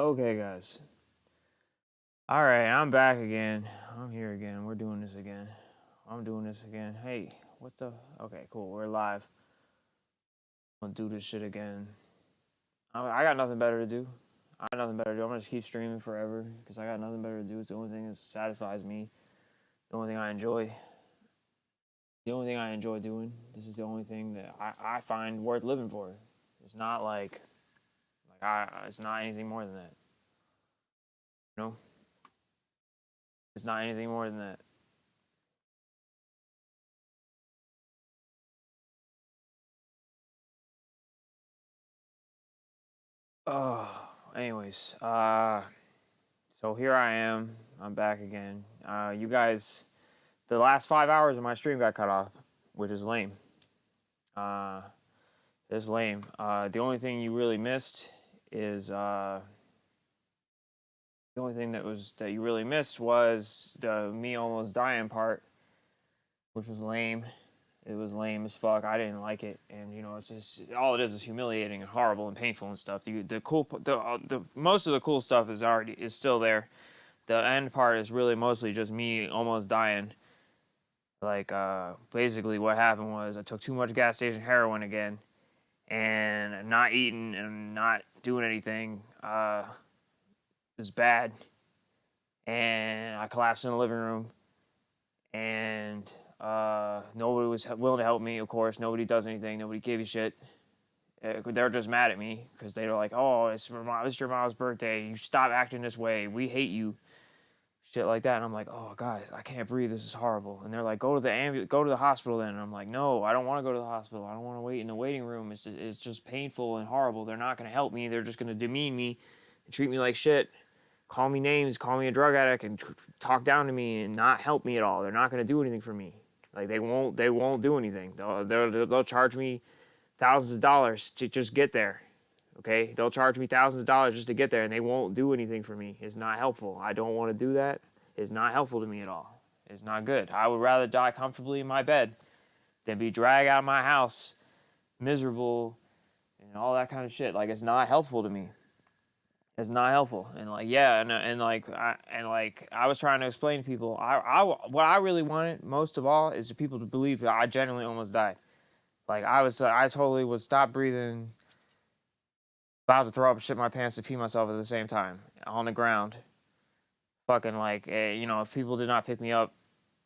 Okay, guys. All right, I'm back again. I'm here again. We're doing this again. I'm doing this again. Hey, what the? Okay, cool. We're live. I'm gonna do this shit again. I got nothing better to do. I got nothing better to do. I'm gonna just keep streaming forever because I got nothing better to do. It's the only thing that satisfies me. The only thing I enjoy. The only thing I enjoy doing. This is the only thing that I find worth living for. It's not it's not anything more than that. You know, it's not anything more than that. Oh, anyways, so here I am. I'm back again. You guys, the last 5 hours of my stream got cut off, which is lame. Uh, it's lame. The only thing you really missed is the only thing that you really missed was the me almost dying part, which was lame. It was lame as fuck. I didn't like it, and it's just all it is humiliating and horrible and painful and stuff. The most of the cool stuff is still there. The end part is really mostly just me almost dying. Like, basically what happened was I took too much gas station heroin again, and not eating and not doing anything was bad. And I collapsed in the living room, and nobody was willing to help me. Of course, nobody does anything. Nobody gave a shit. They're just mad at me because they were like, "Oh, it's your mom's birthday. You stop acting this way. We hate you." Shit like that, and I'm like, oh god, I can't breathe. This is horrible. And they're like, go to the hospital then. And I'm like, no, I don't want to go to the hospital. I don't want to wait in the waiting room. It's just painful and horrible. They're not gonna help me. They're just gonna demean me and treat me like shit. Call me names, call me a drug addict, and talk down to me and not help me at all. They're not gonna do anything for me. Like they won't do anything. They'll charge me thousands of dollars to just get there. Okay, they'll charge me thousands of dollars just to get there, and they won't do anything for me. It's not helpful. I don't want to do that. It's not helpful to me at all. It's not good. I would rather die comfortably in my bed than be dragged out of my house, miserable, and all that kind of shit. Like, it's not helpful to me. It's not helpful. And like, yeah, and I was trying to explain to people. What I really wanted most of all is for people to believe that I genuinely almost died. Like, I totally would stop breathing, about to throw up, shit my pants, and pee myself at the same time on the ground. Fucking like, if people did not pick me up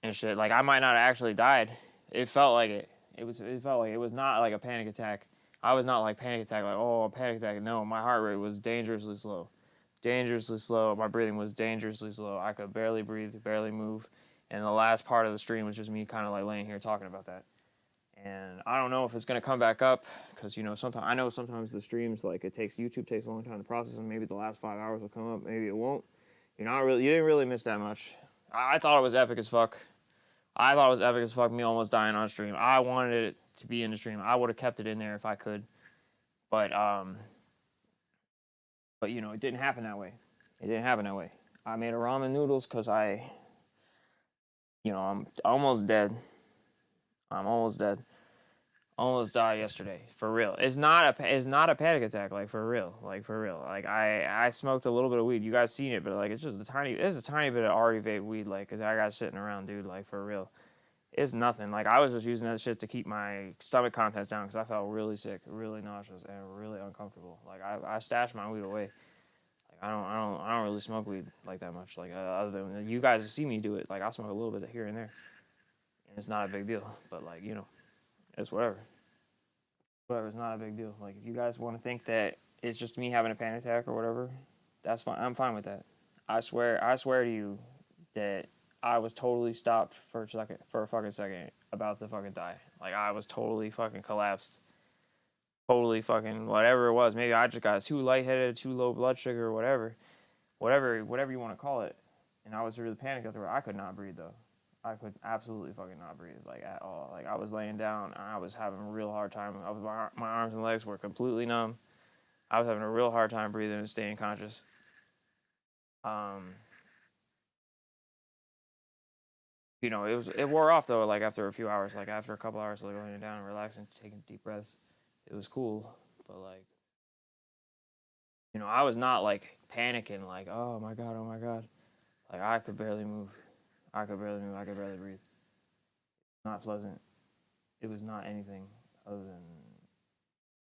and shit, like I might not have actually died. It felt like it. It felt like it was not like a panic attack. I was not like panic attack, like oh a panic attack. No, my heart rate was dangerously slow, dangerously slow. My breathing was dangerously slow. I could barely breathe, barely move. And the last part of the stream was just me kind of like laying here talking about that. And I don't know if it's gonna come back up because sometimes I know sometimes the streams like YouTube takes a long time to process, and maybe the last 5 hours will come up, maybe it won't. You didn't really miss that much. I thought it was epic as fuck. I thought it was epic as fuck. Me almost dying on stream. I wanted it to be in the stream. I would have kept it in there if I could, but it didn't happen that way. It didn't happen that way. I made a ramen noodles because I'm almost dead. I'm almost dead. Almost died yesterday, for real. It's not a panic attack, like for real, Like I smoked a little bit of weed. You guys seen it, but like it's a tiny bit of already vape weed, like 'cause I got sitting around, dude, like for real. It's nothing. Like I was just using that shit to keep my stomach contents down because I felt really sick, really nauseous, and really uncomfortable. Like I stashed my weed away. Like I don't really smoke weed like that much. Like other than you guys see me do it, like I smoke a little bit here and there, and it's not a big deal. But like it's whatever. Whatever, it's not a big deal. Like if you guys want to think that it's just me having a panic attack or whatever, that's fine. I'm fine with that. I swear to you that I was totally stopped for a fucking second, about to fucking die. Like I was totally fucking collapsed. Totally fucking whatever it was. Maybe I just got too lightheaded, too low blood sugar, whatever you want to call it. And I was really panicked after. I could not breathe though. I could absolutely fucking not breathe, like at all. Like I was laying down and I was having a real hard time. My arms and legs were completely numb. I was having a real hard time breathing and staying conscious. Um, it wore off though. Like after a few hours, like after a couple hours, like laying down and relaxing, taking deep breaths, it was cool. But like You know, I was not like panicking, like, oh my god, oh my god. Like, I could barely move. I could barely move. I could barely breathe. Not pleasant. It was not anything other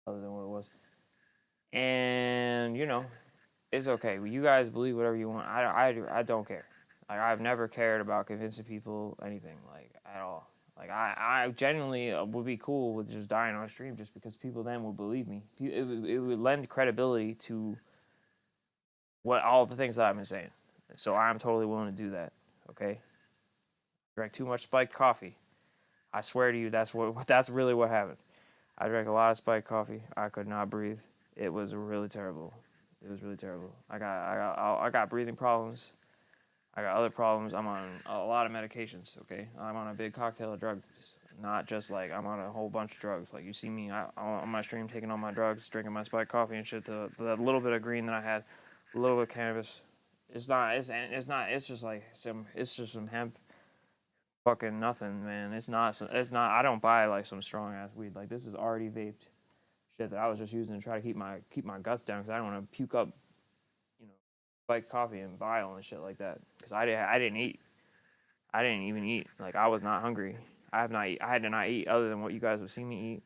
than what it was. And you know, it's okay. You guys believe whatever you want. I don't care. Like, I've never cared about convincing people anything, like, at all. Like, I genuinely would be cool with just dying on stream just because people then would believe me. It would lend credibility to what all the things that I've been saying. So I'm totally willing to do that. Okay. Drank too much spiked coffee. I swear to you, that's really what happened. I drank a lot of spiked coffee. I could not breathe. It was really terrible. It was really terrible. I got breathing problems. I got other problems. I'm on a lot of medications. Okay, I'm on a big cocktail of drugs. Not just like I'm on a whole bunch of drugs. Like, you see me on my stream taking all my drugs, drinking my spiked coffee and shit. The little bit of green that I had, a little bit of cannabis. It's not. It's not. It's just like some. It's just some hemp. Fucking nothing, man. It's not. It's not. I don't buy like some strong ass weed. Like, this is already vaped shit that I was just using to try to keep my guts down because I don't want to puke up, you know, like coffee and bile and shit like that. Because I didn't eat. I didn't even eat. Like, I was not hungry. I have not. I had to not eat other than what you guys would see me eat.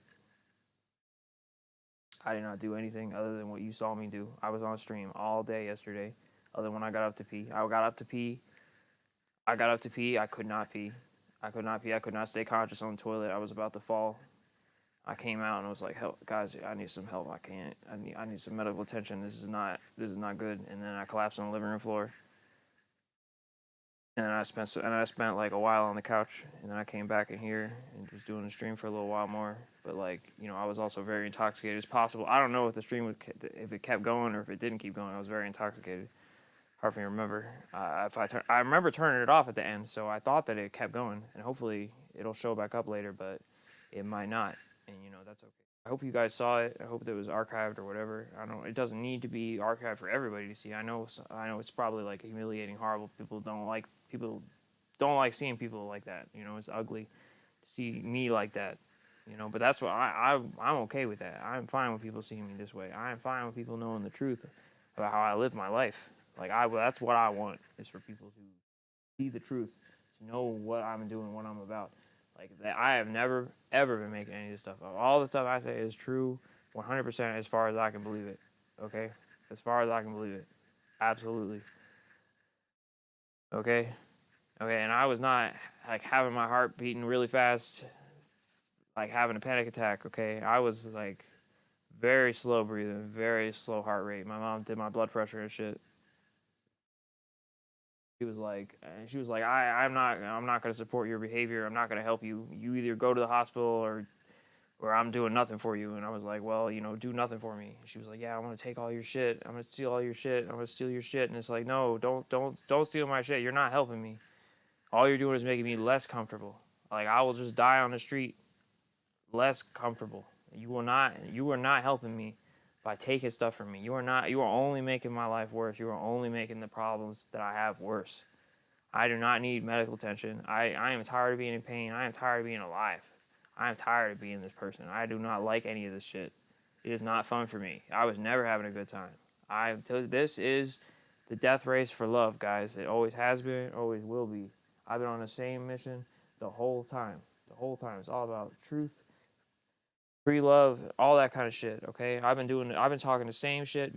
I did not do anything other than what you saw me do. I was on stream all day yesterday. Other than when I got up to pee. I got up to pee. I got up to pee. I could not pee. I could not pee. I could not stay conscious on the toilet. I was about to fall. I came out and I was like, "Help, guys! I need some help. I can't. I need some medical attention. This is not good." And then I collapsed on the living room floor. And then I spent like a while on the couch. And then I came back in here and was doing the stream for a little while more. But, like, you know, I was also very intoxicated. It's possible. I don't know if the stream would, if it kept going or if it didn't keep going. I was very intoxicated. Hard for me to remember. I remember turning it off at the end, so I thought that it kept going, and hopefully it'll show back up later, but it might not, and you know, that's okay. I hope you guys saw it. I hope it was archived or whatever. I don't. It doesn't need to be archived for everybody to see. I know. I know it's probably like humiliating, horrible. People don't like seeing people like that. You know, it's ugly to see me like that. You know, but that's what I'm okay with that. I'm fine with people seeing me this way. I'm fine with people knowing the truth about how I live my life. Like, that's what I want, is for people to see the truth, to know what I'm doing, what I'm about. Like, that I have never ever been making any of this stuff up. All the stuff I say is true, 100% as far as I can believe it. Okay, as far as I can believe it, absolutely. Okay, okay, and I was not like having my heart beating really fast, like having a panic attack. Okay, I was like very slow breathing, very slow heart rate. My mom did my blood pressure and shit. She was like, I'm not going to support your behavior. I'm not going to help you. You either go to the hospital or I'm doing nothing for you. And I was like, well, you know, do nothing for me. She was like, yeah, I'm going to take all your shit. I'm going to steal all your shit. I'm going to steal your shit. And it's like, no, don't steal my shit. You're not helping me. All you're doing is making me less comfortable. Like, I will just die on the street less comfortable. You are not helping me by taking stuff from me. You are only making my life worse. You are only making the problems that I have worse. I do not need medical attention. I am tired of being in pain. I am tired of being alive. I am tired of being this person. I do not like any of this shit. It is not fun for me. I was never having a good time. This is the death race for love, guys. It always has been, always will be. I've been on the same mission the whole time. The whole time. It's all about truth, free love, all that kind of shit. Okay, I've been talking the same shit,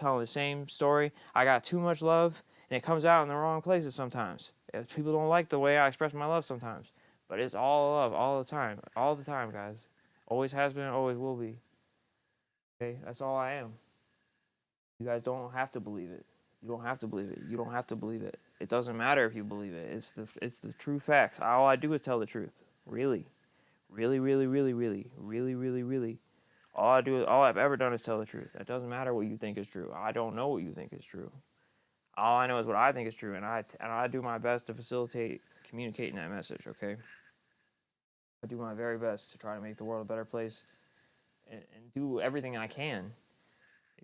telling the same story. I got too much love, and it comes out in the wrong places sometimes. People don't like the way I express my love sometimes, but it's all love, all the time, guys. Always has been, always will be. Okay, that's all I am. You guys don't have to believe it. You don't have to believe it. You don't have to believe it. It doesn't matter if you believe it. It's the true facts. All I do is tell the truth. Really, really, really, really, really, really, really, really. All I've ever done is tell the truth. It doesn't matter what you think is true. I don't know what you think is true. All I know is what I think is true, and I do my best to facilitate communicating that message. Okay, I do my very best to try to make the world a better place, and do everything I can.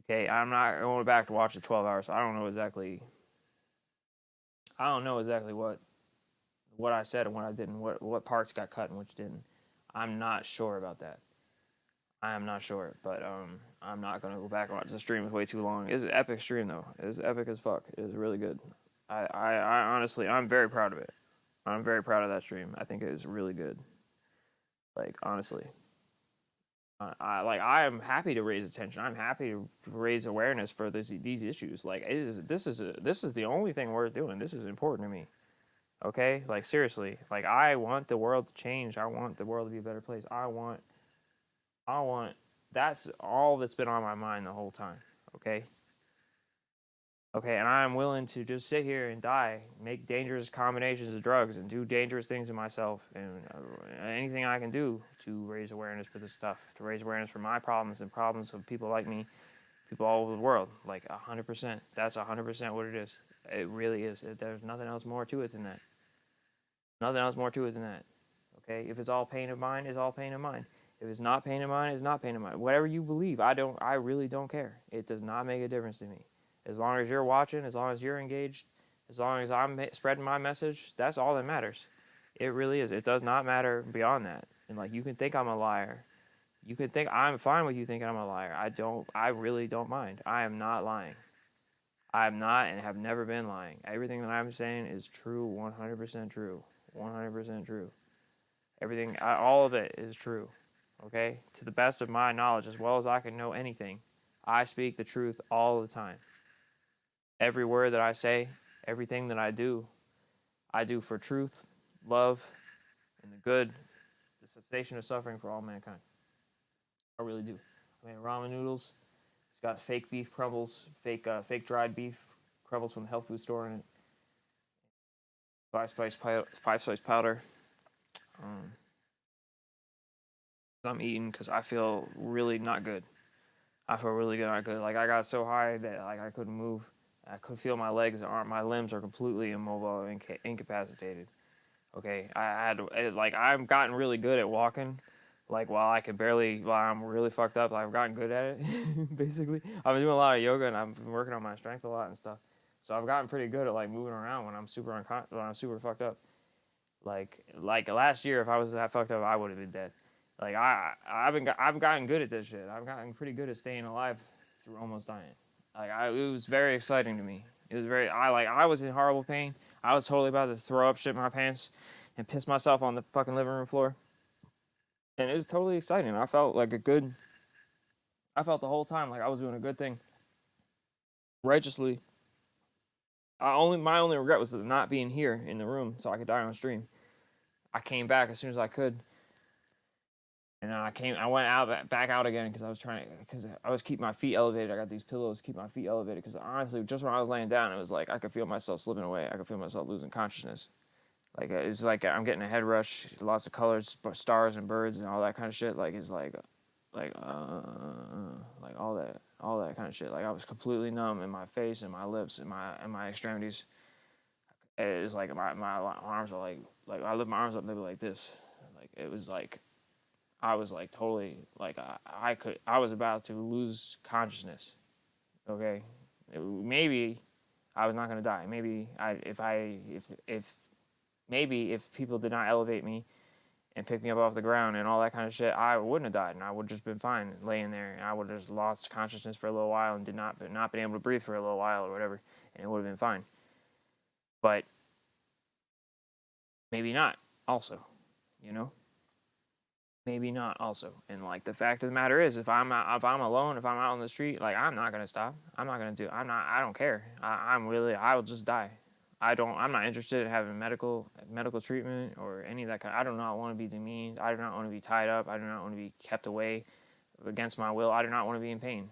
Okay, I'm not going back to watch the 12 hours. So I don't know exactly. I don't know exactly what I said and what I didn't. What parts got cut and which didn't. I'm not sure about that. I am not sure, but I'm not gonna go back and watch the stream. It's way too long. It's an epic stream though. It's epic as fuck. It's really good. I honestly, I'm very proud of it. I'm very proud of that stream. I think it is really good. Like honestly, I am happy to raise attention. I'm happy to raise awareness for these issues. Like this is the only thing worth doing. This is important to me. Okay, like seriously, like I want the world to change. I want the world to be a better place. I want. That's all that's been on my mind the whole time. Okay. Okay, and I'm willing to just sit here and die, make dangerous combinations of drugs, and do dangerous things to myself, and anything I can do to raise awareness for this stuff, to raise awareness for my problems and problems of people like me, people all over the world. Like 100%. That's 100% what it is. It really is. There's nothing else more to it than that. Nothing else more to it than that. Okay, if it's all pain of mine, it's all pain of mine. If it's not pain of mine, it's not pain of mine. Whatever you believe, I really don't care. It does not make a difference to me. As long as you're watching, as long as you're engaged, as long as I'm spreading my message, that's all that matters. It really is. It does not matter beyond that. And like, you can think I'm a liar. You can think I'm fine with you thinking I'm a liar. I really don't mind. I am not lying. I am not and have never been lying. Everything that I'm saying is true, 100% true. 100% true. Everything, all of it is true. Okay? To the best of my knowledge, as well as I can know anything, I speak the truth all the time. Every word that I say, everything that I do for truth, love, and the good, the cessation of suffering for all mankind. I really do. I made ramen noodles. It's got fake beef crumbles, fake dried beef crumbles from the health food store in it. Five spice powder. Um, I'm eating because I feel really not good. I feel really good, not good. Like I got so high that like I couldn't move. I could feel my legs, my limbs are completely immobile, incapacitated. Okay, I had like I've gotten really good at walking. Like while I'm really fucked up, like, I've gotten good at it. Basically, I've been doing a lot of yoga and I've been working on my strength a lot and stuff. So I've gotten pretty good at like moving around when I'm when I'm super fucked up. Like last year, if I was that fucked up, I would have been dead. Like I've gotten good at this shit. I've gotten pretty good at staying alive through almost dying. It was very exciting to me. It was very I was in horrible pain. I was totally about to throw up shit in my pants and piss myself on the fucking living room floor. And it was totally exciting. I felt like I felt the whole time like I was doing a good thing righteously. My only regret was not being here in the room so I could die on stream. I came back as soon as I could, and I went back out again because I was keeping my feet elevated. I got these pillows to keep my feet elevated because honestly, just when I was laying down, it was like I could feel myself slipping away. I could feel myself losing consciousness. Like it's like I'm getting a head rush, lots of colors, stars and birds and all that kind of shit. Like it's like all that kind of shit. Like I was completely numb in my face and my lips and my extremities. It's like my arms are like I lift my arms up, they were like this. Like it was like I was like totally like I was about to lose consciousness. Okay, maybe I was not gonna die. Maybe if maybe if people did not elevate me and pick me up off the ground and all that kind of shit, I wouldn't have died and I would have just been fine laying there and I would have just lost consciousness for a little while and not been able to breathe for a little while or whatever, and it would have been fine. But maybe not. Also, you know. Maybe not also, and like the fact of the matter is if I'm alone, if I'm out on the street, like I'm not gonna stop. I don't care. I will just die. I'm not interested in having medical treatment or any of that kind. I do not want to be demeaned. I do not want to be tied up. I do not want to be kept away against my will. I do not want to be in pain.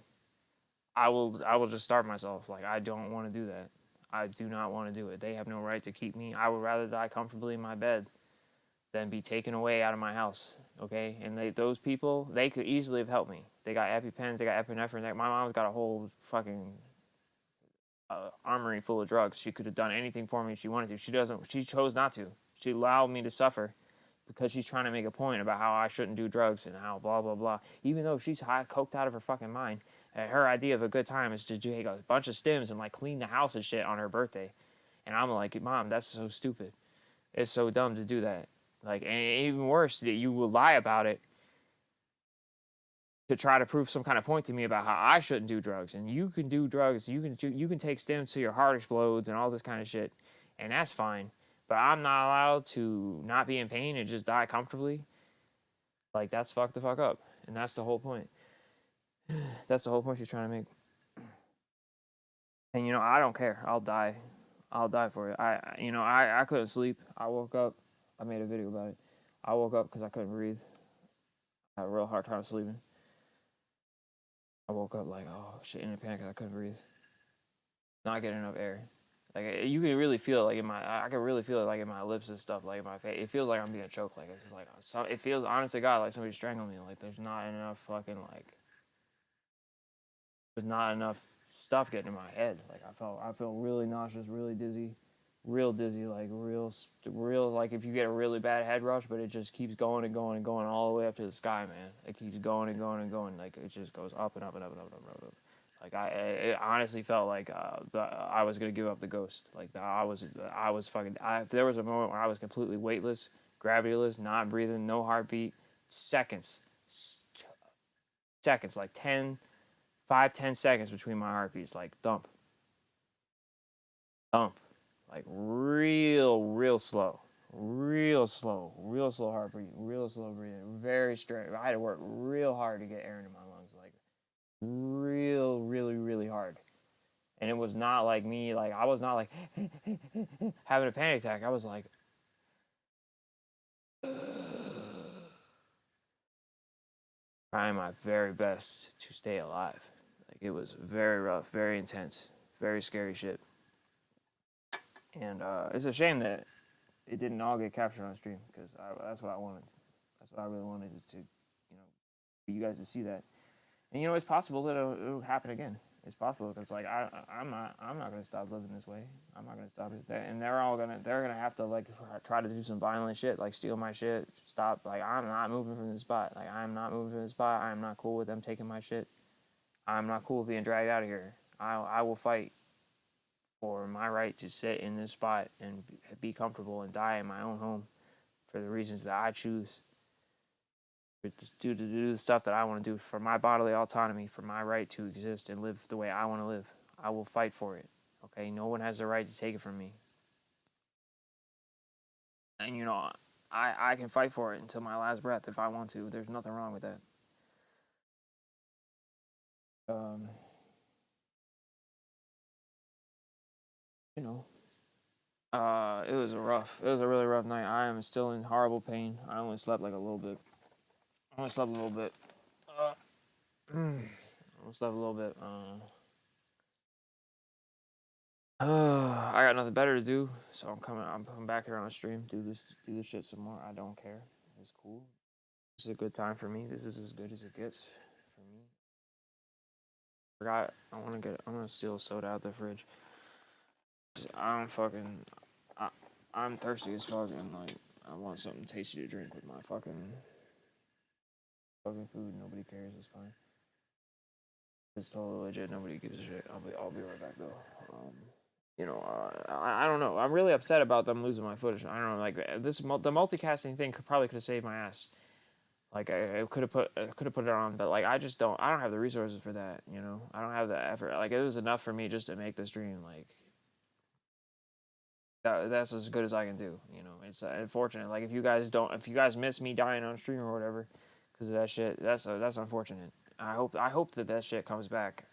I will just starve myself. Like I don't want to do that. I do not want to do it. They have no right to keep me. I would rather die comfortably in my bed than be taken away out of my house. Okay, and those people, they could easily have helped me. They got EpiPens, they got epinephrine. My mom's got a whole fucking armory full of drugs. She could have done anything for me if she wanted to. She doesn't. She chose not to. She allowed me to suffer because she's trying to make a point about how I shouldn't do drugs and how blah blah blah. Even though she's high, coked out of her fucking mind, her idea of a good time is to take a bunch of stims and like clean the house and shit on her birthday. And I'm like, Mom, that's so stupid. It's so dumb to do that. Like, and even worse, that you will lie about it to try to prove some kind of point to me about how I shouldn't do drugs, and you can do drugs, you can take stims till your heart explodes and all this kind of shit, and that's fine. But I'm not allowed to not be in pain and just die comfortably. Like, that's fucked the fuck up, and that's the whole point. That's the whole point she's trying to make. And I don't care. I'll die. I'll die for it. I couldn't sleep. I woke up. I made a video about it. I woke up because I couldn't breathe. I had a real hard time sleeping. I woke up like, oh shit, in a panic. I couldn't breathe. Not getting enough air. Like, you can really feel it, like I can really feel it like in my lips and stuff, like in my face. It feels like I'm being choked. Like it's like it feels, honest to God, like somebody's strangling me. Like there's not enough fucking there's not enough stuff getting in my head. Like I felt really nauseous, really dizzy, real dizzy, like real like if you get a really bad head rush, but it just keeps going and going and going all the way up to the sky, man. It keeps going and going and going, like it just goes up and up and up and up and up and up. Like it honestly felt like I was gonna give up the ghost. Like I was fucking. There was a moment where I was completely weightless, gravityless, not breathing, no heartbeat, seconds, like 10 seconds between my heartbeats, like thump, thump, like real slow, real slow heartbeat, real slow breathing, very straight. I had to work real hard to get air into my lungs, like really hard. And it was not like me, like I was not like having a panic attack. I was like trying my very best to stay alive. Like it was very rough, very intense, very scary shit. And it's a shame that it didn't all get captured on stream because that's what I wanted. That's what I really wanted, is to, for you guys to see that. And it's possible that it'll happen again. It's possible because like I'm not gonna stop living this way. I'm not gonna stop it. And they're gonna have to like try to do some violent shit, like steal my shit, stop. Like I'm not moving from this spot. Like I'm not moving from this spot. I'm not cool with them taking my shit. I'm not cool with being dragged out of here. I will fight for my right to sit in this spot and be comfortable and die in my own home for the reasons that I choose. To do the stuff that I want to do for my bodily autonomy, for my right to exist and live the way I want to live. I will fight for it. Okay, no one has the right to take it from me. And I can fight for it until my last breath if I want to. There's nothing wrong with that. It was a really rough night. I am still in horrible pain. I only slept like a little bit. I only slept a little bit. I got nothing better to do, so I'm coming back here on the stream, do this shit some more. I don't care. It's cool. This is a good time for me. This is as good as it gets for me. I'm gonna steal a soda out the fridge. I'm thirsty as fuck, and like I want something tasty to drink with my fucking food. Nobody cares. It's fine. It's totally legit. Nobody gives a shit. I'll be right back though. I don't know. I'm really upset about them losing my footage. I don't know. Like the multicasting thing could have saved my ass. Like I could have put it on, but like I don't have the resources for that. I don't have the effort. Like it was enough for me just to make the stream. Like that's as good as I can do. It's unfortunate. Like if you guys miss me dying on stream or whatever because of that shit, that's unfortunate. I hope that shit comes back,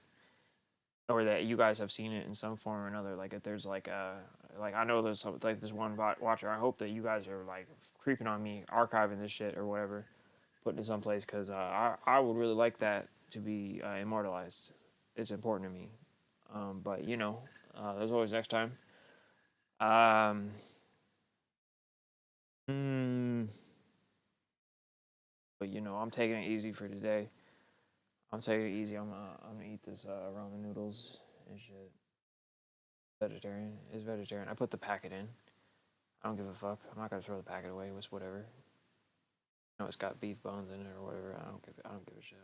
or that you guys have seen it in some form or another. Like if there's like I know there's like this one watcher. I hope that you guys are like creeping on me, archiving this shit or whatever, putting it someplace, because I would really like that to be immortalized. It's important to me. But there's always next time. But I'm taking it easy for today. I'm taking it easy. I'm gonna eat this ramen noodles and shit. Vegetarian. It's vegetarian. I put the packet in. I don't give a fuck. I'm not gonna throw the packet away. It's whatever. It's got beef bones in it or whatever. I don't give a shit.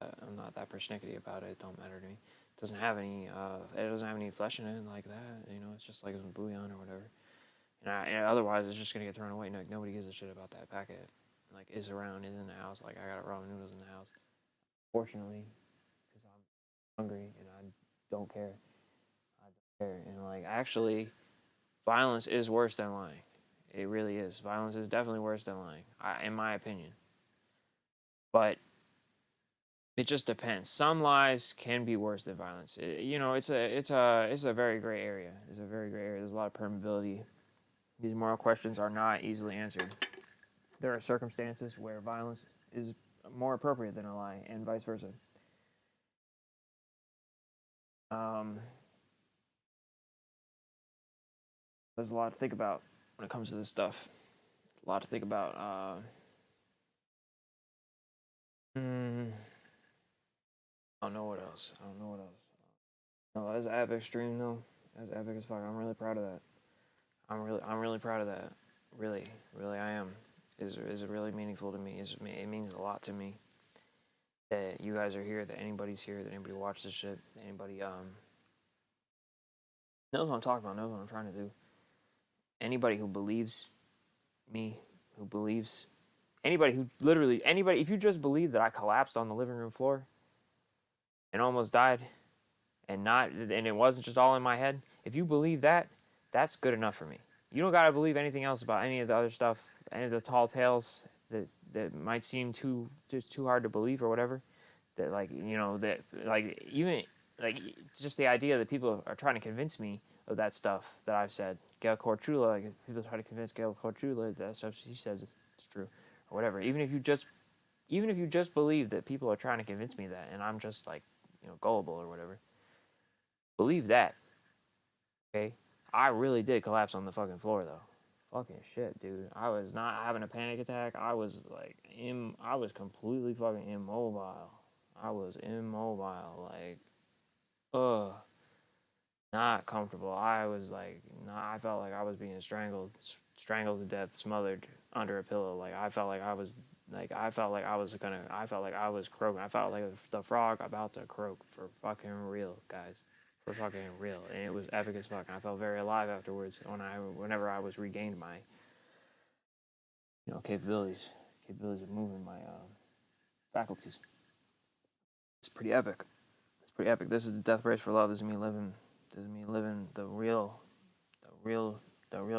I'm not that persnickety about it. It don't matter to me. It doesn't have any flesh in it like that. It's just like some bouillon or whatever. And otherwise, it's just gonna get thrown away. Nobody gives a shit about that packet. Like, it's around, it's in the house. Like, I got ramen noodles in the house. fortunately, because I'm hungry and I don't care. I don't care. And like, actually, violence is worse than lying. It really is. Violence is definitely worse than lying, in my opinion. But it just depends. Some lies can be worse than violence. It's a very gray area. It's a very gray area. There's a lot of permeability. These moral questions are not easily answered. There are circumstances where violence is more appropriate than a lie, and vice versa. Um, there's a lot to think about when it comes to this stuff. A lot to think about. Hmm, I don't know what else. I don't know what else. No, that's epic stream though. That's epic as fuck. I'm really proud of that. I'm really proud of that. Really, really, I am. Is really meaningful to me. It means a lot to me that you guys are here. That anybody's here. That anybody watches this shit. That anybody knows what I'm talking about. Knows what I'm trying to do. Anybody who believes me, who believes anybody who literally anybody. If you just believe that I collapsed on the living room floor and almost died, and it wasn't just all in my head. If you believe that, that's good enough for me. You don't gotta believe anything else about any of the other stuff, any of the tall tales that might seem too hard to believe or whatever. That that even like just the idea that people are trying to convince me of that stuff that I've said. Gail Corchula, like people try to convince Gail Corchula that stuff she says is true or whatever. Even if you just believe that people are trying to convince me that, and I'm just like gullible or whatever, believe that. Okay, I really did collapse on the fucking floor though. Fucking shit, dude. I was not having a panic attack. I was like, I was completely fucking immobile. I was immobile, like, ugh, not comfortable. I was like, I felt like I was being strangled to death, smothered under a pillow. I felt like I was croaking. I felt like the frog about to croak for fucking real, guys. For fucking real, and it was epic as fuck. And I felt very alive afterwards whenever I was regained my capabilities of moving my faculties. It's pretty epic. It's pretty epic. This is the death race for love. This is me living. This is me living the real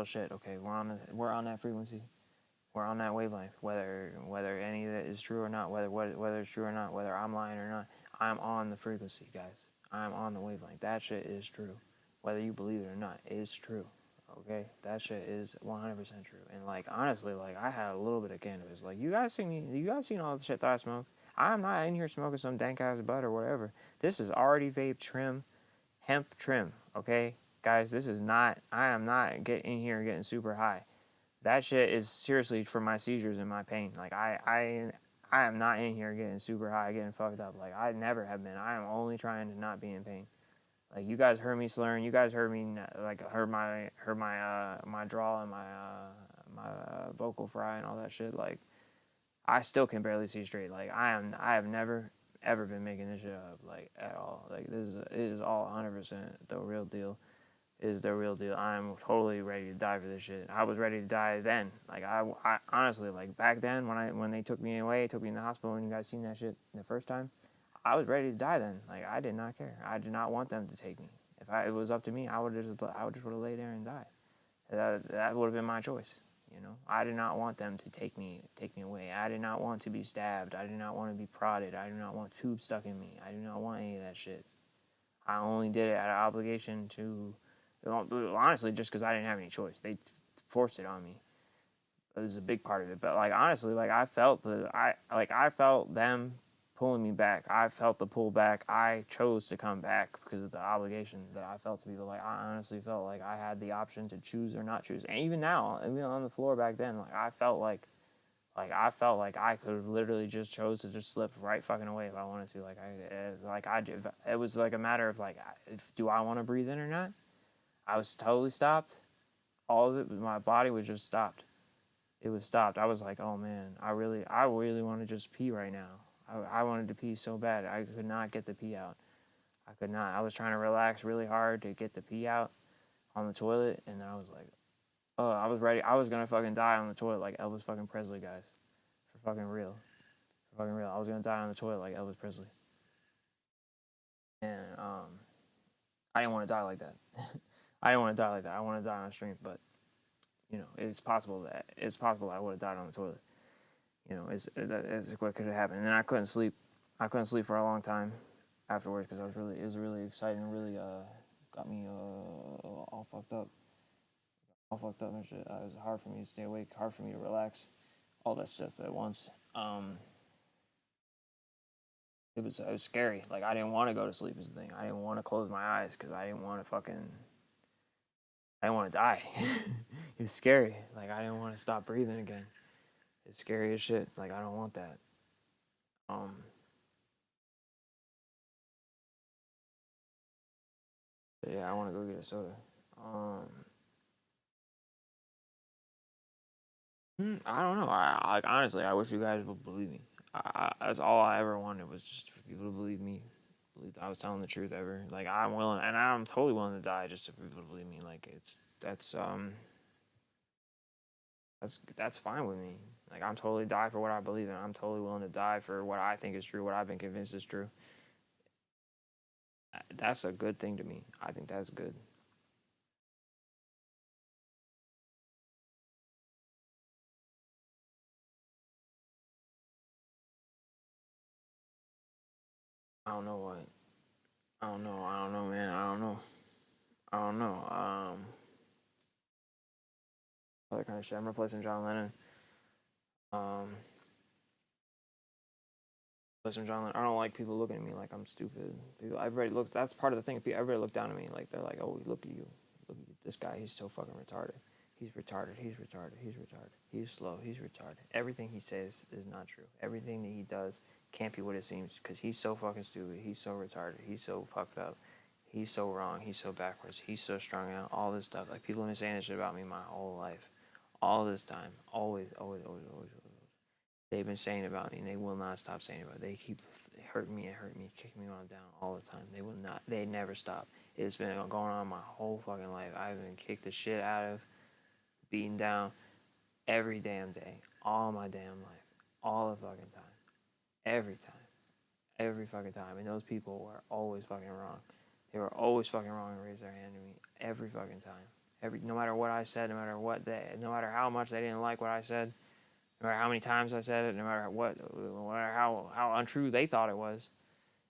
shit. Okay, we're on that frequency. We're on that wavelength. Whether any of it is true or not, whether it's true or not, whether I'm lying or not, I'm on the frequency, guys. I'm on the wavelength. That shit is true. Whether you believe it or not, it is true. Okay, that shit is 100% true. And like honestly, like I had a little bit of cannabis. Like you guys seen me. You guys seen all the shit that I smoke. I'm not in here smoking some dank ass bud or whatever. This is already vape trim, hemp trim. Okay, guys, this is not. I am not getting in here getting super high. That shit is seriously for my seizures and my pain. Like I am not in here getting super high, getting fucked up. Like I never have been. I am only trying to not be in pain. Like you guys heard me slurring. You guys heard me heard my drawl and my vocal fry and all that shit. Like I still can barely see straight. Like I have never ever been making this shit up like at all. Like it is all 100% the real deal. It is the real deal. I'm totally ready to die for this shit. I was ready to die then. Like I honestly like back then when they took me away, took me in the hospital, and you guys seen that shit the first time. I was ready to die then. Like I did not care. I did not want them to take me. If it was up to me, I would just would have laid there and died. That would have been my choice. I did not want them to take me away. I did not want to be stabbed. I did not want to be prodded. I did not want tubes stuck in me. I do not want any of that shit. I only did it out of obligation to, honestly, just because I didn't have any choice. They forced it on me. It was a big part of it. But like honestly, like I felt them pulling me back. I felt the pull back. I chose to come back because of the obligation that I felt to people. Like I honestly felt like I had the option to choose or not choose. And even now, even on the floor back then, like I felt like I could have literally just chose to just slip right fucking away if I wanted to. It was like a matter of like, do I want to breathe in or not? I was totally stopped. All of it, my body was just stopped. It was stopped. I was like, oh man, I really want to just pee right now. I wanted to pee so bad. I could not get the pee out. I could not. I was trying to relax really hard to get the pee out on the toilet, and then I was like, oh, I was ready. I was gonna fucking die on the toilet like Elvis fucking Presley, guys. For fucking real. Fucking real. I was gonna die on the toilet like Elvis Presley, and I didn't want to die like that. I didn't want to die like that. I want to die on a stream, but it's possible that I would have died on the toilet. It's what could have happened, and I couldn't sleep. I couldn't sleep for a long time afterwards because it was really exciting, really got me all fucked up, and shit. It was hard for me to stay awake, hard for me to relax, all that stuff at once. It was scary. Like I didn't want to go to sleep. Is the thing. I didn't want to close my eyes because I didn't want to I didn't want to die. It was scary. Like I didn't want to stop breathing again. It's scary as shit. Like I don't want that. Yeah, I want to go get a soda. I don't know. I like honestly, I wish you guys would believe me. That's all I ever wanted was just for people to believe me. Believe I was telling the truth ever. Like I'm willing, and I'm totally willing to die just for people to believe me. Like that's fine with me. Like I'm totally die for what I believe in. I'm totally willing to die for what I think is true, what I've been convinced is true. That's a good thing to me. I think that's good. I don't know what. I don't know. I don't know, man. I don't know. I don't know. Other kind of shit. I'm replacing John Lennon. Um, Replacing John Lennon. I don't like people looking at me like I'm stupid. Everybody looks. That's part of the thing. Everybody look down at me like they're like, oh, look at you. Look at you. This guy. He's so fucking retarded. He's retarded. He's retarded. He's retarded. He's slow. He's retarded. Everything he says is not true. Everything that he does can't be what it seems because he's so fucking stupid. He's so retarded. He's so fucked up. He's so wrong. He's so backwards. He's so strung out. All this stuff. Like people have been saying this shit about me my whole life. All this time. Always, always, always, always, always. They've been saying about me and they will not stop saying about it. They keep hurting me and hurting me, kicking me on down all the time. They will not. They never stop. It's been going on my whole fucking life. I've been kicked the shit out of, beaten down every damn day. All my damn life. All the fucking time. Every time. Every fucking time. And those people were always fucking wrong. They were always fucking wrong and raised their hand to me every fucking time. No matter what I said, no matter how much they didn't like what I said, no matter how many times I said it, no matter how untrue they thought it was,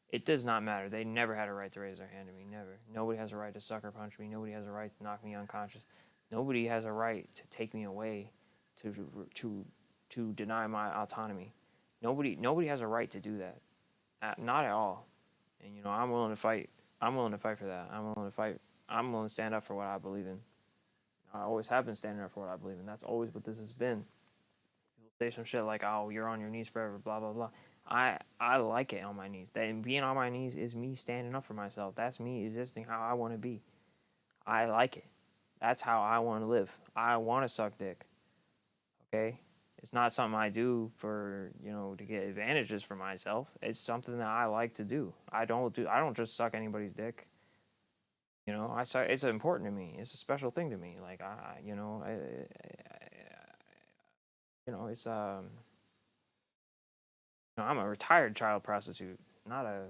it does not matter. They never had a right to raise their hand to me. Never. Nobody has a right to sucker punch me. Nobody has a right to knock me unconscious. Nobody has a right to take me away, to deny my autonomy. Nobody has a right to do that. Not at all. And I'm willing to fight. I'm willing to fight for that. I'm willing to fight. I'm willing to stand up for what I believe in. I always have been standing up for what I believe in. That's always what this has been. People say some shit like, "Oh, you're on your knees forever," blah blah blah. I like it on my knees. That being on my knees is me standing up for myself. That's me existing how I want to be. I like it. That's how I want to live. I want to suck dick. Okay? It's not something I do for, to get advantages for myself. It's something that I like to do. I don't just suck anybody's dick. It's important to me. It's a special thing to me. Like it's I'm a retired child prostitute, not a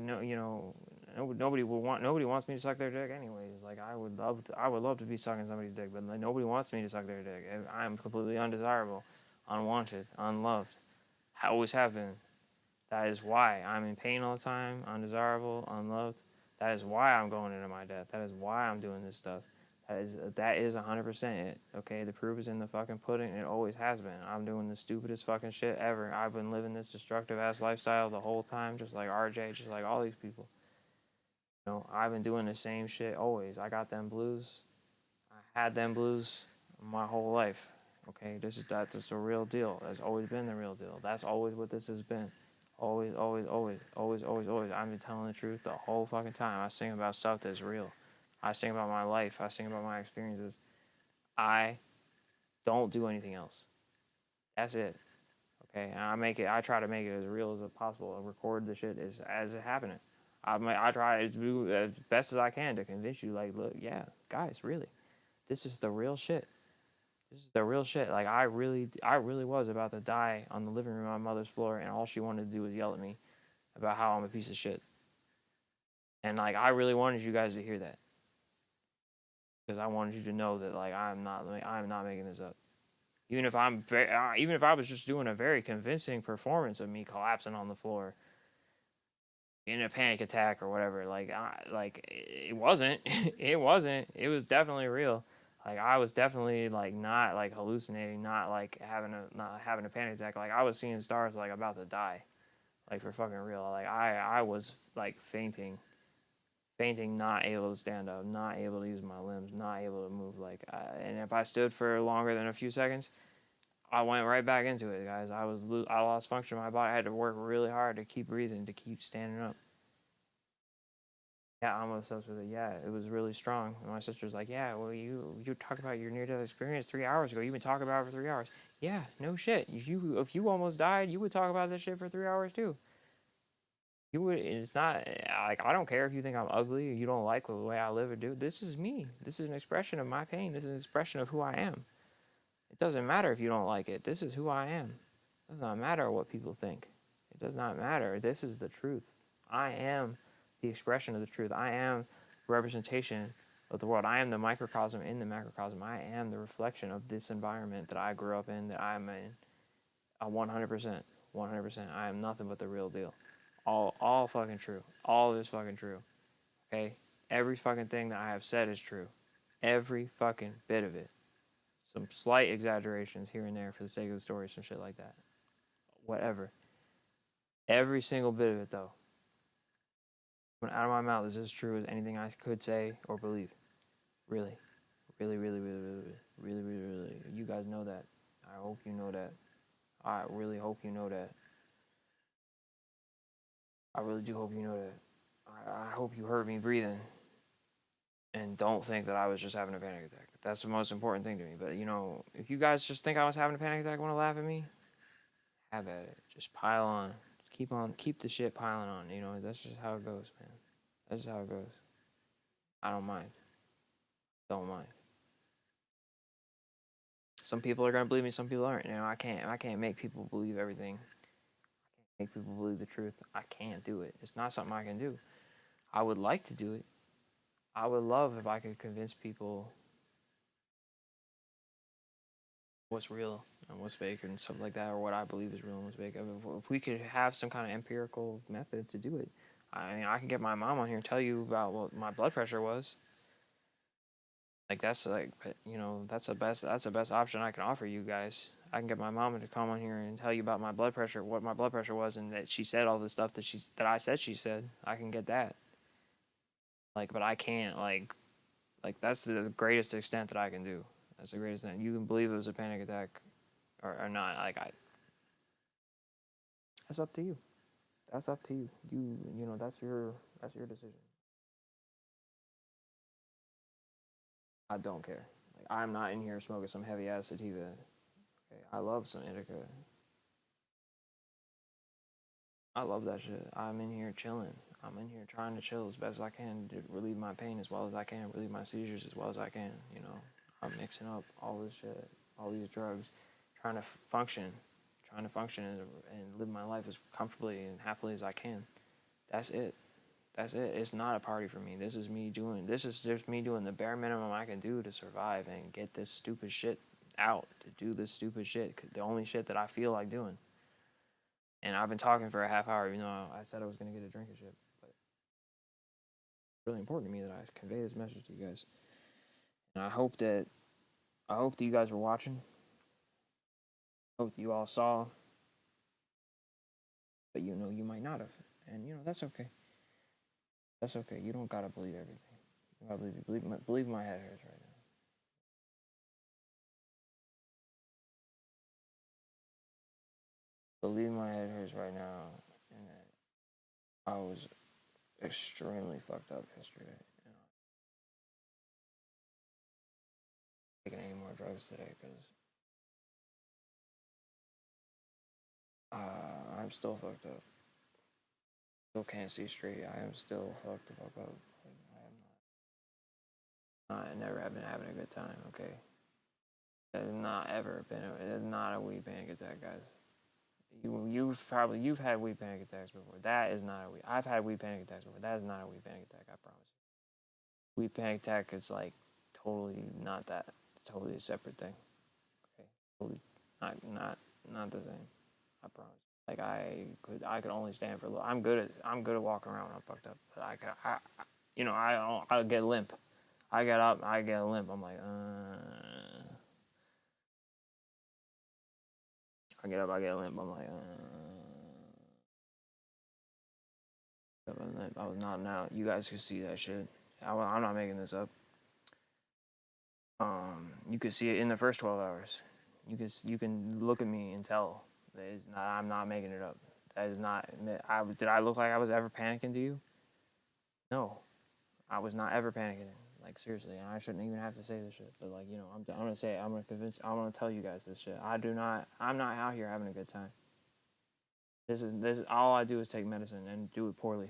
no. Nobody wants me to suck their dick anyways. Like I would love to be sucking somebody's dick, but like, nobody wants me to suck their dick. I'm completely undesirable, unwanted, unloved. I always have been. That is why I'm in pain all the time, undesirable, unloved. That is why I'm going into my death. That is why I'm doing this stuff. That is 100% it. Okay, the proof is in the fucking pudding. It always has been. I'm doing the stupidest fucking shit ever. I've been living this destructive ass lifestyle the whole time, just like RJ, just like all these people. I've been doing the same shit always. I got them blues. I had them blues my whole life. Okay, that's a real deal. That's always been the real deal. That's always what this has been. Always, always, always, always, always, always. I've been telling the truth the whole fucking time. I sing about stuff that's real. I sing about my life. I sing about my experiences. I don't do anything else. That's it. Okay, and I try to make it as real as possible. I record the shit as it happening. I try to do as best as I can to convince you. Like, look, yeah, guys, really, this is the real shit. This is the real shit. Like I really was about to die on the living room on my mother's floor, and all she wanted to do was yell at me about how I'm a piece of shit. And like I really wanted you guys to hear that because I wanted you to know that like I'm not making this up. Even if I was just doing a very convincing performance of me collapsing on the floor in a panic attack or whatever, like it wasn't. It wasn't. It was definitely real. Like I was definitely like not like hallucinating, not having a panic attack. Like I was seeing stars, like about to die, like for fucking real. Like I was like fainting, not able to stand up, not able to use my limbs, not able to move. And if I stood for longer than a few seconds, I went right back into it, guys. I lost function in my body. I had to work really hard to keep breathing, to keep standing up. Yeah, I'm obsessed with it. Yeah, it was really strong. And my sister's like, yeah, well, you talked about your near death experience 3 hours ago. You've been talking about it for 3 hours. Yeah, no shit. If you almost died, you would talk about this shit for 3 hours too. You would. It's not like I don't care if you think I'm ugly or you don't like the way I live or do. This is me. This is an expression of my pain. This is an expression of who I am. It doesn't matter if you don't like it. This is who I am. It does not matter what people think. It does not matter. This is the truth. I am the expression of the truth. I am representation of the world. I am the microcosm in the macrocosm. I am the reflection of this environment that I grew up in, that I'm in. 100%. 100%. I am nothing but the real deal. All fucking true. All of this fucking true. Okay? Every fucking thing that I have said is true. Every fucking bit of it. Some slight exaggerations here and there for the sake of the story, some shit like that. Whatever. Every single bit of it, though, went out of my mouth is as true as anything I could say or believe. Really. Really, really, really, really, really, really, really, really. You guys know that. I hope you know that. I really hope you know that. I really do hope you know that. I hope you heard me breathing and don't think that I was just having a panic attack. That's the most important thing to me. But, if you guys just think I was having a panic attack and want to laugh at me, have at it. Just pile on. Keep the shit piling on. That's just how it goes, man. That's just how it goes. I don't mind. Don't mind. Some people are gonna believe me, some people aren't. I can't make people believe everything. I can't make people believe the truth. I can't do it. It's not something I can do. I would like to do it. I would love if I could convince people what's real and what's fake and stuff like that, or what I believe is real and what's fake. If we could have some kind of empirical method to do it. I mean, I can get my mom on here and tell you about what my blood pressure was. That's the best option I can offer you guys. I can get my mom to come on here and tell you about my blood pressure, what my blood pressure was, and that she said all the stuff that I said she said. I can get that. But I can't that's the greatest extent that I can do. That's the greatest thing. You can believe it was a panic attack or not. That's up to you. That's up to you. That's your decision. I don't care. I'm not in here smoking some heavy ass sativa. Okay, I love some indica. I love that shit. I'm in here chilling. I'm in here trying to chill as best as I can to relieve my pain as well as I can, relieve my seizures as well as I can. I'm mixing up all this shit, all these drugs, trying to function, and live my life as comfortably and happily as I can. That's it. That's it. It's not a party for me. This is just me doing the bare minimum I can do to survive and get this stupid shit out, to do this stupid shit, the only shit that I feel like doing. And I've been talking for a half hour, even though I said I was going to get a drink of shit. But it's really important to me that I convey this message to you guys. And I hope that you guys were watching. I hope that you all saw. But you might not have. And that's okay. That's okay. You don't gotta believe everything. You gotta believe my head hurts right now. Believe my head hurts right now, and that I was extremely fucked up yesterday. And I'm not taking any more drugs today because I'm still fucked up. Still can't see straight. I am still fucked the fuck up. I am not. I never have been having a good time. Okay. That has not ever been. It is not a weed panic attack, guys. You've had weed panic attacks before. That is not a weed. I've had weed panic attacks before. That is not a weed panic attack. I promise you. Weed panic attack is like totally not that. It's totally a separate thing. Okay, totally not the same. I promise. Like I could only stand for a little. I'm good at walking around when I'm fucked up. But I get limp. I get up, I get a limp. I'm like, I get up, I get a limp. I'm like, I was not now. You guys can see that shit. I'm not making this up. You could see it in the first 12 hours. You can look at me and tell that it's not. I'm not making it up. That is not. Did I look like I was ever panicking to you? No, I was not ever panicking. Like seriously, and I shouldn't even have to say this shit. But like I'm gonna say it. I'm gonna tell you guys this shit. I'm not out here having a good time. This is all I do is take medicine and do it poorly.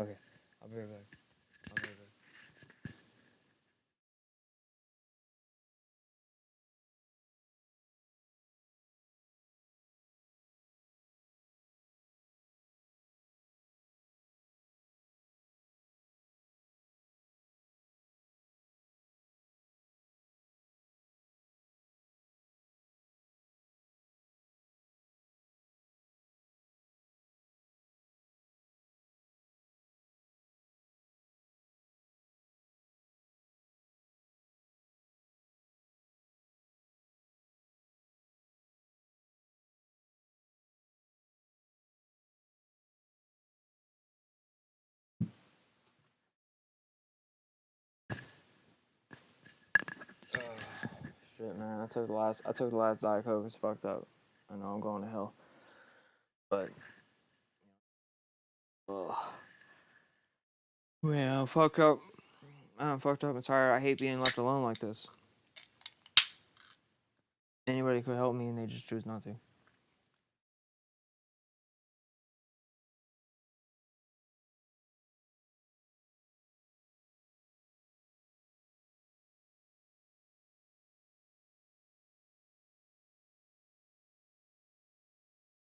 Okay, I'll be right back. Shit, man. I took the last Diet Coke. It's fucked up. I know I'm going to hell, but man, I'm fucked up. I'm fucked up and tired. I hate being left alone like this. Anybody could help me, and they just choose not to.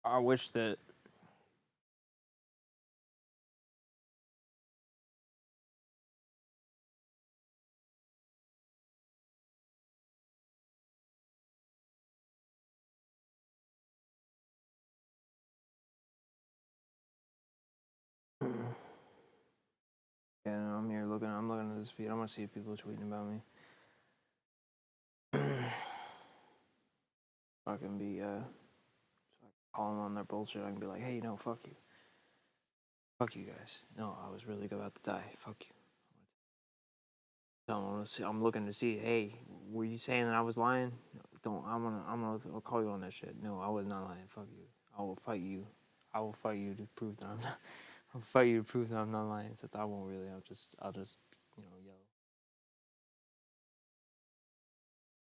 I wish that. Yeah, no, I'm here looking. I'm looking at this feed. I'm gonna see if people are tweeting about me. I can be so I can call them on their bullshit. I can be like, hey, no, fuck you. Fuck you guys. No, I was really about to die. Fuck you. I'm looking to see. Hey, were you saying that I was lying? Don't. I'll call you on that shit. No, I was not lying. Fuck you. I will fight you. I will fight you to prove that I'm not. I'll fight you to prove that I'm not lying. Except I won't really. I'll just yell.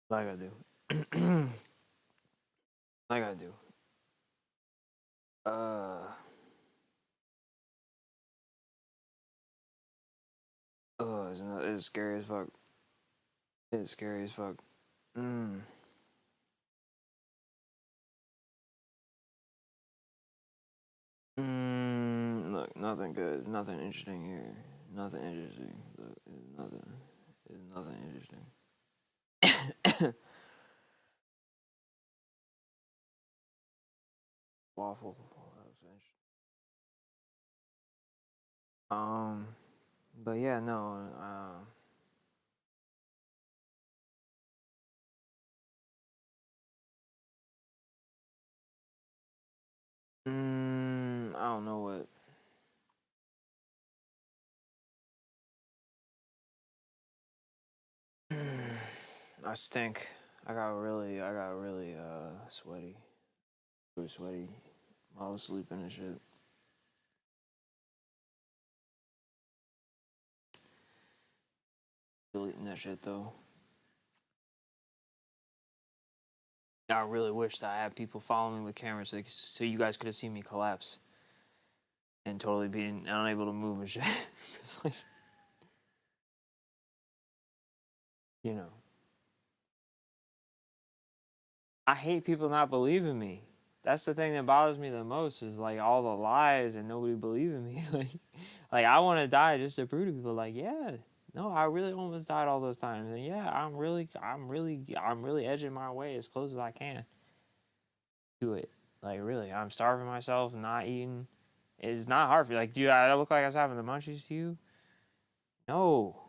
What I gotta do. I gotta do. It's scary as fuck. It's scary as fuck. Look, nothing good. Nothing interesting here. Nothing interesting. Look, it's nothing. It's nothing interesting. Waffle. That was interesting. But yeah, no. I don't know what. I stink. I got really sweaty. Really sweaty. I was sleeping and shit. Deleting that shit though. I really wish that I had people following me with cameras so you guys could have seen me collapse and totally being unable to move and shit. It's like, you know. I hate people not believing me. That's the thing that bothers me the most is like all the lies and nobody believing me. like I want to die just to prove to people like, yeah, no, I really almost died all those times. And yeah, I'm really edging my way as close as I can to it. Like really, I'm starving myself, not eating. It's not hard for you. Like, do I look like I was having the munchies to you? No,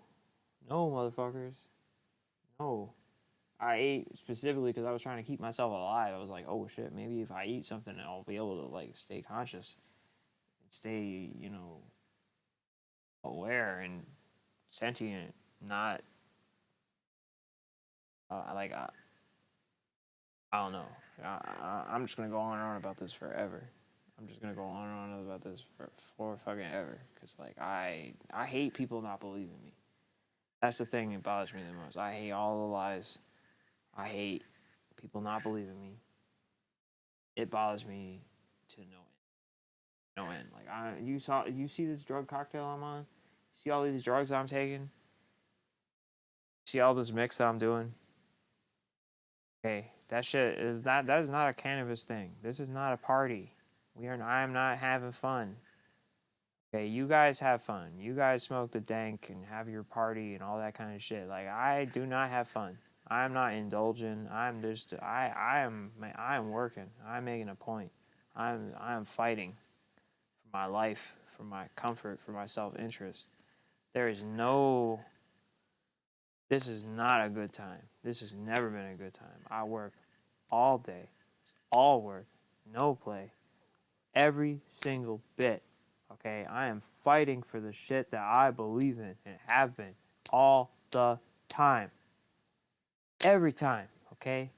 no, motherfuckers, no. I ate specifically because I was trying to keep myself alive. I was like, oh shit, maybe if I eat something, I'll be able to like stay conscious and stay, aware and sentient, not like I don't know. I'm just gonna go on and on about this forever. I'm just gonna go on and on about this for fucking ever. Cause like I hate people not believing me. That's the thing that bothers me the most. I hate all the lies. I hate people not believing me. It bothers me to no end. Like you see this drug cocktail I'm on. You see all these drugs I'm taking. You see all this mix that I'm doing. Okay, that shit is not. That is not a cannabis thing. This is not a party. I am not having fun. Okay, you guys have fun. You guys smoke the dank and have your party and all that kind of shit. Like I do not have fun. I am not indulging. I'm just. I am working. I'm making a point. I am fighting for my life, for my comfort, for my self interest. There is no. This is not a good time. This has never been a good time. I work all day, all work, no play, every single bit. Okay, I am fighting for the shit that I believe in and have been all the time. Every time, okay?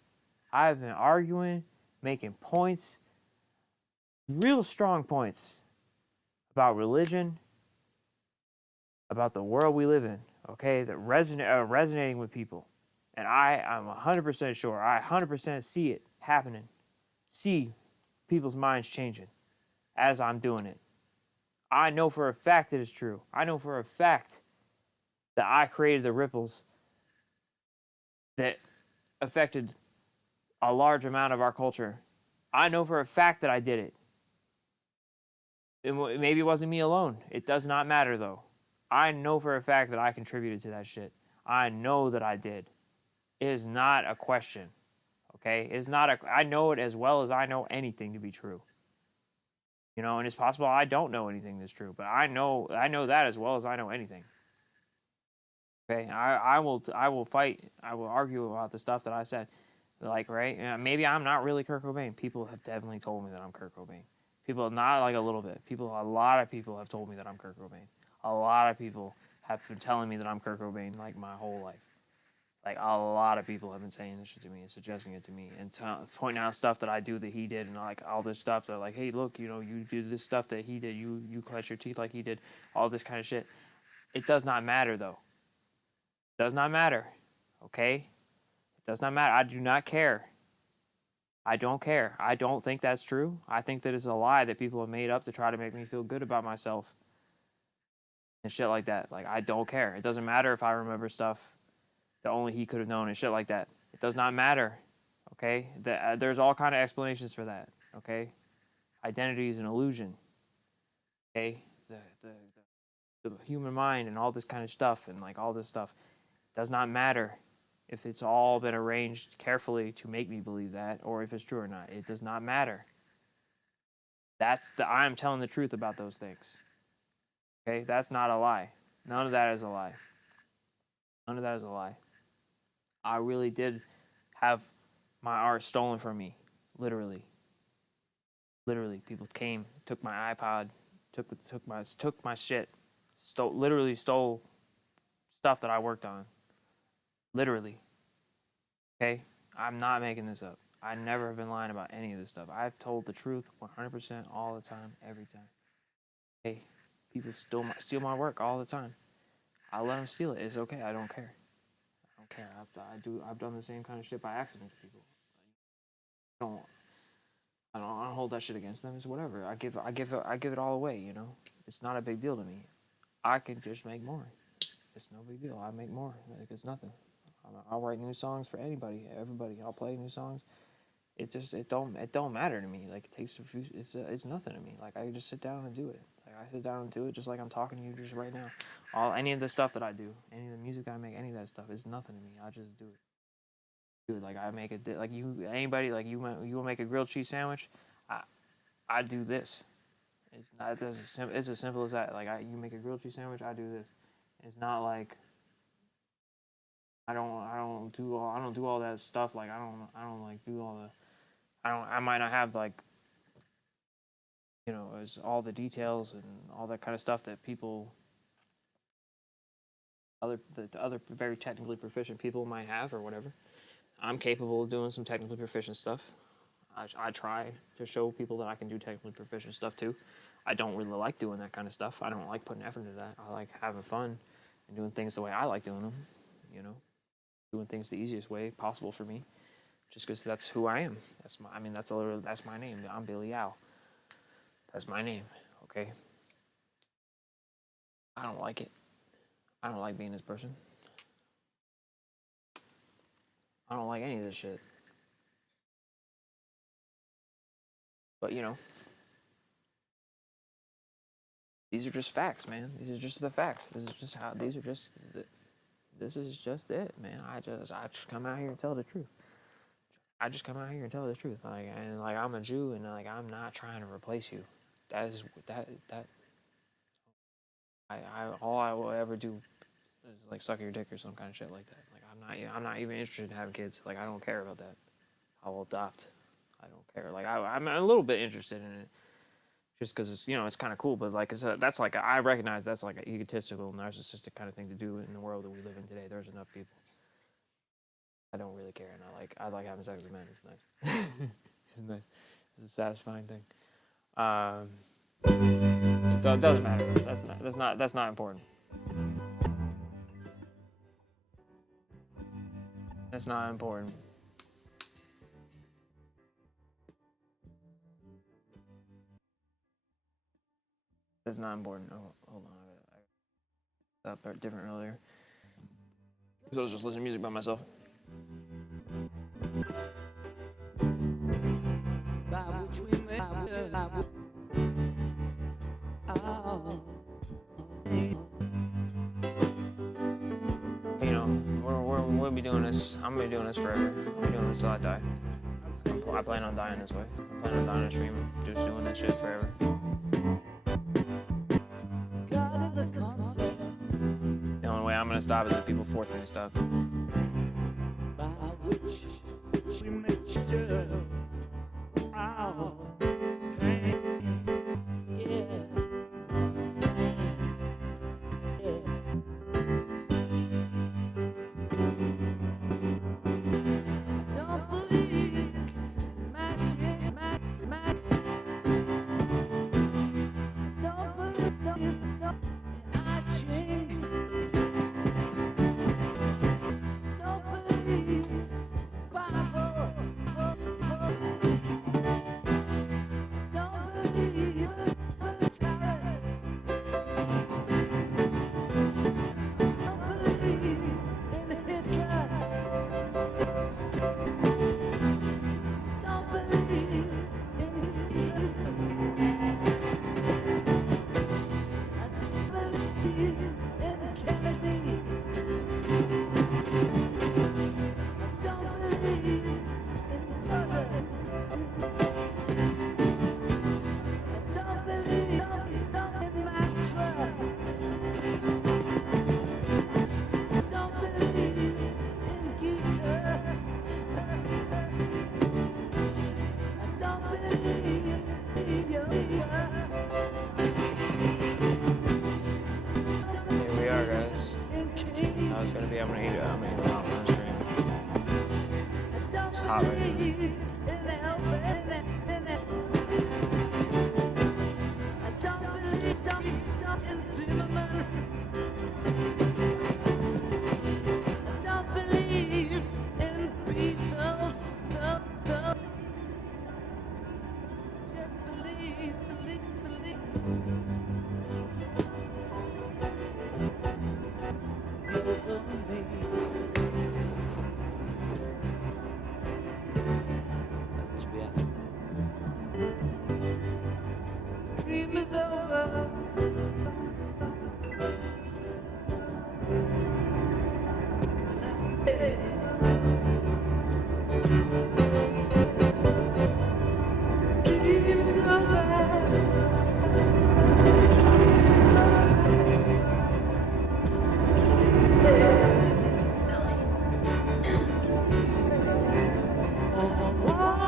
I've been arguing, making points, real strong points about religion, about the world we live in, okay, that resonating with people. And I'm 100% sure, I 100% see it happening, see people's minds changing as I'm doing it. I know for a fact that it's true. I know for a fact that I created the ripples that affected a large amount of our culture. I know for a fact that I did it. Maybe it wasn't me alone. It does not matter though. I know for a fact that I contributed to that shit. I know that I did. It is not a question. Okay? It's not a I know it as well as I know anything to be true. And it's possible I don't know anything that's true, but I know that as well as I know anything. Okay? I will fight. I will argue about the stuff that I said. Like, right? Maybe I'm not really Kurt Cobain. People have definitely told me that I'm Kurt Cobain. People, not like a little bit. A lot of people have told me that I'm Kurt Cobain. A lot of people have been telling me that I'm Kurt Cobain like my whole life. Like a lot of people have been saying this shit to me and suggesting it to me and pointing out stuff that I do that he did and like all this stuff. They're like, hey, look, you do this stuff that he did. You clutch your teeth like he did. All this kind of shit. It does not matter though. It does not matter. Okay? It does not matter. I do not care. I don't care. I don't think that's true. I think that it's a lie that people have made up to try to make me feel good about myself and shit like that. Like, I don't care. It doesn't matter if I remember stuff that only he could have known and shit like that. It does not matter. Okay? There's all kind of explanations for that. Okay? Identity is an illusion. Okay? The human mind and all this kind of stuff and like all this stuff does not matter if it's all been arranged carefully to make me believe that or if it's true or not. It does not matter. I'm telling the truth about those things. Okay? That's not a lie. None of that is a lie. None of that is a lie. I really did have my art stolen from me. Literally. Literally. People came, took my iPod, took my shit. Literally stole stuff that I worked on. Literally. Okay? I'm not making this up. I never have been lying about any of this stuff. I've told the truth 100% all the time, every time. Hey, people steal my work all the time. I let them steal it. It's okay. I don't care. I don't care. I've done the same kind of shit by accident to people. I don't hold that shit against them. It's whatever. I give it all away. It's not a big deal to me. I can just make more. It's no big deal. I make more. Like it's nothing. I'll write new songs for anybody, everybody. I'll play new songs. it don't matter to me. Like it takes a few, it's nothing to me. Like I just sit down and do it. Like I sit down and do it just like I'm talking to you just right now. Any of the stuff that I do, any of the music I make, any of that stuff is nothing to me. I just do it. Dude, like I make it like you anybody like you will make a grilled cheese sandwich. I I do this. It's as simple as that. Like you make a grilled cheese sandwich, I do this. It's not like I don't do all that stuff. Like I don't like do all the I might not have like as all the details and all that kind of stuff that people the other very technically proficient people might have or whatever. I'm capable of doing some technically proficient stuff. I try to show people that I can do technically proficient stuff too. I don't really like doing that kind of stuff. I don't like putting effort into that. I like having fun and doing things the way I like doing them. You know, doing things the easiest way possible for me, just because that's who I am. That's my name. I'm Billy Al. That's my name. Okay. I don't like it. I don't like being this person. I don't like any of this shit. But these are just facts, man. These are just the facts. This is just how. This is just it, man. I just come out here and tell the truth. I just come out here and tell the truth. Like I'm a Jew, and like I'm not trying to replace you. That is that. All I will ever do is like suck your dick or some kind of shit like that. Like I'm not even interested in having kids. Like I don't care about that. I will adopt. I don't care. Like I'm a little bit interested in it, just because it's kind of cool. But like that's like I recognize that's like an egotistical, narcissistic kind of thing to do in the world that we live in today. There's enough people. I don't really care, and I like having sex with men. It's nice. It's nice. It's a satisfying thing. It doesn't matter. That's not important. That's not important. That's not important. Oh, hold on. I got different earlier. Because I was just listening to music by myself. We'll be doing this. I'm gonna be doing this forever. I'm gonna be doing this till I die. I plan on dying this way. I plan on dying on stream, just doing this shit forever. The only way I'm gonna stop is if people force me to stop. I'm gonna eat a lot on stream. It's hot right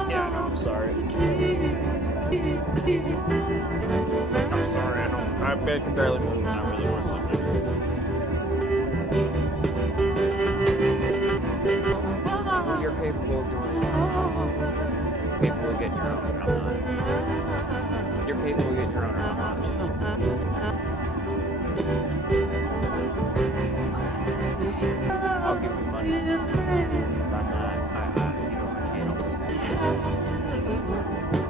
Yeah, no, I'm sorry. I'm sorry, I can barely move and I really want something. You're capable of doing it. You're capable of getting your own, and I'm not. You're capable of getting your own, and I'm not. I'll give you money. I'm not, I can't.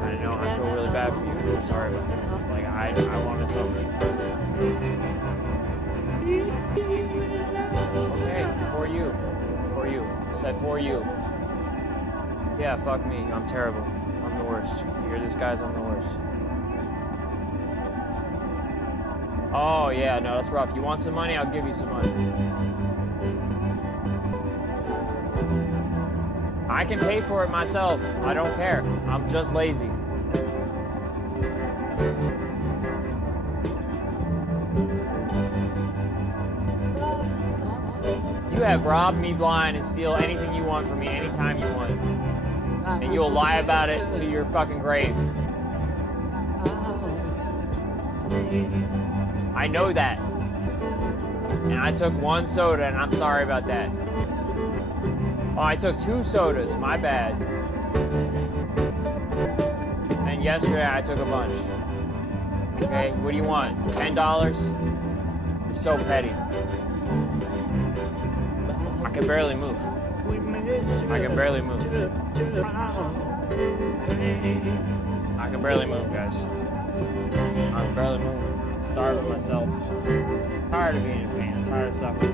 I know, I feel really bad for you. I'm sorry about that. Like, I wanted something. Okay, for you. For you. Said for you. Yeah, fuck me. I'm terrible. I'm the worst. You're this guy's, I'm the worst. Oh, yeah, no, that's rough. You want some money? I'll give you some money. I can pay for it myself. I don't care. I'm just lazy. You have robbed me blind and steal anything you want from me anytime you want. And you'll lie about it to your fucking grave. I know that. And I took one soda and I'm sorry about that. Oh, I took 2 sodas, my bad. And yesterday I took a bunch. Okay, what do you want? $10? You're so petty. I can barely move. I can barely move. I can barely move, guys. I can barely move. I'm starving myself. I'm tired of being in pain. I'm tired of suffering.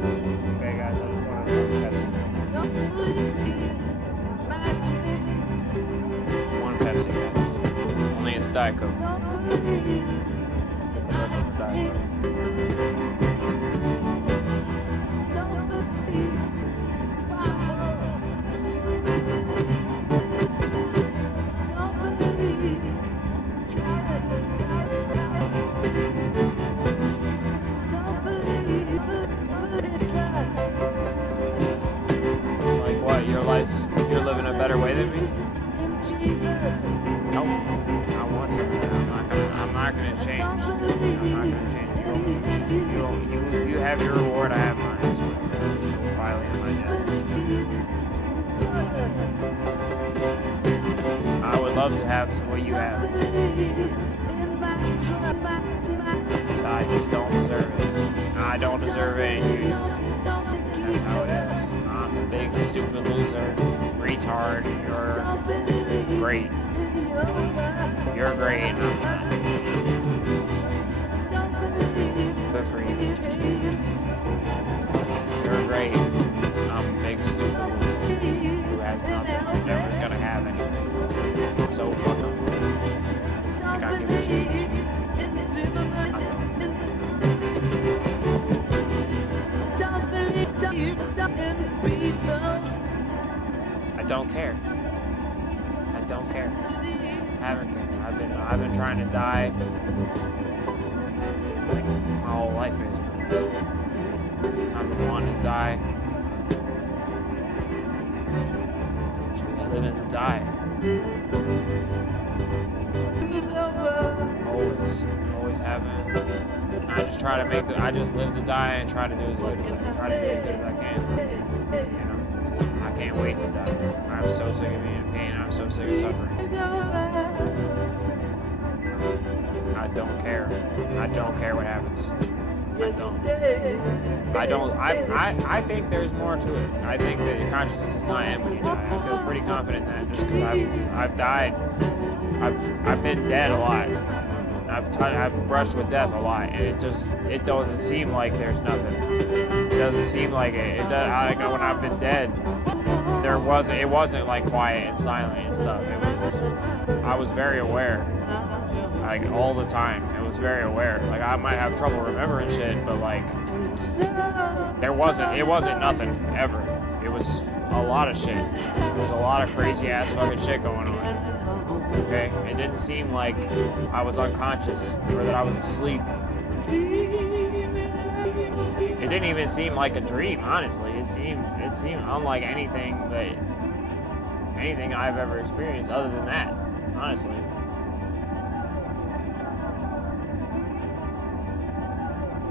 Okay, guys, I just want to Pepsi. One Pepsi, guys. Only it's Diet Coke. It's Diet Coke. Like what? You're living a better way than me? Nope. I want something. I'm not gonna change. I'm not gonna change. You have your reward. I have mine. So violate my debt. I would love to have what you have. I just don't deserve it. I don't deserve it, and you do. That's how it is. I'm a big, stupid loser, retard, and you're great. You're great, and I'm not. Good for you. You're great. I'm a big, stupid loser who has nothing, never gonna have anything. So fuck up. I gotta give it to you. I don't care. I don't care. I haven't cared. I've been trying to die like my whole life basically. I've been wanting to die. Living to die. Always have been. I just try to I just live to die and try to do as good as I can. You know, I can't wait to die. I'm so sick of being in pain. I'm so sick of suffering. I don't care. I don't care what happens. I think there's more to it. I think that your consciousness is not end when you die. I feel pretty confident in that just because I've died. I've been dead a lot. I've brushed with death a lot, and it doesn't seem like there's nothing. It doesn't seem like it. Like when I've been dead, it wasn't like quiet and silent and stuff. I was very aware, like all the time. It was very aware. Like I might have trouble remembering shit, but like it wasn't nothing ever. It it was a lot of shit. There was a lot of crazy ass fucking shit going on. Okay? It didn't seem like I was unconscious or that I was asleep. It didn't even seem like a dream, honestly. It seemed unlike anything I've ever experienced other than that, honestly.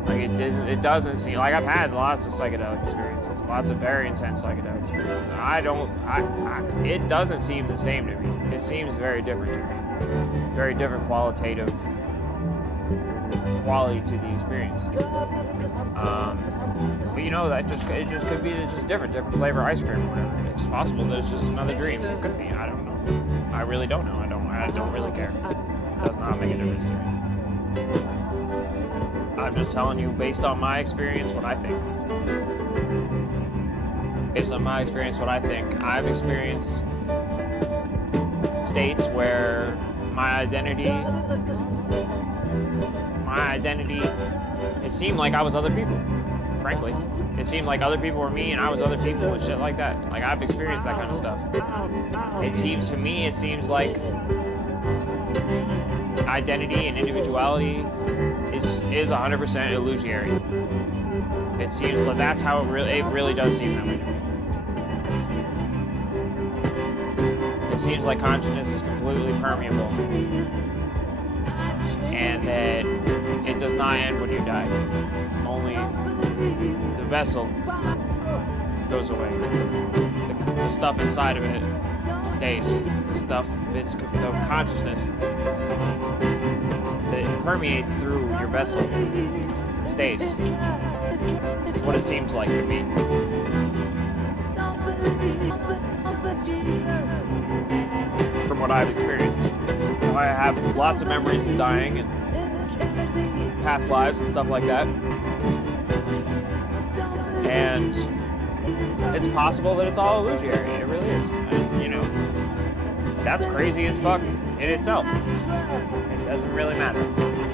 Like it doesn't seem like I've had lots of psychedelic experiences, lots of very intense psychedelic experiences. It doesn't seem the same to me. It seems very different to me. Very different qualitative quality to the experience. But you know, it just could be just different flavor ice cream or whatever. It's possible that it's just another dream. It could be. I don't know. I really don't know. I don't really care. It does not make a difference to me. I'm just telling you based on my experience what I think. Based on my experience what I think. I've experienced states where my identity, it seemed like I was other people, frankly. It seemed like other people were me and I was other people and shit like that. Like, I've experienced that kind of stuff. It seems like identity and individuality is 100% illusory. It seems like that's how it really does seem that way to me. It seems like consciousness is completely permeable. And that it does not end when you die. Only the vessel goes away. The stuff inside of it stays. The consciousness that permeates through your vessel stays. It's what it seems like to me. From what I've experienced. I have lots of memories of dying and past lives and stuff like that. And it's possible that it's all illusory. It really is. And, you know, that's crazy as fuck in itself. It doesn't really matter.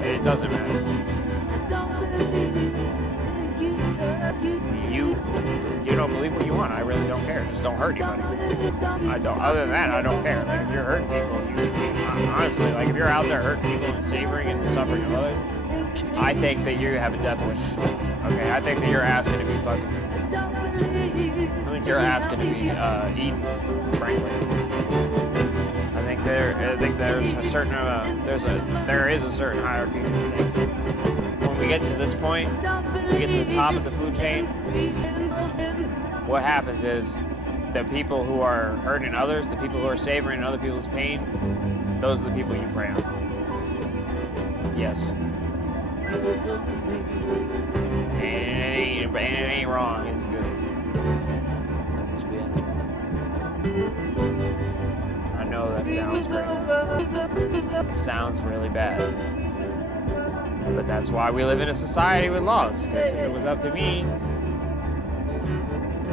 It doesn't matter. You don't believe what you want. I really don't care. Just don't hurt anybody. I don't. Other than that, I don't care. Like, if you're hurting people, honestly, like, if you're out there hurting people and savoring in the suffering of others, I think that you have a death wish. Okay, I think that you're asking to be fucking. I think you're asking to be eaten, frankly. There's a certain there is a certain hierarchy of things. When we get to this point, we get to the top of the food chain. What happens is the people who are hurting others, the people who are savoring other people's pain, those are the people you prey on. Yes. And it ain't wrong. It's good. I know that sounds crazy. It sounds really bad. But that's why we live in a society with laws. Because if it was up to me,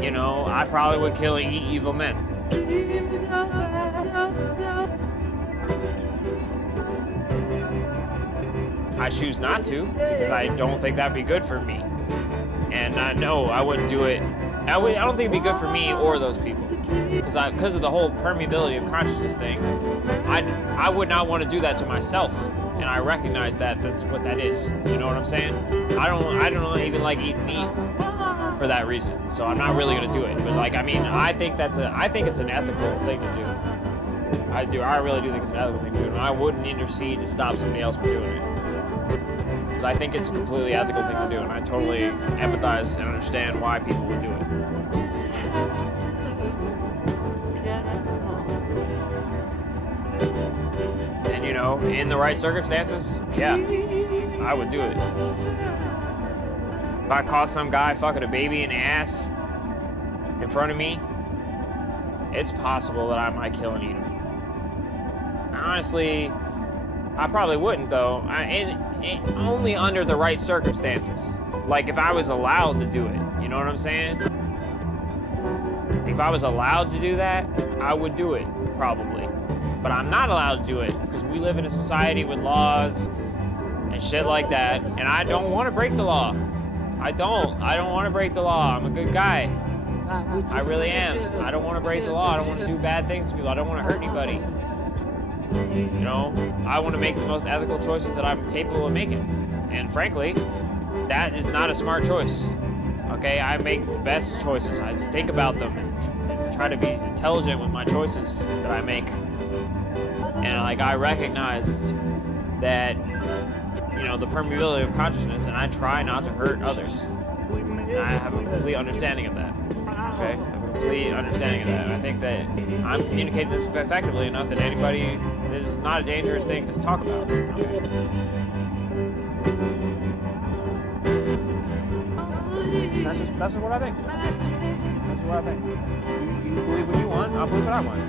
you know, I probably would kill and eat evil men. I choose not to, because I don't think that'd be good for me. And I know I wouldn't do it. I don't think it'd be good for me or those people. Because of the whole permeability of consciousness thing, I would not want to do that to myself. And I recognize that that's what that is. You know what I'm saying? I don't even like eating meat for that reason. So I'm not really gonna do it. But like, I mean, I think it's an ethical thing to do. I really do think it's an ethical thing to do. And I wouldn't intercede to stop somebody else from doing it. Because I think it's a completely ethical thing to do, and I totally empathize and understand why people would do it. And you know, in the right circumstances, yeah, I would do it. If I caught some guy fucking a baby in the ass in front of me, it's possible that I might kill and eat him. Honestly, I probably wouldn't though, and only under the right circumstances. Like if I was allowed to do it, you know what I'm saying? If I was allowed to do that, I would do it, probably. But I'm not allowed to do it because we live in a society with laws and shit like that, and I don't want to break the law. I don't want to break the law. I'm a good guy. I really am. I don't want to break the law. I don't want to do bad things to people. I don't want to hurt anybody. You know, I want to make the most ethical choices that I'm capable of making. And frankly, that is not a smart choice. Okay, I make the best choices. I just think about them and try to be intelligent with my choices that I make. And like I recognize that, you know, the permeability of consciousness, and I try not to hurt others. And I have a complete understanding of that. Okay, I have a complete understanding of that. And I think that I'm communicating this effectively enough that anybody, this is not a dangerous thing to talk about. Okay? That's just what I think. That's just what I think. You believe what you want, I'll believe what I want.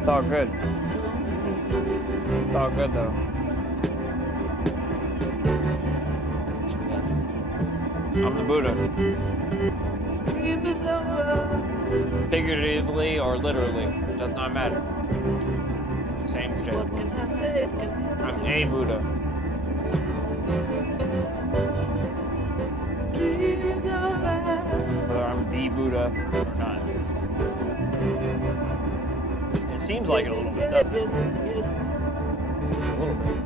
It's all good. It's all good though. I'm the Buddha. Figuratively or literally, does not matter. Same shit. I'm a Buddha. Whether I'm the Buddha or not. It seems like it a little bit, doesn't it? Just a little bit.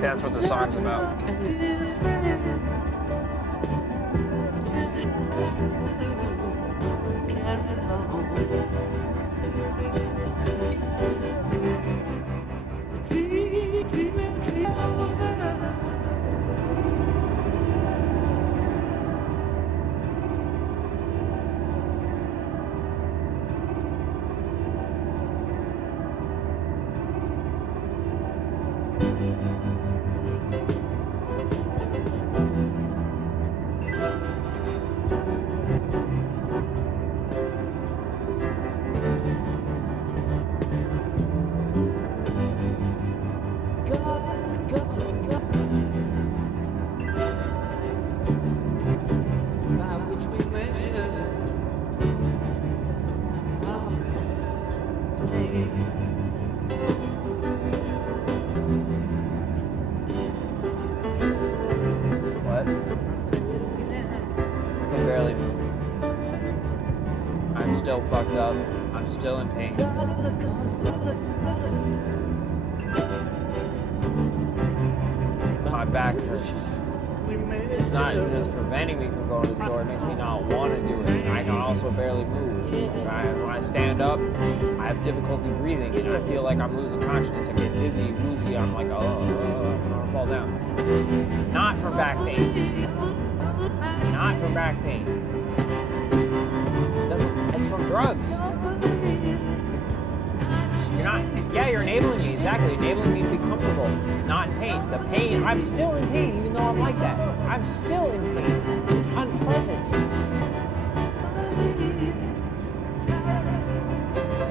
That's what the song's about. What? I can barely move. I'm still fucked up. I'm still in pain. My back hurts. It's not just preventing me from going to the door, it makes me not want to do it. And I can also barely move. When I stand up, I have difficulty breathing, and I feel like I'm losing consciousness. I get dizzy, woozy, I'm like, I'm gonna fall down. Not from back pain. Not from back pain. drugs. You're not, yeah, you're enabling me, exactly, enabling me to be comfortable, not in pain. The pain, I'm still in pain, even though I'm like that. I'm still in pain. It's unpleasant.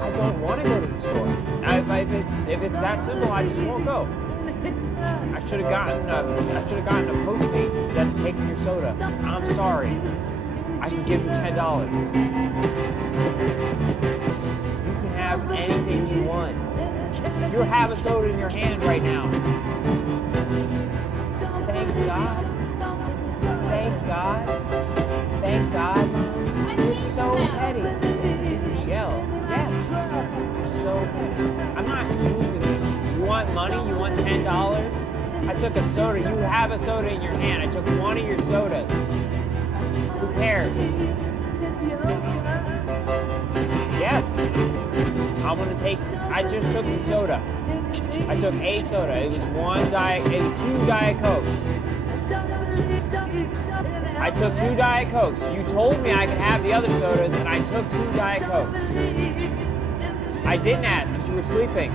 I don't want to go to the store. If it's that simple, I just won't go. I should have gotten a Postmates instead of taking your soda. I'm sorry. I can give you $10. You can have anything you want. You have a soda in your hand right now. Thank God. Thank God. Thank God. You're so petty. Yell. Yes. So petty. I'm not using it. You want money? You want $10? I took a soda. You have a soda in your hand. I took one of your sodas. Who cares? Yes. I just took the soda. I took a soda. It was two Diet Cokes. I took 2 Diet Cokes. You told me I could have the other sodas, and I took 2 Diet Cokes. I didn't ask because you were sleeping.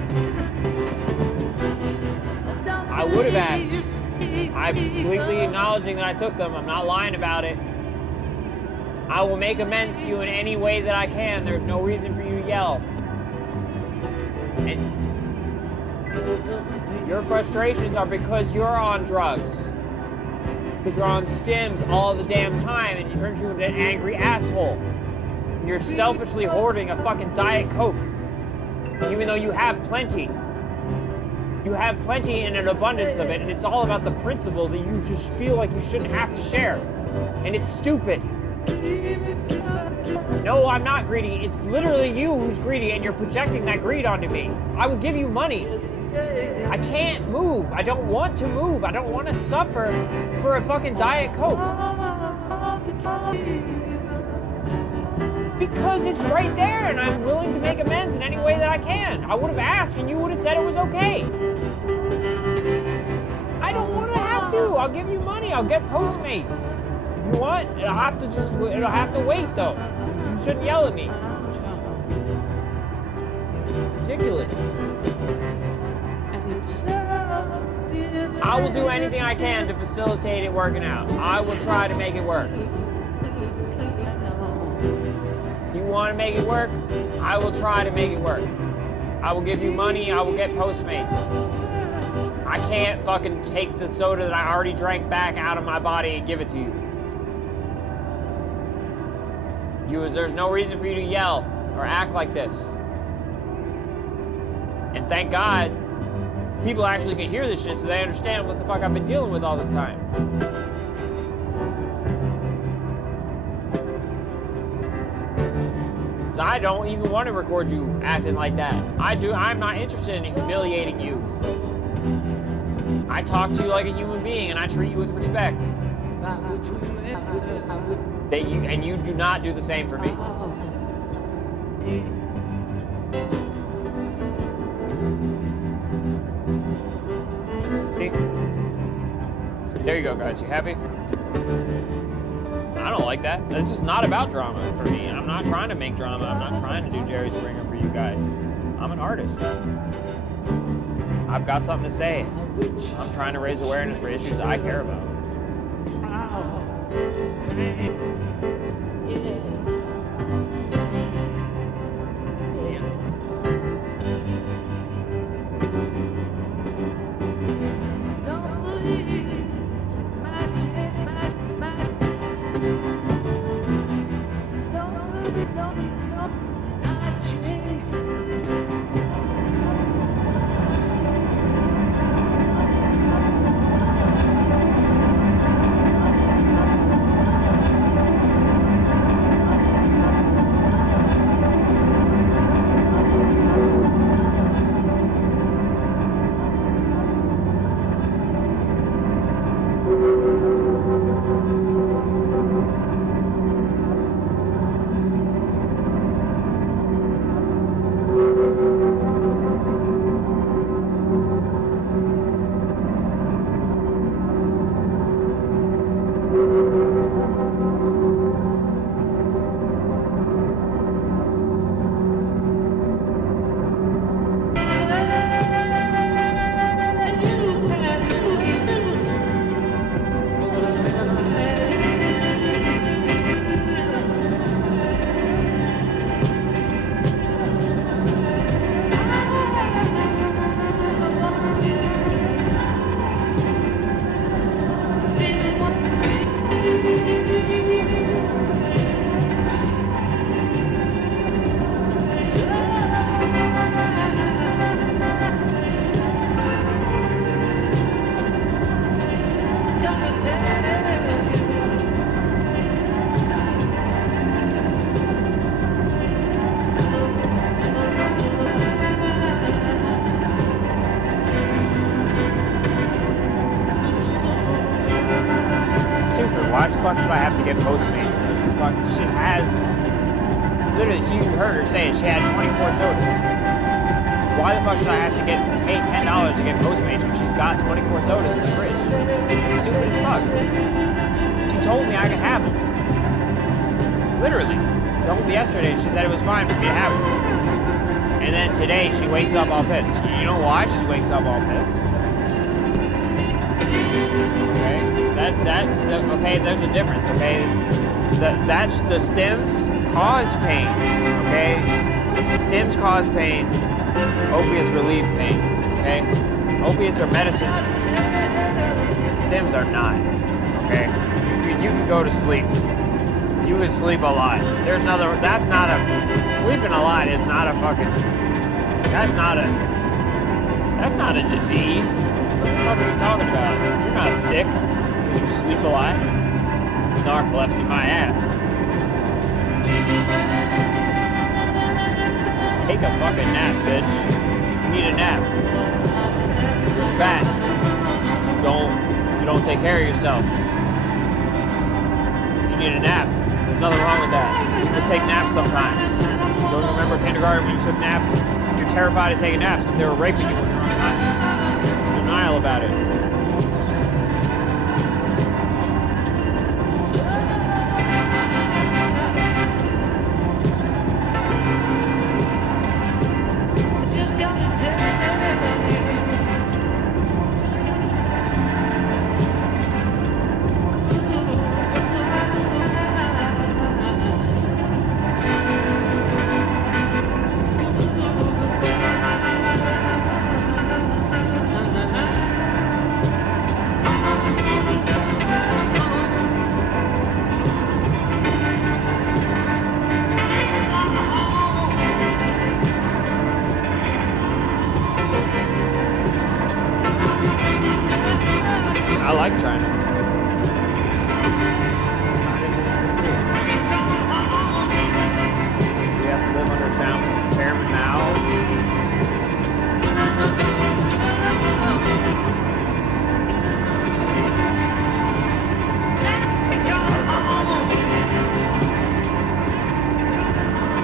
I would have asked. I'm completely acknowledging that I took them. I'm not lying about it. I will make amends to you in any way that I can. There's no reason for you to yell. And your frustrations are because you're on drugs. Because you're on stims all the damn time and it turns you into an angry asshole. You're selfishly hoarding a fucking Diet Coke. Even though you have plenty. You have plenty and an abundance of it, and it's all about the principle that you just feel like you shouldn't have to share. And it's stupid. No, I'm not greedy. It's literally you who's greedy, and you're projecting that greed onto me. I will give you money. I can't move. I don't want to move. I don't want to suffer for a fucking Diet Coke. Because it's right there, and I'm willing to make amends in any way that I can. I would have asked, and you would have said it was okay. I don't want to have to. I'll give you money. I'll get Postmates. If you want, it'll have to wait, though. You shouldn't yell at me. Ridiculous. I will do anything I can to facilitate it working out. I will try to make it work. You want to make it work? I will try to make it work. I will give you money. I will get Postmates. I can't fucking take the soda that I already drank back out of my body and give it to you. There's no reason for you to yell or act like this. And thank God, people actually can hear this shit so they understand what the fuck I've been dealing with all this time. So I don't even want to record you acting like that. I'm not interested in humiliating you. I talk to you like a human being and I treat you with respect. And you do not do the same for me. There you go, guys. You happy? I don't like that. This is not about drama for me. I'm not trying to make drama. I'm not trying to do Jerry Springer for you guys. I'm an artist. I've got something to say. I'm trying to raise awareness for issues I care about. has, literally, you heard her say it, she had 24 sodas. Why the fuck should I have to pay $10 to get Postmates when she's got 24 sodas in the fridge? It's stupid as fuck. She told me I could have them. Literally. Told me yesterday, she said it was fine for me to have them. And then today, she wakes up all pissed. You know why she wakes up all pissed? Okay? Okay, there's a difference, okay? That's the stims cause pain, okay? Stims cause pain. Opiates relieve pain, okay? Opiates are medicine. Stims are not, okay? You can go to sleep. You can sleep a lot. Sleeping a lot is not a fucking, that's not a disease. What the fuck are you talking about? You're not sick. You sleep a lot. Narcolepsy my ass. Take a fucking nap, bitch. You need a nap. You're fat. You don't take care of yourself. You need a nap. There's nothing wrong with that. People take naps sometimes. Don't you remember kindergarten when you took naps? You're terrified of taking naps because they were raping you when you were in denial about it. I like China. We have to live under Chairman Mao.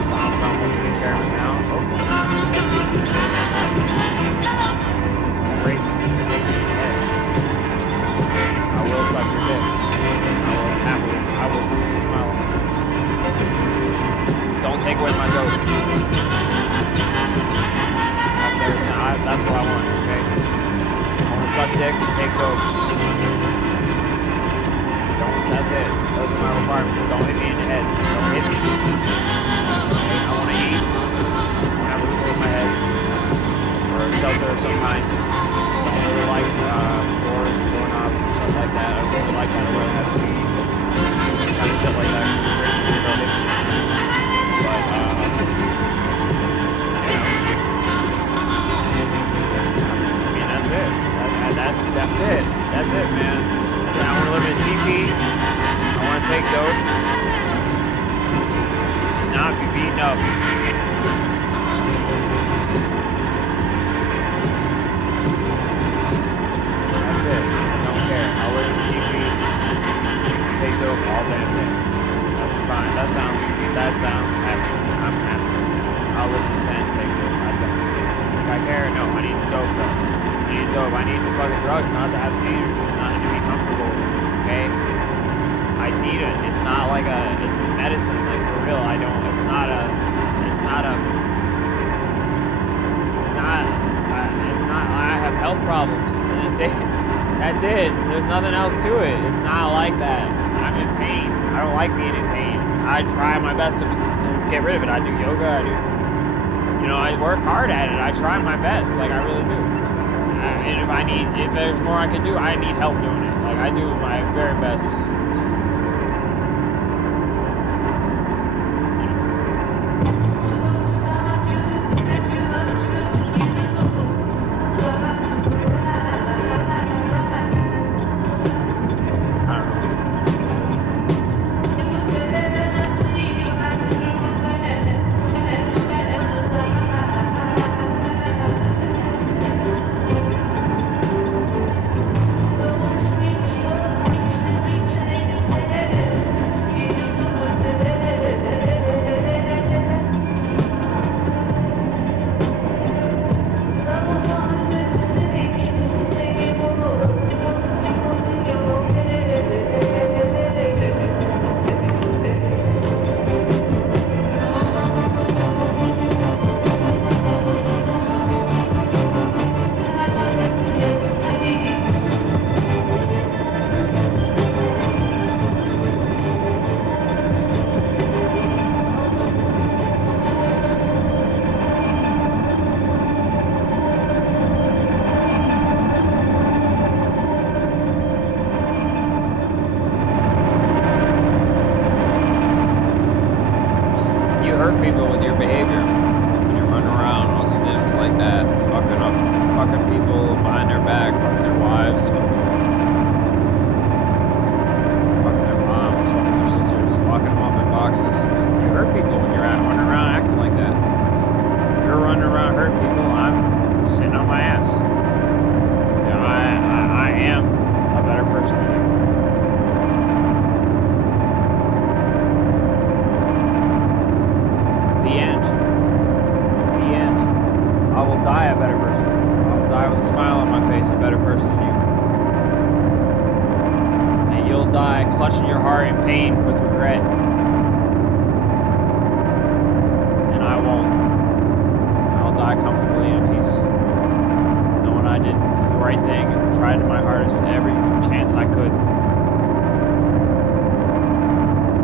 Donald Trump wants to be Chairman Mao. Great. I will suck your dick. I will do you smile. Don't take away my dope. That's what I want, okay? I want to suck dick and take dope. That's it. Those are my requirements. Don't hit me in the head. Don't hit me. I want to eat. I want to have a roof over my head. Or shelter of some kind. I don't really like doors, doorknobs, and stuff like that. I don't really like that. I really have weeds. Kind of shit like that. But, I mean, that's it. That's it. That's it, man. I want to live in a teepee. I want to take dope. Not be beaten up. That's it. I don't care. I'll live in a teepee. Take dope all damn day. That's fine. That sounds happy. I'm happy. I'll live in a tent, take dope. I don't. If I care, no. I need the dope though. I need dope. I need the fucking drugs, not to have seizures, not to be comfortable. Okay? I need it. It's not like it's medicine, like for real. I have health problems. And that's it. That's it. There's nothing else to it. It's not like that. I'm in pain. I don't like being in pain. I try my best to get rid of it. I do yoga. I work hard at it. I try my best. Like, I really do. And if there's more I could do, I need help doing it. Like, I do my very best. you hurt people with your behavior. When you're running around on stims like that, fucking people behind their back, fucking their wives, fucking their moms, fucking their sisters, locking them up in boxes. You hurt people when you're running around acting like that. If you're running around hurting people, I'm sitting on my ass. You know, I am a better person than you. The end. The end. I will die a better person. I will die with a smile on my face, a better person than you. And you'll die clutching your heart in pain with regret. And I won't. I'll die comfortably in peace, knowing I did the right thing and tried my hardest every chance I could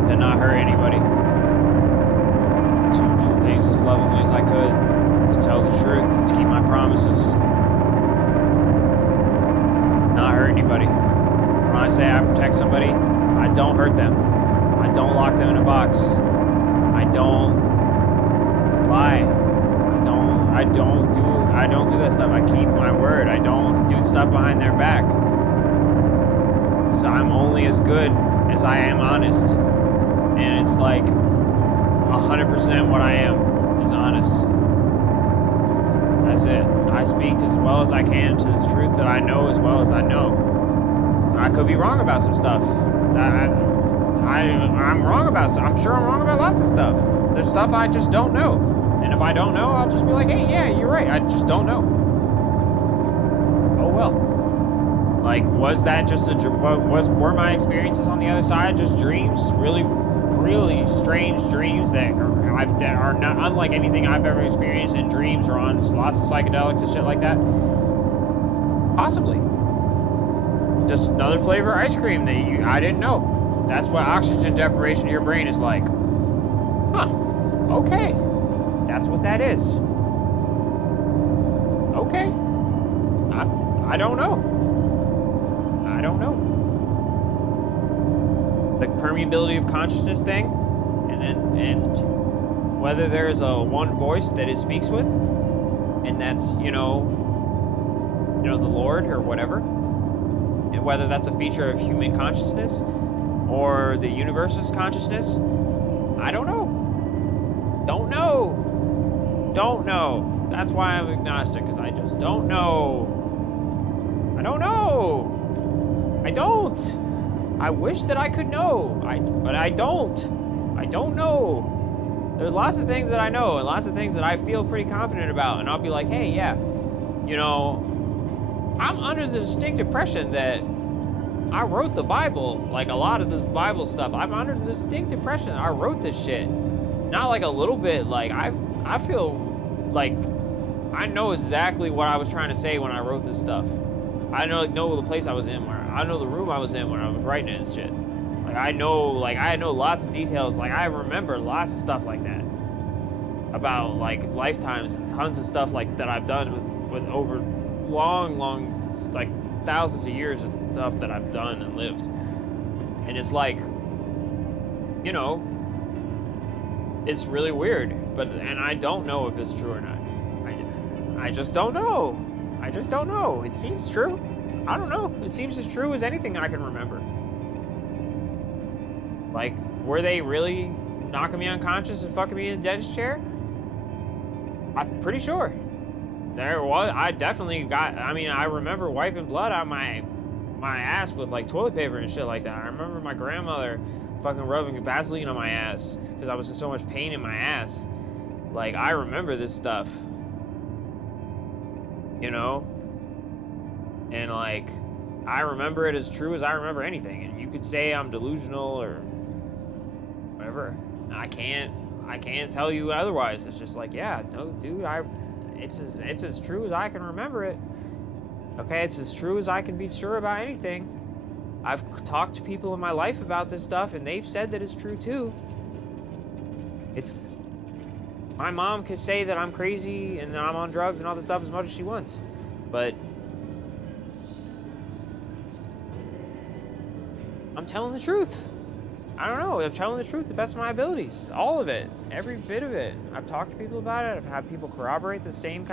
to not hurt anybody, to do things as lovingly as I could, to tell the truth, to keep my promises, not hurt anybody. When I say I protect somebody, I don't hurt them. I don't lock them in a box. I don't lie. I don't do that stuff. I keep my word. I don't do stuff behind their back. Because I'm only as good as I am honest. And it's like 100% what I am is honest. That's it. I speak as well as I can to the truth that I know as well as I know. I could be wrong about some stuff. I'm wrong about stuff. I'm sure I'm wrong about lots of stuff. There's stuff I just don't know. And if I don't know, I'll just be like, hey, yeah, you're right. I just don't know. Oh, well. Like, was that just were my experiences on the other side just dreams? Really, really strange dreams that are not unlike anything I've ever experienced in dreams or on lots of psychedelics and shit like that? Possibly. Just another flavor of ice cream that I didn't know. That's what oxygen deprivation of your brain is like. Huh. Okay. That's what that is. Okay. I don't know. I don't know. The permeability of consciousness thing, and whether there's a one voice that it speaks with, and that's the Lord or whatever, and whether that's a feature of human consciousness or the universe's consciousness, I don't know. Don't know. Don't know. That's why I'm agnostic, because I just don't know. I don't know. I don't. I wish that I could know. But I don't. I don't know. There's lots of things that I know and lots of things that I feel pretty confident about, and I'll be like, hey, yeah, I'm under the distinct impression that I wrote the Bible, like a lot of this Bible stuff. I'm under the distinct impression that I wrote this shit. Not like a little bit, like I feel like I know exactly what I was trying to say when I wrote this stuff. I know the place I was in, I know the room I was in when I was writing it and shit. Like I know lots of details. Like I remember lots of stuff like that about like lifetimes and tons of stuff like that I've done with over long, like thousands of years of stuff that I've done and lived. And it's like, it's really weird, and I don't know if it's true or not. I just don't know. I just don't know. It seems true. I don't know. It seems as true as anything I can remember. Like, were they really knocking me unconscious and fucking me in the dentist chair? I'm pretty sure. There was. I definitely got. I mean, I remember wiping blood out my ass with like toilet paper and shit like that. I remember my grandmother fucking rubbing Vaseline on my ass because I was in so much pain in my ass. Like, I remember this stuff, and like I remember it as true as I remember anything. And you could say I'm delusional or whatever. I can't tell you otherwise. It's just like, yeah, no, dude, it's as true as I can remember it. Okay, it's as true as I can be sure about anything. I've talked to people in my life about this stuff, and they've said that it's true too. My mom could say that I'm crazy and that I'm on drugs and all this stuff as much as she wants, but I'm telling the truth. I don't know. I'm telling the truth, the best of my abilities, all of it, every bit of it. I've talked to people about it. I've had people corroborate the same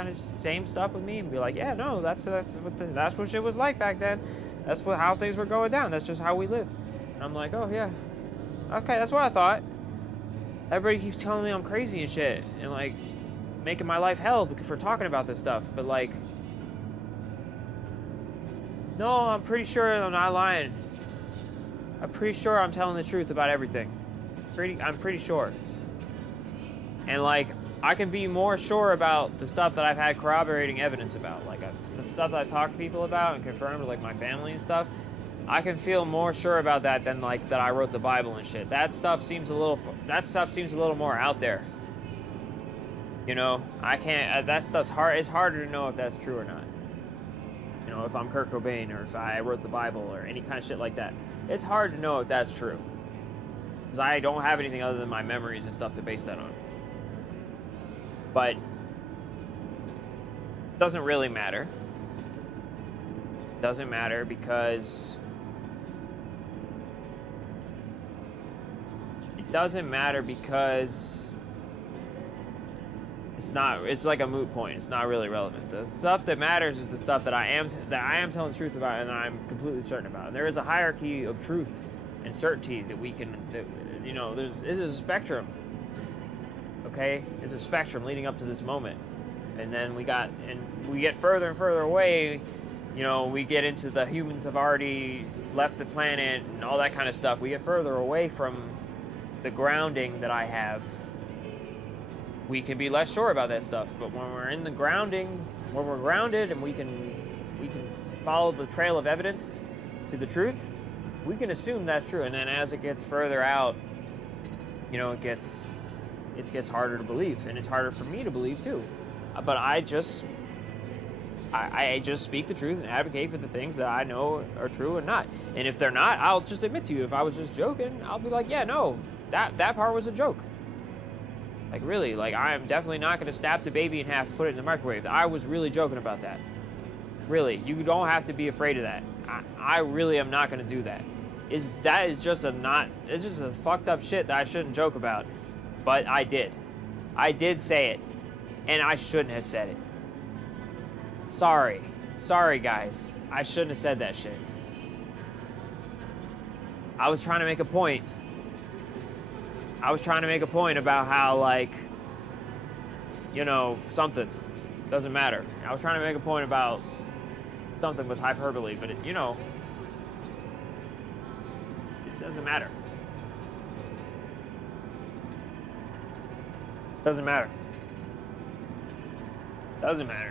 stuff with me and be like, yeah, no, that's what shit was like back then. That's how things were going down. That's just how we lived. And I'm like, oh yeah, okay, that's what I thought. Everybody keeps telling me I'm crazy and shit, and like making my life hell for talking about this stuff. But like, no, I'm pretty sure I'm not lying. I'm pretty sure I'm telling the truth about everything. I'm pretty sure. And like, I can be more sure about the stuff that I've had corroborating evidence about. Like the stuff that I've talked to people about and confirmed with like my family and stuff. I can feel more sure about that than like that I wrote the Bible and shit. That stuff seems a little more out there. You know, I can't. That stuff's hard. It's harder to know if that's true or not. You know, if I'm Kurt Cobain or if I wrote the Bible or any kind of shit like that. It's hard to know if that's true. Because I don't have anything other than my memories and stuff to base that on. But it doesn't really matter. It doesn't matter because it's like a moot point. It's not really relevant. The stuff that matters is the stuff that I am telling the truth about and I'm completely certain about. And there is a hierarchy of truth and certainty that it is a spectrum. Okay? There's a spectrum leading up to this moment. And then we get further and further away, you know, we get into the humans have already left the planet and all that kind of stuff. We get further away from the grounding that I have. We can be less sure about that stuff, but when we're in the grounding, when we're grounded and we can follow the trail of evidence to the truth, we can assume that's true. And then as it gets further out, you know, it gets harder to believe, and it's harder for me to believe too. But I just speak the truth and advocate for the things that I know are true and not. And if they're not, I'll just admit to you. If I was just joking, I'll be like, yeah, no, that part was a joke. Like, really, like, I am definitely not going to snap the baby in half and put it in the microwave. I was really joking about that. Really, you don't have to be afraid of that. I really am not going to do that. It's just a fucked up shit that I shouldn't joke about. But I did. I did say it. And I shouldn't have said it. Sorry. Sorry, guys. I shouldn't have said that shit. I was trying to make a point. About how, like, you know, something. Doesn't matter. I was trying to make a point about something with hyperbole, but, it doesn't matter. Doesn't matter. Doesn't matter.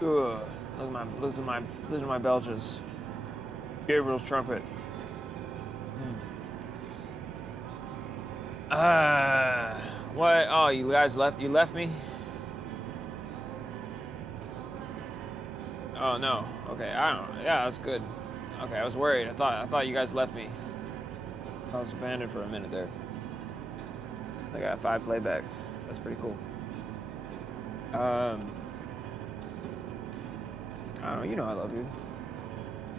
Ugh. Listen to my belches. Gabriel's trumpet. What? Oh, you guys left? You left me? Oh no. Okay, I don't know. Yeah, that's good. Okay, I was worried. I thought you guys left me. I was abandoned for a minute there. I got 5 playbacks. That's pretty cool. I don't know. You know I love you.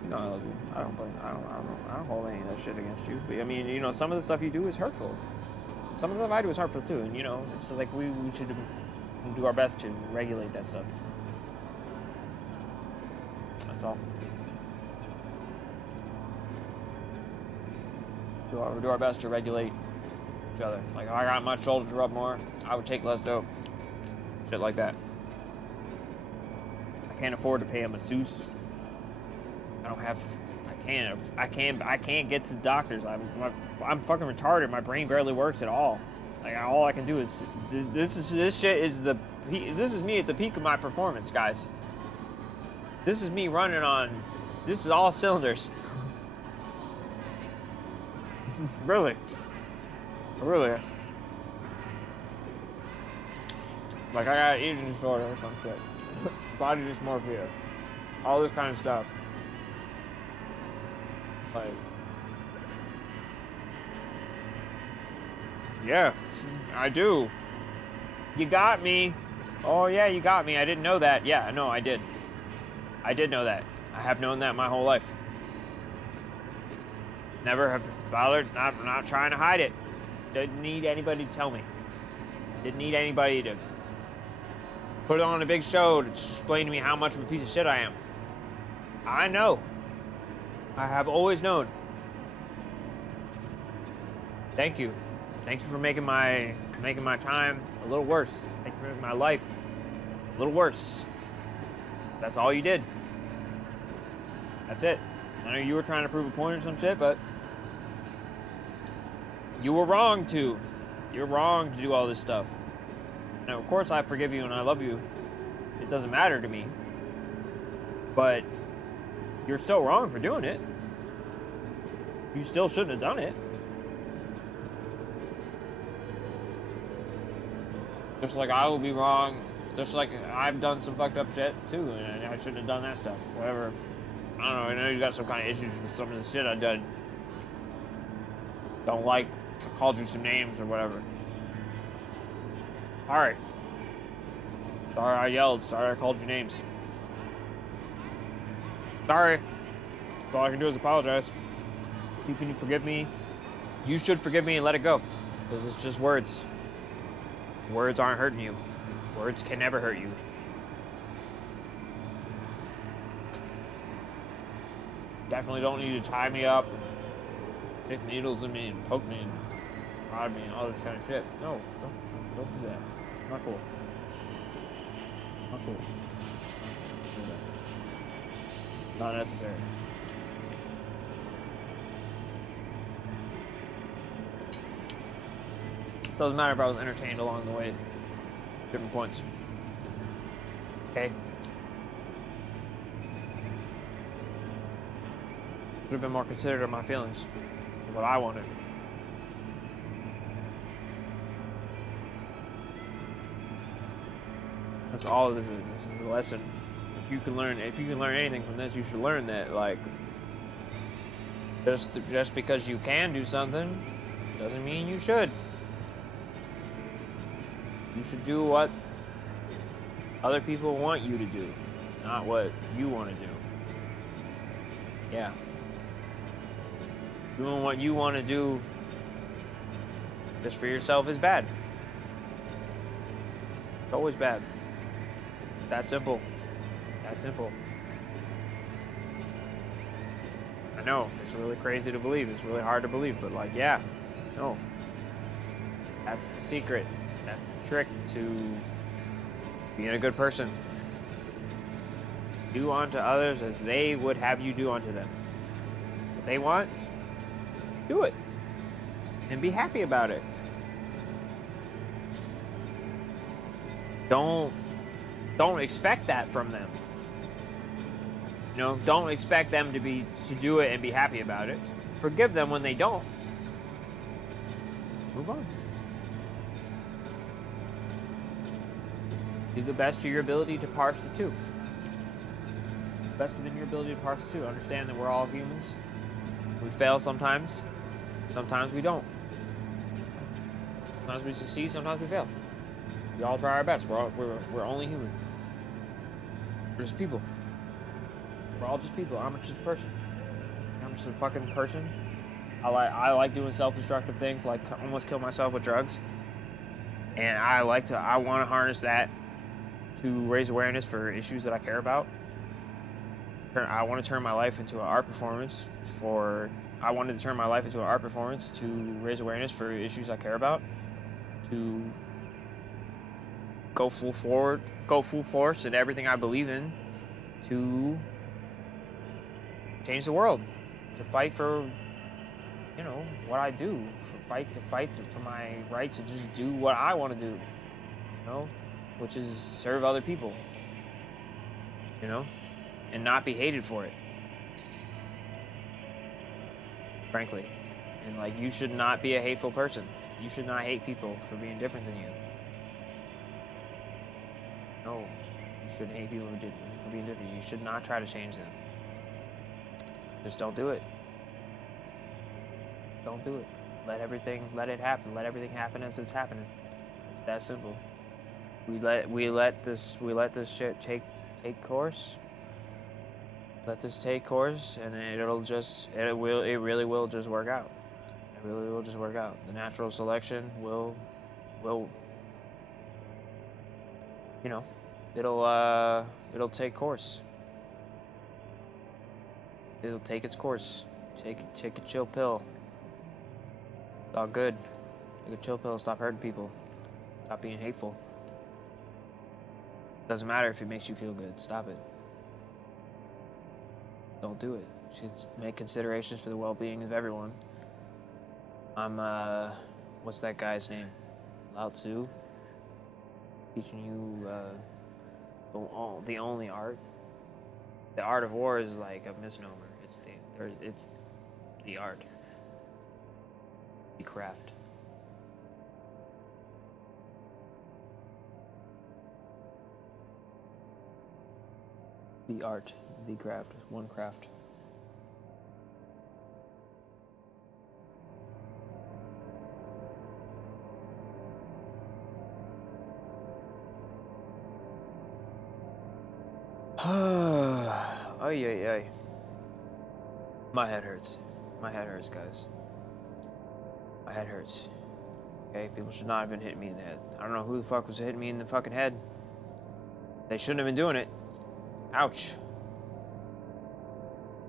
You know I love you. I don't hold any of that shit against you. But I mean, you know, some of the stuff you do is hurtful. Some of the stuff I do is hurtful too, and you know, it's like we should do our best to regulate that stuff. That's all. Do our best to regulate each other. Like, if I got my shoulder to rub more, I would take less dope. Shit like that. I can't afford to pay a masseuse. I can't get to the doctors. I'm fucking retarded. My brain barely works at all. Like, all I can do is this is me at the peak of my performance, guys. This is me running on. This is all cylinders. Really. Like, I got eating disorder or some shit. Body dysmorphia. All this kind of stuff. Like, yeah, I do. You got me. Oh yeah, you got me. I didn't know that. Yeah, no, I did. I did know that. I have known that my whole life. Never have bothered. I'm not trying to hide it. Didn't need anybody to tell me. Didn't need anybody to put on a big show to explain to me how much of a piece of shit I am. I know. I have always known. Thank you. Thank you for making my time a little worse. Thank you for making my life a little worse. That's all you did. That's it. I know you were trying to prove a point or some shit, but you were wrong to. You're wrong to do all this stuff. Now, of course, I forgive you and I love you. It doesn't matter to me. But you're still wrong for doing it. You still shouldn't have done it. Just like I will be wrong. Just like I've done some fucked up shit too, and I shouldn't have done that stuff. Whatever. I don't know. I know you got some kind of issues with some of the shit I've done. Don't like called you some names or whatever. Alright. Sorry I yelled. Sorry I called you names. Sorry. That's all I can do is apologize. You can forgive me. You should forgive me and let it go. Because it's just words. Words aren't hurting you. Words can never hurt you. Definitely don't need to tie me up, stick needles in me and poke me and prod me and all this kind of shit. No, don't do that. It's not cool. Not cool. Don't do that. Not necessary. Doesn't matter if I was entertained along the way. Different points. Okay. Should have been more considerate of my feelings. Of what I wanted. That's all this is. This is a lesson. If you can learn anything from this, you should learn that, like, just because you can do something doesn't mean you should. You should do what other people want you to do, not what you want to do. Yeah. Doing what you want to do just for yourself is bad. It's always bad. That simple. That simple. I know, it's really crazy to believe. It's really hard to believe, but like, yeah, no. That's the secret. That's the trick to being a good person. Do unto others as they would have you do unto them. What they want, do it. And be happy about it. Don't expect that from them. You know, don't expect them to do it and be happy about it. Forgive them when they don't. Move on. Do the best of your ability to parse the two. Best within your ability to parse the two. Understand that we're all humans. We fail sometimes. Sometimes we don't. Sometimes we succeed. Sometimes we fail. We all try our best. We're only human. We're just people. We're all just people. I'm just a person. I'm just a fucking person. I like doing self-destructive things, like almost kill myself with drugs. And I want to harness that to raise awareness for issues that I care about. I want to turn my life into an art performance I wanted to turn my life into an art performance to raise awareness for issues I care about, to go full force in everything I believe in, to change the world, to fight for, you know, what I do, to fight for my right to just do what I want to do, you know, which is serve other people, you know, and not be hated for it. Frankly. And like, you should not be a hateful person. You should not hate people for being different than you. No, you shouldn't hate people for being different. You should not try to change them. Just don't do it. Don't do it. Let it happen. Let everything happen as it's happening. It's that simple. We let this shit take course. let this take course, and it really will just work out. It really will just work out. The natural selection will, you know, it'll take course. It'll take its course. Take a chill pill. It's all good. Take a chill pill. Stop hurting people. Stop being hateful. Doesn't matter if it makes you feel good. Stop it. Don't do it. You should make considerations for the well-being of everyone. What's that guy's name? Lao Tzu. Teaching you the only art. The art of war is like a misnomer. It's the art. The craft. The art, the craft, one craft. Oh yeah. My head hurts. My head hurts, guys. My head hurts. Okay, people should not have been hitting me in the head. I don't know who the fuck was hitting me in the fucking head. They shouldn't have been doing it. Ouch.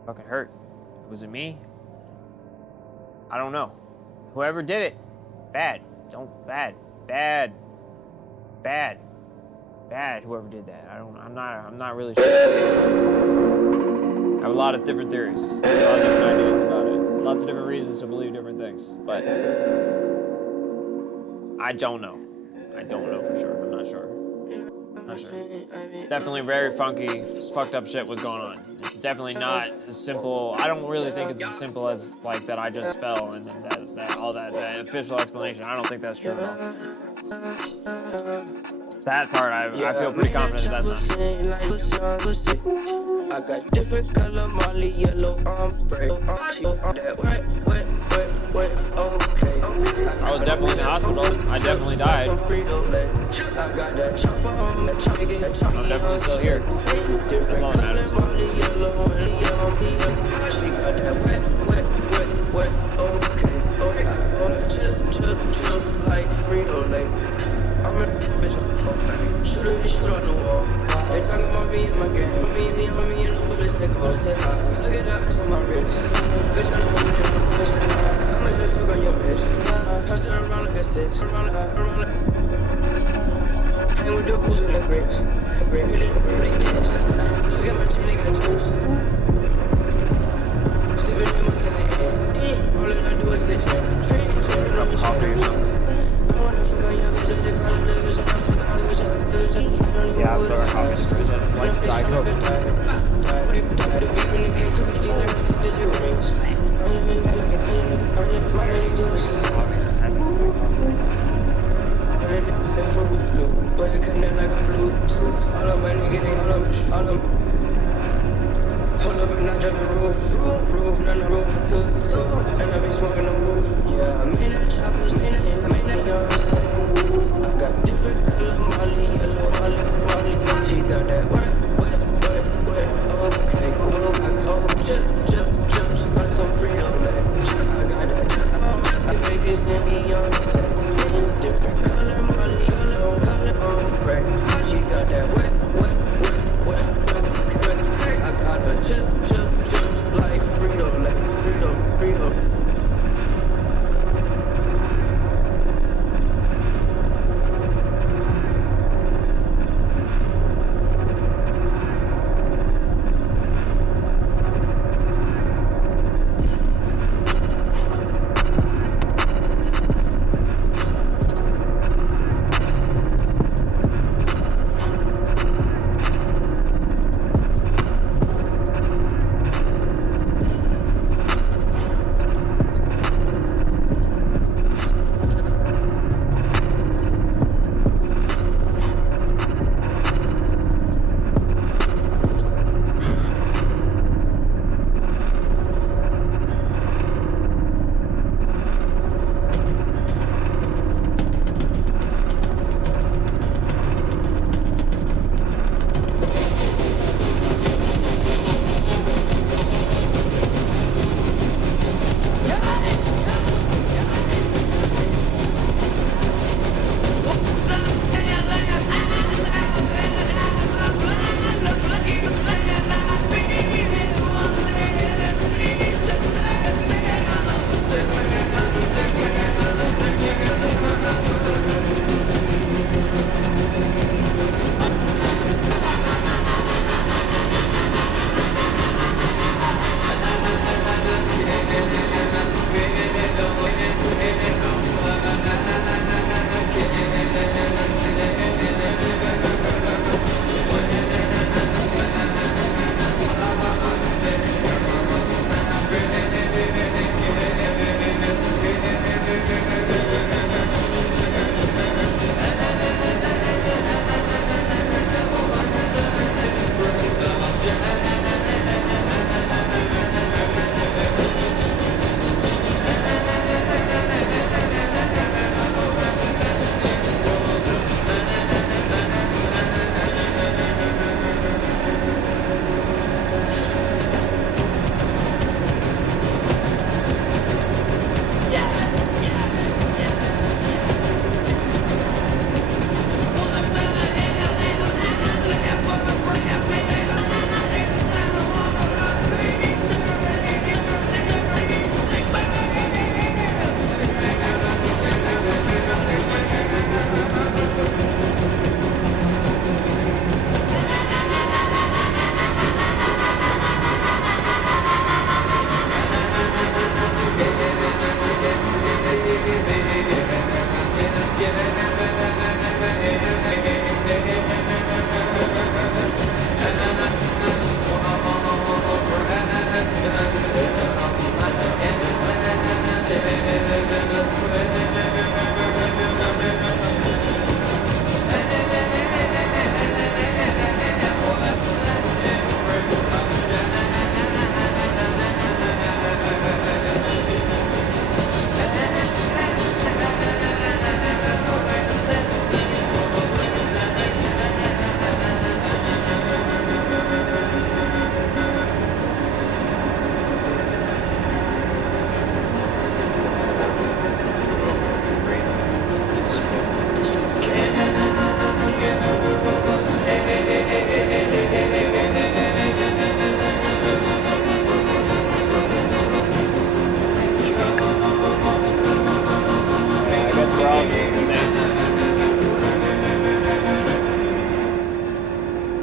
Fucking hurt. Was it me? I don't know. Whoever did it, bad. Bad. Whoever did that. I'm not really sure. I have a lot of different theories. A lot of different ideas about it. Lots of different reasons to believe different things. But I don't know. I don't know for sure. I'm not sure. Definitely very funky, fucked up shit was going on. It's definitely not as simple. I don't really think it's as simple as like that I just fell and then that official explanation. I don't think that's true at all. That part, I feel pretty confident that's not. I got different color Molly, yellow ombre. I was definitely in the hospital. I definitely died. I'm definitely still here. That's all that matters. I'm a bitch, shoot on the wall. They talking about me and my gang. Me and the bullets take all this time. Look at that, it's on my wrist. Bitch, I'm the one in the push. I'ma just fuck on your bitch. Pass it around like a six. Around like. Hang with the ghouls and the grapes. The grape, it is the grape. Look at my chin, they got chips. Sipping in my tent. All that I do is ditch it. Drink coffee or something. Yeah, I'll start coffee just like Diet Coke. But it connect like a Bluetooth. All of my niggas, all of all just the same.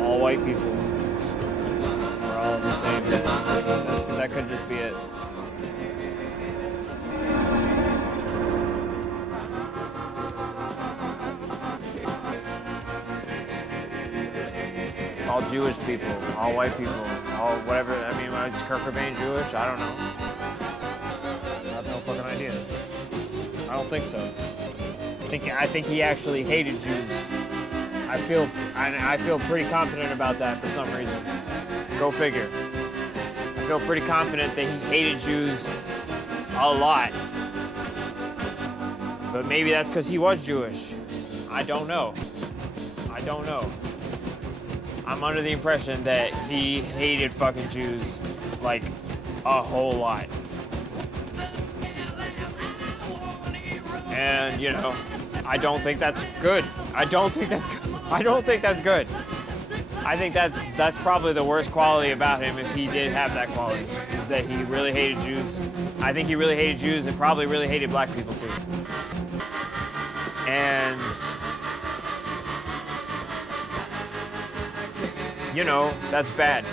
All white people. We're all the same. That could just be it. All Jewish people, all white people, all whatever. I mean, is Kurt Cobain Jewish? I don't know. I have no fucking idea. I don't think so. I think he actually hated Jews. I feel pretty confident about that for some reason. Go figure. I feel pretty confident that he hated Jews a lot. But maybe that's because he was Jewish. I don't know. I don't know. I'm under the impression that he hated fucking Jews like a whole lot. And, you know, I don't think that's good. I don't think that's good. I don't think that's good. I think that's probably the worst quality about him if he did have that quality, is that he really hated Jews. I think he really hated Jews and probably really hated black people too. And, you know, that's bad.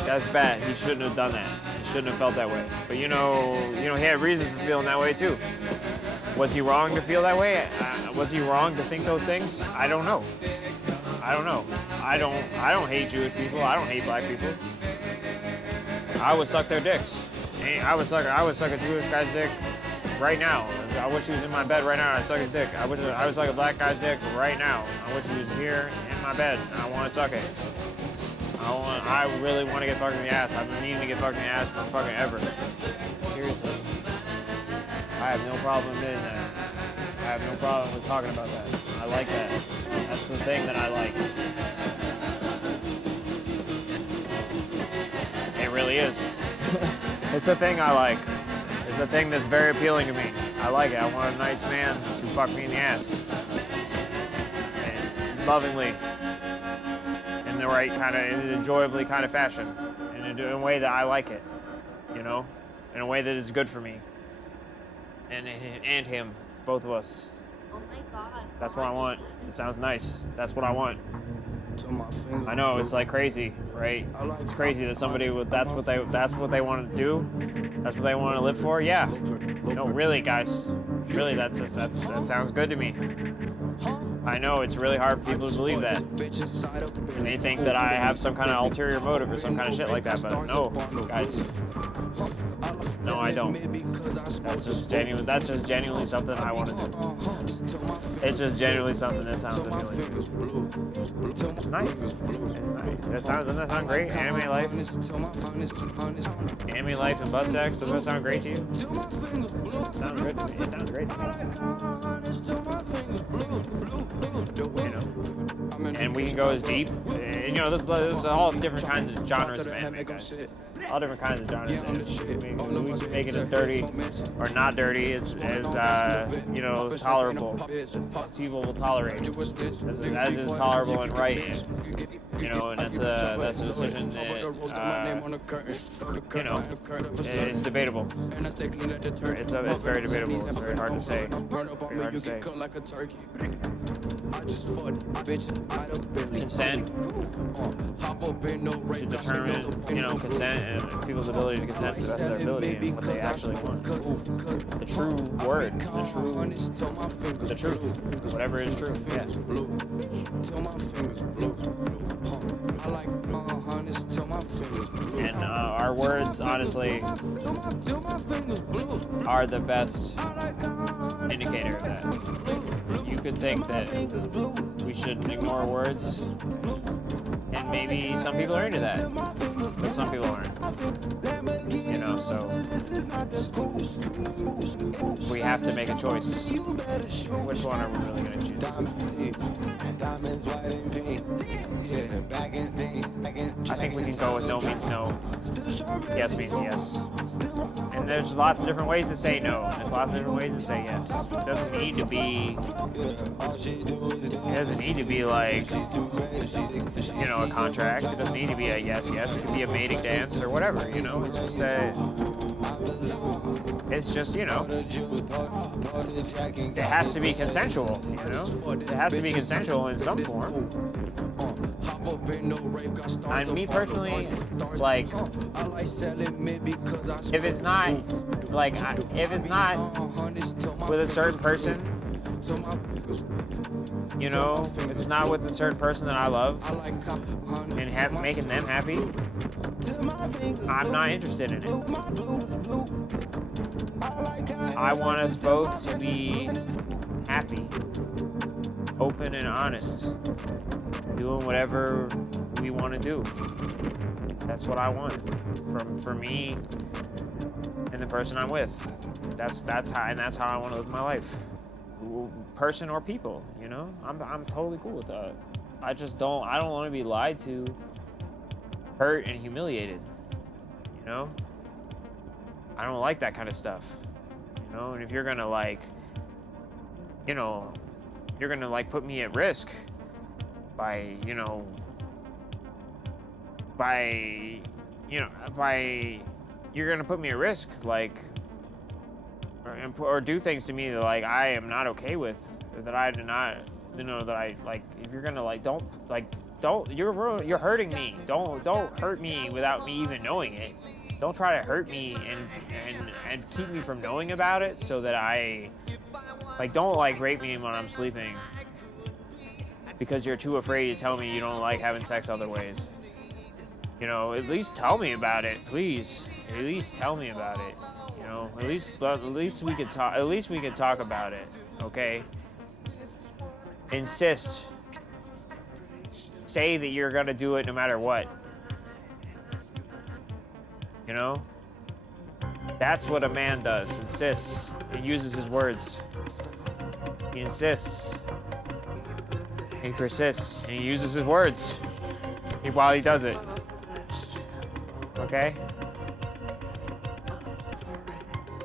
That's bad. He shouldn't have done that. He shouldn't have felt that way. But you know, he had reasons for feeling that way too. Was he wrong to feel that way? Was he wrong to think those things? I don't know. I don't know. I don't hate Jewish people. I don't hate black people. I would suck their dicks. I would suck a Jewish guy's dick right now. I wish he was in my bed right now and I'd suck his dick. I would suck a black guy's dick right now. I wish he was here in my bed and I want to suck it. I really want to get fucked in the ass. I've been needing to get fucked in the ass for fucking ever. Seriously. I have no problem admitting that. I have no problem with talking about that. I like that. That's the thing that I like. It really is. It's the thing I like. It's the thing that's very appealing to me. I like it. I want a nice man to fuck me in the ass. And lovingly. In the right kind of, in an enjoyably kind of fashion. In a way that I like it. You know? In a way that is good for me. And him. Both of us. Oh my god. That's what I want. It sounds nice. That's what I want. I know it's like crazy, right? It's crazy that somebody would. That's what they want to do. That's what they want to live for. Yeah. No, really, guys. Really, that sounds good to me. I know it's really hard for people to believe that. And they think that I have some kind of ulterior motive or some kind of shit like that, but no, guys. No, I don't. That's just genuinely something I want to do. It's just genuinely something that sounds appealing. It's nice. Doesn't that sound great? Anime life? Anime life and butt sex, doesn't that sound great to you? Sounds good to me. It sounds great to me. You know? And we can go as deep. And, you know, there's all different kinds of genres of anime, guys. All different kinds of genres. We can make it as dirty or not dirty as you know, tolerable. As people will tolerate. As is tolerable and right. You know, and that's a decision that you know, it's debatable. It's very debatable. It's very hard to say. Very hard to say. Consent to determine, you know, consent and people's ability to consent to the best of their ability and what they actually want. The true word, the truth, whatever is true. Yeah. And our words, honestly, are the best indicator of that. You could think that we should ignore words, and maybe some people are into that, but some people aren't. You know, so we have to make a choice. Which one are we really going to choose? I think we can go with no means no, yes means yes. And there's lots of different ways to say no. There's lots of different ways to say yes. It doesn't need to be like, you know, a contract. It doesn't need to be a yes. It could be a mating dance or whatever, you know. It's just that It's just, you know, it has to be consensual, you know? It has to be consensual in some form. And me personally, like, if it's not, like, if it's not with a certain person, you know, if it's not with a certain person that I love and making them happy, I'm not interested in it. I want us both to be happy, open and honest, doing whatever we want to do. That's what I want for me and the person I'm with. That's how I want to live my life. Person or people, you know? I'm totally cool with that. I don't want to be lied to, hurt, and humiliated, you know? I don't like that kind of stuff, you know? And if you're gonna, like, you know, you're gonna, like, put me at risk by, you know, you're gonna put me at risk, like, or do things to me that, like, I am not okay with, or that I do not, you know, that I, like, if you're gonna, like, you're hurting me. Don't hurt me without me even knowing it. Don't try to hurt me and keep me from knowing about it so that I, like, don't, like, rape me when I'm sleeping because you're too afraid to tell me you don't like having sex other ways. You know, at least tell me about it, please. At least tell me about it. You know, at least we could talk. At least we could talk about it. Okay. Insist. Say that you're gonna do it no matter what. You know? That's what a man does. Insists. He uses his words. He insists. He persists. And he uses his words while he does it. Okay?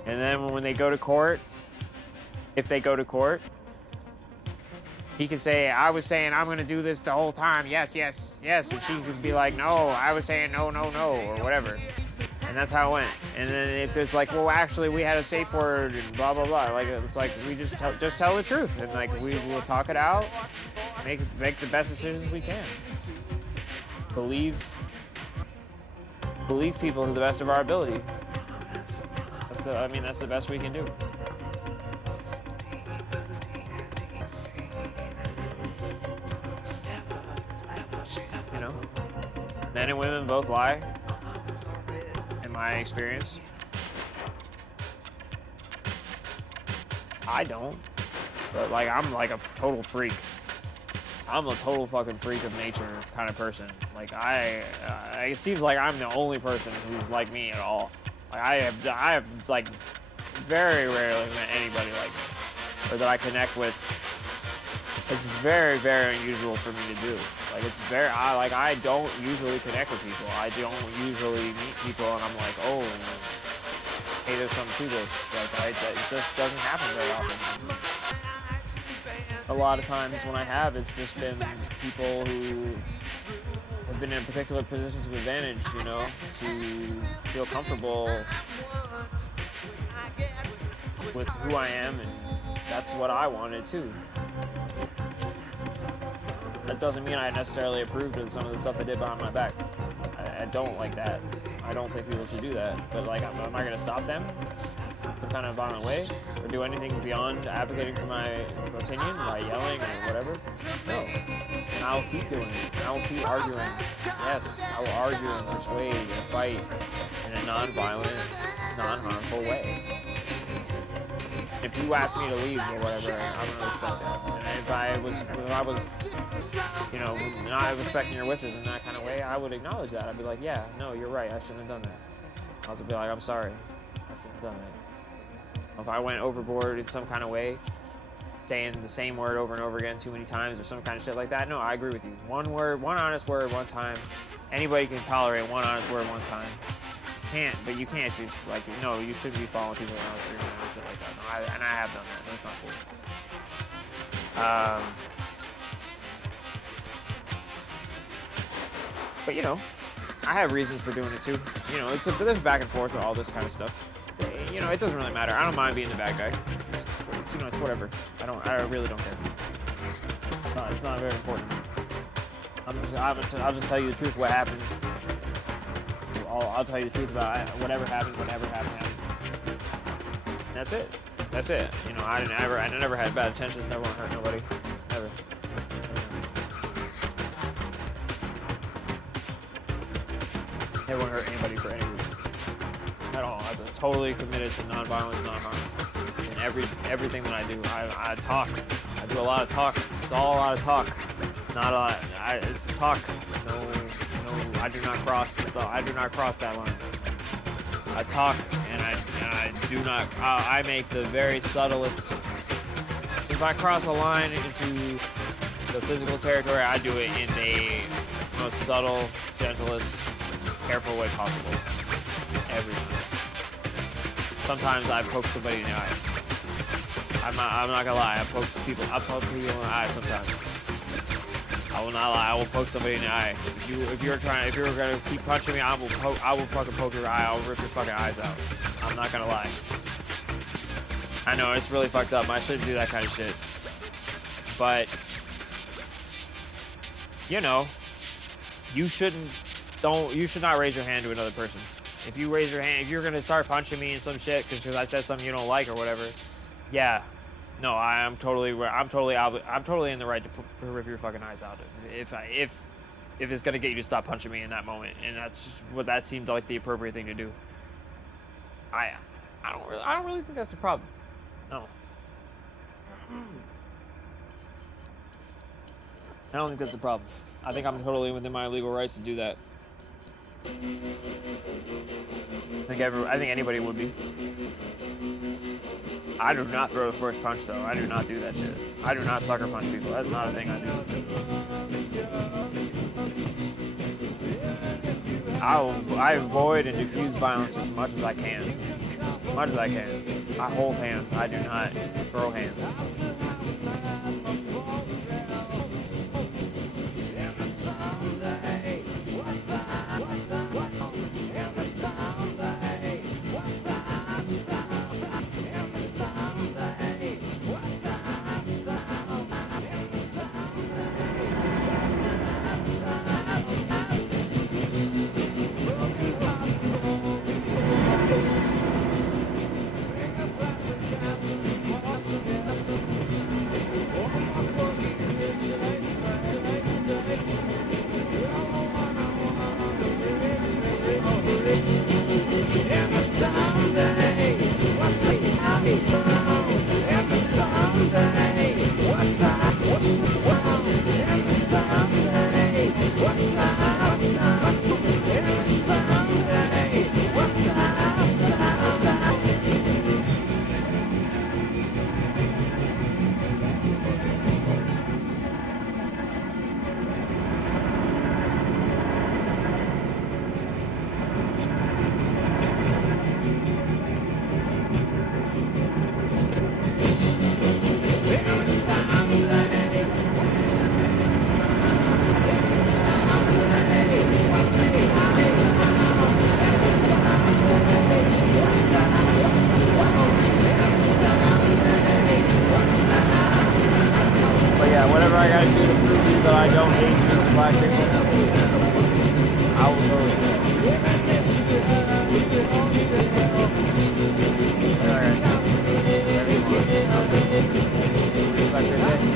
And then when they go to court, if they go to court, he can say, I was saying I'm going to do this the whole time. Yes, yes, yes. And she could be like, no, I was saying no, no, no, or whatever. And that's how it went. And then if there's like, well, actually, we had a safe word and blah, blah, blah. Like, it's like, we just tell the truth. And like, we will talk it out, make the best decisions we can. Believe people to the best of our ability. That's the best we can do. You know? Men and women both lie, in my experience. I don't. But, like, I'm like a total freak. I'm a total fucking freak of nature kind of person. Like, it seems like I'm the only person who's like me at all. Like, I have like very rarely met anybody like me, or that I connect with. It's very, very unusual for me to do. Like, I don't usually connect with people. I don't usually meet people and I'm like, oh, hey, there's something to this. Like, it just doesn't happen very often. A lot of times when I have, it's just been people who have been in particular positions of advantage, you know, to feel comfortable with who I am, and that's what I wanted too. That doesn't mean I necessarily approved of some of the stuff I did behind my back. I don't like that. I don't think people should do that. But like, am I going to stop them some kind of violent way, or do anything beyond advocating for my opinion by yelling or whatever? No. And I'll keep doing it. And I will keep arguing. Yes, I will argue and persuade and fight in a non-violent, non-harmful way. If you ask me to leave or whatever, I'm gonna respect that. And if I was, you know, not respecting your wishes in that kind of way, I would acknowledge that. I'd be like, yeah, no, you're right. I shouldn't have done that. I'll also be like, I'm sorry. I shouldn't have done that. If I went overboard in some kind of way, saying the same word over and over again too many times or some kind of shit like that, no, I agree with you. One word, one honest word, one time. Anybody can tolerate one honest word one time. Can't, but you can't just like, no, you shouldn't be following people around the street and shit like that. No, and I have done that. That's not cool. But you know, I have reasons for doing it too. You know, there's back and forth with all this kind of stuff. you know, it doesn't really matter. I don't mind being the bad guy. It's, you know, it's whatever. I really don't care. No, it's not very important. I'll just tell you the truth. What happened? I'll tell you the truth about whatever happened. Whatever happened. That's it. That's it. You know, I never had bad intentions. Never want to hurt nobody. Never. Never want to hurt anybody for any reason at all. I'm totally committed to non-violence, non-harm. In everything that I do, I talk. I do a lot of talk. It's all a lot of talk. Not a lot. It's talk. No. I do not cross that line. I talk, and I do not. I make the very subtlest. If I cross a line into the physical territory, I do it in the most subtle, gentlest, careful way possible. Every time. Sometimes I poke somebody in the eye. I'm not gonna lie. I poke people in the eye sometimes. I will not lie. I will poke somebody in the eye. If you're gonna keep punching me, I will fucking poke your eye. I'll rip your fucking eyes out. I'm not gonna lie. I know it's really fucked up. I shouldn't do that kind of shit. But you know, you should not raise your hand to another person. If you raise your hand, if you're gonna start punching me and some shit because I said something you don't like or whatever, yeah. No, I'm totally in the right to rip your fucking eyes out if it's gonna get you to stop punching me in that moment, and that's just what that seemed like the appropriate thing to do. I don't really think that's a problem. No. I don't think that's a problem. I think I'm totally within my legal rights to do that. I think anybody would be. I do not throw the first punch, though. I do not do that shit. I do not sucker punch people. That's not a thing I do. I avoid and diffuse violence as much as I can. As much as I can. I hold hands. I do not throw hands. Whatever I gotta do to prove to you that I don't hate you as a black people, I will totally do it. Alright. Sucker this.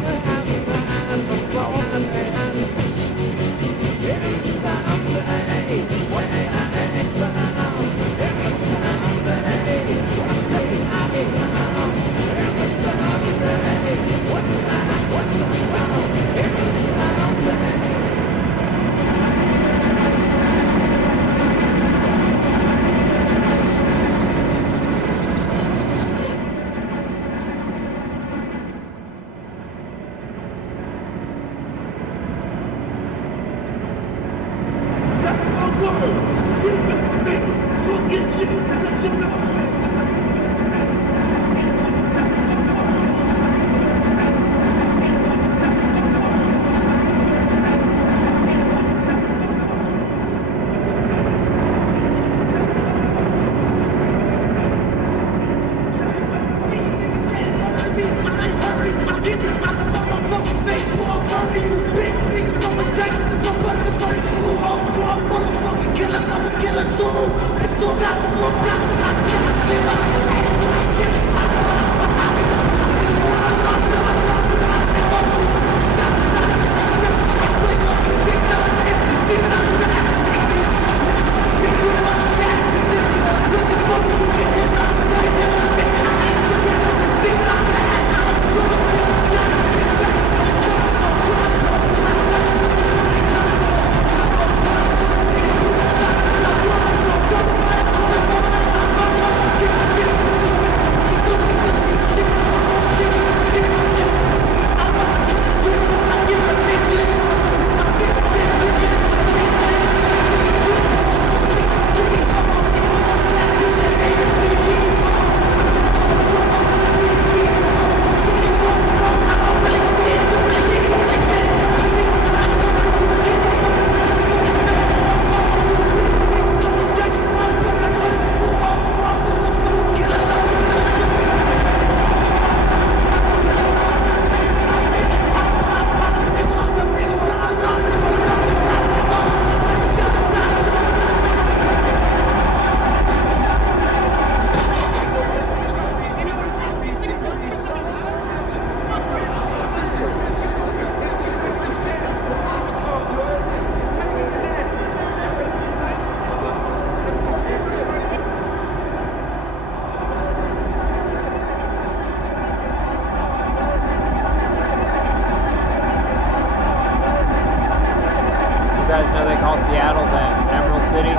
call Seattle the Emerald City. You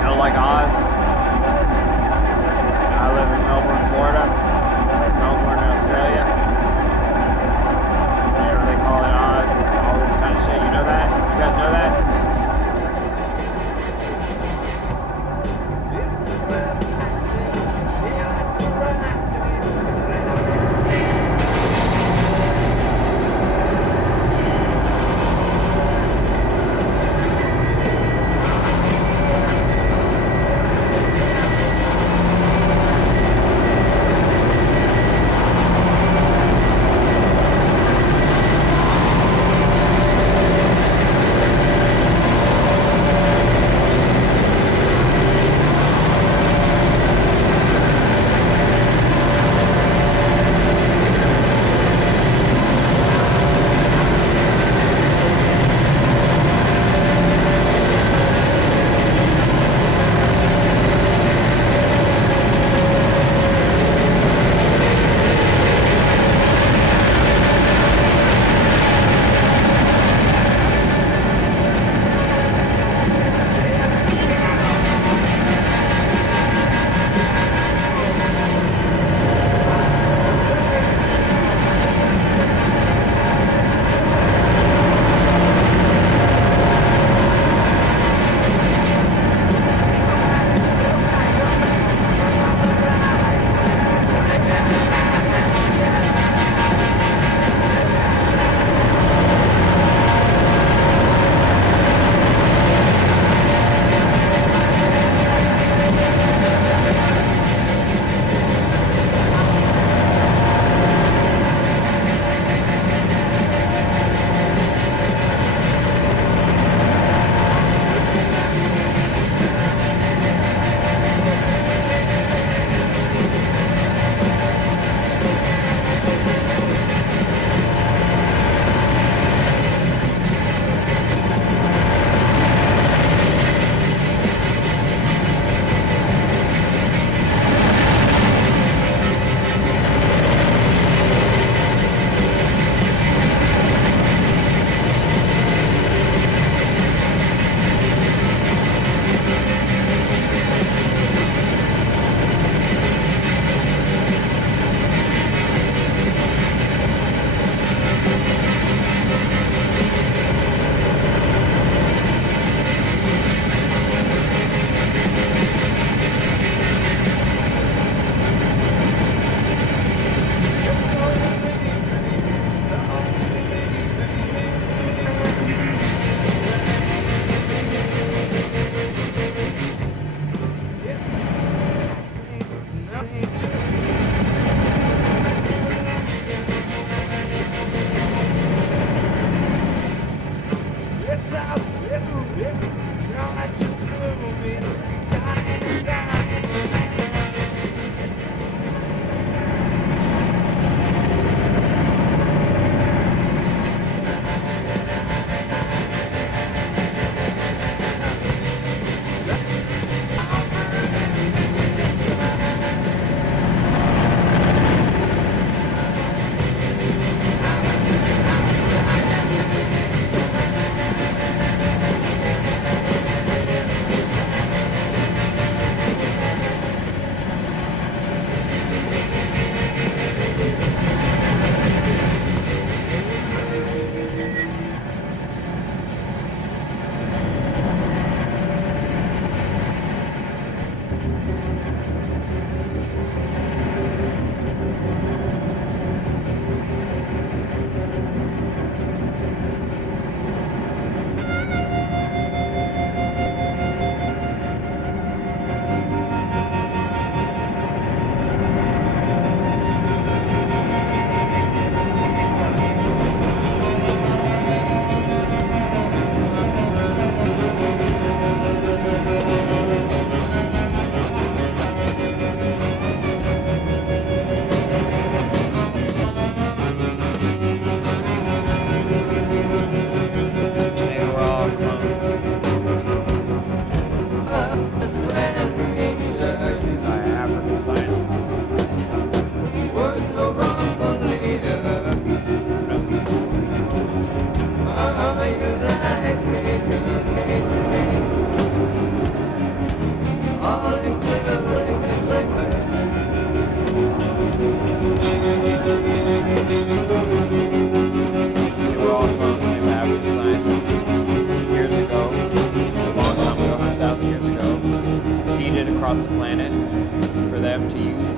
know, like Oz. I live in Melbourne, Florida. Like Melbourne, Australia. Whatever they call it, Oz, all this kind of shit. You know that? You guys know that?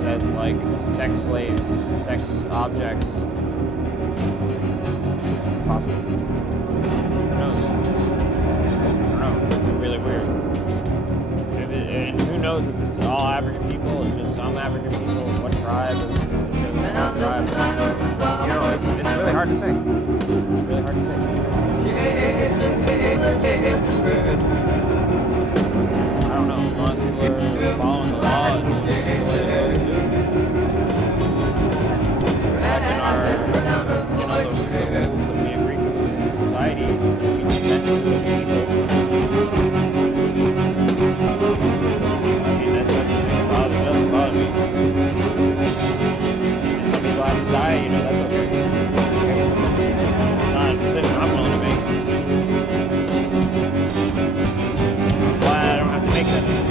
as like sex slaves, sex objects. Possibly. Who knows? I don't know. It's really weird. And who knows if it's all African people or just some African people, what tribe, or what tribe. You know, it's really hard to say. Really hard to say. I don't know. As long as people are following the law and doing what they're supposed to do. Respecting our, the rules that we agree to as a society, we consent to those people. I mean, that doesn't bother me. If some people have to die, that's okay. It's not a decision I'm willing to make. I'm glad I don't have to make that decision.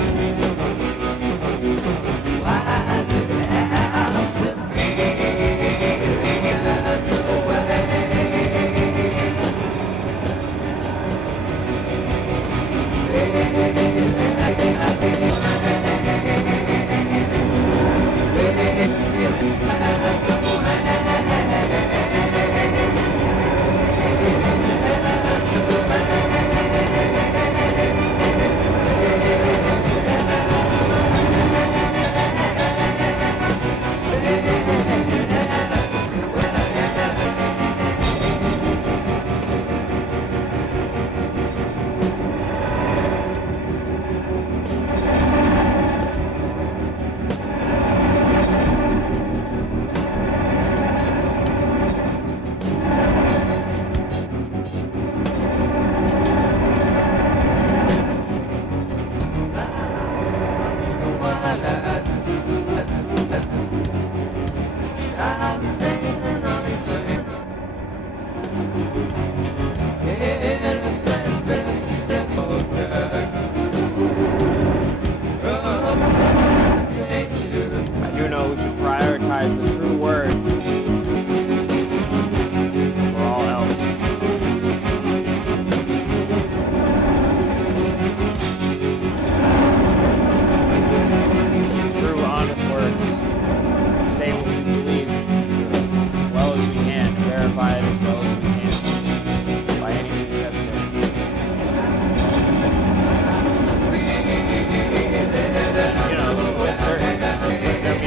I do know we should prioritize the true word for all else. True, honest words. Say what we believe true as well as we can, verify it as well as we can, by any means necessary.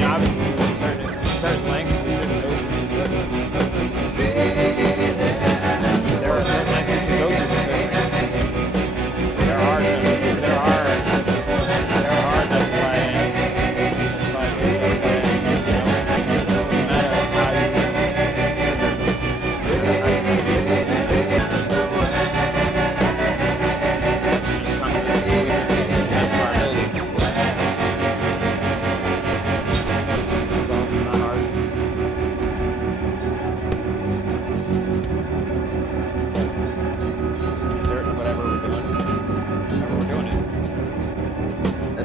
Obviously, certain lengths we shouldn't go to certain reasons. There are certain lengths we should go to certain reasons. There are that's plans.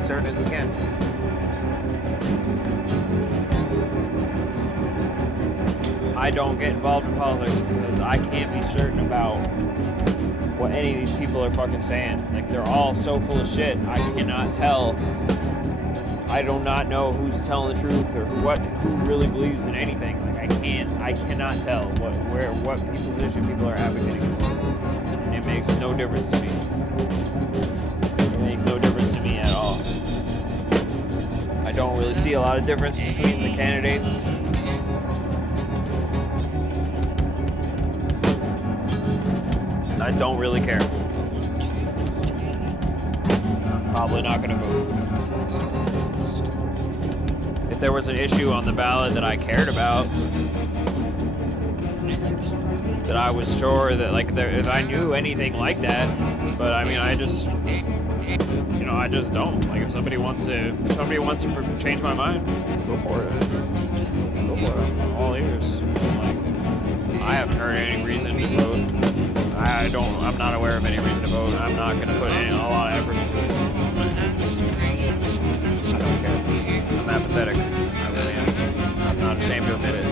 Certain as we can. I don't get involved in politics because I can't be certain about what any of these people are fucking saying. Like, they're all so full of shit. I cannot tell. I do not know who's telling the truth or who really believes in anything. Like, I cannot tell what position people are advocating for. And it makes no difference to me. It makes no difference to me at all. I don't really see a lot of difference between the candidates. I don't really care. I'm probably not going to vote. If there was an issue on the ballot that I cared about, that I was sure that, like, if I knew anything like that, but I mean, I just don't. Like, if somebody wants to change my mind, go for it. Go for it. I'm all ears. Like, I haven't heard any reason to vote. I'm not aware of any reason to vote. I'm not going to put a lot of effort into it. I don't care. I'm apathetic. I really am. I'm not ashamed to admit it.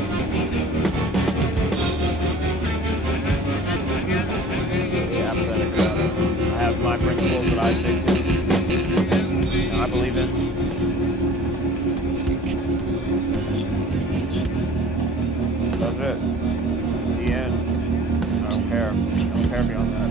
Really apathetic about it. I have my principles that I stick to. I believe in. care. I don't care beyond that.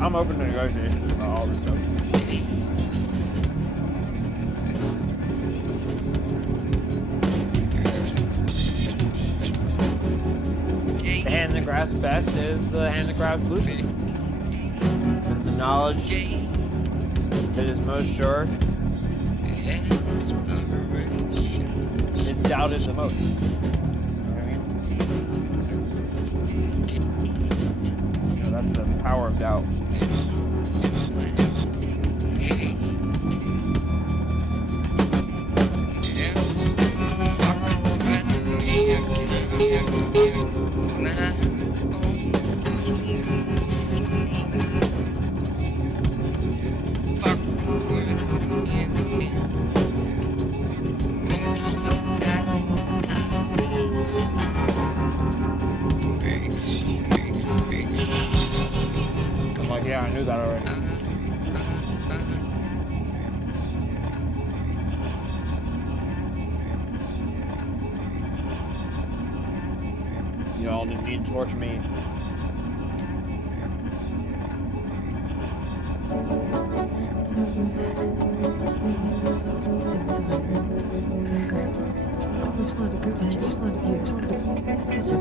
I'm open to negotiations about all this stuff. The hand that grabs best is the hand that grabs loosest. The knowledge that is most sure is doubted the most. You know what I mean? You know, that's the power of doubt. I'm like, yeah, I knew that already. Y'all didn't need to torture me. I was one of the girls, just one of you, such a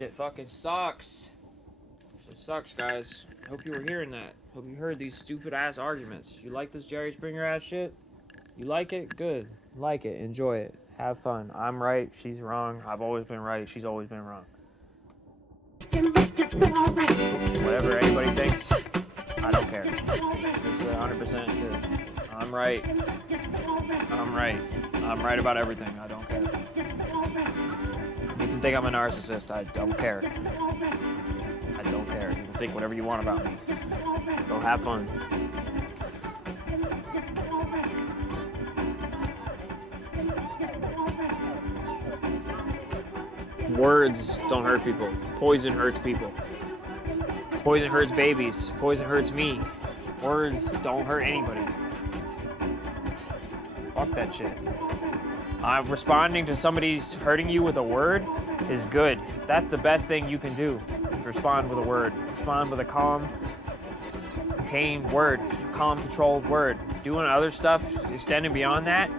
It fucking sucks. It sucks, guys. Hope you were hearing that. Hope you heard these stupid ass arguments. You like this Jerry Springer ass shit? You like it? Good. Like it. Enjoy it. Have fun. I'm right. She's wrong. I've always been right. She's always been wrong. Whatever anybody thinks, I don't care. It's 100% true. I'm right. I'm right. I'm right about everything. I don't care. You can think I'm a narcissist. I don't care. I don't care. You can think whatever you want about me. Go have fun. Words don't hurt people. Poison hurts people. Poison hurts babies. Poison hurts me. Words don't hurt anybody. Fuck that shit. Responding to somebody's hurting you with a word is good. That's the best thing you can do. Is respond with a word. Respond with a calm, contained word. Calm, controlled word. Doing other stuff, extending beyond that,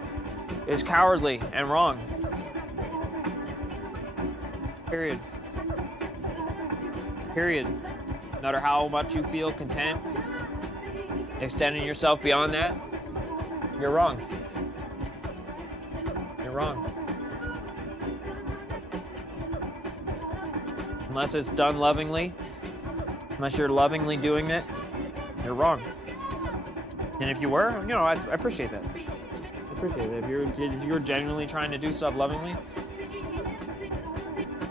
is cowardly and wrong. Period. Period. No matter how much you feel content, extending yourself beyond that, you're wrong. You're wrong. Unless it's done lovingly, unless you're lovingly doing it, you're wrong. And if you were, I appreciate that. I appreciate it. If you're genuinely trying to do stuff lovingly,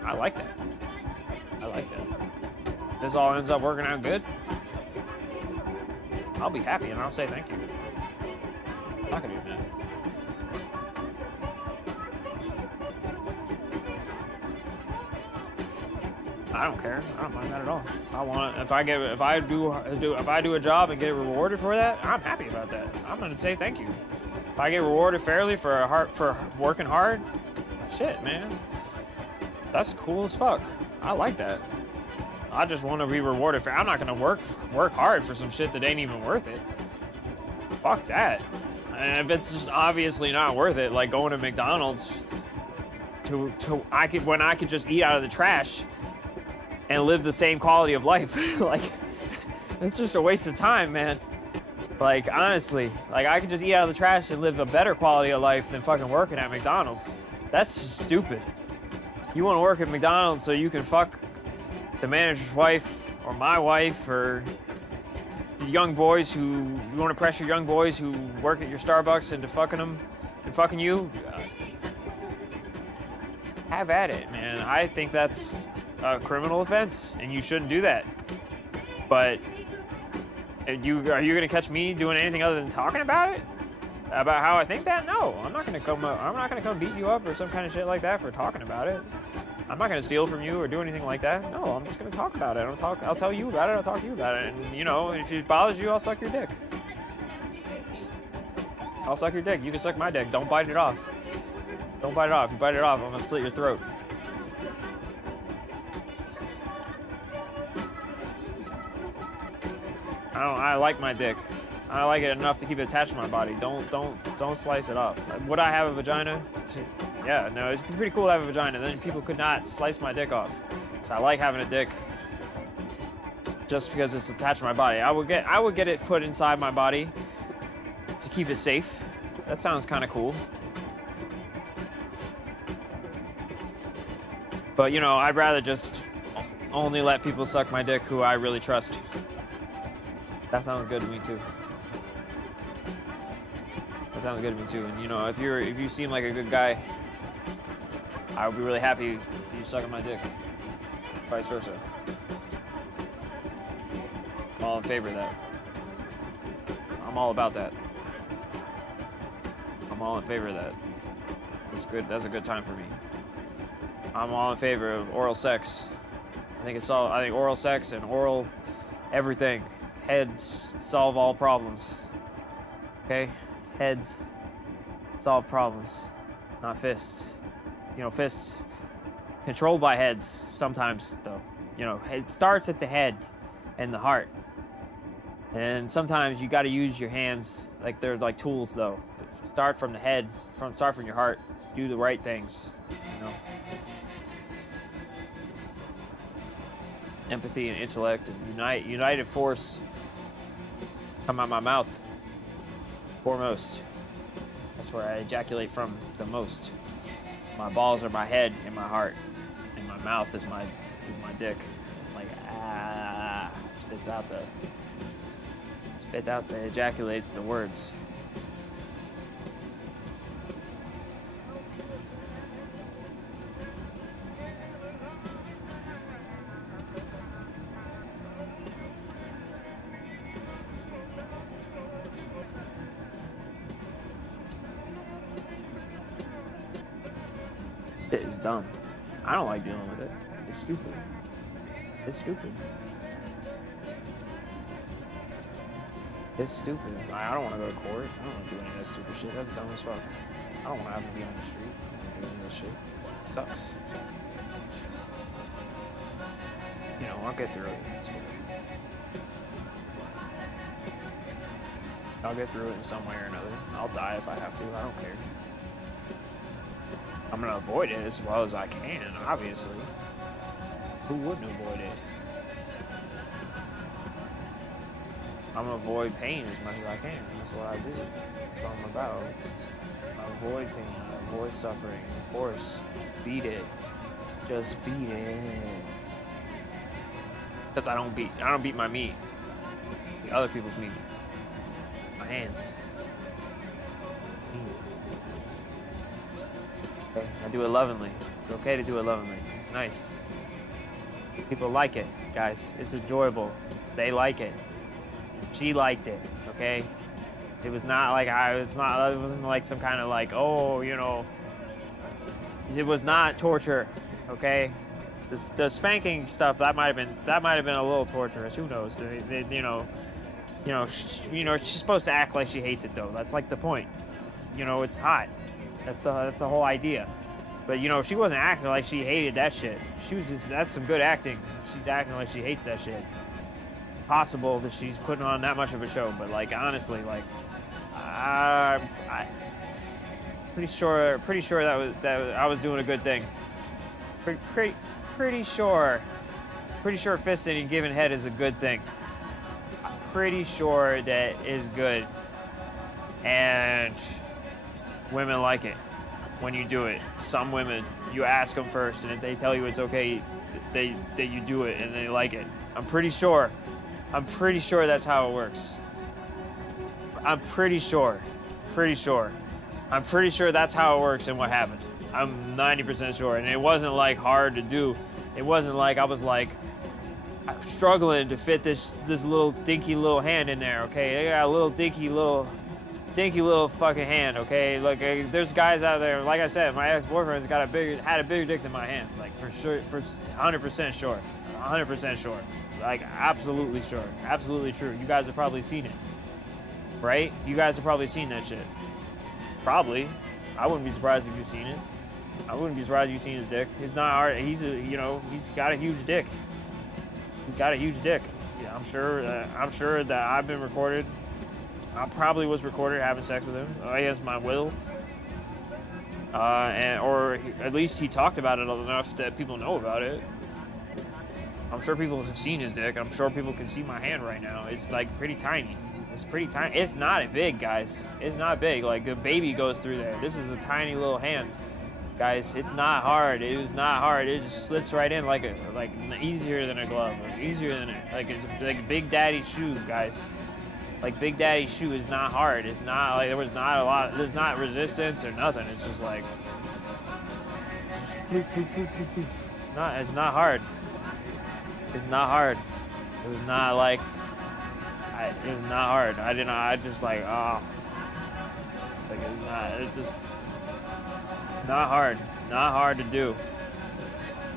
I like that. I like that. This all ends up working out good, I'll be happy and I'll say thank you. I'm not gonna do that. I don't care. I don't mind that at all. I want if I do a job and get rewarded for that, I'm happy about that. I'm gonna say thank you. If I get rewarded fairly for working hard, shit, man. That's cool as fuck. I like that. I just want to be rewarded I'm not gonna work hard for some shit that ain't even worth it. Fuck that. And if it's just obviously not worth it, like going to McDonald's when I could just eat out of the trash and live the same quality of life. Like, it's just a waste of time, man. Like, honestly, like I could just eat out of the trash and live a better quality of life than fucking working at McDonald's. That's just stupid. You want to work at McDonald's so you can fuck the manager's wife or my wife or the young boys you want to pressure young boys who work at your Starbucks into fucking them and fucking you. Have at it, man. I think that's a criminal offense and you shouldn't do that. But are you gonna catch me doing anything other than talking about it? About how I think that? No, I'm not gonna come beat you up or some kind of shit like that for talking about it. I'm not gonna steal from you or do anything like that. No, I'm just gonna talk about it. I'll tell you about it. I'll talk to you about it. And if it bothers you, I'll suck your dick. I'll suck your dick. You can suck my dick. Don't bite it off. Don't bite it off. If you bite it off, I'm gonna slit your throat. I like my dick. I like it enough to keep it attached to my body. Don't slice it off. Would I have a vagina? Yeah, no, it's pretty cool to have a vagina. Then people could not slice my dick off. So I like having a dick just because it's attached to my body. I would get it put inside my body to keep it safe. That sounds kind of cool. But I'd rather just only let people suck my dick who I really trust. That sounds good to me too. That sounds good to me too. And if you seem like a good guy, I would be really happy if you sucking my dick. Vice versa. I'm all in favor of that. I'm all about that. I'm all in favor of that. That's good. That's a good time for me. I'm all in favor of oral sex. I think oral sex and oral everything. Heads solve all problems. Okay? Heads solve problems, not fists. Fists controlled by heads sometimes, though. It starts at the head and the heart. And sometimes you got to use your hands like they're like tools, though. Start from the head, start from your heart. Do the right things, empathy and intellect and united force come out my mouth foremost. That's where I ejaculate from the most. My balls are my head and my heart, and my mouth is my dick. It's like spits out the ejaculates the words. It is dumb. I don't like dealing with it. It's stupid. It's stupid. It's stupid. I don't want to go to court. I don't want to do any of that stupid shit. That's dumb as fuck. I don't want to have to be on the street. I don't want to do any of that shit. It sucks. You know, I'll get through it. It's cool. I'll get through it in some way or another. I'll die if I have to. I don't care. I'm gonna avoid it as well as I can, obviously. Who wouldn't avoid it? I'm gonna avoid pain as much as I can. That's what I do. That's what I'm about. I avoid pain. I avoid suffering. Of course. Beat it. Just beat it. Except I don't beat my meat. The other people's meat. My hands. Okay, I do it lovingly. It's okay to do it lovingly. It's nice. People like it, guys. It's enjoyable. They like it. She liked it. Okay. It was not like it wasn't like some kind of like, oh, you know. It was not torture. Okay. The spanking stuff that might have been a little torturous. Who knows? She's supposed to act like she hates it though. That's like the point. It's hot. That's the whole idea. But she wasn't acting like she hated that shit. That's some good acting. She's acting like she hates that shit. It's possible that she's putting on that much of a show, but like honestly, like I'm pretty sure that I was doing a good thing. Pretty sure fisting and giving head is a good thing. I'm pretty sure that is good. And women like it when you do it. Some women, you ask them first, and if they tell you it's okay, that you do it, and they like it. I'm pretty sure that's how it works. I'm pretty sure that's how it works and what happened. I'm 90% sure, and it wasn't like hard to do. It wasn't like I was like struggling to fit this little dinky little hand in there. Okay, they got a little dinky little fucking hand, okay? Like, there's guys out there, like I said, my ex-boyfriend's had a bigger dick than my hand, like, for sure, for 100% sure, 100% sure, like, absolutely sure, absolutely true. You guys have probably seen it, right? You guys have probably seen that shit. Probably. I wouldn't be surprised if you've seen it. I wouldn't be surprised if you've seen his dick. It's not hard. He's got a huge dick. He's got a huge dick. Yeah, I'm sure that I've been recorded. I probably was recorded having sex with him against my will, or at least he talked about it enough that people know about it. I'm sure people have seen his dick. I'm sure people can see my hand right now. It's like pretty tiny. It's pretty tiny. It's not big, guys. It's not big. Like the baby goes through there. This is a tiny little hand, guys. It's not hard. It was not hard. It just slips right in like easier than a glove, easier than like a Big Daddy shoe, guys. Like Big Daddy's shoe is not hard. It's not like there's not resistance or nothing. It's just like it's not hard. It's not hard. It was not like it was not hard. I just like it's just not hard. Not hard to do.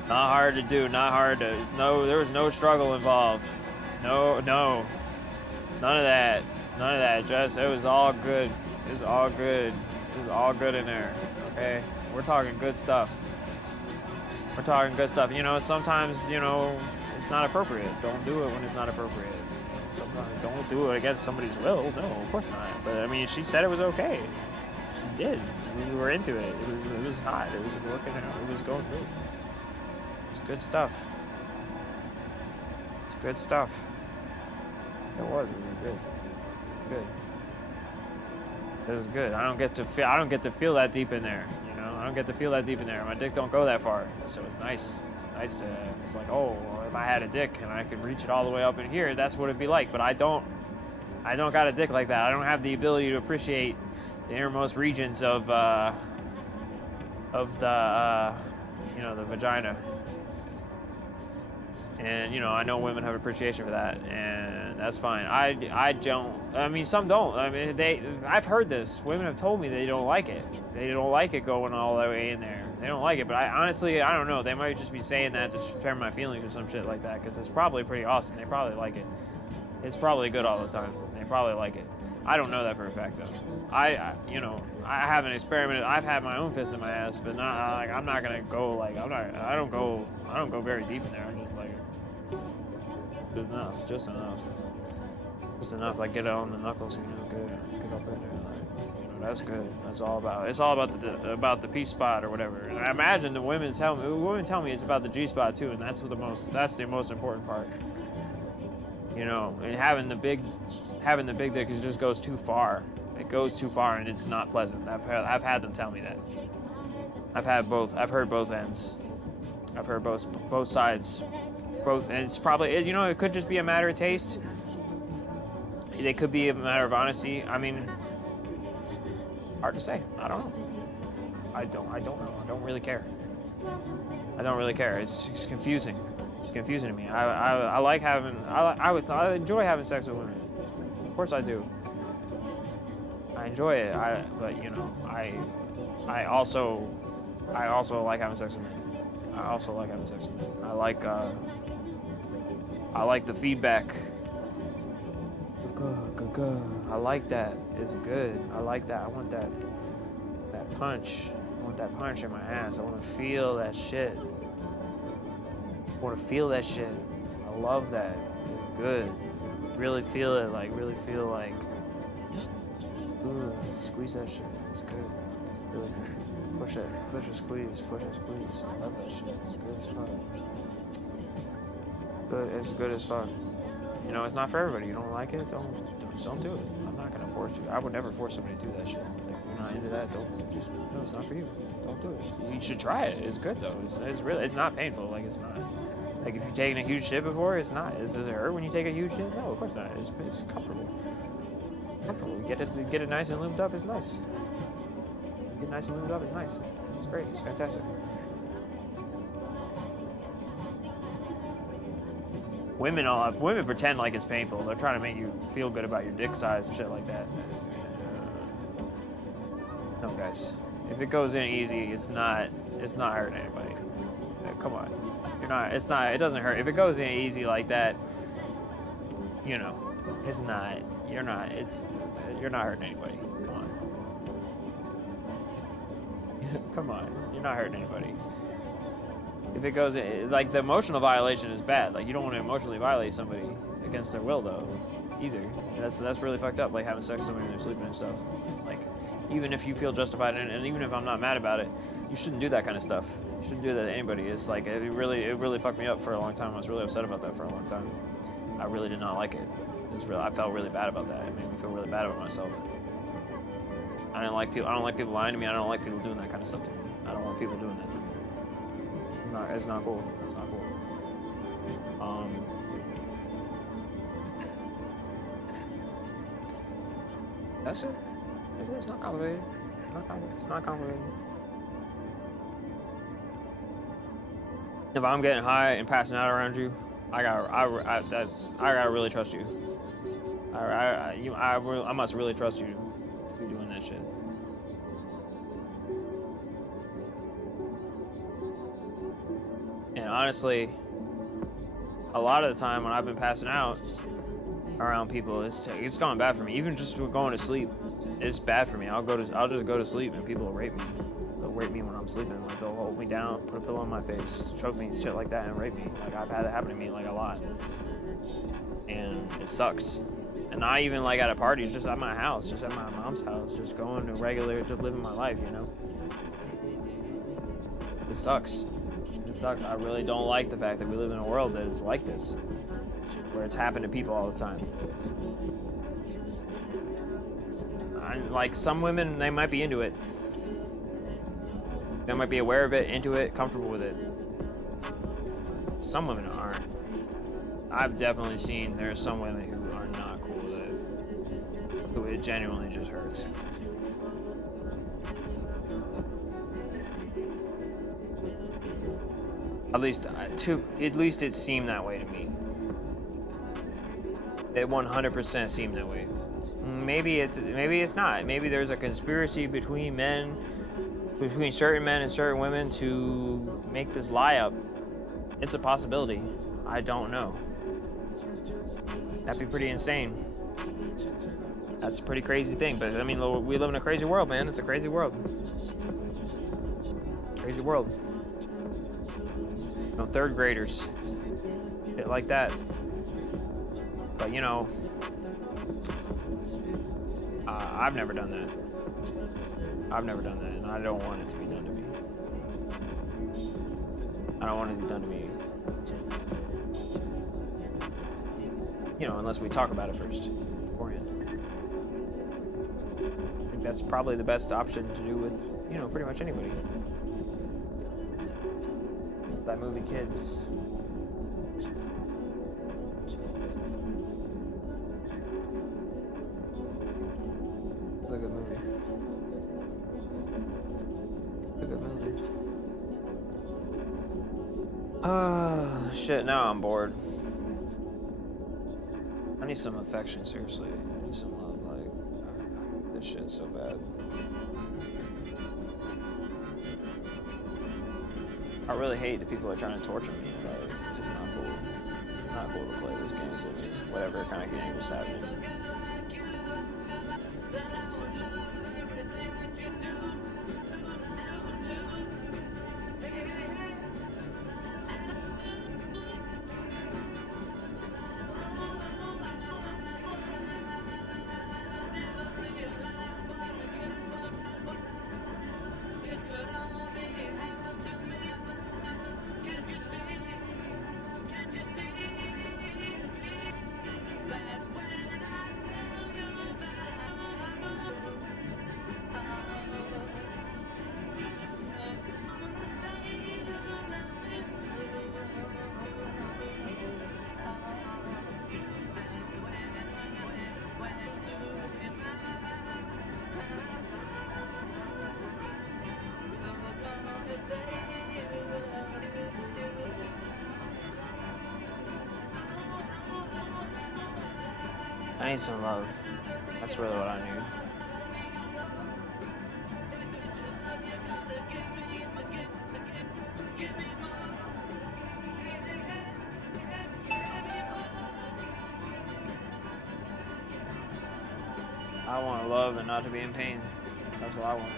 Not hard to do. Not hard to there was no struggle involved. No. None of that. Just, it was all good. It was all good. It was all good in there. Okay? We're talking good stuff. Sometimes, it's not appropriate. Don't do it when it's not appropriate. Sometimes don't do it against somebody's will. No, of course not. But, I mean, she said it was okay. She did. We were into it. It was hot. It was working out. It was going good. It's good stuff. Good stuff. It was good. Good. It was good. I don't get to feel that deep in there. You know, I don't get to feel that deep in there. My dick don't go that far, so it's nice. It's nice to. It's like, oh, well, if I had a dick and I could reach it all the way up in here, that's what it'd be like. But I don't got a dick like that. I don't have the ability to appreciate the innermost regions of the you know, the vagina. And you know, I know women have appreciation for that, and that's fine. I don't. I mean, some don't. I mean, I've heard this. Women have told me they don't like it. They don't like it going all the way in there. They don't like it. But I honestly, I don't know. They might just be saying that to share my feelings or some shit like that, because it's probably pretty awesome. They probably like it. It's probably good all the time. They probably like it. I don't know that for a fact though. You know, I haven't experimented. I've had my own fist in my ass, but not like, I'm not gonna go like, I don't go very deep in there. I'm just like, just enough. Like, get it on the knuckles, you know, get up in there. Like, you know, that's good. That's all about. It's all about the P spot or whatever. And I imagine the women tell me it's about the G spot too, and that's the most important part. You know, and having the big dick, it just goes too far. It goes too far, and it's not pleasant. I've had them tell me that. I've heard both ends. I've heard both sides. Both, and it's probably, you know, it could just be a matter of taste. It could be a matter of honesty. I mean, hard to say. I don't know. I don't know. I don't really care. It's confusing. It's confusing to me. I like having. I enjoy having sex with women. Of course I do. I enjoy it. But you know, I also like having sex with men. I like the feedback. I like that. It's good. I like that. I want that punch. I want that punch in my ass. I want to feel that shit. I love that. It's good. Really feel it. Ooh, squeeze that shit. It's good. Really good. Push it, squeeze. I love that shit. It's good as fuck. It's good as fuck. You know, it's not for everybody. You don't like it, don't do it. I'm not gonna force you. I would never force somebody to do that shit. Like, if you're not into that, no, it's not for you. Don't do it. You should try it. It's good though. It's not painful. Like, it's not. Like, if you've taken a huge shit before, it's not. Does it hurt when you take a huge shit? No, of course not. It's comfortable. Get it nice and lubed up. It's nice. Get nice and lubed up. It's nice. It's great. It's fantastic. Women pretend like it's painful. They're trying to make you feel good about your dick size and shit like that. No, guys. If it goes in easy, it's not hurting anybody. Come on. It doesn't hurt. If it goes in easy like that, you know, you're not hurting anybody. Come on. You're not hurting anybody. If it goes in, like, the emotional violation is bad. Like, you don't want to emotionally violate somebody against their will, though, either. That's really fucked up, like having sex with somebody when they're sleeping and stuff. Like, even if you feel justified, and even if I'm not mad about it, you shouldn't do that kind of stuff. You shouldn't do that to anybody. It's like, it really fucked me up for a long time. I was really upset about that for a long time. I really did not like it. I felt really bad about that. It made me feel really bad about myself. I don't like people lying to me. I don't like people doing that kind of stuff to me. I don't want people doing that to me. It's not cool. It's not cool. That's it. It's not complicated. It's not complicated. If I'm getting high and passing out around you, I gotta really trust you. I must really trust you to be doing that shit. And honestly, a lot of the time when I've been passing out around people, it's gone bad for me. Even just going to sleep, it's bad for me. I'll just go to sleep and people will rape me. They'll rape me when I'm sleeping. Like, they'll hold me down, put a pillow on my face, choke me, shit like that, and rape me. Like, I've had that happen to me like a lot, and it sucks. And not even like at a party, just at my house, just at my mom's house, just going to just living my life, you know. It sucks. It sucks. I really don't like the fact that we live in a world that is like this. where it's happened to people all the time. Like some women, they might be into it. They might be aware of it, into it, comfortable with it. Some women aren't. I've definitely seen there's some women who are not cool with it, who it genuinely just hurts. At least it seemed that way to me. It 100% seemed that way. Maybe it's not. Maybe there's a conspiracy between certain men and certain women to make this lie up. It's a possibility. I don't know. That'd be pretty insane. That's a pretty crazy thing. But I mean, we live in a crazy world, man. It's a crazy world. Crazy world. You know, third graders, shit like that. But you know, I've never done that. I've never done that, and I don't want it to be done to me. I don't want it to be done to me. You know, unless we talk about it first, beforehand. I think that's probably the best option to do with, you know, pretty much anybody. That movie, Kids. It's a good movie. It's a good movie. Shit, now I'm bored. I need some affection, seriously. I need some love, like, this shit's so bad. I really hate the people that are trying to torture me. Like, it's not cool. It's not cool to play this game with me. Whatever kind of game was happening. I need some love. That's really what I need. I want love and not to be in pain. That's what I want.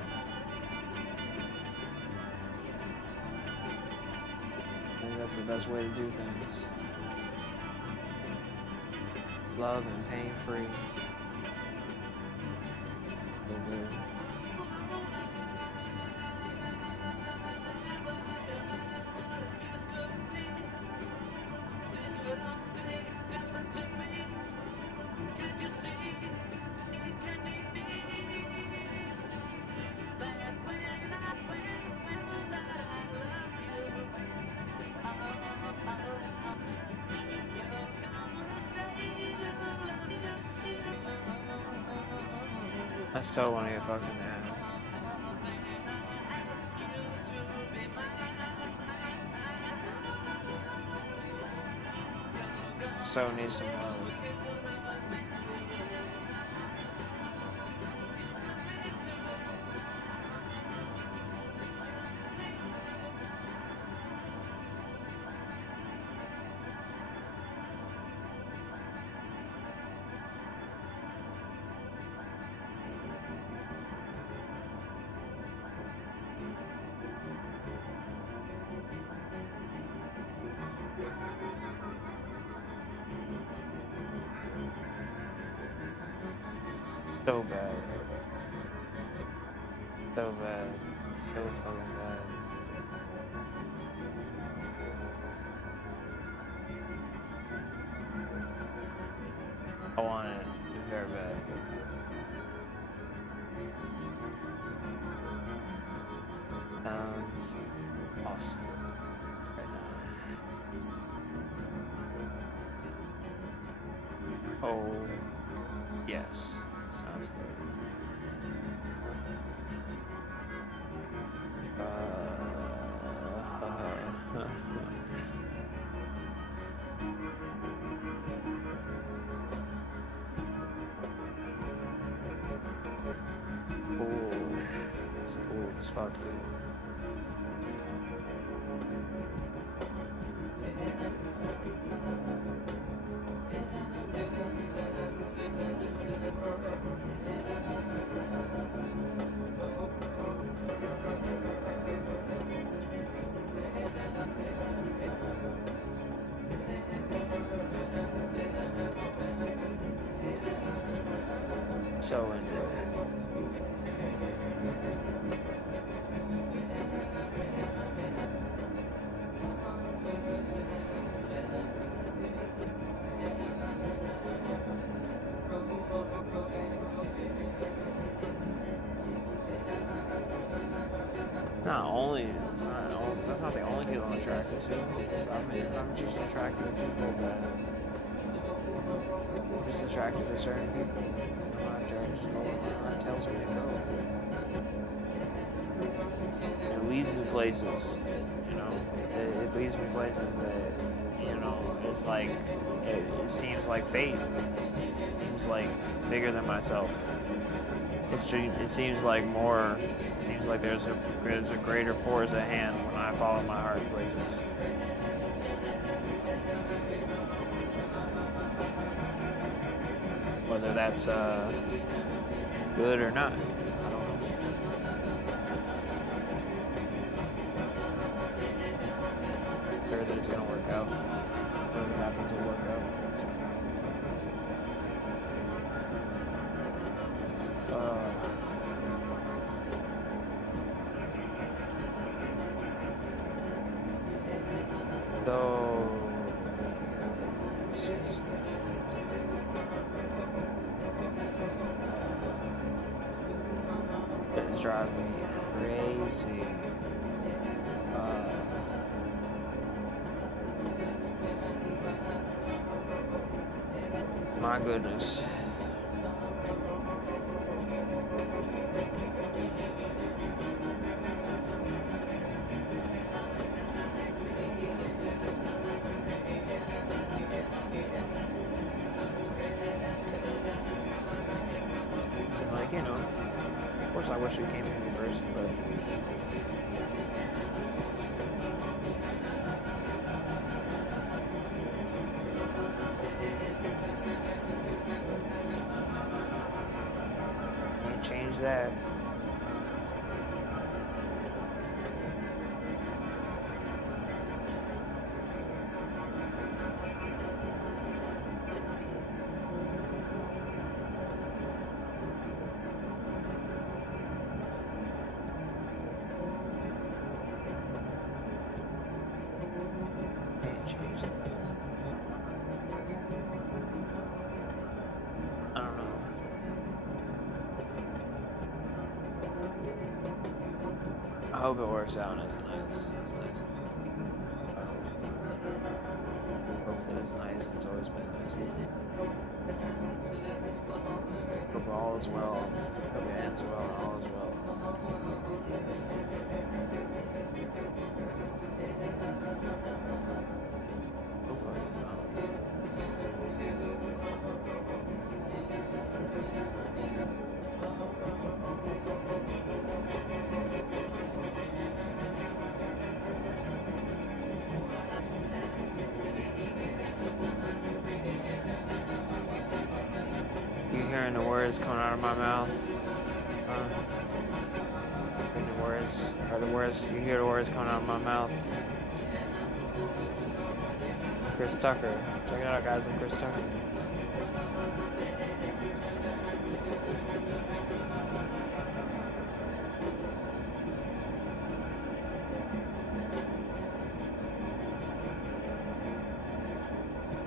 I think that's the best way to do things. Love and pain free. So good. I so want to get fucking ass. So need some love. So bad. So bad. So fucking bad. I want it very bad. Sounds awesome right now. Oh, yes. Sounds good. Cool. It's cool as fuck, dude. So into it. Not only, that's not the only people I'm attracted to. I'm just attracted to people that, I'm just attracted to certain people. I'm just go where my heart tells me to go. It leads me places, you know. It leads me places that, you know, it's like, it seems like fate. It seems like bigger than myself. It seems like more. It seems like there's a greater force at hand when I follow my heart places. Whether that's good or not, I don't know. I'm sure that it's gonna work out. Whatever happens will work out. It's driving me crazy. My goodness. Like, you know, of course I wish it came to me first, but can't change that. I don't know. I hope it works out and it's nice. It's nice. I hope that it's nice and it's always been nice. Hope all is well. Hope it ends well and all is well. You hearing the words coming out of my mouth? Hearing the words? Are the words? You hear the words coming out of my mouth? Chris Tucker. Check it out, guys. I'm Chris Tucker.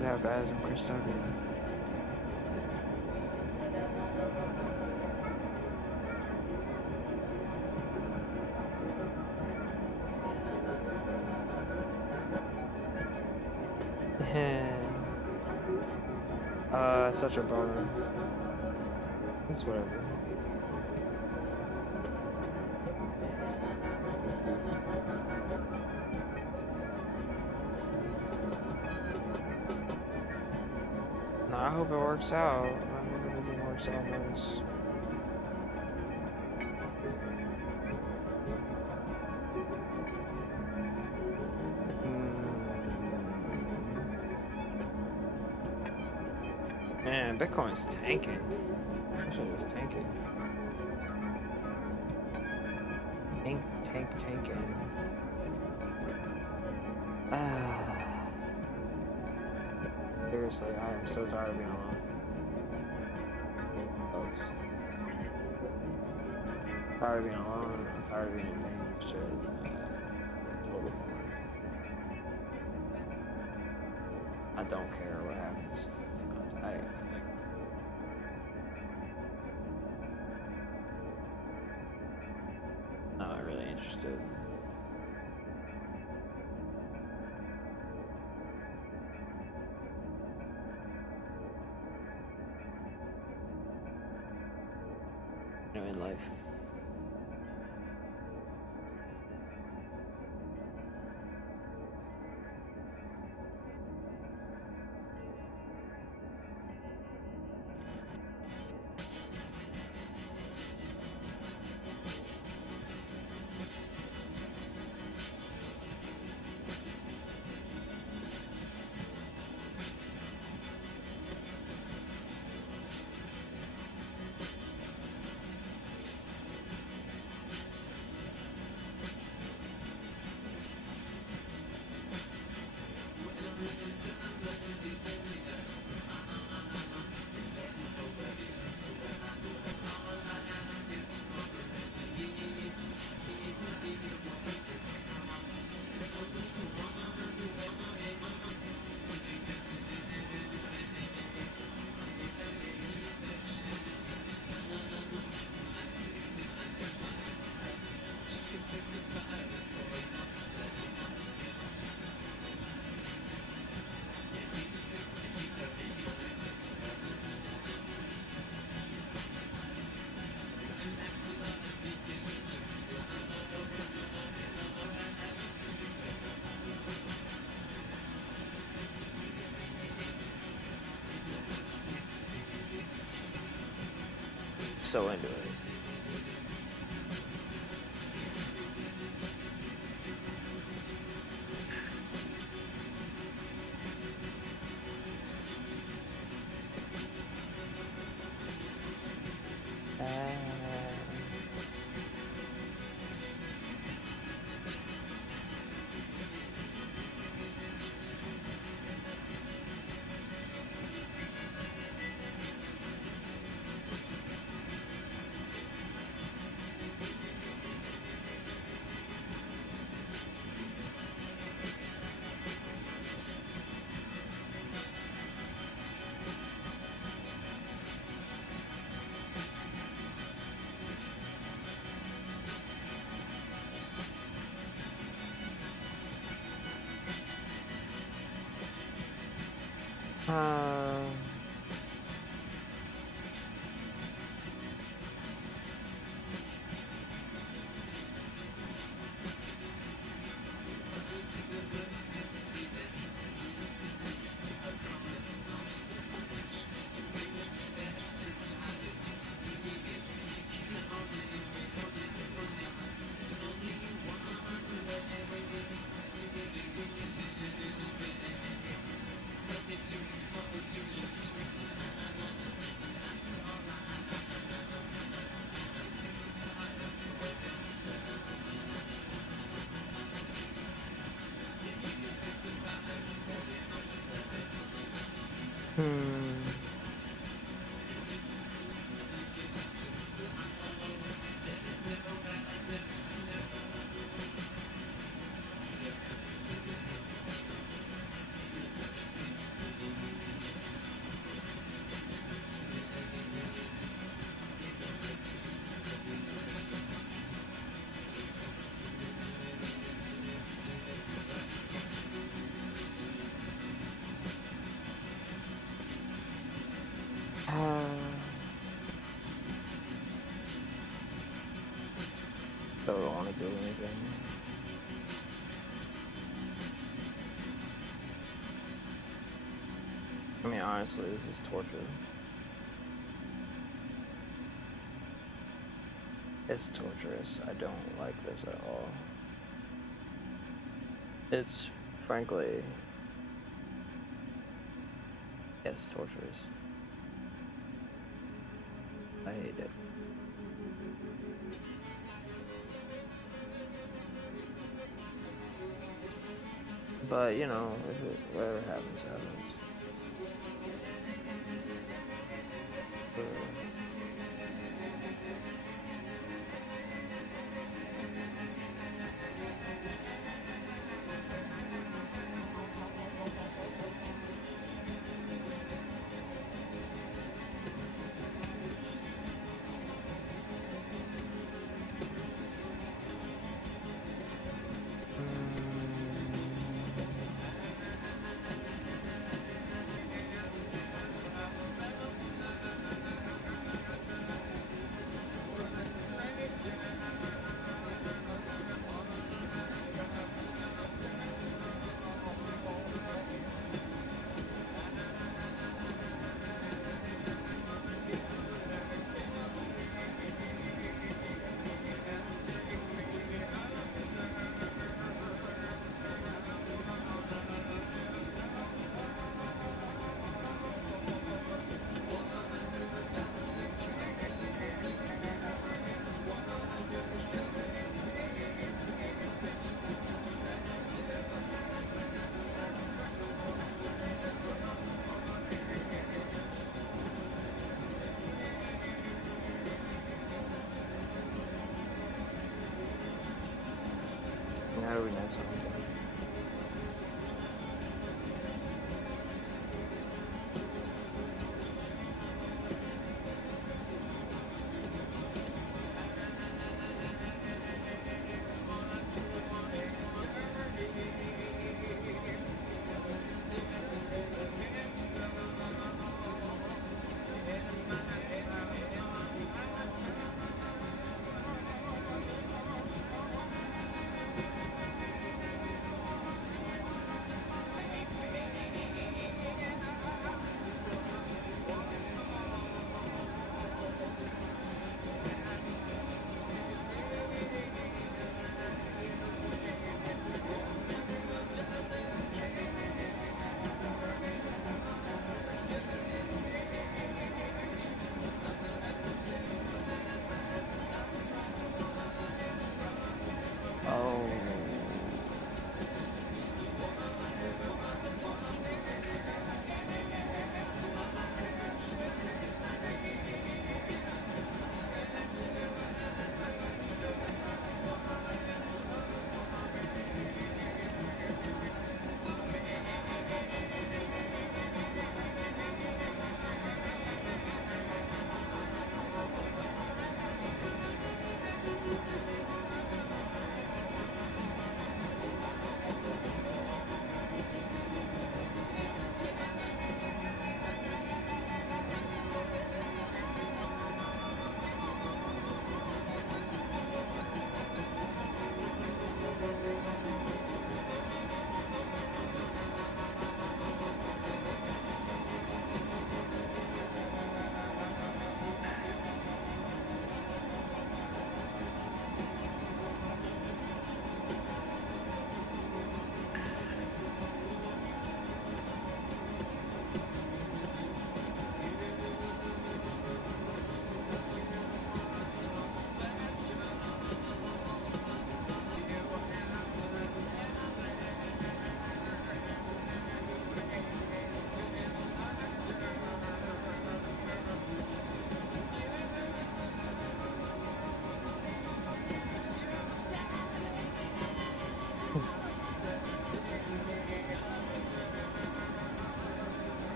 Yeah, guys. I'm Chris Tucker. that's such a bummer. It's whatever. No, I hope it works out. I hope everything works out nice. Man, Bitcoin's tanking. Actually, it's tanking. Tanking. Seriously, I am so tired of being alone. Folks. I'm tired of being alone. I'm tired of being in pain. Shit is totally boring. I don't care what happens. I'm not really interested. In life. So into it. So I don't want to do anything. I mean, honestly, this is torture. It's torturous. I don't like this at all. It's, frankly, it's torturous. I hate it. But, you know, whatever happens, happens. How do we know something?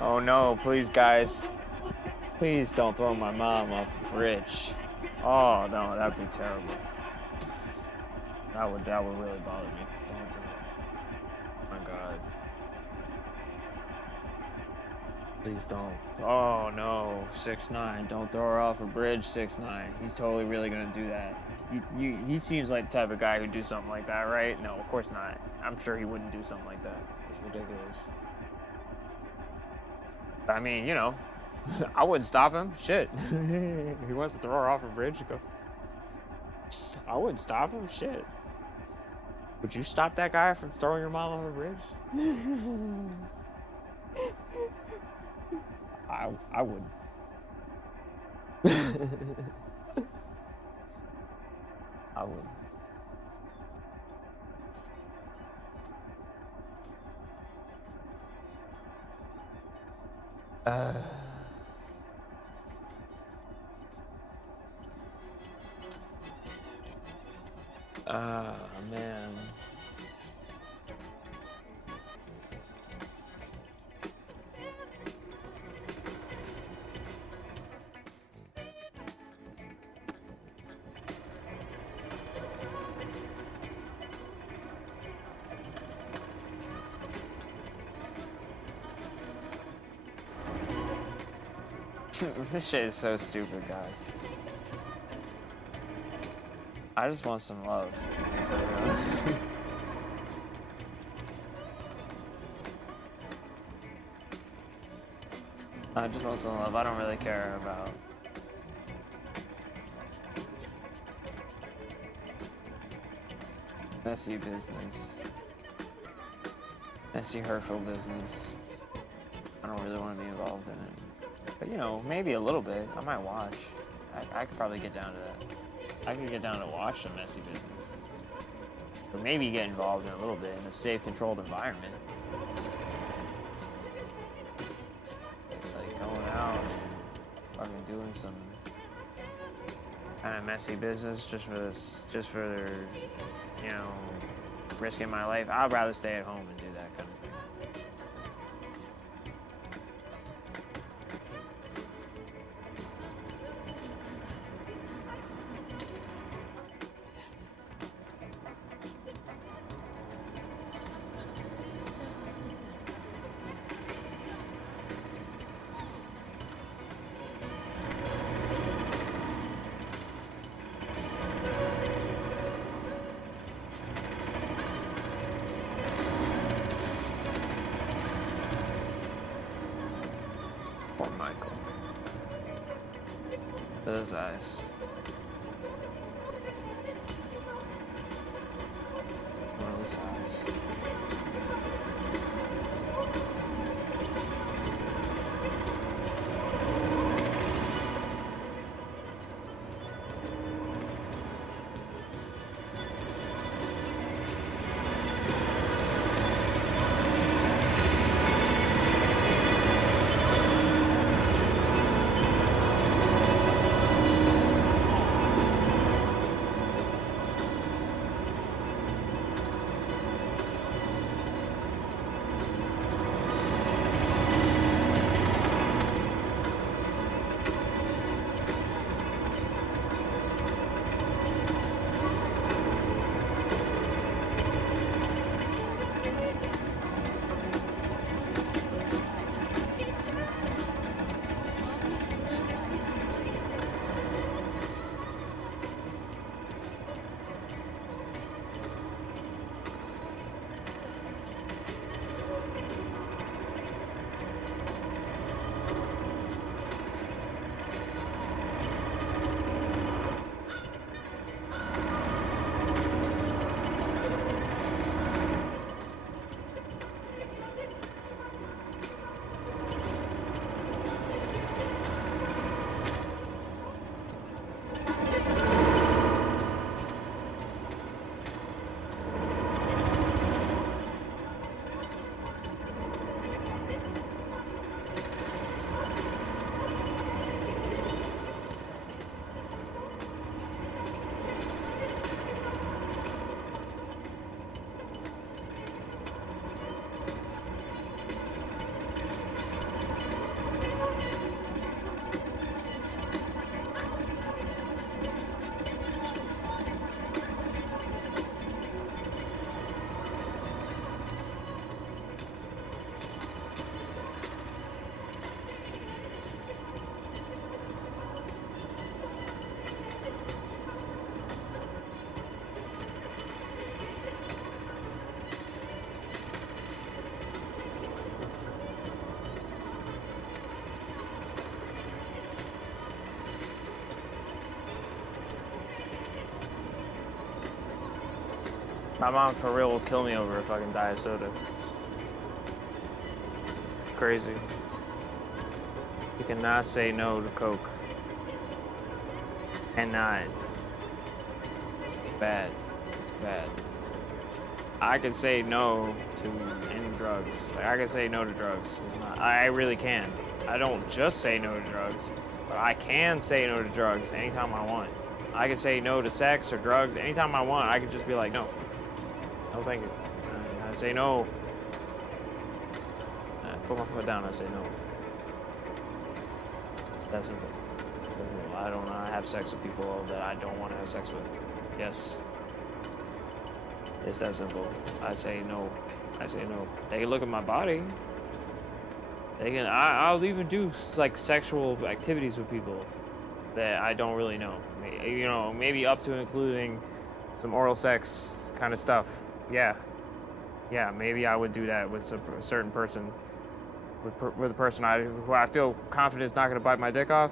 Oh no, please guys. Please don't throw my mom off the bridge. Oh no, that'd be terrible. That would really bother me. Don't do it. Oh my god. Please don't. Oh no, 6ix9ine. Don't throw her off a bridge, 6ix9ine. He's totally really gonna do that. He seems like the type of guy who'd do something like that, right? No, of course not. I'm sure he wouldn't do something like that. It's ridiculous. I mean, you know, I wouldn't stop him. Shit. He wants to throw her off a bridge. Go. I wouldn't stop him. Shit. Would you stop that guy from throwing your mom off a bridge? I would. I would. Man. This shit is so stupid, guys. I just want some love. I just want some love. I don't really care about messy business. Messy, hurtful business. I don't really want to be involved in it. But you know, maybe a little bit. I might watch. I could probably get down to that. I could get down to watch some messy business. Or maybe get involved in a little bit in a safe, controlled environment. Like going out and fucking doing some kind of messy business just for you know, risking my life. I'd rather stay at home and do that kind of thing. Poor Michael. Those eyes. My mom for real will kill me over a fucking diet soda. Crazy. You cannot say no to Coke. Cannot. Bad. It's bad. I can say no to any drugs. Like, I can say no to drugs. It's not, I really can. I don't just say no to drugs, but I can say no to drugs anytime I want. I can say no to sex or drugs anytime I want. I can just be like, no. No, thank you. I say no. I put my foot down, I say no. That's simple. That's simple. I don't have sex with people that I don't want to have sex with. Yes. It's that simple. I say no. I say no. They can look at my body. They can. I'll even do like sexual activities with people that I don't really know. You know, maybe up to including some oral sex kind of stuff. Yeah. Yeah. Maybe I would do that with a certain person. With a person who I feel confident is not going to bite my dick off.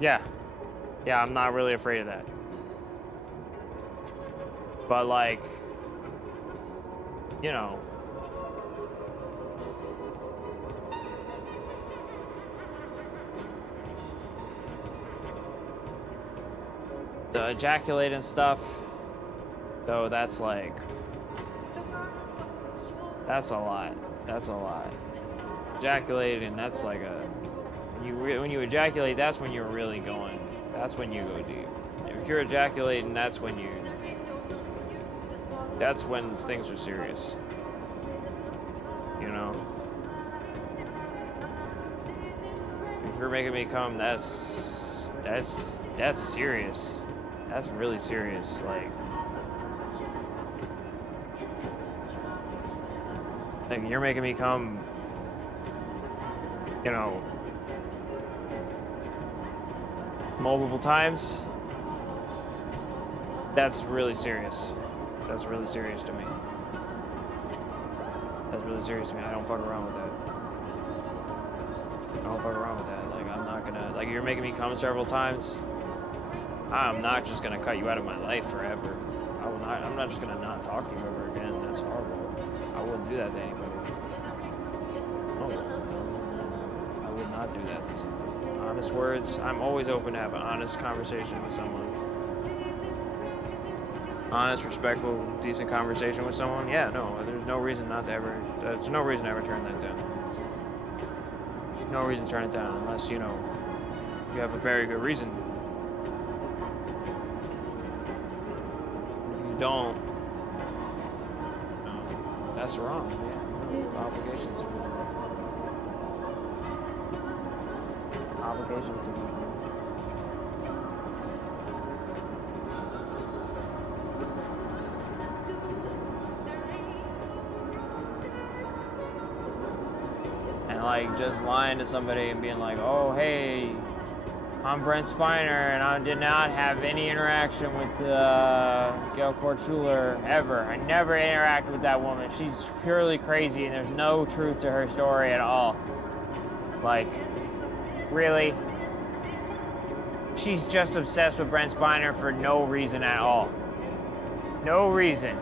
Yeah. Yeah. I'm not really afraid of that. But like, you know. The ejaculate and stuff, though, that's like, that's a lot. That's a lot. Ejaculating, that's like when you ejaculate, that's when you're really going. That's when you go deep. If you're ejaculating, that's when things are serious. You know? If you're making me come, that's serious. That's really serious. Like you're making me come, you know, multiple times. That's really serious. That's really serious to me. That's really serious to me. I don't fuck around with that. I don't fuck around with that. Like, I'm not gonna, like, you're making me come several times. I'm not just gonna cut you out of my life forever. I'm not just gonna not talk to you ever again. That's horrible. I wouldn't do that to anybody. No. I would not do that to someone. Honest words. I'm always open to have an honest conversation with someone. Honest, respectful, decent conversation with someone. Yeah, no, there's no reason to ever turn that down. No reason to turn it down unless, you know, you have a very good reason. If you don't, no, that's wrong. Yeah, no, obligations to people. Obligations to people. Like just lying to somebody and being like, oh hey, I'm Brent Spiner and I did not have any interaction with Gail Court-Schuler ever. I never interacted with that woman. She's purely crazy and there's no truth to her story at all. Like, really? She's just obsessed with Brent Spiner for no reason at all. No reason.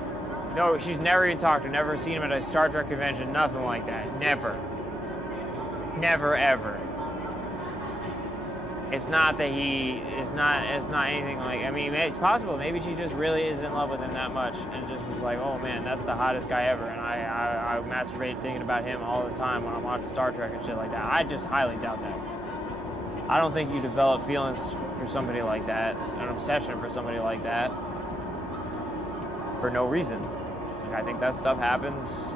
No, she's never even talked to him, never seen him at a Star Trek convention, nothing like that. Never. Never ever. It's not that it's not anything like, I mean, it's possible. Maybe she just really is in love with him that much and just was like, oh man, that's the hottest guy ever. And I masturbate thinking about him all the time when I'm watching Star Trek and shit like that. I just highly doubt that. I don't think you develop feelings for somebody like that, an obsession for somebody like that, for no reason. Like, I think that stuff happens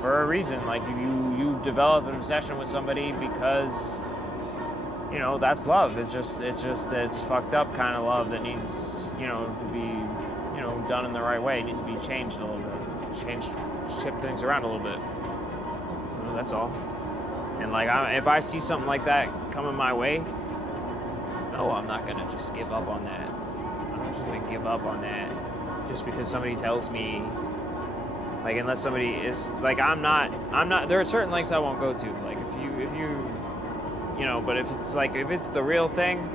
for a reason. Like you develop an obsession with somebody because, you know, that's love. It's just that it's fucked up kind of love that needs, you know, to be, you know, done in the right way. It needs to be changed a little bit, shift things around a little bit. You know, that's all. And like, if I see something like that coming my way, no, I'm not gonna just give up on that. I'm not just gonna give up on that just because somebody tells me. Like, unless somebody is, like, I'm not, there are certain lengths I won't go to. Like, if you know, but if it's the real thing,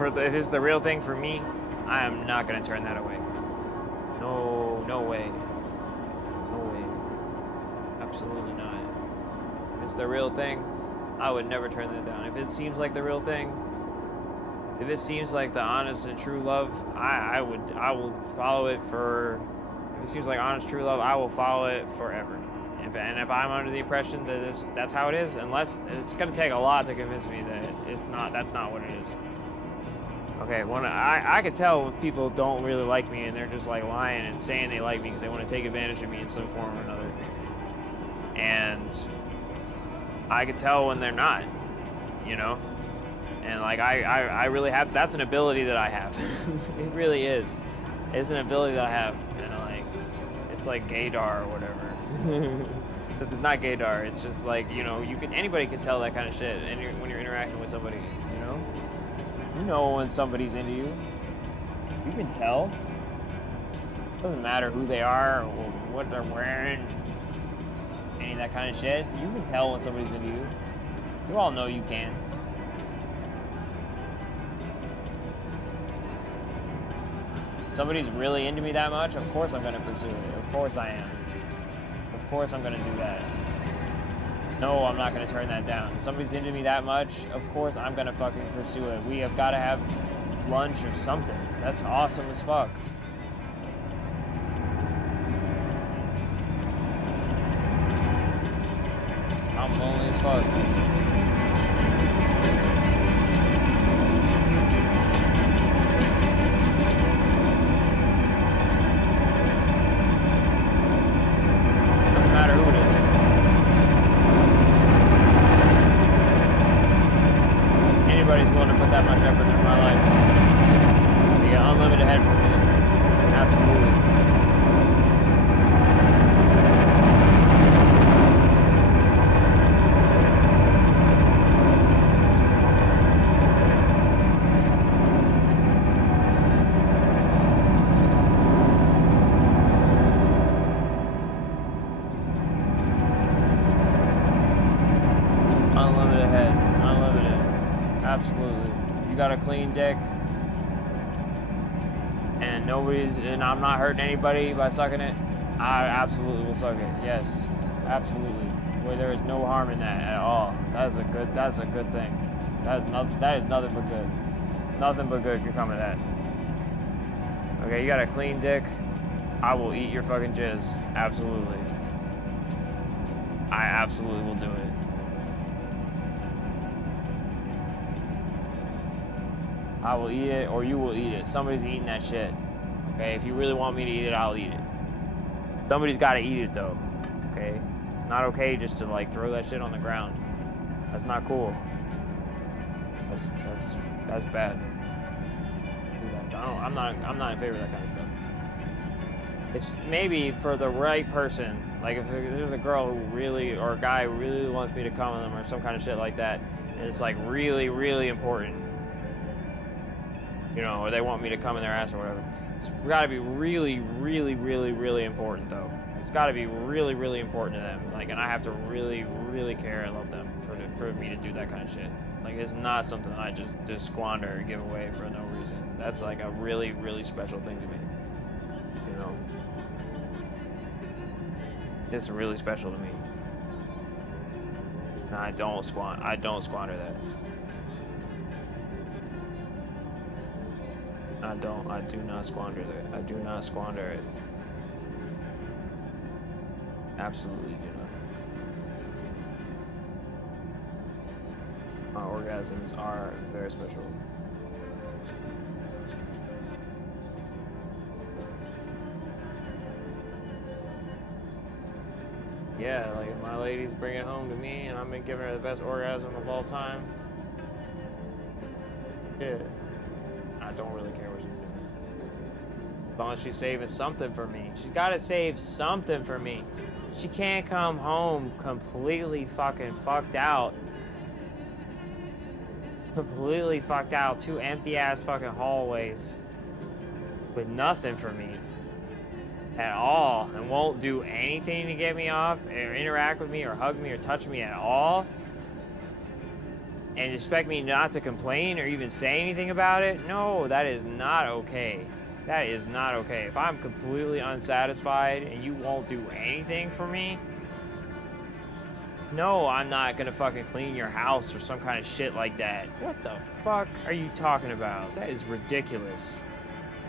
if it's the real thing for me, I am not going to turn that away. No way. No way. Absolutely not. If it's the real thing, I would never turn that down. If it seems like the real thing, if it seems like the honest and true love, I will follow it for. If it seems like honest, true love, I will follow it forever. And if I'm under the impression that that's how it is, unless it's gonna take a lot to convince me that it's not. That's not what it is. Okay, I could tell when people don't really like me and they're just like lying and saying they like me because they want to take advantage of me in some form or another. And I could tell when they're not, you know? And like I really have, that's an ability that I have. It really is. It's an ability that I have. And like, it's like gaydar or whatever. Except it's not gaydar, it's just like, you know, anybody can tell that kind of shit when you're interacting with somebody, you know? You know when somebody's into you. You can tell. Doesn't matter who they are or what they're wearing, any of that kind of shit. You can tell when somebody's into you. You all know you can. Somebody's really into me that much, of course I'm gonna pursue it. Of course I am. Of course I'm gonna do that. No, I'm not gonna turn that down. If somebody's into me that much, of course I'm gonna fucking pursue it. We have gotta have lunch or something. That's awesome as fuck. I'm lonely as fuck. Dick, and I'm not hurting anybody by sucking it, I absolutely will suck it. Yes, absolutely. Where there is no harm in that at all. That's a good thing. That is nothing but good. Nothing but good can come of that. Okay, you got a clean dick, I will eat your fucking jizz. Absolutely. I absolutely will do it. I will eat it, or you will eat it. Somebody's eating that shit. Okay, if you really want me to eat it, I'll eat it. Somebody's got to eat it, though. Okay, it's not okay just to like throw that shit on the ground. That's not cool. That's bad. I'm not in favor of that kind of stuff. It's maybe for the right person. Like if there's a girl who really, or a guy who really wants me to come with them, or some kind of shit like that, and it's like really, really important. You know, or they want me to come in their ass or whatever. It's gotta be really, really, really, really important though. It's gotta be really, really important to them. Like, and I have to really, really care and love them for me to do that kind of shit. Like, it's not something that I just squander or give away for no reason. That's like a really, really special thing to me. You know? It's really special to me. And I don't squander that. I do not squander that. I do not squander it. Absolutely do not. My orgasms are very special. Yeah, like if my lady's bringing it home to me and I've been giving her the best orgasm of all time. Yeah. I don't really care what she's doing. As long as she's saving something for me. She's gotta save something for me. She can't come home completely fucking fucked out. Completely fucked out. 2 empty ass fucking hallways. With nothing for me. At all. And won't do anything to get me off. Or interact with me or hug me or touch me at all. And expect me not to complain or even say anything about it? No, that is not okay. That is not okay. If I'm completely unsatisfied and you won't do anything for me, no, I'm not gonna fucking clean your house or some kind of shit like that. What the fuck are you talking about? That is ridiculous.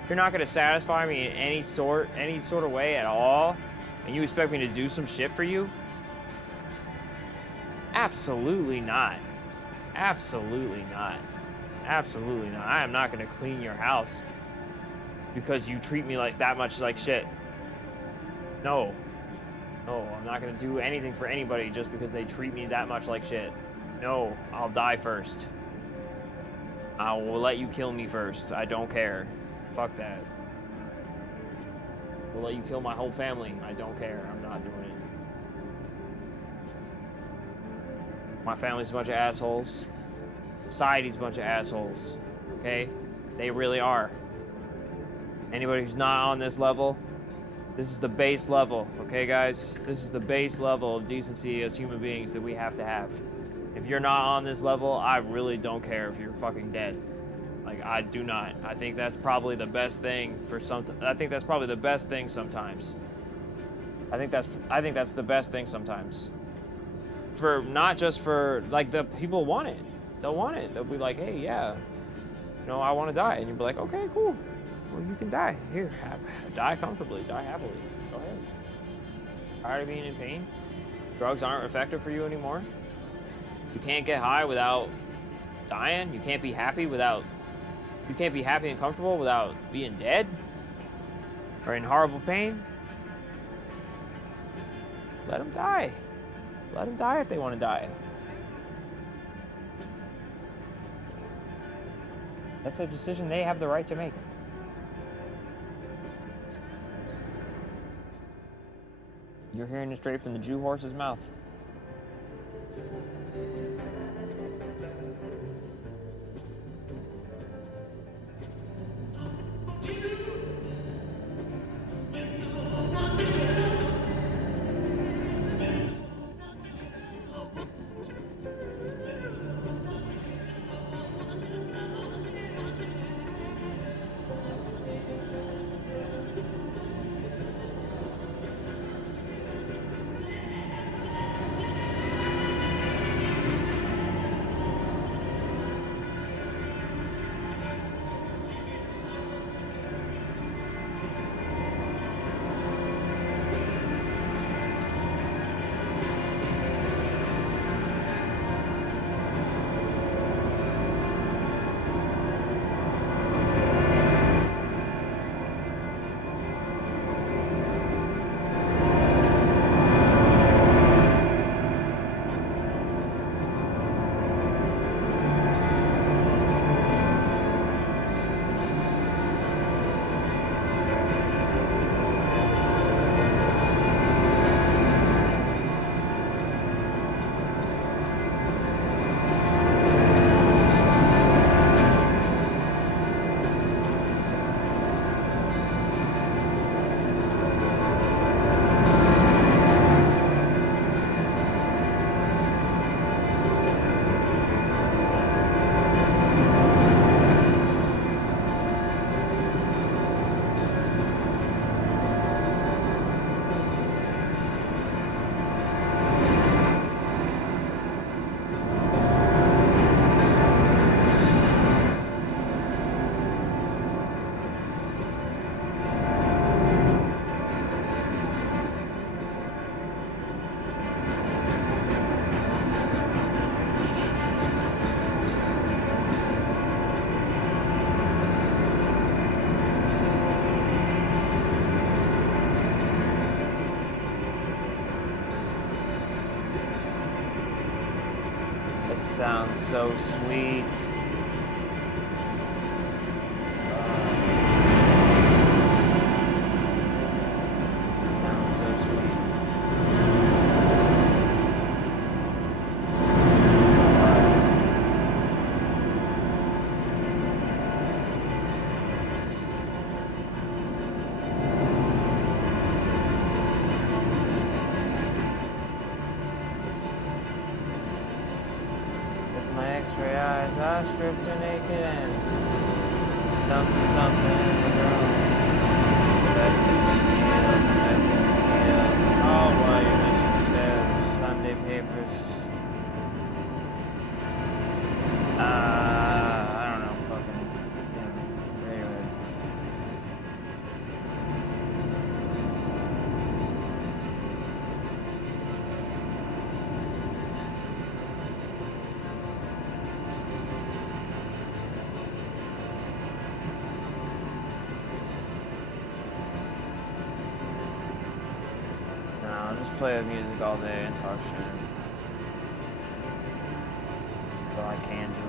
You're not gonna satisfy me in any sort of way at all, and you expect me to do some shit for you? Absolutely not. Absolutely not. Absolutely not. I am not gonna clean your house because you treat me like that much like shit. No. No, I'm not gonna do anything for anybody just because they treat me that much like shit. No, I'll die first. I will let you kill me first. I don't care. Fuck that. We'll let you kill my whole family. I don't care. I'm not doing it. My family's a bunch of assholes. Society's a bunch of assholes. Okay? They really are. Anybody who's not on this level, this is the base level. Okay, guys? This is the base level of decency as human beings that we have to have. If you're not on this level, I really don't care if you're fucking dead. Like, I do not. I think that's probably the best thing for I think that's probably the best thing sometimes. I think that's the best thing sometimes. For not just for like the people want it. They'll want it. They'll be like, hey, yeah, you know, I want to die, and you'll be like, okay, cool. Well, you can die. Here, die comfortably, die happily. Go ahead. Tired of being in pain? Drugs aren't effective for you anymore. You can't get high without dying. You can't be happy without. You can't be happy and comfortable without being dead or in horrible pain. Let them die. Let them die if they want to die. That's a decision they have the right to make. You're hearing it straight from the Jew horse's mouth. Sounds so sweet. Sounds so sweet. X-ray eyes, I stripped her naked and Something, something, girl. Best meals. Call while your mistress says Sunday papers. I don't know, fucking, Radiohead. No, I'll just play music all day and talk shit. So I can do it.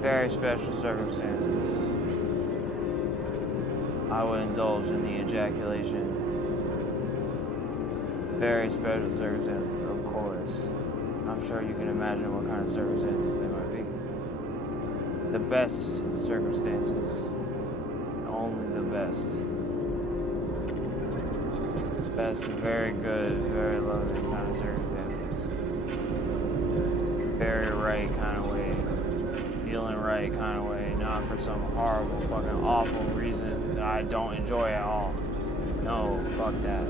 Very special circumstances, I would indulge in the ejaculation. Very special circumstances, of course. I'm sure you can imagine what kind of circumstances they might be. The best circumstances, only the best. Best, very good, very loving kind of circumstances. Very right kind of way. Feeling right kind of way, not for some horrible, fucking awful reason that I don't enjoy at all. No, fuck that.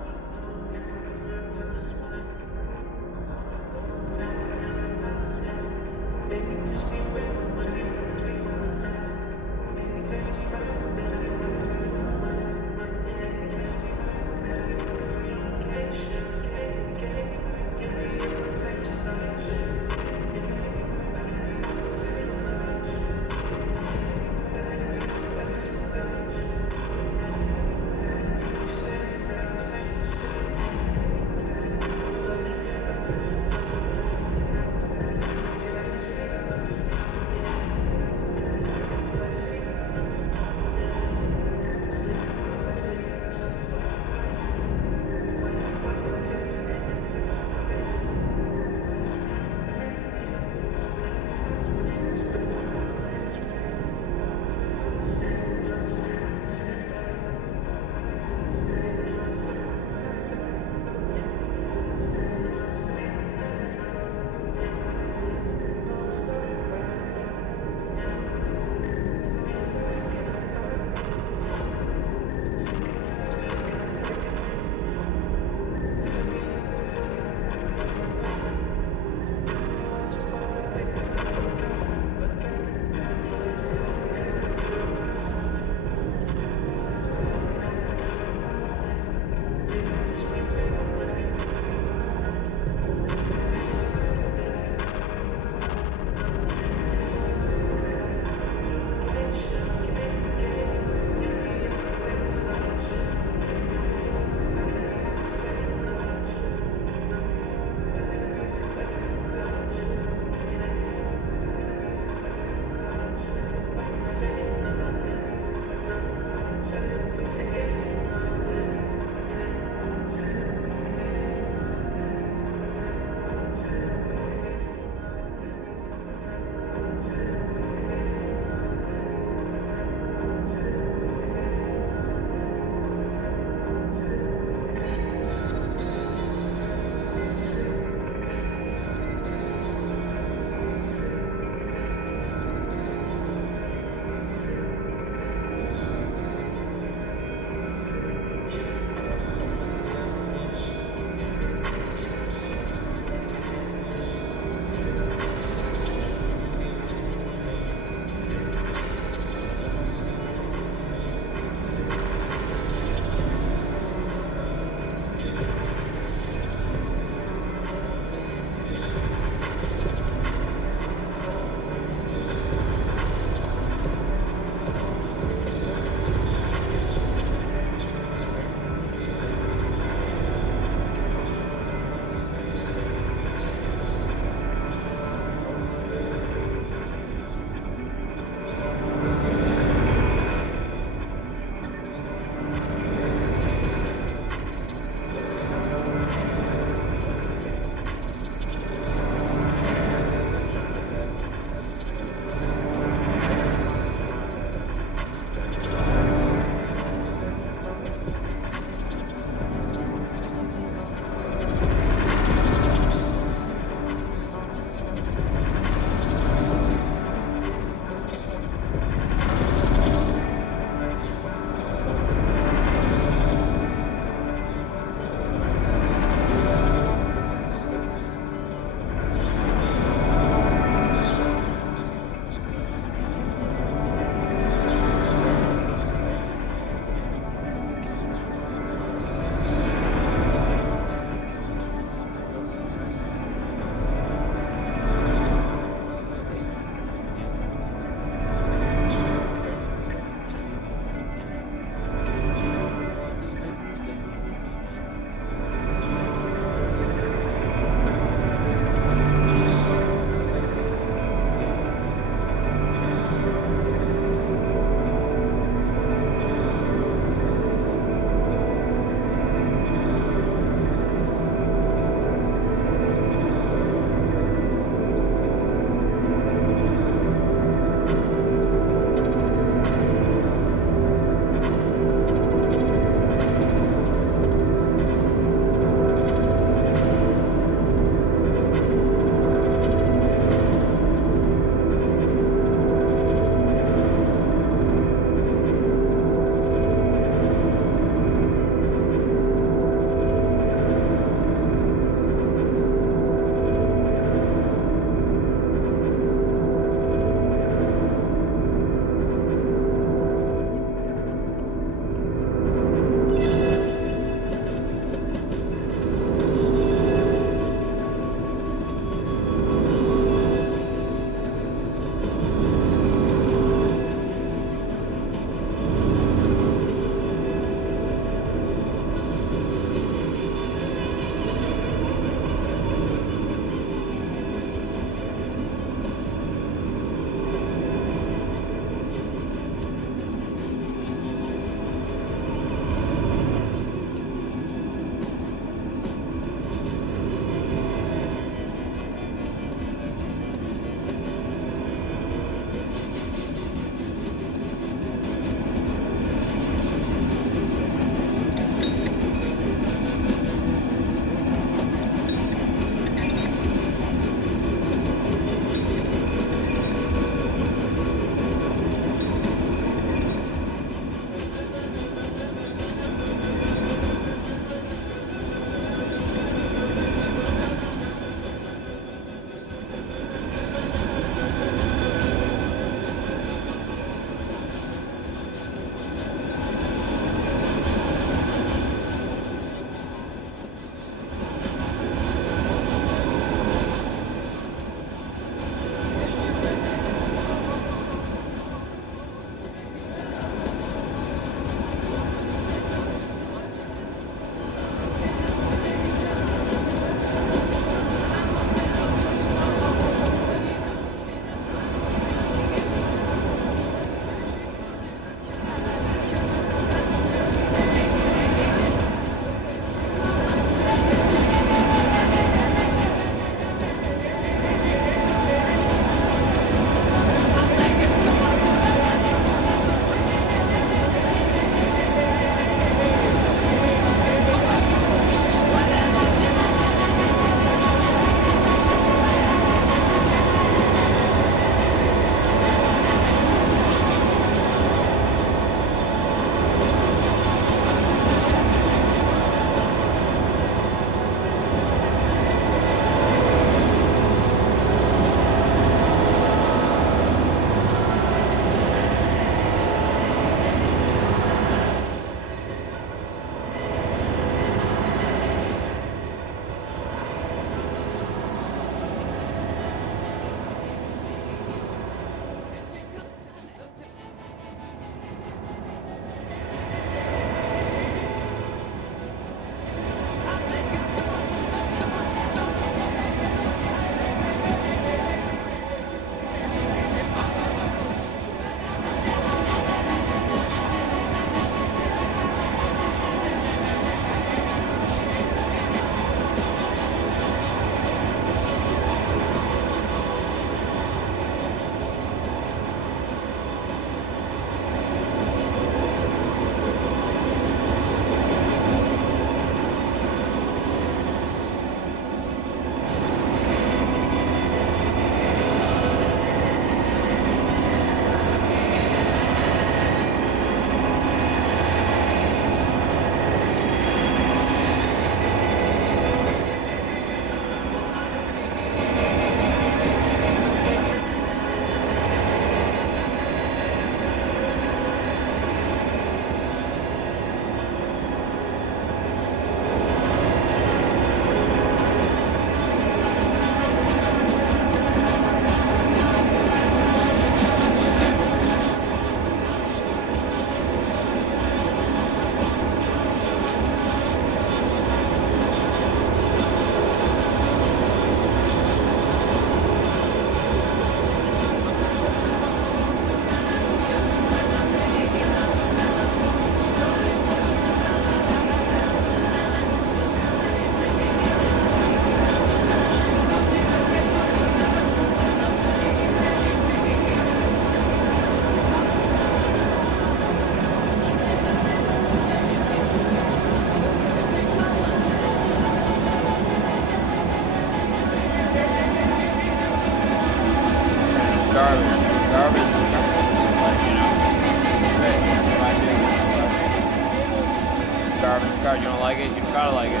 card. You don't like it? You don't gotta like it. Good.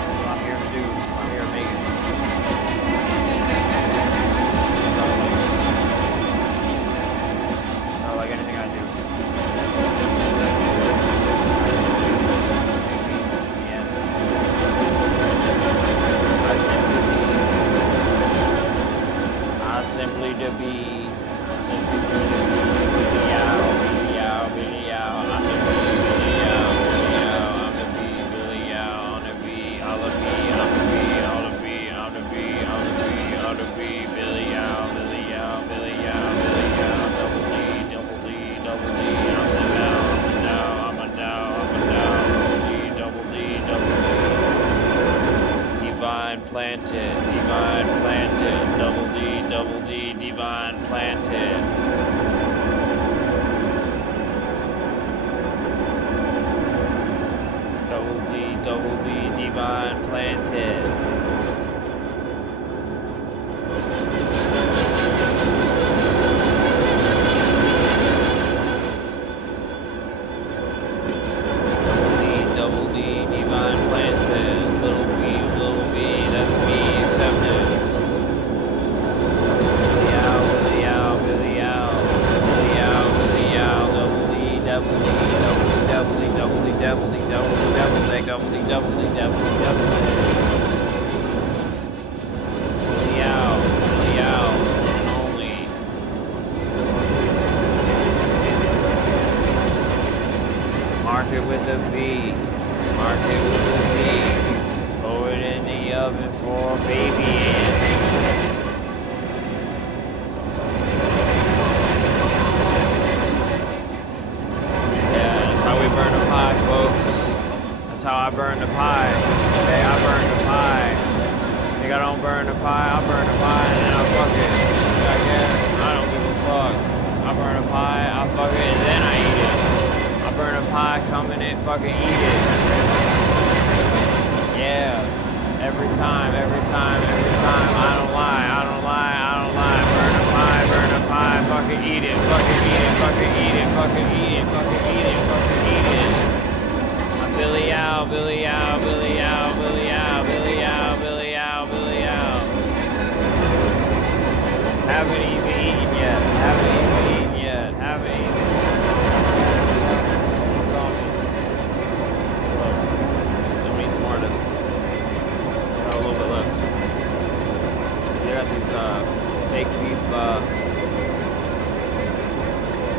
That's what I'm here to do. That's what I'm here to make it. I don't like anything I do. I simply to be. I simply to be. Divine planted, double D, divine planted. Double D, divine planted.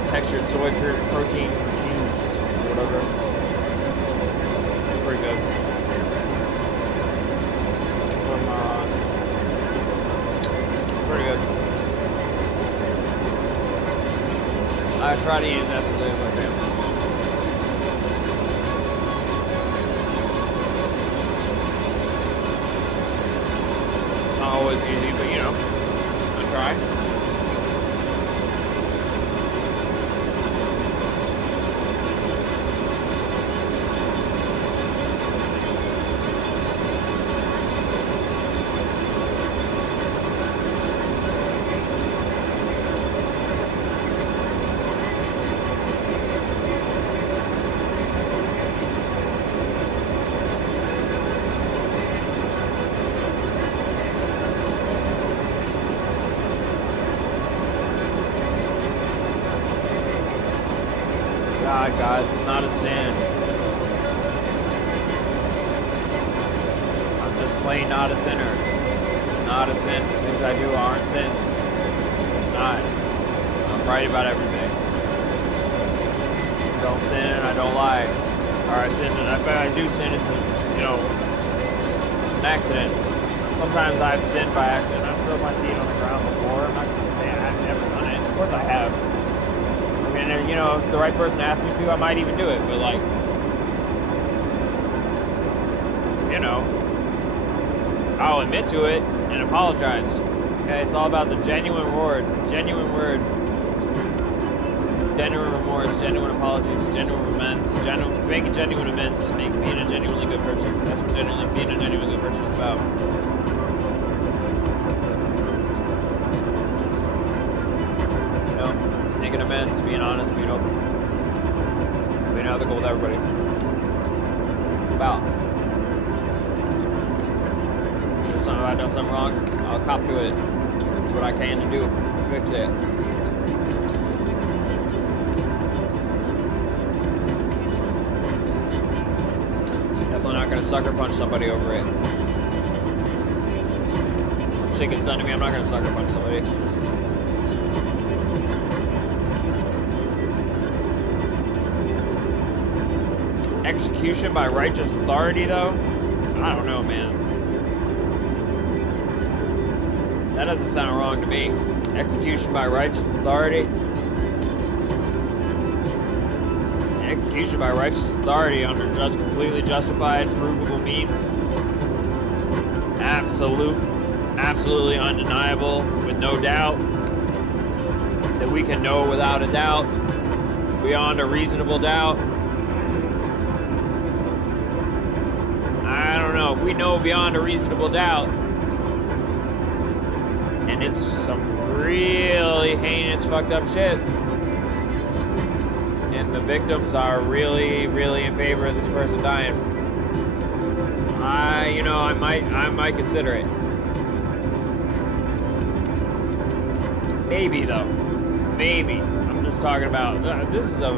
Textured soy protein cubes, whatever. Pretty good. Pretty good. I try to eat it ethically if I can. Not always easy, but you know, I try. God, guys, it's not a sin. I'm just plain not a sinner. Not a sin. Things I do aren't sins. It's not. I'm right about everything. I don't sin and I don't lie. Or I sin and I do sin. It's an accident. Sometimes I've sinned by accident. I've thrown my seed on the ground before. I'm not going to say I've never done it. Of course I have. And you know, if the right person asked me to, I might even do it. But like, you know, I'll admit to it and apologize. Okay, it's all about the genuine word, genuine word, genuine remorse, genuine apologies, genuine amends, making genuine amends, being a genuinely good person. That's what being a genuinely good person is about. Making amends, being honest, being open. everybody. About. If I've done something wrong, I'll cop to it. Do what I can to do. Fix it. Definitely not gonna sucker punch somebody over it. Shit gets done to me, I'm not gonna sucker punch somebody. Execution by righteous authority, though? I don't know, man. That doesn't sound wrong to me. Execution by righteous authority. Execution by righteous authority under just completely justified, provable means. Absolutely undeniable, with no doubt. That we can know without a doubt. Beyond a reasonable doubt. I don't know. If we know beyond a reasonable doubt, and it's some really heinous, fucked up shit, and the victims are really, really in favor of this person dying, I might consider it. Maybe though. Maybe. I'm just talking about. This is a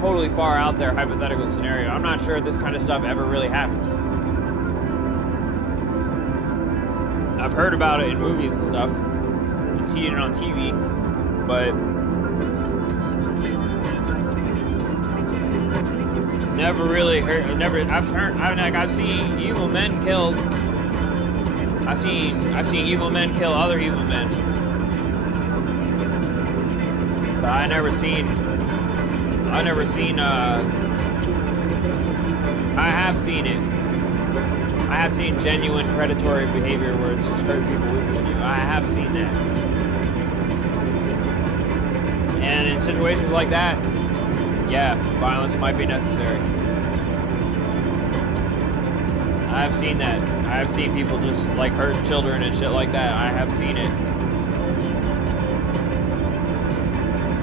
totally far out there hypothetical scenario. I'm not sure if this kind of stuff ever really happens. I've heard about it in movies and stuff, and seen it on TV, but never really heard. I've seen evil men killed. I've seen evil men kill other evil men, but I have seen it. I have seen genuine predatory behavior where it's just hurt people weaker than you. I have seen that. And in situations like that, yeah, violence might be necessary. I have seen that. I have seen people just like hurt children and shit like that. I have seen it.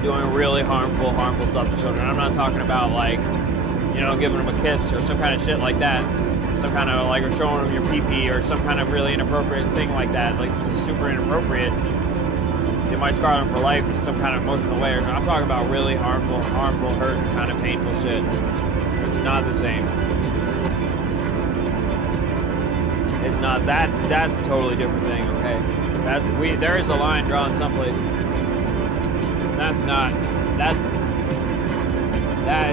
Doing really harmful stuff to children. I'm not talking about like, giving them a kiss or some kind of shit like that. Some kind of like, or showing them your pee-pee or some kind of really inappropriate thing like that. Like, it's just super inappropriate. It might scar them for life in some kind of emotional way. I'm talking about really harmful, hurt, kind of painful shit. It's not the same. It's not. That's a totally different thing. Okay, there is a line drawn someplace. That's not. That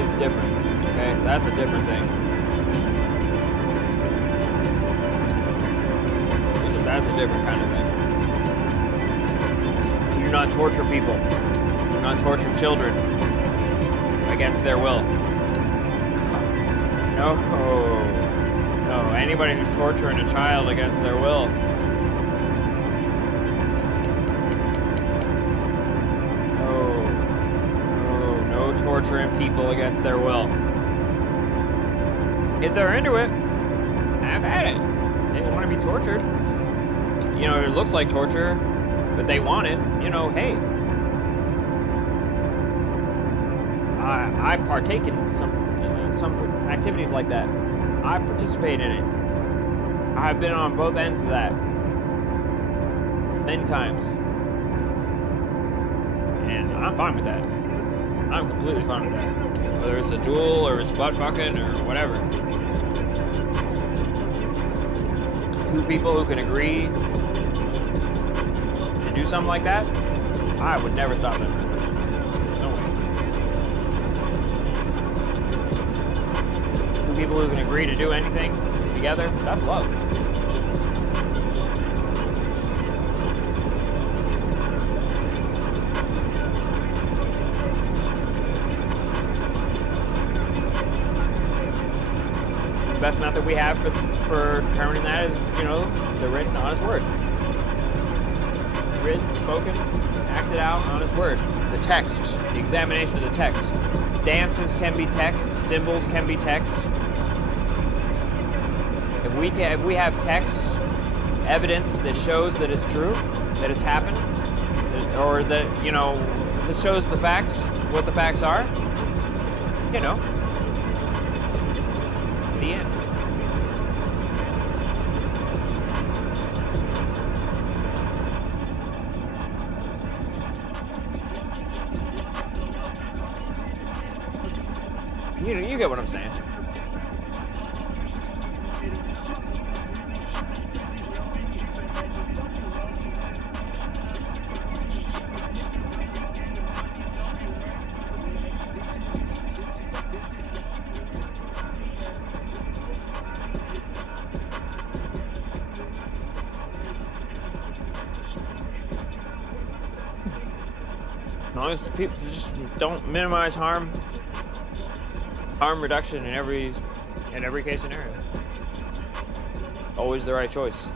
is different. Okay, that's a different thing. That's a different kind of thing. You do not torture people. You do not torture children against their will. No. Anybody who's torturing a child against their will. No torturing people against their will. If they're into it, have at it. They want to be tortured. It looks like torture, but they want it. Hey. I partake in some activities like that. I participate in it. I've been on both ends of that many times. And I'm fine with that. I'm completely fine with that. Whether it's a duel or it's butt fucking or whatever. Two people who can agree to do something like that, I would never stop them. No way. Two people who can agree to do anything together, that's love. The best method we have for determining that is, the written, honest word. Written, spoken, acted out, honest word. The text, the examination of the text. Dances can be text, symbols can be text. If we have text, evidence that shows that it's true, that it's happened, or that, that shows the facts, what the facts are, you get what I'm saying. As long as people just don't minimize harm reduction in every case scenario. Always the right choice.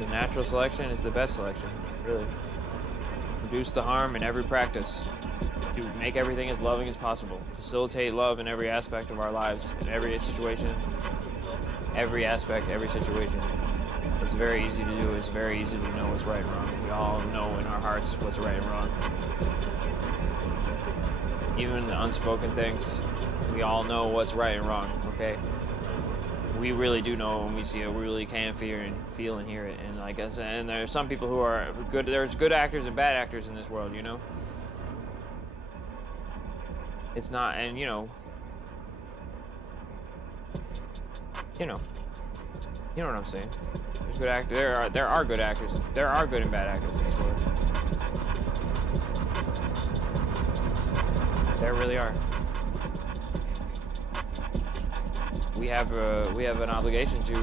The natural selection is the best selection, really. Reduce the harm in every practice to make everything as loving as possible. Facilitate love in every aspect of our lives, in every situation, every aspect, every situation. It's very easy to do. It's very easy to know what's right and wrong. We all know in our hearts what's right and wrong. Even the unspoken things, we all know what's right and wrong, okay? We really do know when we see it. We really can feel and hear it. And like I said, and there's some people who are good. There's good actors and bad actors in this world, you know? It's not, and you know what I'm saying. There's good actors. There are good actors. There are good and bad actors in this world. There really are. We have an obligation to,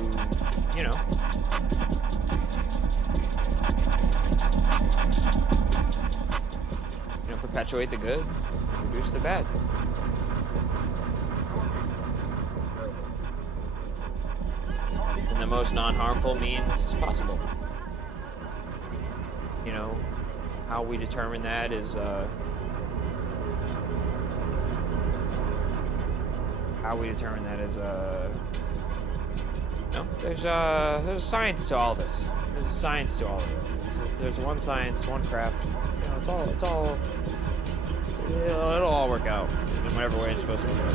perpetuate the good, reduce the bad. In the most non-harmful means possible. How we determine that is there's science to all this. There's science to all of it. There's one science, one craft. It'll all work out in whatever way it's supposed to work out.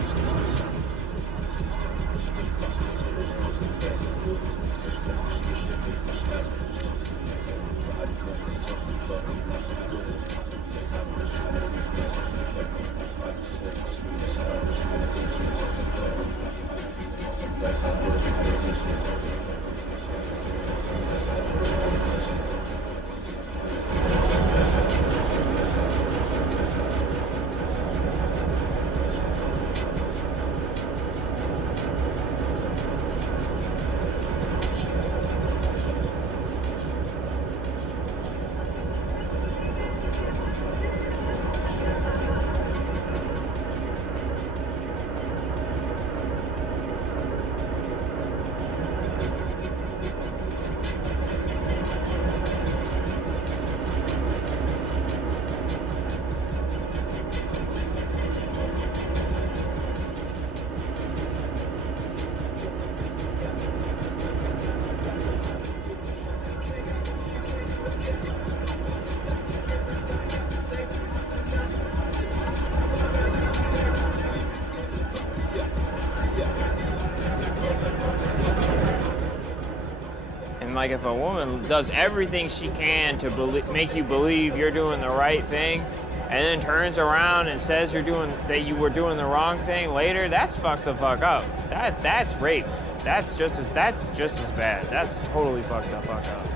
Like, if a woman does everything she can to make you believe you're doing the right thing, and then turns around and says that you were doing the wrong thing later, that's fucked the fuck up. That's rape. That's just as bad. That's totally fucked the fuck up.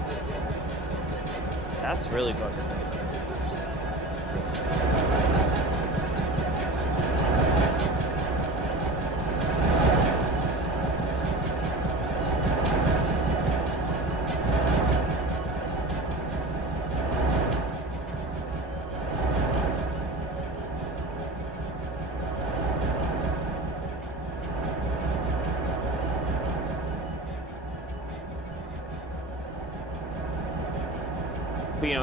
That's really fucked up.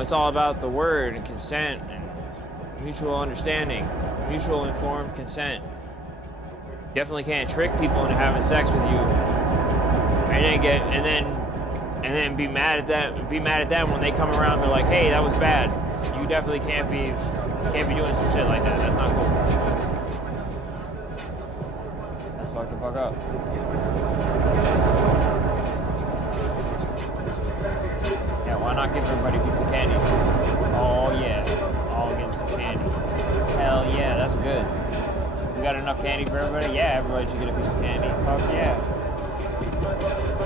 It's all about the word and consent and mutual understanding, mutual informed consent. You definitely can't trick people into having sex with you, and then be mad at them when they come around. They're like, "Hey, that was bad." You definitely can't be doing some shit like that. That's not cool. That's fucked the fuck up. Why not give everybody a piece of candy? Oh yeah, all get some candy. Hell yeah, that's good. We got enough candy for everybody? Yeah, everybody should get a piece of candy. Fuck yeah.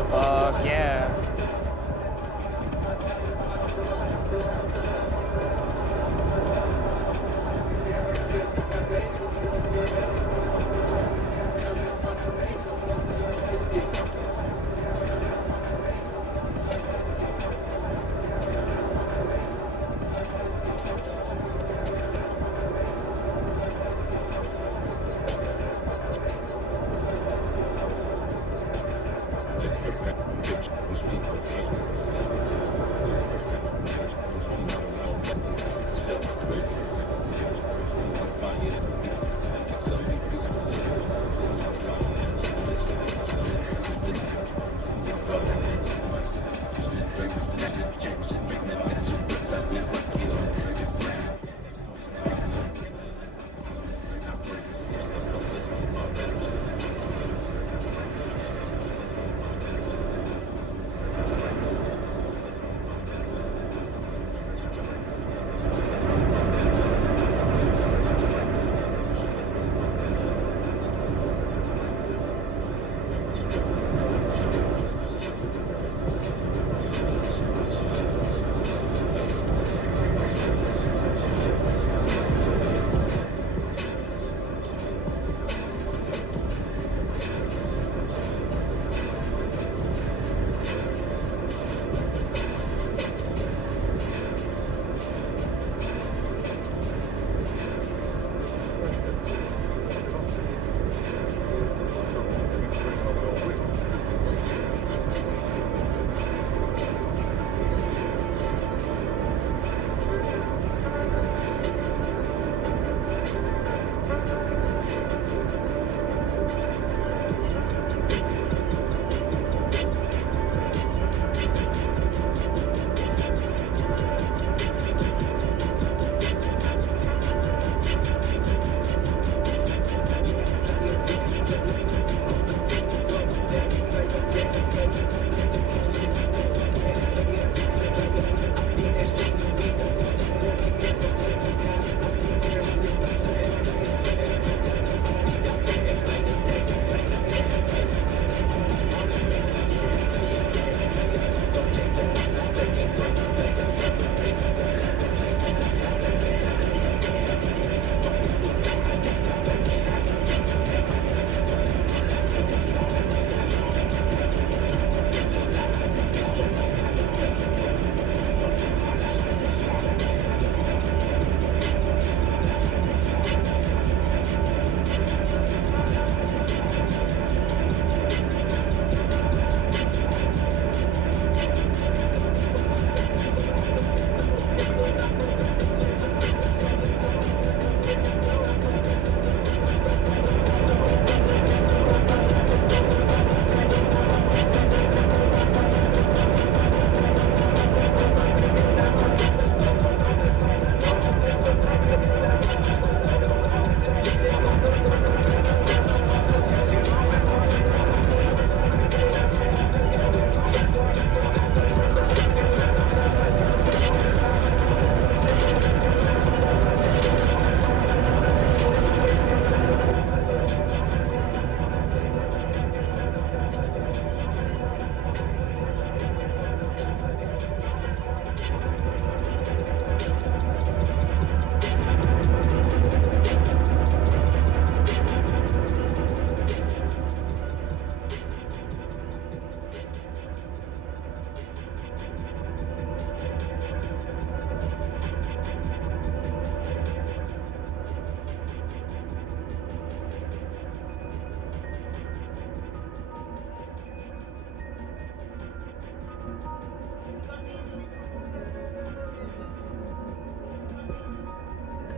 Fuck yeah.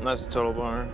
That's a total bummer.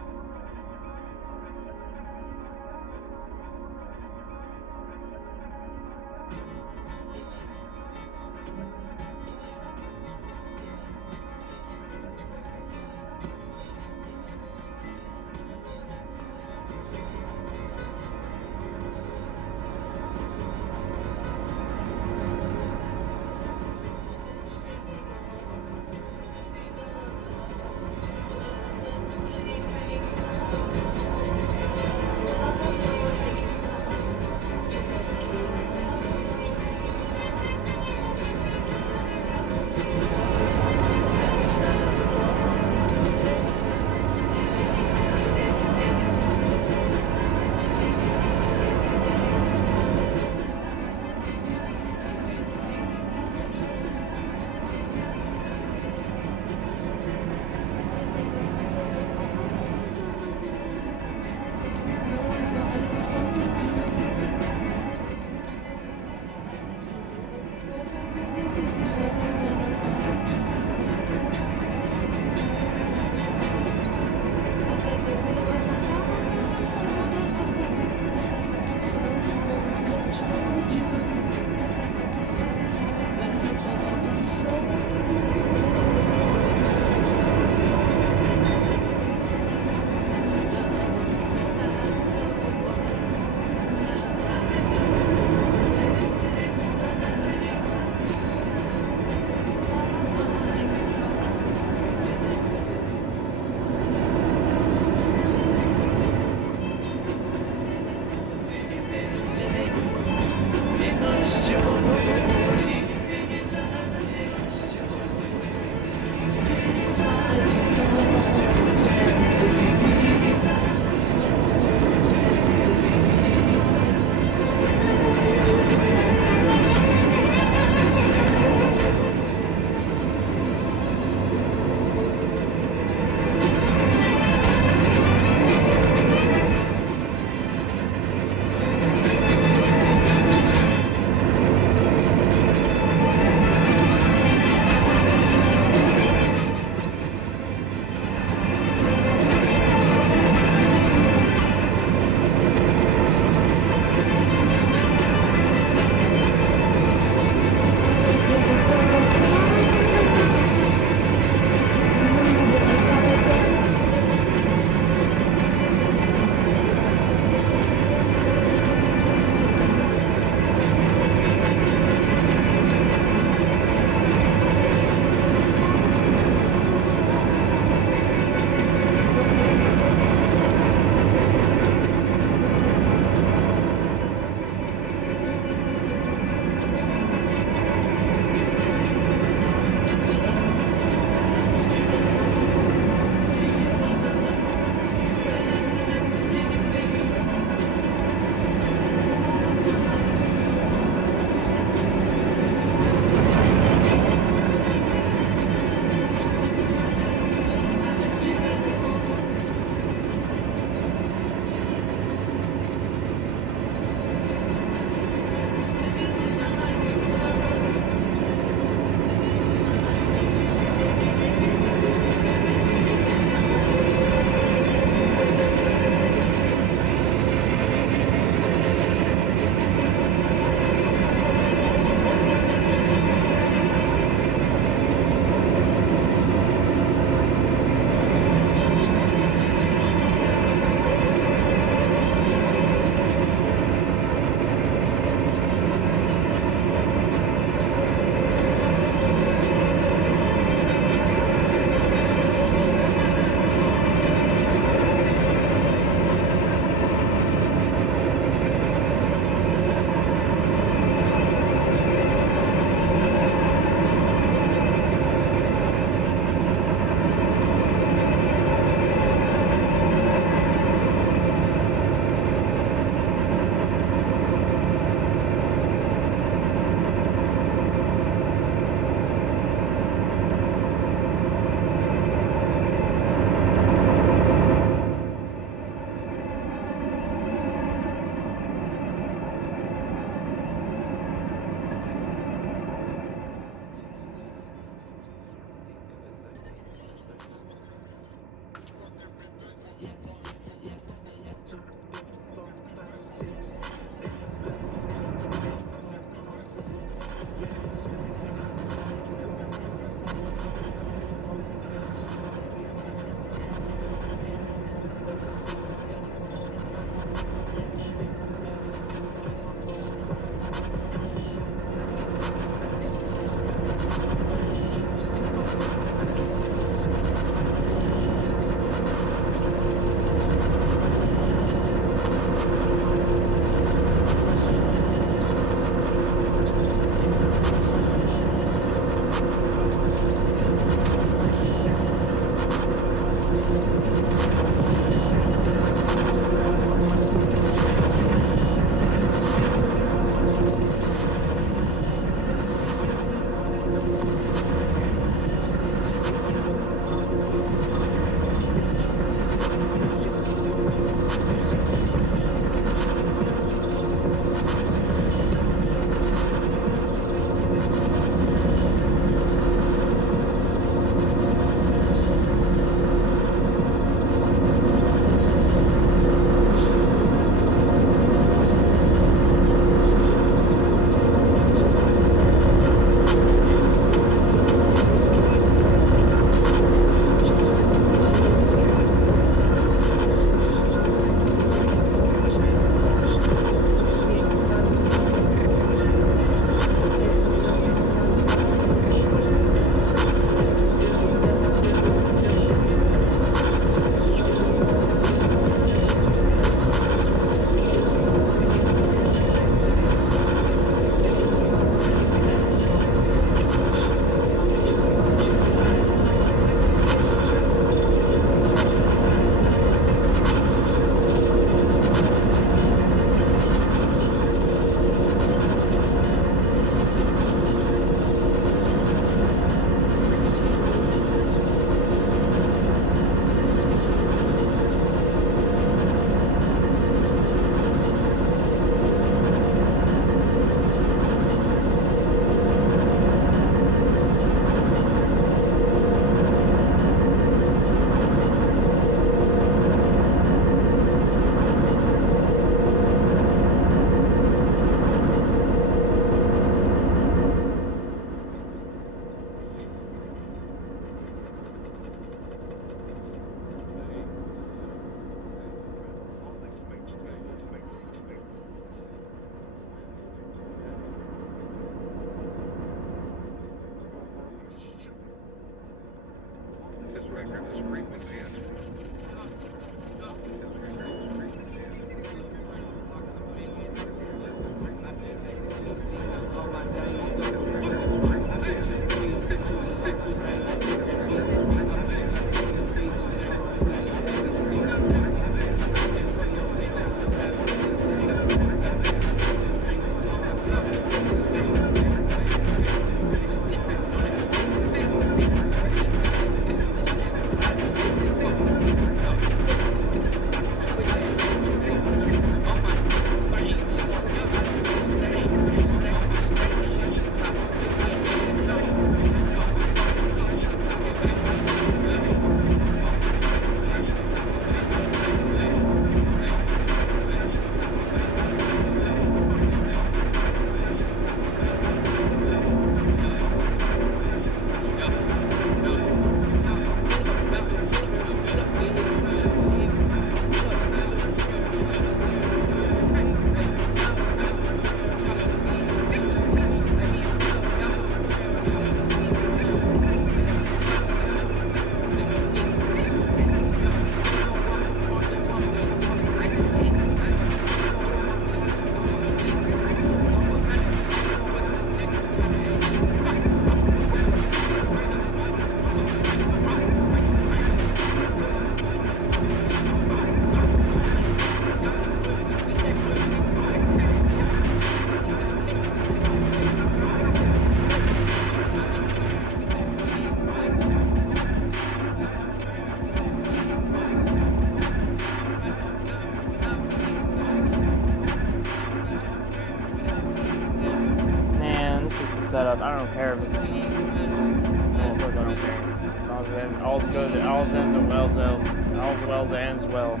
setup. I don't care if it's cheap. Oh, look, I don't care. As long as it all's good, all's in the well, so all's well that ends well.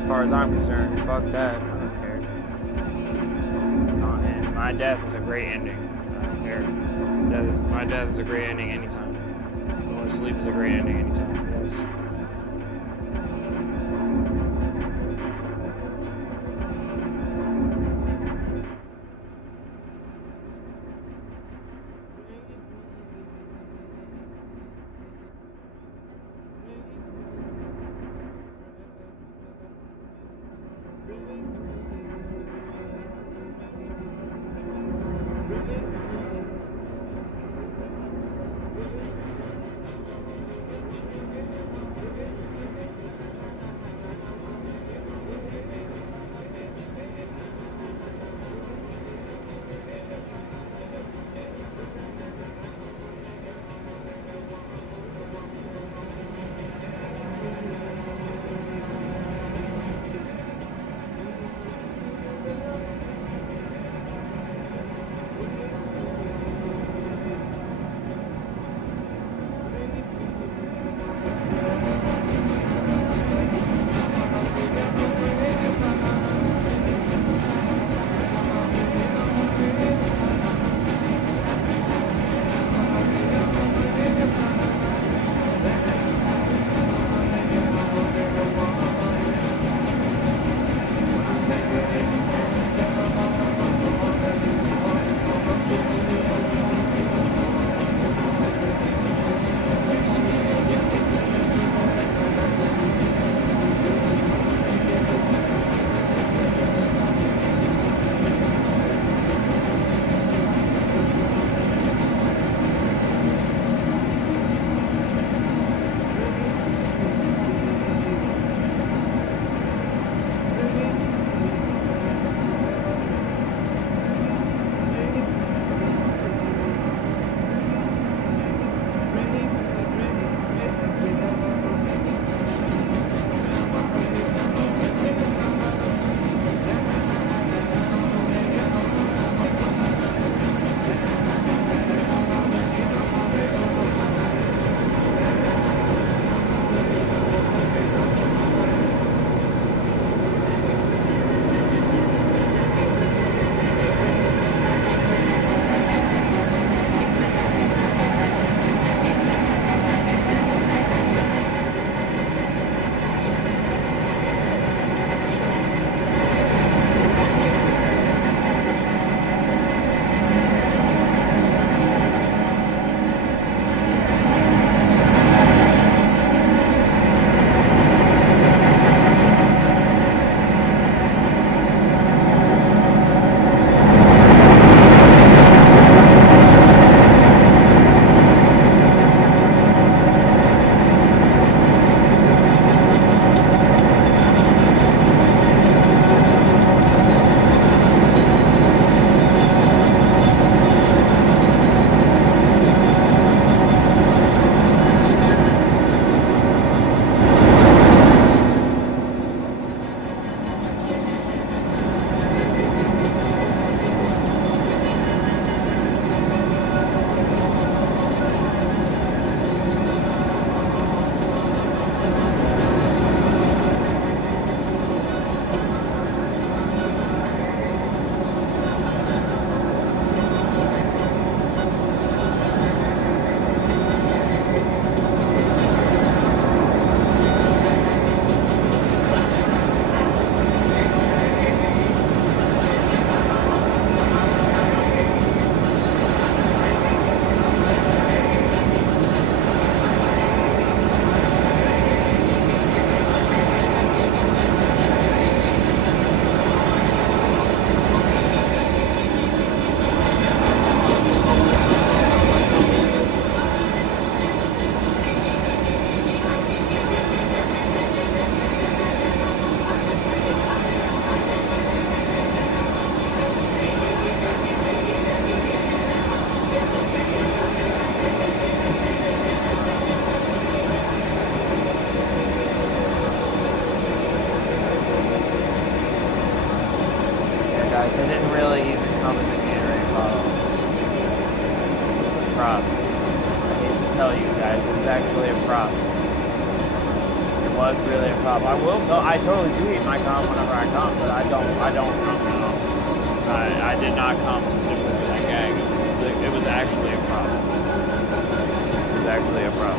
As far as I'm concerned, fuck that. I don't care. And my death is a great ending. I don't care. My death is a great ending anytime. Going to sleep is a great ending anytime. Yes. guys. I didn't really even come in the Gatorade bottle. prop. I hate to tell you guys, it was actually a prop. It was really a prop. I totally do eat my cum whenever I come, but I don't come now. I did not come specifically for that gag. It was actually a prop. It was actually a prop.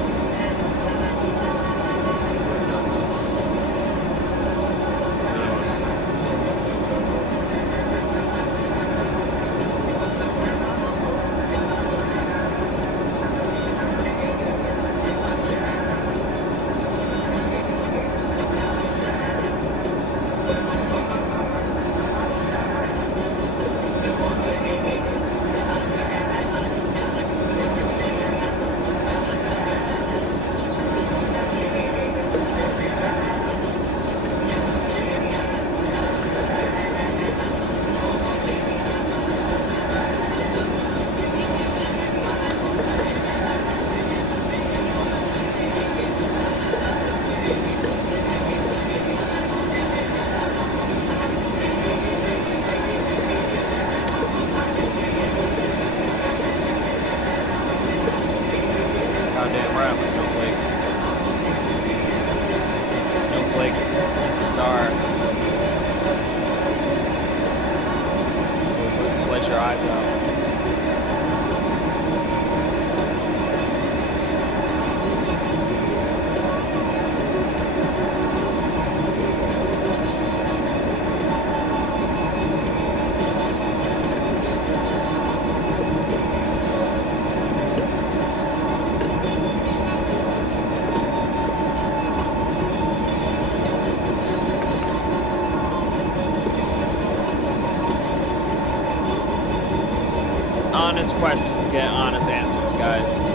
Honest questions get honest answers, guys.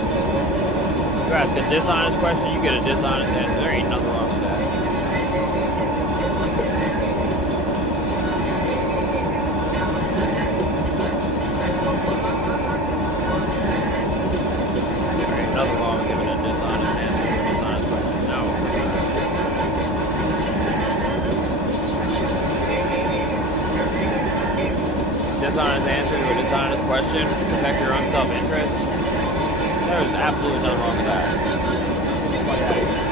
You ask a dishonest question, you get a dishonest answer. There ain't nothing wrong with that. There ain't nothing wrong with giving a dishonest answer to a dishonest question. No. Dishonest answer to a dishonest question, protect your own self-interest. There is absolutely nothing wrong with that. Fuck out of here.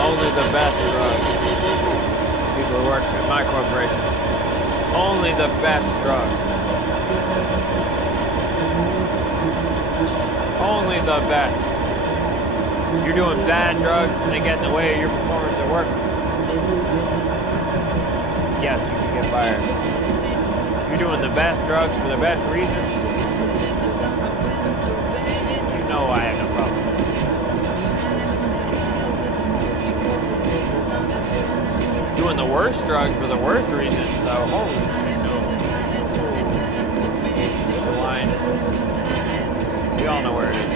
Only the best drugs. People who work at my corporation. Only the best drugs. Only the best. You're doing bad drugs and they get in the way of your performance at work. Yes, you can get fired. You're doing the best drugs for the best reasons. You know I have no problem. Doing the worst drugs for the worst reasons, though. Holy shit, no. The line. We all know where it is.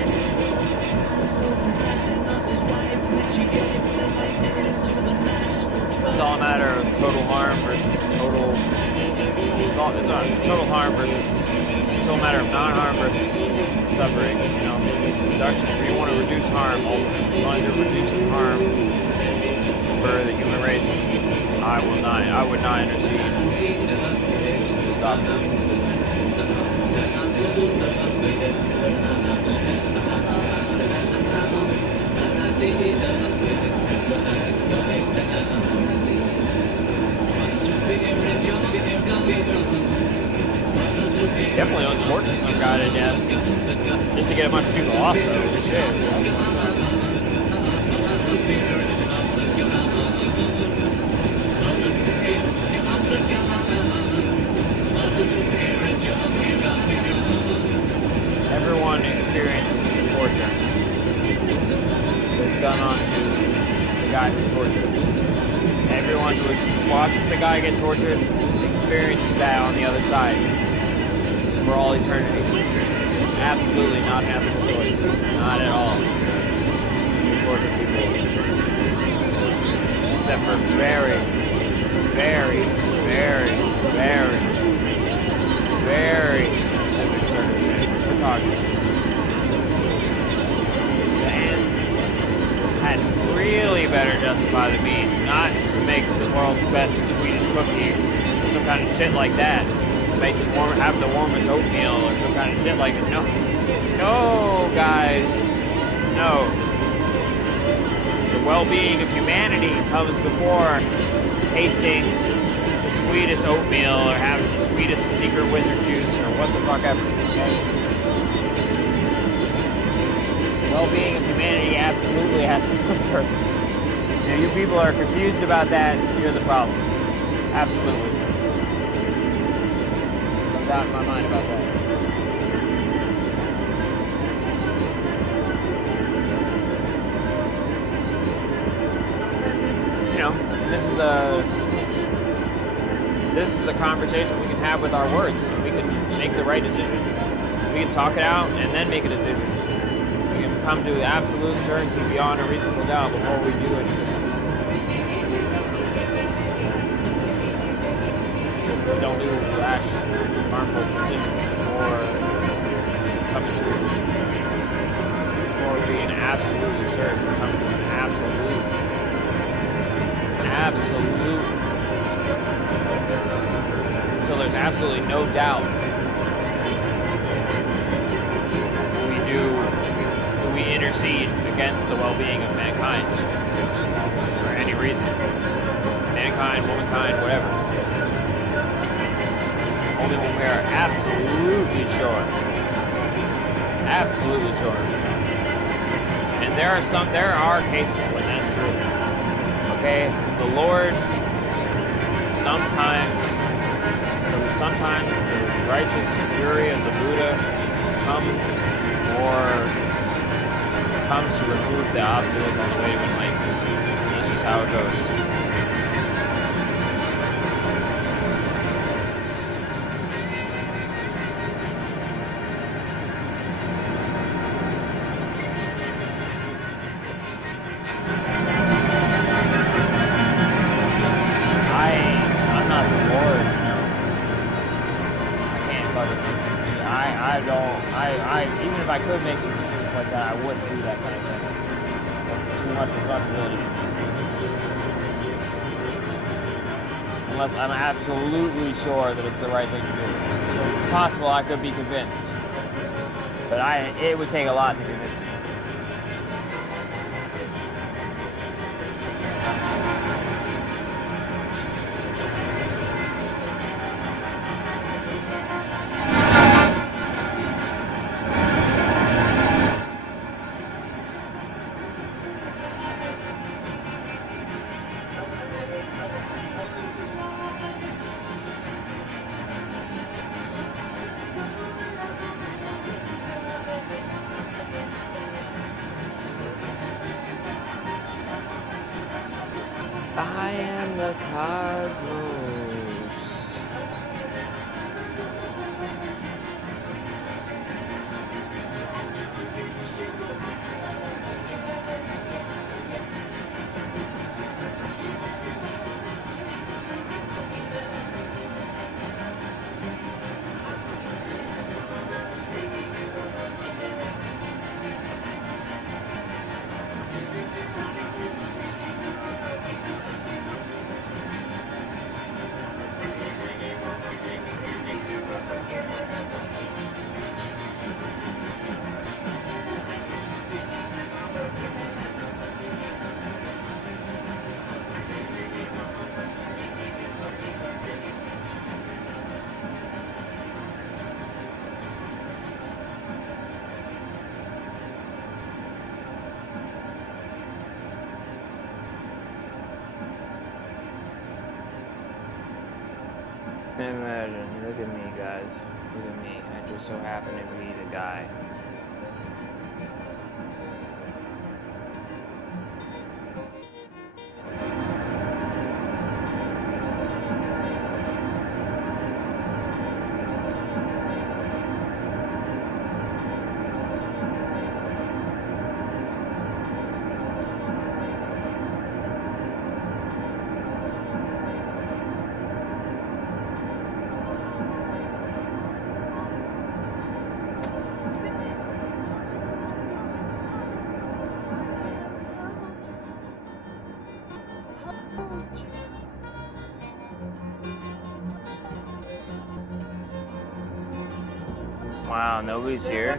It's all a matter of total harm versus total. It's not total harm versus. It's all a matter of non-harm versus suffering. You know, reduction. If you want to reduce harm, ultimately, to reduce harm for the human race, I would not intercede to stop them. Definitely unfortunate some guy to death. Just to get a bunch of people off though. Shit. done onto the guy who's tortured. Everyone who watches the guy get tortured experiences that on the other side for all eternity. It's absolutely not an ethical choice. Not at all. To torture people. Except for very, very, very, very, very specific circumstances. We're talking. The ends had really better justify the means, not just to make the world's best Swedish cookie or some kind of shit like that. Make it warm, have the warmest oatmeal or some kind of shit like that. No, no, guys, no. The well-being of humanity comes before tasting the sweetest oatmeal or having the sweetest secret wizard juice or what the fuck ever. Okay? The well-being of humanity absolutely has to come first. Now, you people are confused about that. You're the problem. Absolutely. No doubt in my mind about that. This is a conversation we can have with our words. We can make the right decision. We can talk it out and then make a decision. We can come to absolute certainty beyond a reasonable doubt before we do anything. We don't do rash, harmful decisions before coming to before being absolutely certain, coming to an absolute, until there's absolutely no doubt. Do we intercede against the well-being of mankind for any reason? Mankind, womankind, whatever. Only when we are absolutely sure. Absolutely sure. And there are cases when that's true. Okay? The Lord sometimes the righteous fury of the Buddha comes to remove the obstacles on the way to enlightenment. And that's just how it goes. I'm not the Lord, you know. I can't fucking make some decisions. Even if I could make some decisions like that, I wouldn't do that kind of thing. That's too much responsibility for me. Unless I'm absolutely sure that it's the right thing to do. So it's possible I could be convinced. But it would take a lot to convince me. I am the cosmos. Imagine, look at me, guys. Look at me. I just so happen to be the guy. Wow, nobody's here.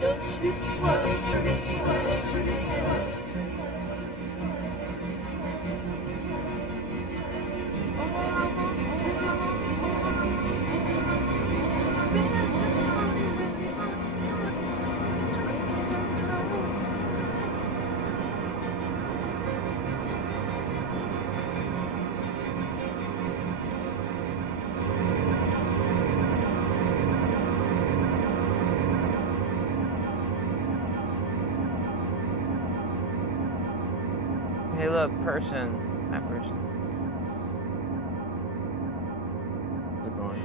Don't you worry. All I want to spend some time with you. Hey, look, person. That person. How's it going?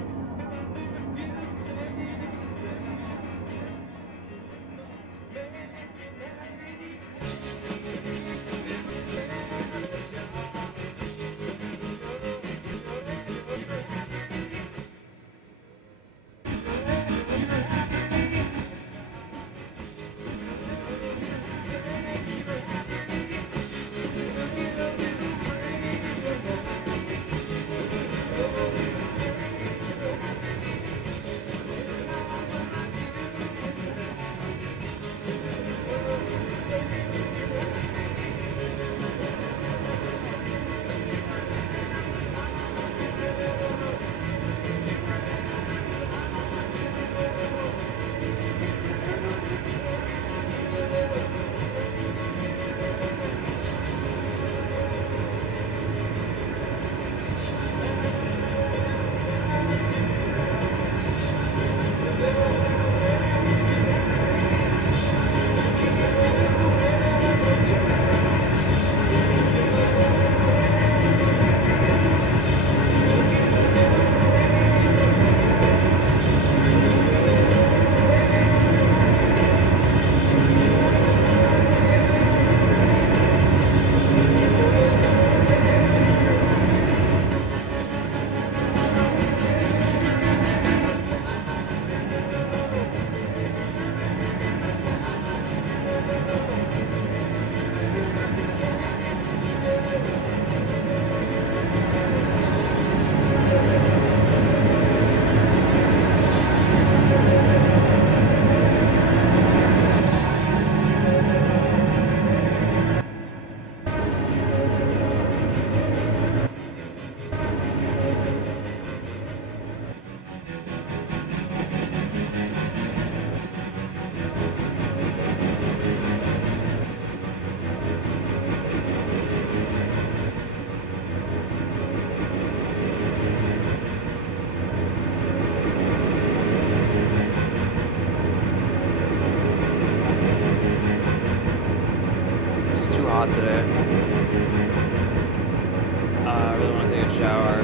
It's too hot today. I really want to take a shower.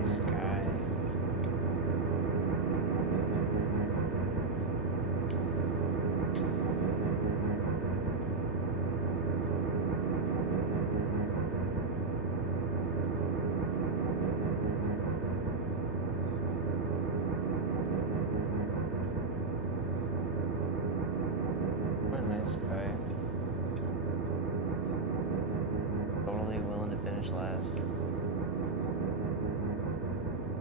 Nice guy. What a nice guy. Totally willing to finish last.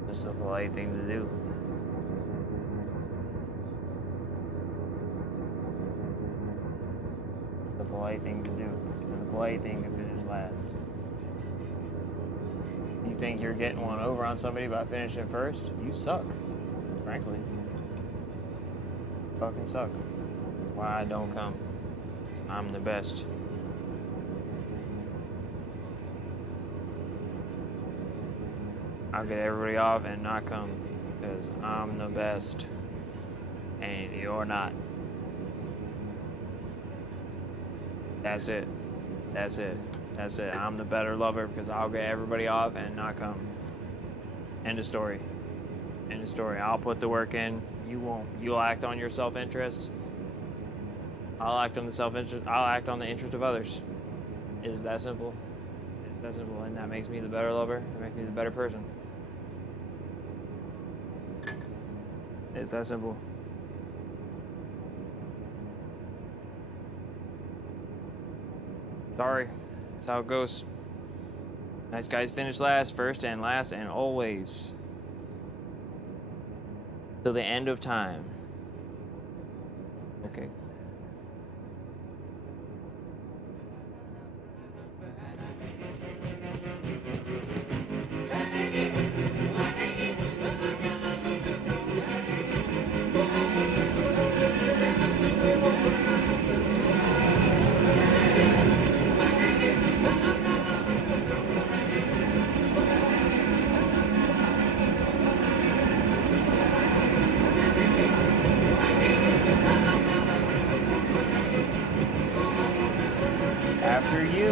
Just a polite thing to do. The polite thing to do. It's the polite thing to finish last. You think you're getting one over on somebody by finishing first? You suck. Frankly. Fucking suck. Why I don't come? 'Cause I'm the best. I'll get everybody off and not come because I'm the best and you're not. That's it. That's it. That's it. I'm the better lover because I'll get everybody off and not come. End of story. End of story. I'll put the work in. You won't. You'll act on your self-interest. I'll act on the self-interest. I'll act on the interest of others. It's that simple. It's that simple, and that makes me the better lover. It makes me the better person. It's that simple. Sorry. That's how it goes. Nice guys finish last, first and last, and always. Till the end of time. Okay. After you.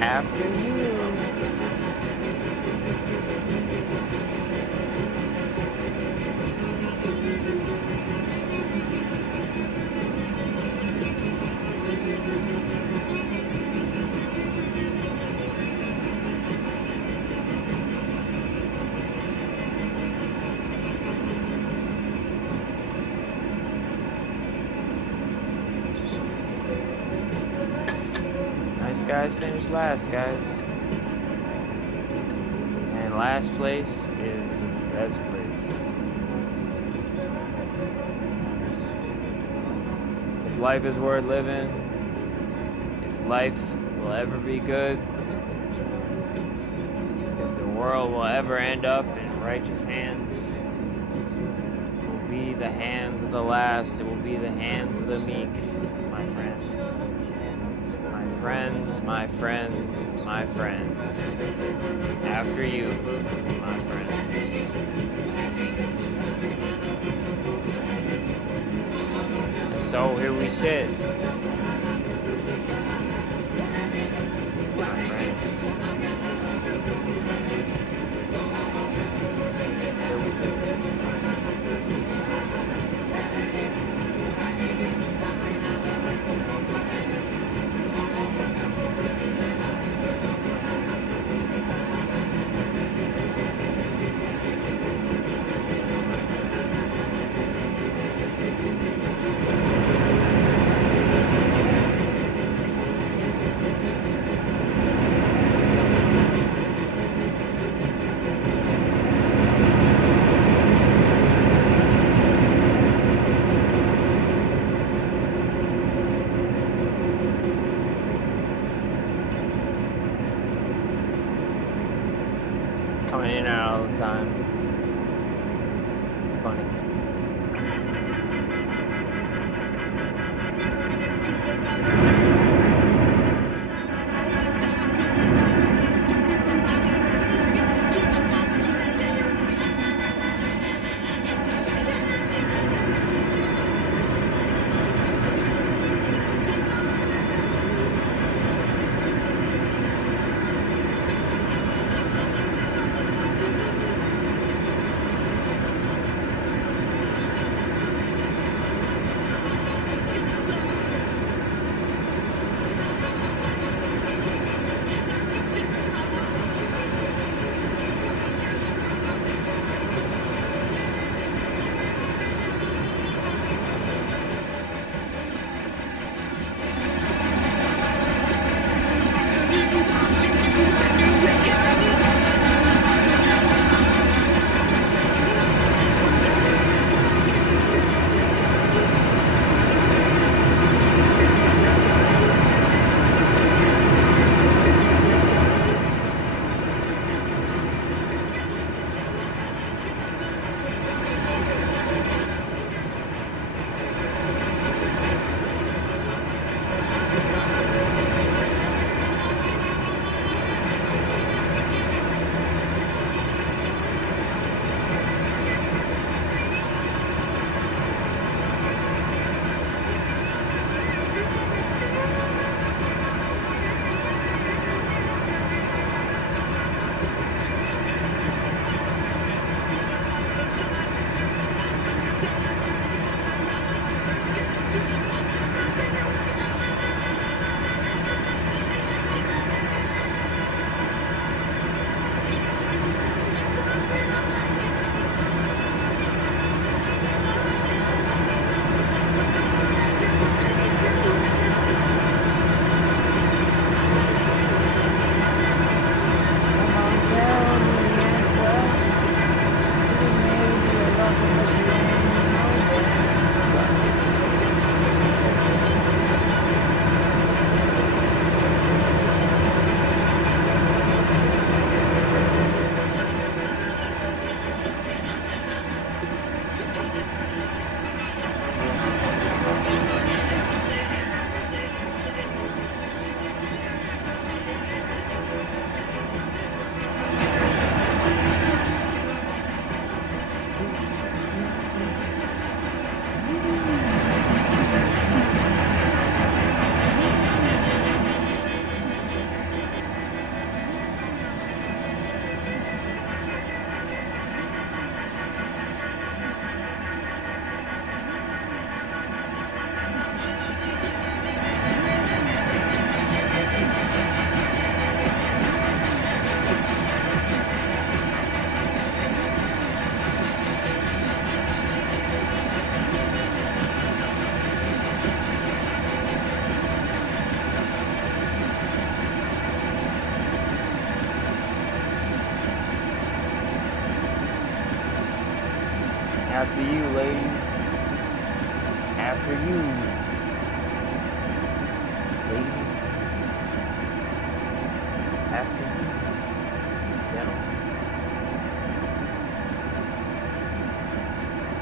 After you. Nice guys finish last, guys. And last place is the best place. If life is worth living, if life will ever be good, if the world will ever end up in righteous hands, it will be the hands of the last, it will be the hands of the meek, my friends. My friends, my friends, my friends. After you, my friends. So here we sit. My friends. Here we sit. Coming in and out all the time. Funny. After you, ladies. After you. Ladies. After you. Gentlemen.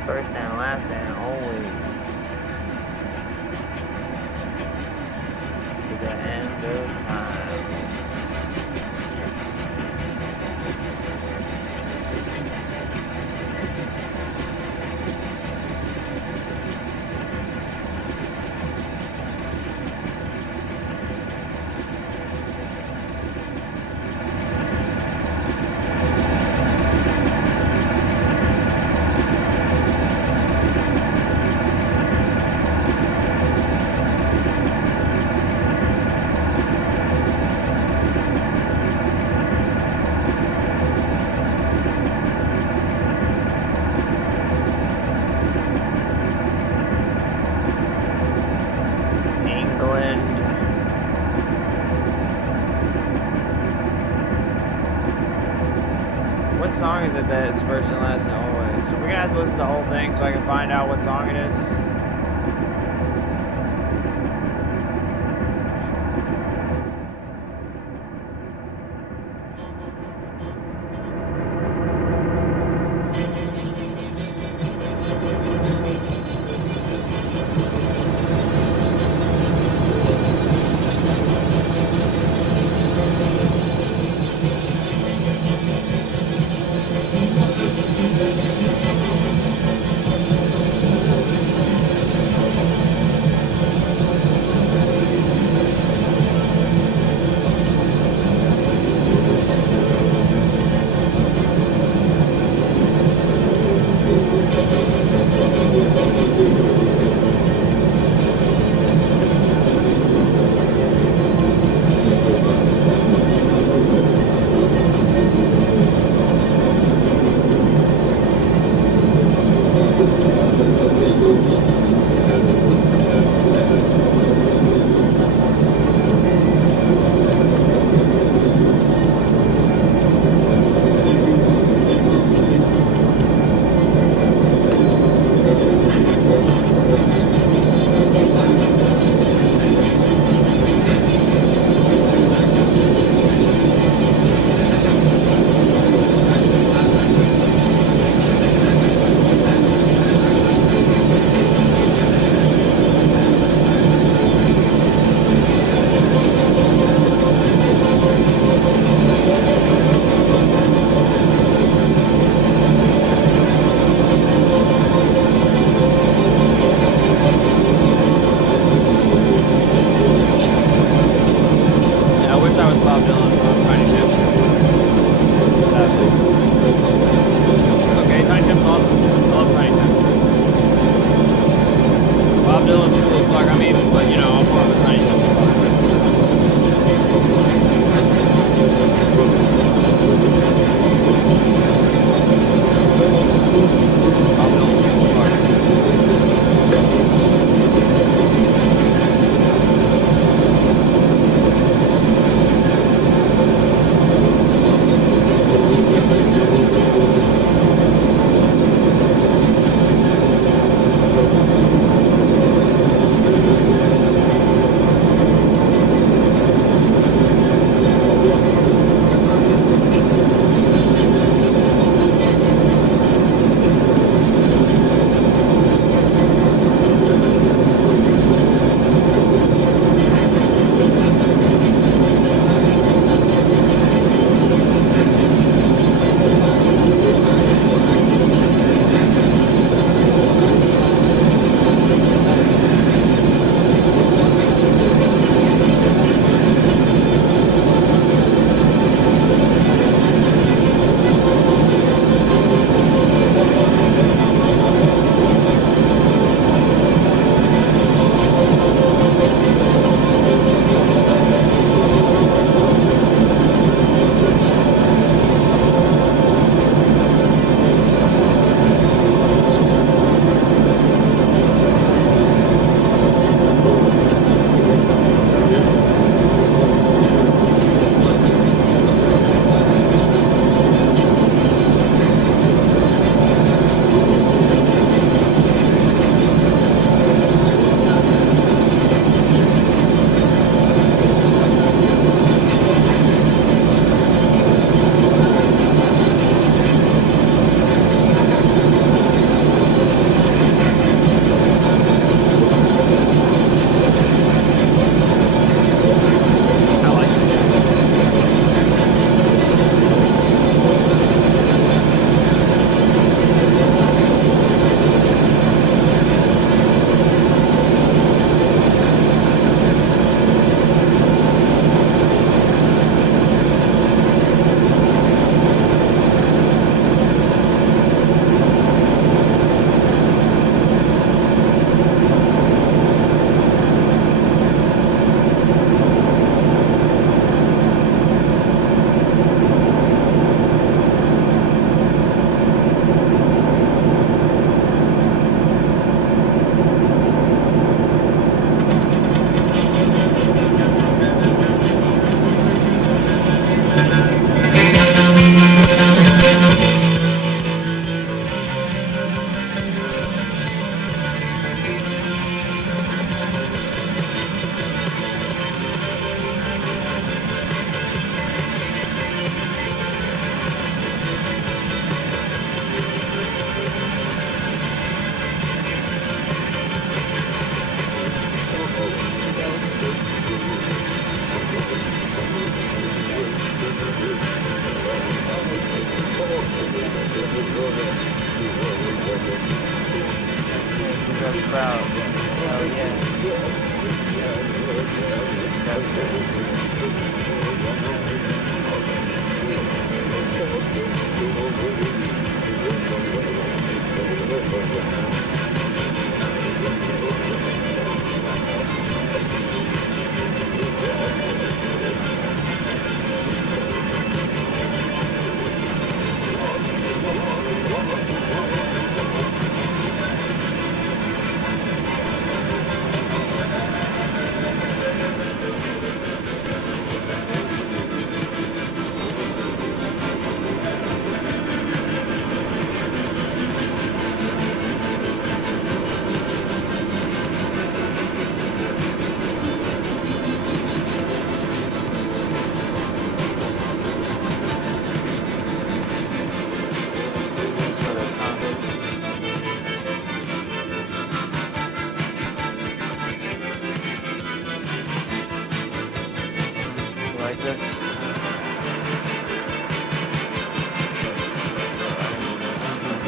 First and last and always. To the end of time. England. What song is it that is first and last and always? So we're gonna have to listen to the whole thing so I can find out what song it is. That's proud. Hell yeah. That's good. That's what it's, huh? You like this? You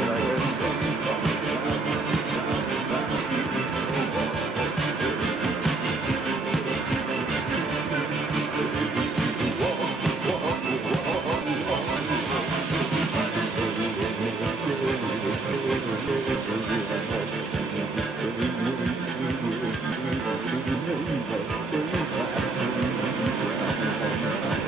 like this?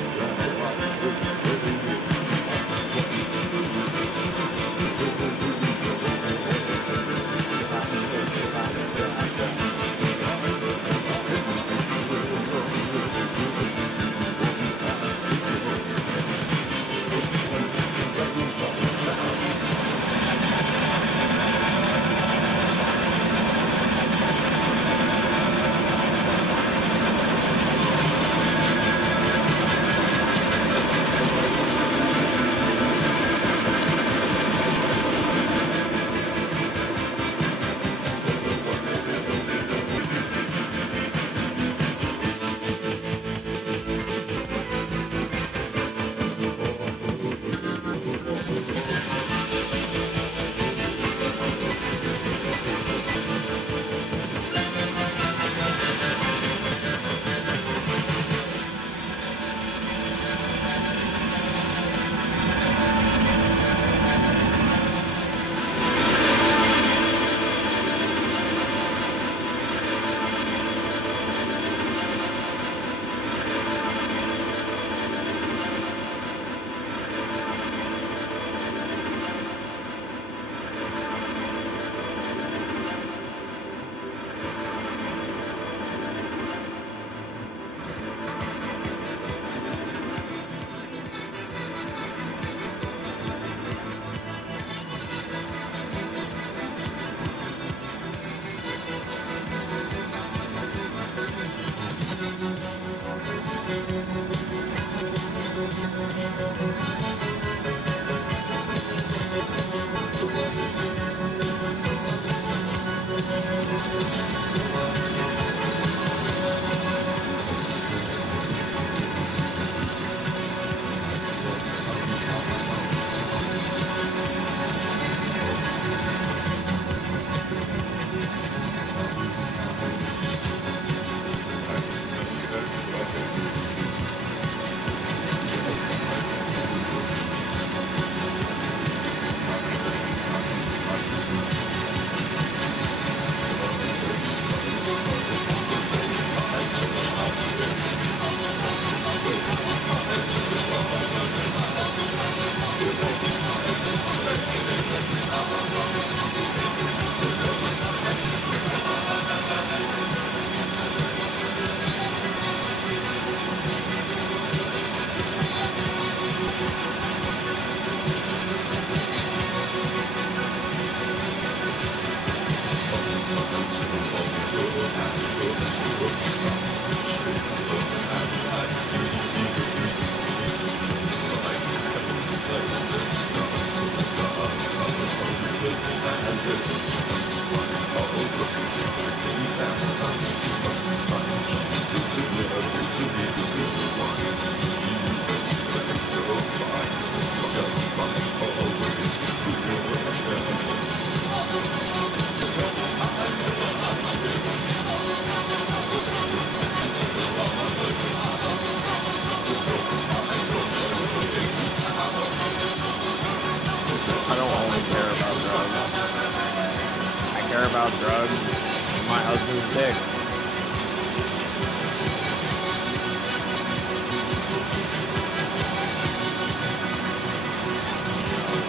about drugs and my husband's dick.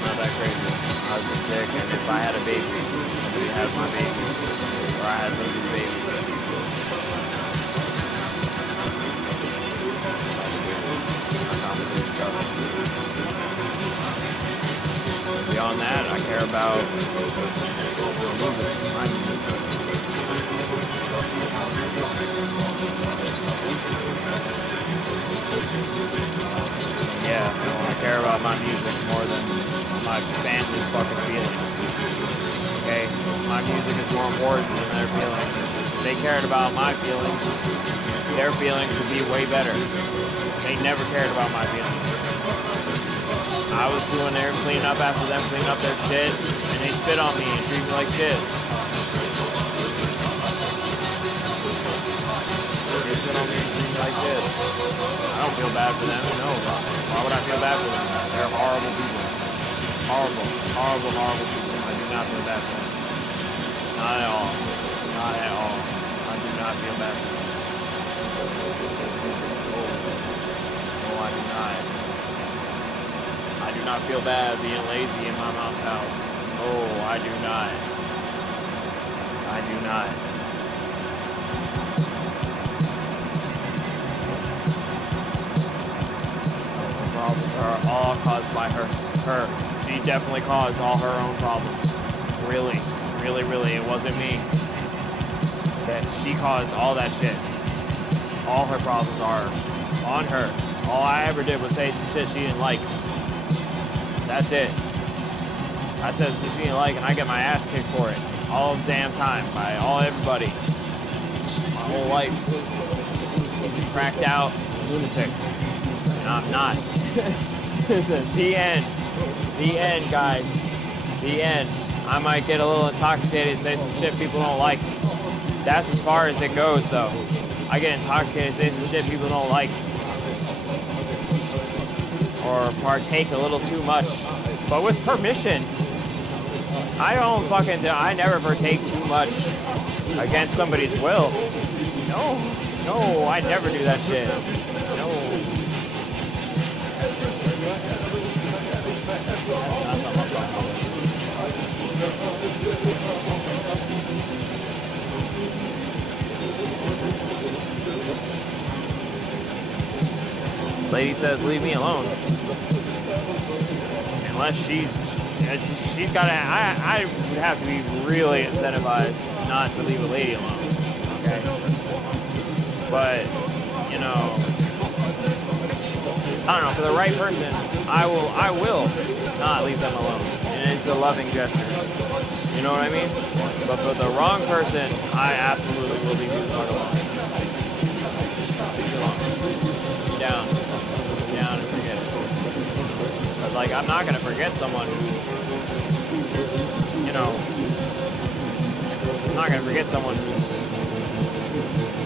Not that crazy. I was a dick, and if I had a baby, somebody had my baby, or I had somebody's baby. Not complicated stuff. Beyond that, I care about music. Yeah, I care about my music more than my family's fucking feelings. Okay? My music is more important than their feelings. If they cared about my feelings, their feelings would be way better. They never cared about my feelings. I was doing their cleanup after them cleaning up their shit, and they spit on me and treat me like shit. They spit on me and treat me like shit. I don't feel bad for them. No, why would I feel bad for them? They're horrible people. Horrible, horrible, horrible people. I do not feel bad for them. Not at all. Not at all. I do not feel bad for them. No, I do not. I do not feel bad being lazy in my mom's house. Oh, I do not. I do not. The problems are all caused by her. She definitely caused all her own problems. Really, really, really. It wasn't me. That she caused all that shit. All her problems are on her. All I ever did was say some shit she didn't like. That's it. I said if you didn't like, and I get my ass kicked for it all the damn time by everybody. My whole life. He's a cracked out lunatic, and I'm not. The end. The end, guys. The end. I might get a little intoxicated and say some shit people don't like. That's as far as it goes, though. I get intoxicated and say some shit people don't like. Or partake a little too much, but with permission. I never partake too much against somebody's will. No, I never do that shit. No. That's not something I'm talking about. Lady says, leave me alone. Unless she's got to, I would have to be really incentivized not to leave a lady alone. Okay? But, you know, I don't know, for the right person, I will not leave them alone. And it's a loving gesture. You know what I mean? But for the wrong person, I absolutely will leave you the fuck alone. Leave you alone. Be down. And forget it. But like, I'm not gonna forget someone who's, you know, I'm not gonna forget someone who's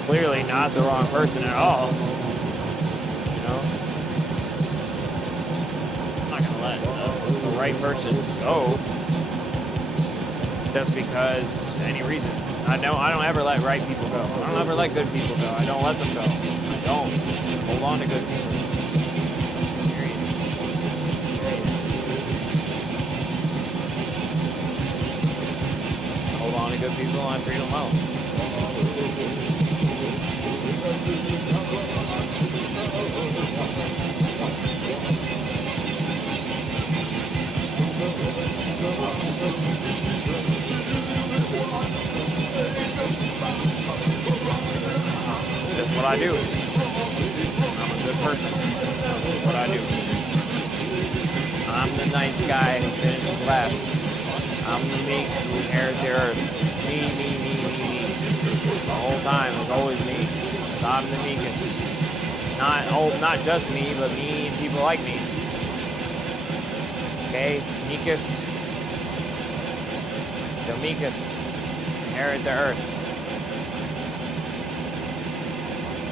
clearly not the wrong person at all. You know, I'm not gonna let the right person go just because any reason. I don't ever let right people go. I don't ever let good people go. I don't let them go. I don't. Hold on to good people. Hold on to good people and I treat them well. That's what I do. I'm a good person. That's what I do. I'm the nice guy who finishes last. I'm the meek who inherits the earth. It's me. The whole time, it's always me. Because I'm the meekest. Not just me, but me and people like me. Okay? Meekest. The meekest inherit the earth.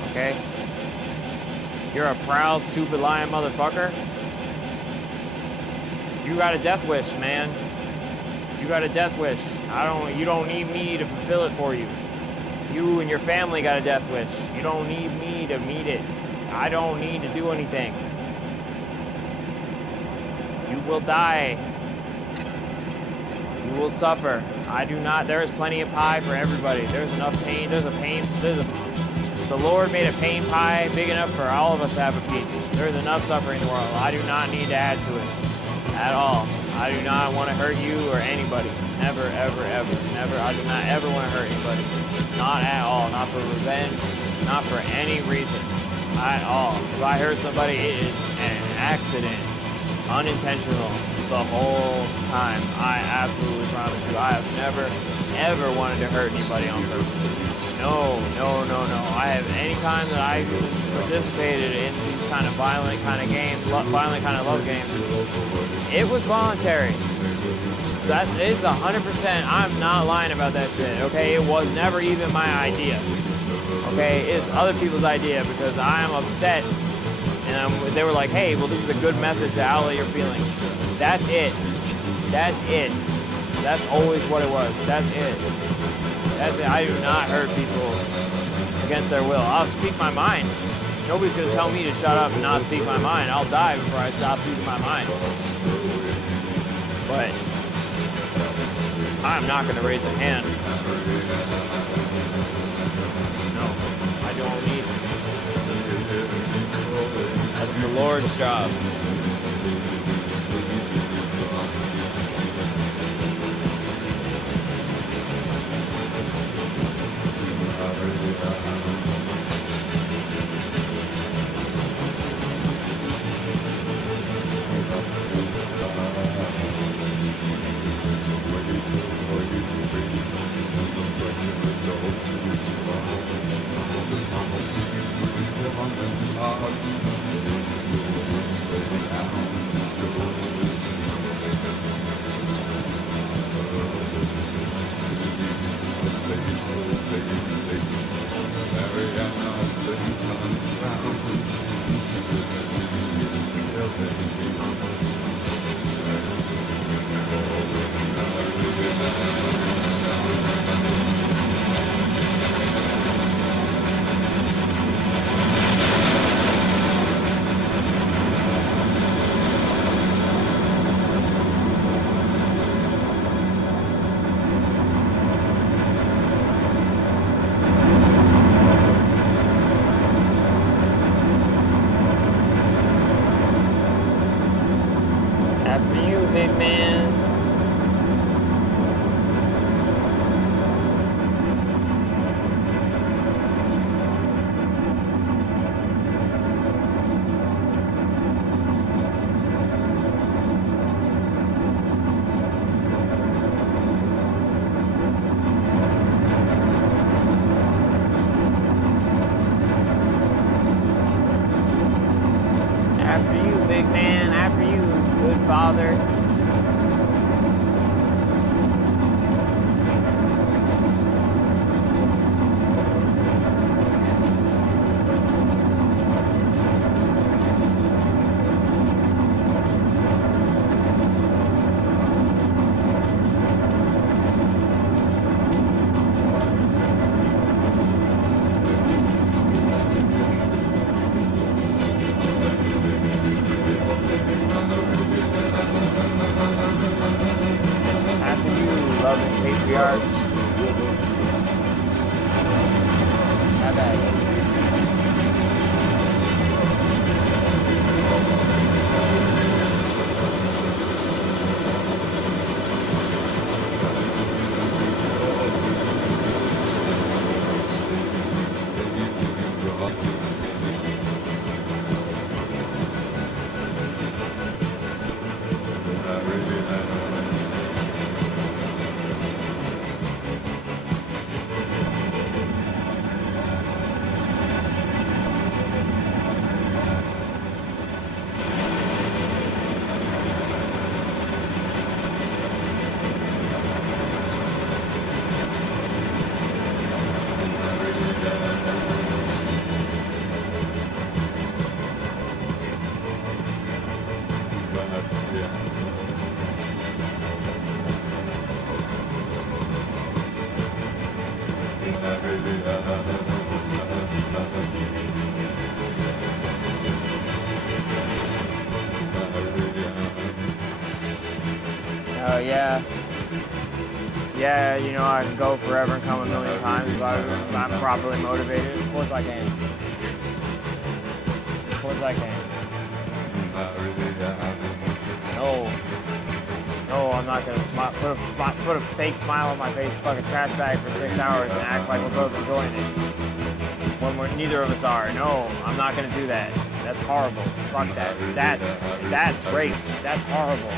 Okay? You're a proud, stupid, lying motherfucker. You got a death wish, man. You got a death wish. You don't need me to fulfill it for you. You and your family got a death wish. You don't need me to meet it. I don't need to do anything. You will die. You will suffer. I do not. There is plenty of pie for everybody. There's enough pain. The Lord made a pain pie big enough for all of us to have a piece. There's enough suffering in the world. I do not need to add to it at all. I do not want to hurt you or anybody. Never, ever, ever. Never. I do not ever want to hurt anybody. Not at all. Not for revenge. Not for any reason. At all. If I hurt somebody, it is an accident. Unintentional. The whole time. I absolutely promise you. I have never, ever wanted to hurt anybody on purpose. No. I have any time that I've participated in these kind of violent kind of games, violent kind of love games, it was voluntary. That is 100%. I'm not lying about that shit. Okay, it was never even my idea. Okay, it's other people's idea because I am upset, and they were like, "Hey, well, this is a good method to outlet your feelings." That's it. That's it. That's always what it was. That's it. That's it. I do not hurt people against their will. I'll speak my mind. Nobody's gonna tell me to shut up and not speak my mind. I'll die before I stop speaking my mind. But I'm not gonna raise a hand. No, I don't need to. That's the Lord's job. Father. yeah. Yeah, you know, I can go forever and come a million times if I'm properly motivated. Of course I can. Of course I can. No, I'm not gonna put a fake smile on my face, fucking trash bag for 6 hours and act like we're both enjoying it. When neither of us are. No, I'm not gonna do that. That's horrible. Fuck that. That's rape. That's horrible.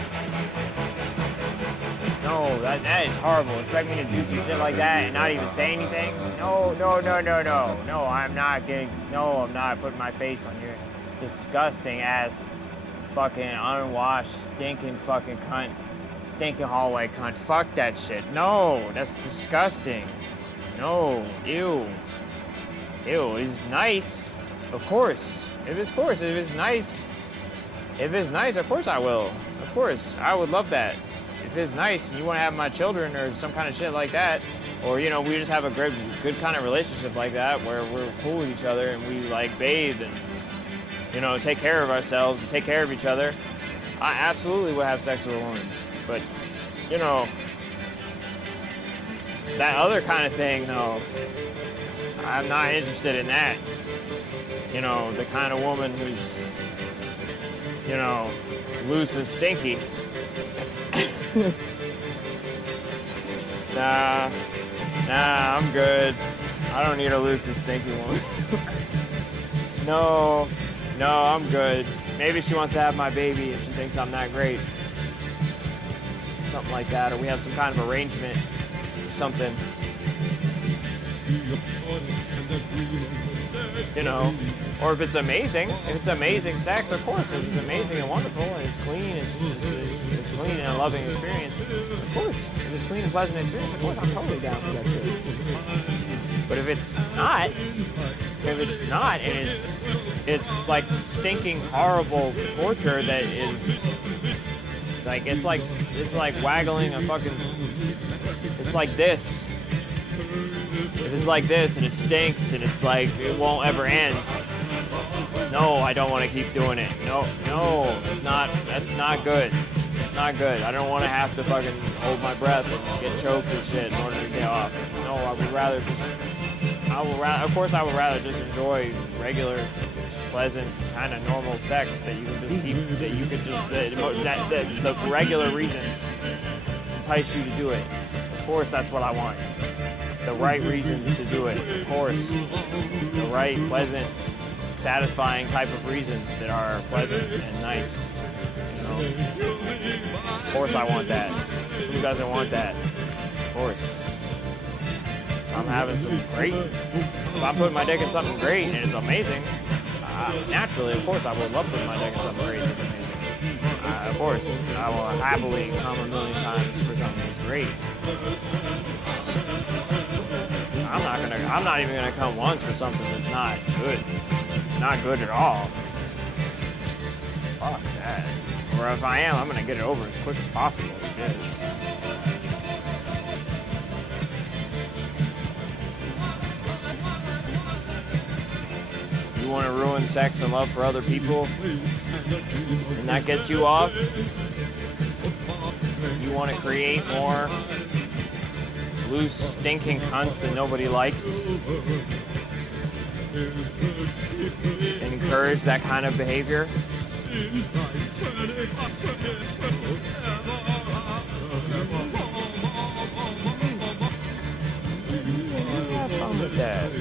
No, that is horrible. Expect me to do some shit like that and not even say anything? No, I'm not putting my face on your disgusting ass fucking unwashed, stinking fucking cunt. Stinking hallway cunt. Fuck that shit. No, that's disgusting. No, ew. Ew, it's nice. Of course. If it's nice, of course I will. Of course, I would love that. If it's nice and you want to have my children or some kind of shit like that, or, you know, we just have a good kind of relationship like that where we're cool with each other and we, like, bathe and, you know, take care of ourselves and take care of each other, I absolutely would have sex with a woman. But, you know, that other kind of thing, though, I'm not interested in that. You know, the kind of woman who's, you know, loose and stinky. Nah, I'm good. I don't need a loose and stinky woman. No, I'm good. Maybe she wants to have my baby if she thinks I'm that great. Something like that, or we have some kind of arrangement or something. You know, or if it's amazing sex, of course. If it's amazing and wonderful and it's clean, it's clean and a loving experience, of course. If it's clean and pleasant experience, of course, I'm totally down for that shit. But if it's not, and it's like stinking horrible torture that is like it's like waggling a fucking, it's like this. If it's like this and it stinks and it's like it won't ever end, no, I don't want to keep doing it. No, it's not. That's not good. It's not good. I don't want to have to fucking hold my breath and get choked and shit in order to get off. No, I would rather just enjoy regular, pleasant, kind of normal sex that you can just keep, that you could just, the regular reasons entice you to do it. Of course, that's what I want. The right reasons to do it, of course. The right, pleasant, satisfying type of reasons that are pleasant and nice. You know? Of course I want that. Who doesn't want that? Of course. I'm having some great, if I'm putting my dick in something great and it's amazing, naturally, of course I would love putting my dick in something great and it's amazing. Of course, I will happily come a million times for something that's great. I'm not even gonna come once for something that's not good. Not good at all. Fuck that. Or if I am, I'm gonna get it over as quick as possible. Shit. You wanna ruin sex and love for other people, and that gets you off? You wanna create more loose, stinking cunts that nobody likes and encourage that kind of behavior? Have fun with that.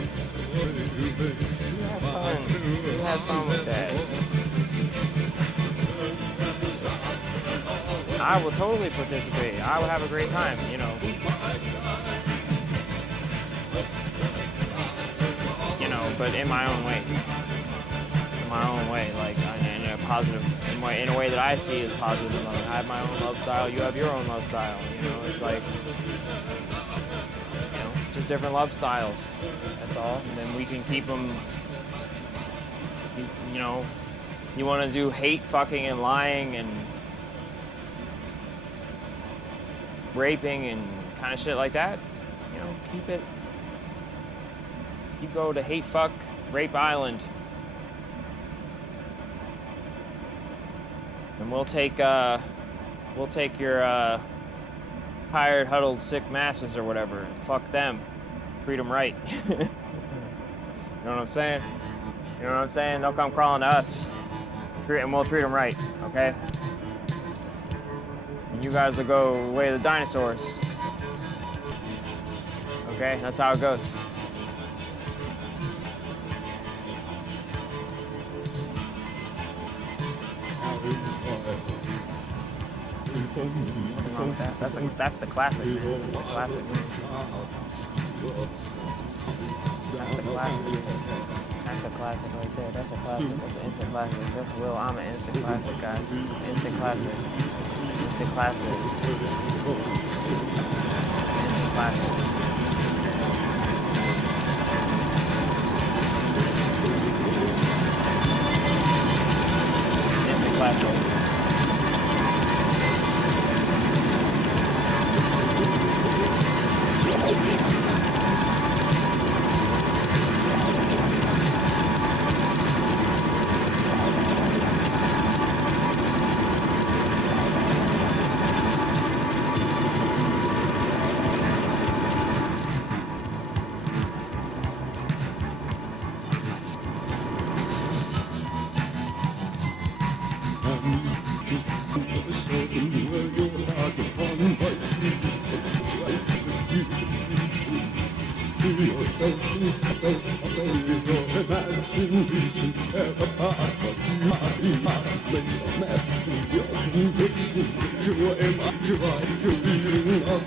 Have fun with that. I will totally participate. I will have a great time, you know. But in my own way. In my own way, like in a positive, in a way that I see as positive and loving. I have my own love style. You have your own love style. You know, it's like, you know, just different love styles. That's all. And then we can keep them. You know, you want to do hate, fucking, and lying and raping and kind of shit like that. You know, keep it. You go to Hate Fuck Rape Island, and we'll take your tired, huddled, sick masses or whatever. Fuck them. Treat them right. You know what I'm saying? You know what I'm saying? They'll come crawling to us. And we'll treat them right, okay? And you guys will go the way of the dinosaurs. Okay? That's how it goes. Nothing wrong with that. That's the classic, man. That's the classic, man. That's the classic. That's a classic right there. That's a classic. That's an instant classic. That's Will. I'm an instant classic, guys. Instant classic. Instant classic. Instant classic. Instant classic.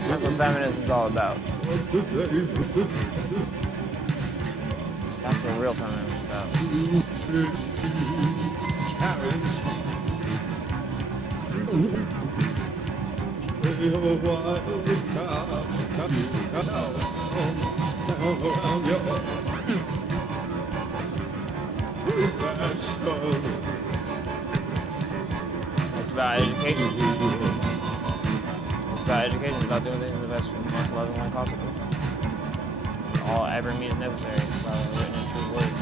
That's what feminism's all about. That's what real feminism is It's about education. It's about education. It's about doing things in the best, most loving way possible. Every means necessary. It's about written and true words.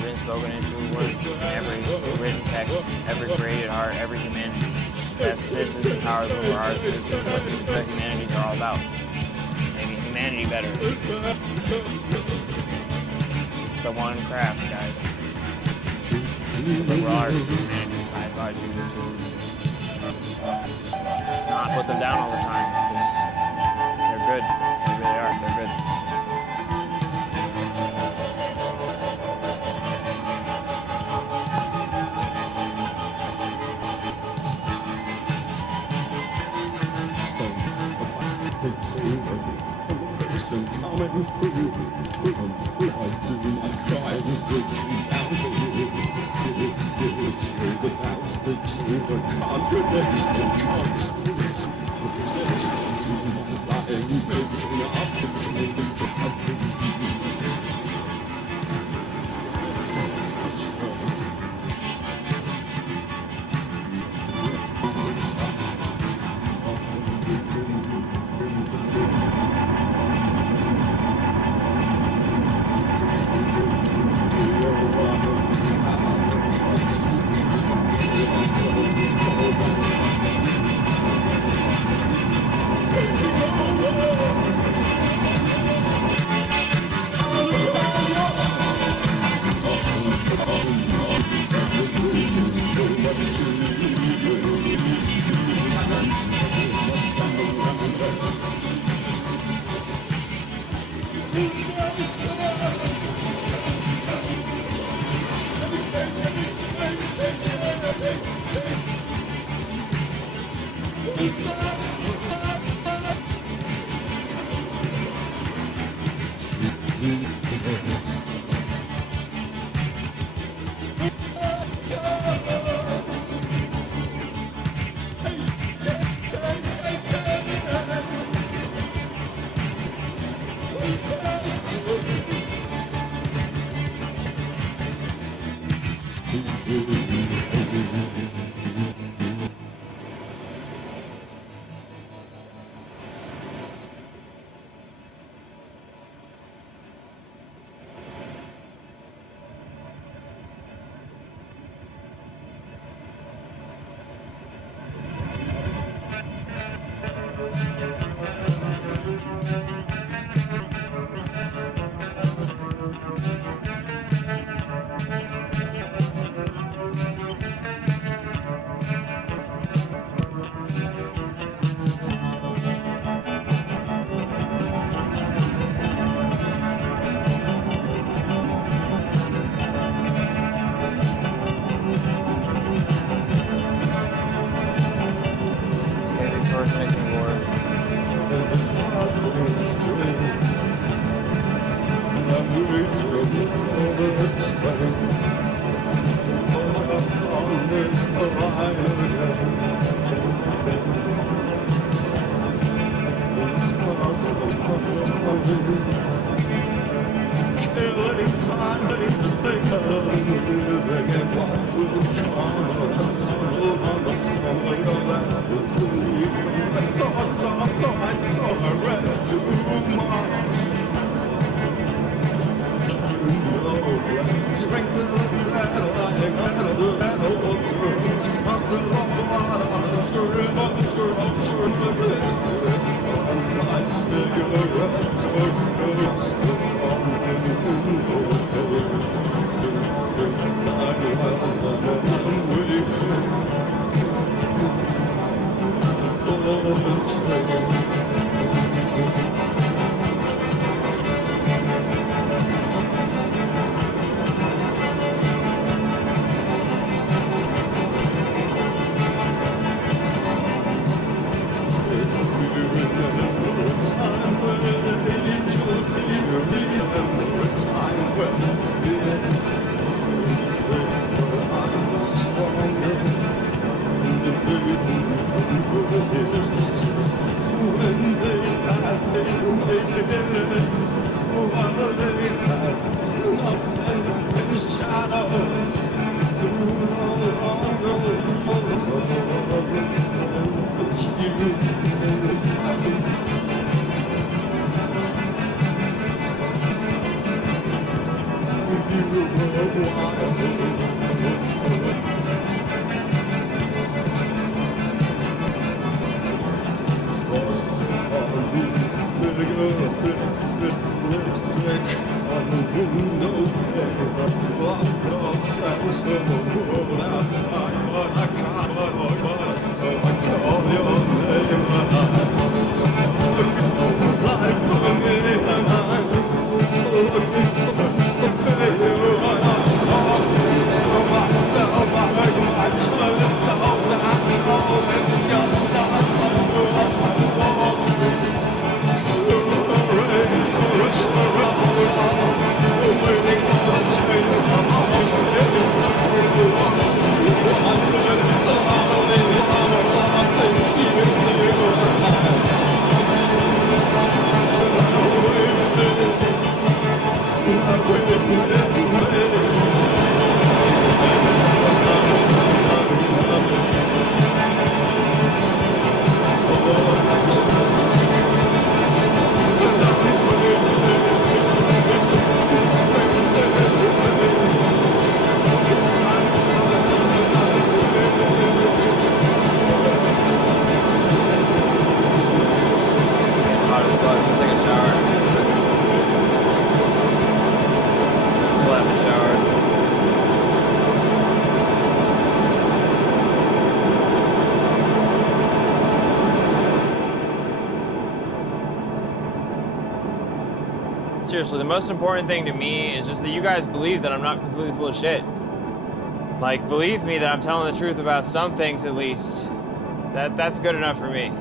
Written, spoken, and true words. In every written text, every created art, every humanity. This is the power of the art. This is what the humanities are all about. Making humanity better. It's the one craft, guys. The liberal arts, the humanities. I advise you to not put them down all the time. They're good. They really are. They're good. Okay, Victoria's mixing board. Hot as fuck. I'm gonna take a shower. Still haven't showered. Seriously, the most important thing to me is just that you guys believe that I'm not completely full of shit. Like, believe me that I'm telling the truth about some things at least. That's good enough for me.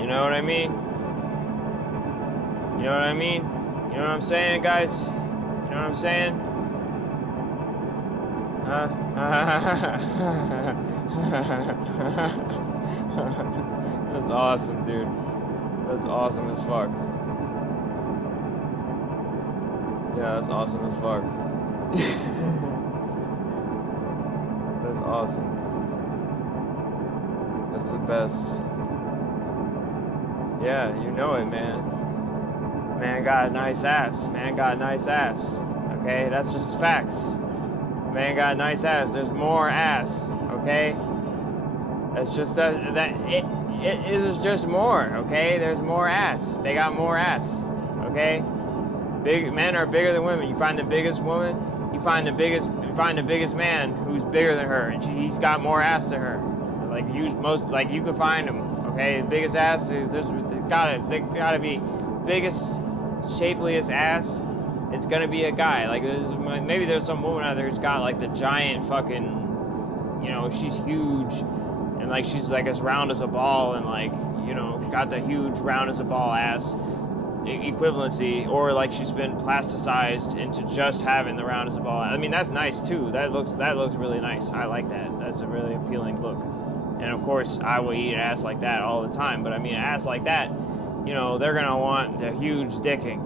You know what I mean? You know what I mean? You know what I'm saying, guys? You know what I'm saying? Huh? That's awesome, dude. That's awesome as fuck. Yeah, that's awesome as fuck. That's awesome. That's the best. Yeah, you know it, man. Man got a nice ass. Man got a nice ass. Okay, that's just facts. Man got a nice ass. There's more ass. okay? That's just that it is just more, okay? There's more ass. They got more ass, okay? Big men are bigger than women. You find the biggest woman, you find the biggest man who's bigger than her, and he's got more ass than her. Like you could find him, okay? The biggest ass. They gotta be biggest, shapeliest ass. It's gonna be a guy. Like maybe there's some woman out there who's got like the giant fucking, you know, she's huge, and like she's like as round as a ball, and like, you know, got the huge round as a ball ass equivalency, or like she's been plasticized into just having the round as a ball. I mean, that's nice too. That looks really nice. I like that. That's a really appealing look. And of course, I will eat an ass like that all the time. But I mean, an ass like that, you know, they're gonna want the huge dicking.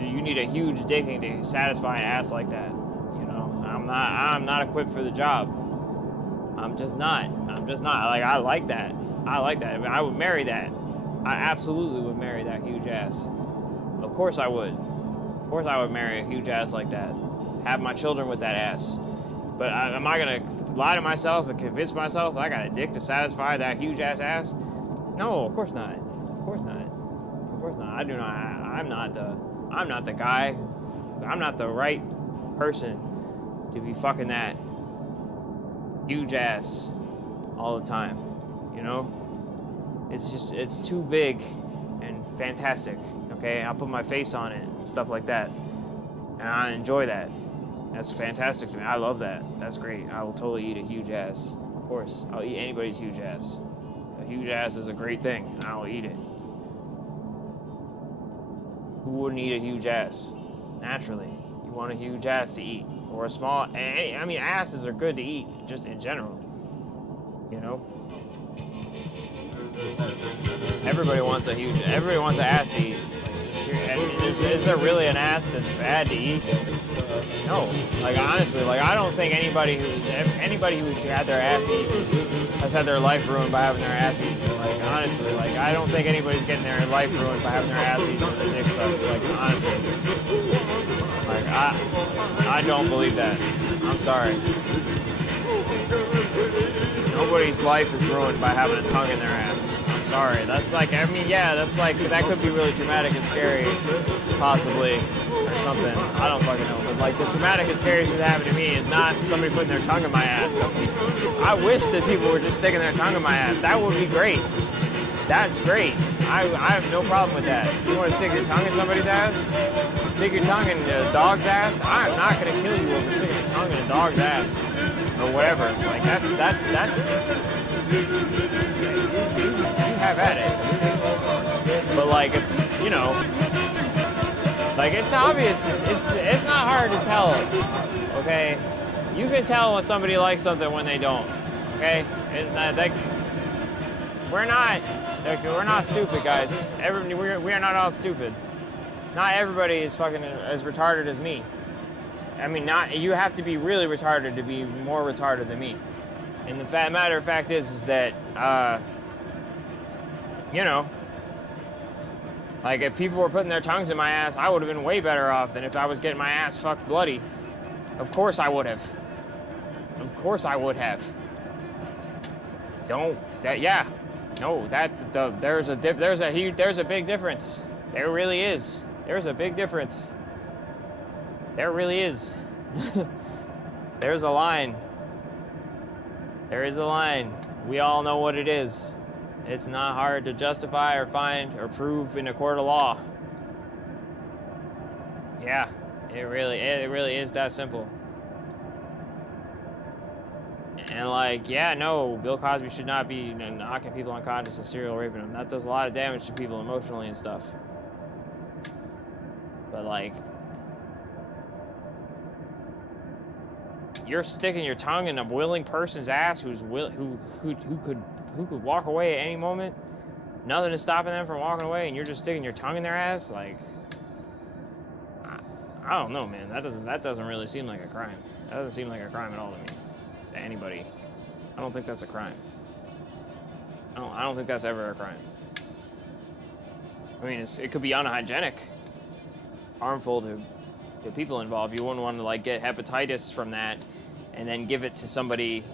You need a huge dicking to satisfy an ass like that. You know, I'm not equipped for the job. I'm just not. Like, I like that. I mean, I would marry that. I absolutely would marry that huge ass. Of course I would. Of course I would marry a huge ass like that. Have my children with that ass. But am I gonna lie to myself and convince myself that I got a dick to satisfy that huge ass? No, of course not. Of course not. Of course not. I do not. I'm not the guy. I'm not the right person to be fucking that huge ass all the time. You know? It's too big and fantastic. Okay, I'll put my face on it and stuff like that, and I enjoy that. That's fantastic to me. I love that. That's great. I will totally eat a huge ass. Of course, I'll eat anybody's huge ass. A huge ass is a great thing, and I'll eat it. Who wouldn't eat a huge ass? Naturally, you want a huge ass to eat, or a small. I mean, asses are good to eat, just in general. You know. Everybody wants an ass to eat. Is there really an ass that's bad to eat? No. Like, honestly, like, I don't think anybody who's had their ass eaten has had their life ruined by having their ass eaten. Like, honestly, like, I don't think anybody's getting their life ruined by having their ass eaten or their dick sucked. Like, honestly. Like, I don't believe that. I'm sorry. Nobody's life is ruined by having a tongue in their ass. I'm sorry. That's like, I mean, yeah, that's like, that could be really traumatic and scary, possibly, or something. I don't fucking know. But like, the traumatic and scary shit that happened to me is not somebody putting their tongue in my ass. So, I wish that people were just sticking their tongue in my ass. That would be great. That's great. I have no problem with that. You want to stick your tongue in somebody's ass? Stick your tongue in a dog's ass? I'm not going to kill you over sticking your tongue in a dog's ass. Or whatever. Like, that's you have at it. But like, you know, like, it's obvious. It's not hard to tell. Okay, you can tell when somebody likes something when they don't. Okay, it's not like we're not stupid, guys. We are not all stupid. Not everybody is fucking as retarded as me. I mean, you have to be really retarded to be more retarded than me. And the matter of fact is that, you know, like, if people were putting their tongues in my ass, I would have been way better off than if I was getting my ass fucked bloody. Of course I would have. Of course I would have. Yeah. No, there's a big difference. There really is. There's a big difference. There really is. There's a line. There is a line. We all know what it is. It's not hard to justify or find or prove in a court of law. Yeah, it really is that simple. And like, yeah, no, Bill Cosby should not be knocking people unconscious and serial raping them. That does a lot of damage to people emotionally and stuff. But like, you're sticking your tongue in a willing person's ass who could walk away at any moment. Nothing is stopping them from walking away, and you're just sticking your tongue in their ass. Like, I don't know, man. That doesn't really seem like a crime. That doesn't seem like a crime at all to me. To anybody, I don't think that's a crime. I don't think that's ever a crime. I mean, it could be unhygienic, harmful to people involved. You wouldn't want to like get hepatitis from that and then give it to somebody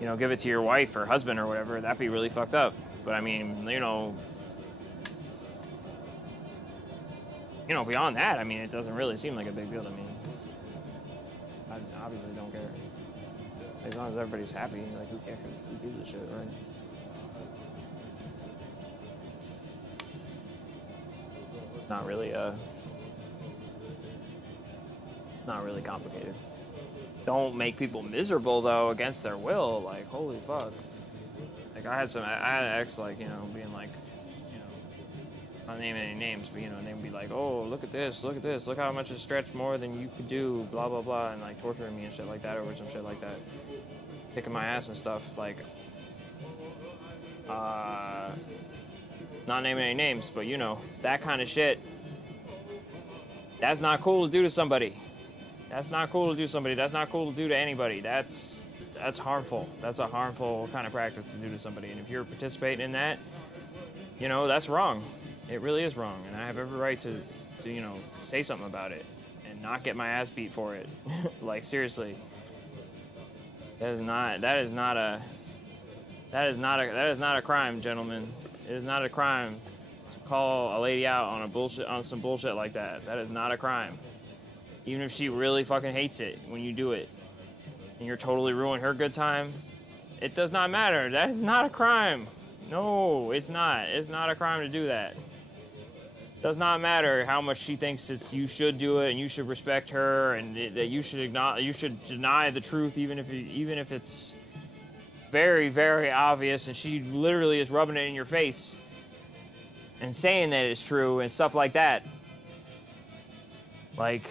you know, give it to your wife or husband or whatever, that'd be really fucked up. But I mean, you know, beyond that, I mean, it doesn't really seem like a big deal to me. I obviously don't care. As long as everybody's happy, like, who cares? Who gives a shit, right? Not really complicated. Don't make people miserable though against their will. Like, holy fuck. Like, I had an ex, like, you know, being like, you know, not naming any names, but you know, and they would be like, oh, look at this, look how much it stretched more than you could do, blah blah blah, and like torturing me and shit like that over some shit like that, kicking my ass and stuff. Like, not naming any names, but you know, that kind of shit. That's not cool to do to somebody. That's not cool to do to somebody. That's not cool to do to anybody. That's harmful. That's a harmful kind of practice to do to somebody. And if you're participating in that, you know, that's wrong. It really is wrong. And I have every right to you know, say something about it and not get my ass beat for it. Like, seriously. That is not a crime, gentlemen. It is not a crime to call a lady out on some bullshit like that. That is not a crime. Even if she really fucking hates it when you do it and you're totally ruining her good time, it does not matter. That is not a crime. No, it's not. It's not a crime to do that. It does not matter how much she thinks you should do it and you should respect her and that you should deny the truth even if it's very, very obvious and she literally is rubbing it in your face and saying that it's true and stuff like that. Like,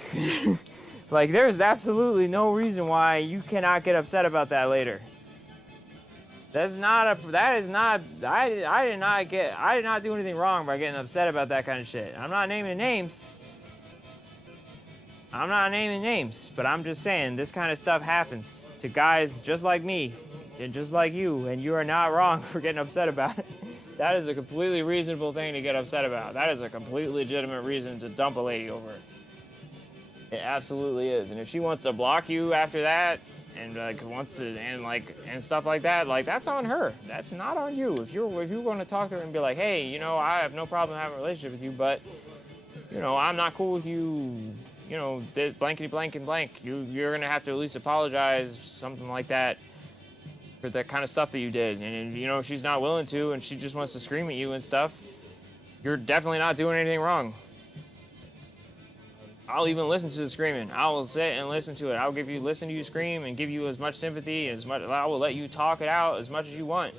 like there's absolutely no reason why you cannot get upset about that later. I did not do anything wrong by getting upset about that kind of shit. I'm not naming names. But I'm just saying this kind of stuff happens to guys just like me and just like you, and you are not wrong for getting upset about it. That is a completely reasonable thing to get upset about. That is a completely legitimate reason to dump a lady over it. It absolutely is. And if she wants to block you after that and and stuff like that, like, that's on her. That's not on you. If you're going to talk to her and be like, hey, you know, I have no problem having a relationship with you, but you know, I'm not cool with you, you know, blankety blank and blank. You're gonna have to at least apologize, something like that, for the kind of stuff that you did. And you know, if she's not willing to and she just wants to scream at you and stuff, you're definitely not doing anything wrong. I'll even listen to the screaming. I will sit and listen to it. I'll listen to you scream and give you as much sympathy, I will let you talk it out as much as you want.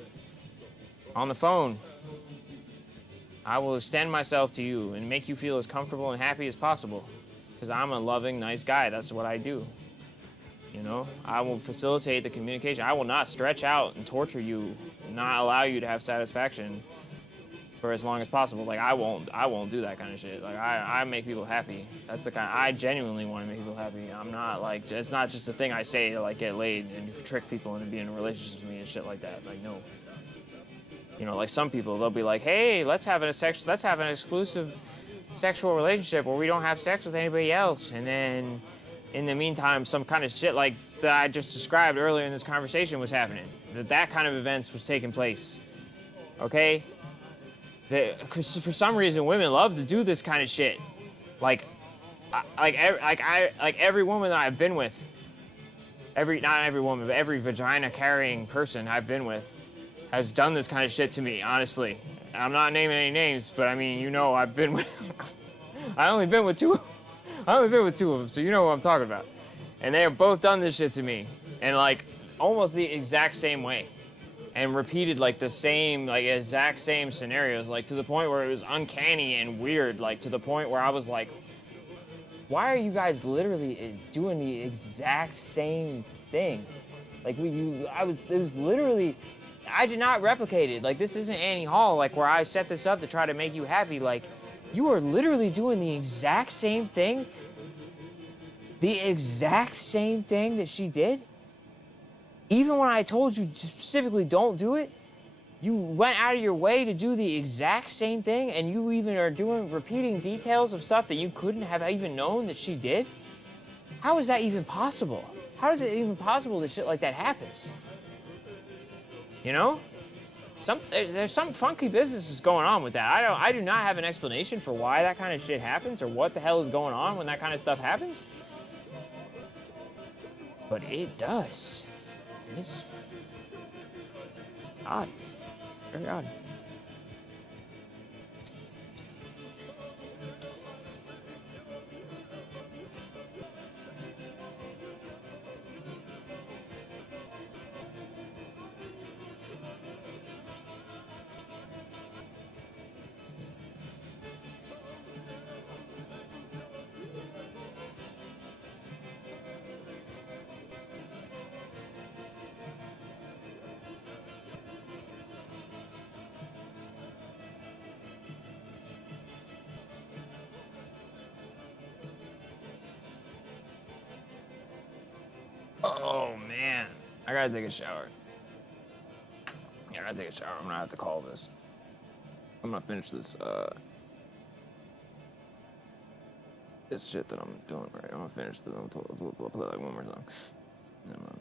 On the phone. I will extend myself to you and make you feel as comfortable and happy as possible. Because I'm a loving, nice guy. That's what I do. You know? I will facilitate the communication. I will not stretch out and torture you, not allow you to have satisfaction for as long as possible. Like, I won't do that kind of shit. Like, I make people happy. That's the kind I genuinely want to make people happy. I'm not like, it's not just a thing I say to like get laid and trick people into being in relationships with me and shit like that. Like, no. You know, like some people, they'll be like, hey, let's have an exclusive sexual relationship where we don't have sex with anybody else. And then in the meantime, some kind of shit like that I just described earlier in this conversation was happening. That kind of events was taking place. Okay? Cause for some reason, women love to do this kind of shit. Like every woman that I've been with, not every woman, but every vagina-carrying person I've been with has done this kind of shit to me, honestly. I'm not naming any names, but I mean, you know, I've been with, I only been with two of them, so you know what I'm talking about. And they have both done this shit to me, and like, almost the exact same way. And repeated like the same, like exact same scenarios, like to the point where it was uncanny and weird, like to the point where I was like, why are you guys literally doing the exact same thing? Like it was literally, I did not replicate it. Like, this isn't Annie Hall, like where I set this up to try to make you happy. Like, you are literally doing the exact same thing. The exact same thing that she did. Even when I told you specifically don't do it, you went out of your way to do the exact same thing, and you even are repeating details of stuff that you couldn't have even known that she did? How is that even possible? How is it even possible that shit like that happens? You know, there's some funky businesses going on with that. I do not have an explanation for why that kind of shit happens or what the hell is going on when that kind of stuff happens. But it does. And it's odd. Very odd. Oh man, I gotta take a shower. I gotta take a shower. I'm gonna have to call this. I'm gonna finish this this shit that I'm doing right. I'm gonna finish this. I'll play like one more song. And then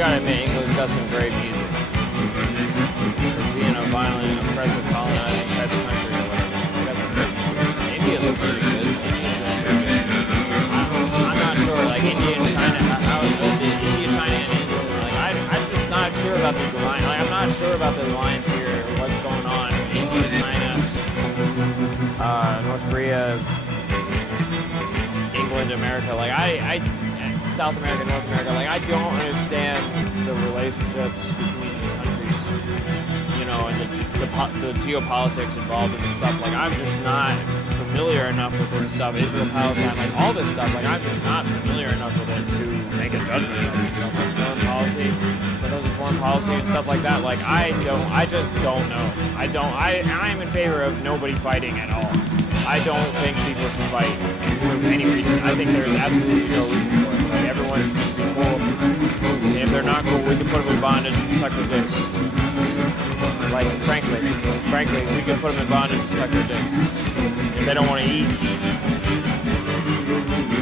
gotta admit, England's got some great music. For being a violent, oppressive, colonizing type of country or whatever, they got some great music. India looks pretty good. I'm not sure, like India and China, how is India, China, and India? Like, I'm just not sure about this alliance. Like, I'm not sure about the alliance here, or what's going on. India, China, North Korea, England, America. Like, South America, North America, like I don't understand the relationships between the countries, you know, and the geopolitics involved in this stuff. Like I'm just not familiar enough with this stuff, Israel, Palestine, like all this stuff. Like I'm just not familiar enough with it to make a judgment on this stuff, like foreign policy, windows of foreign policy and stuff like that. Like I just don't know. I'm in favor of nobody fighting at all. I don't think people should fight for any reason. I think there's absolutely no reason for it. Like everyone should just be cool. And if they're not cool, we can put them in bondage and suck their dicks. Like frankly, we can put them in bondage and suck their dicks. If they don't want to eat,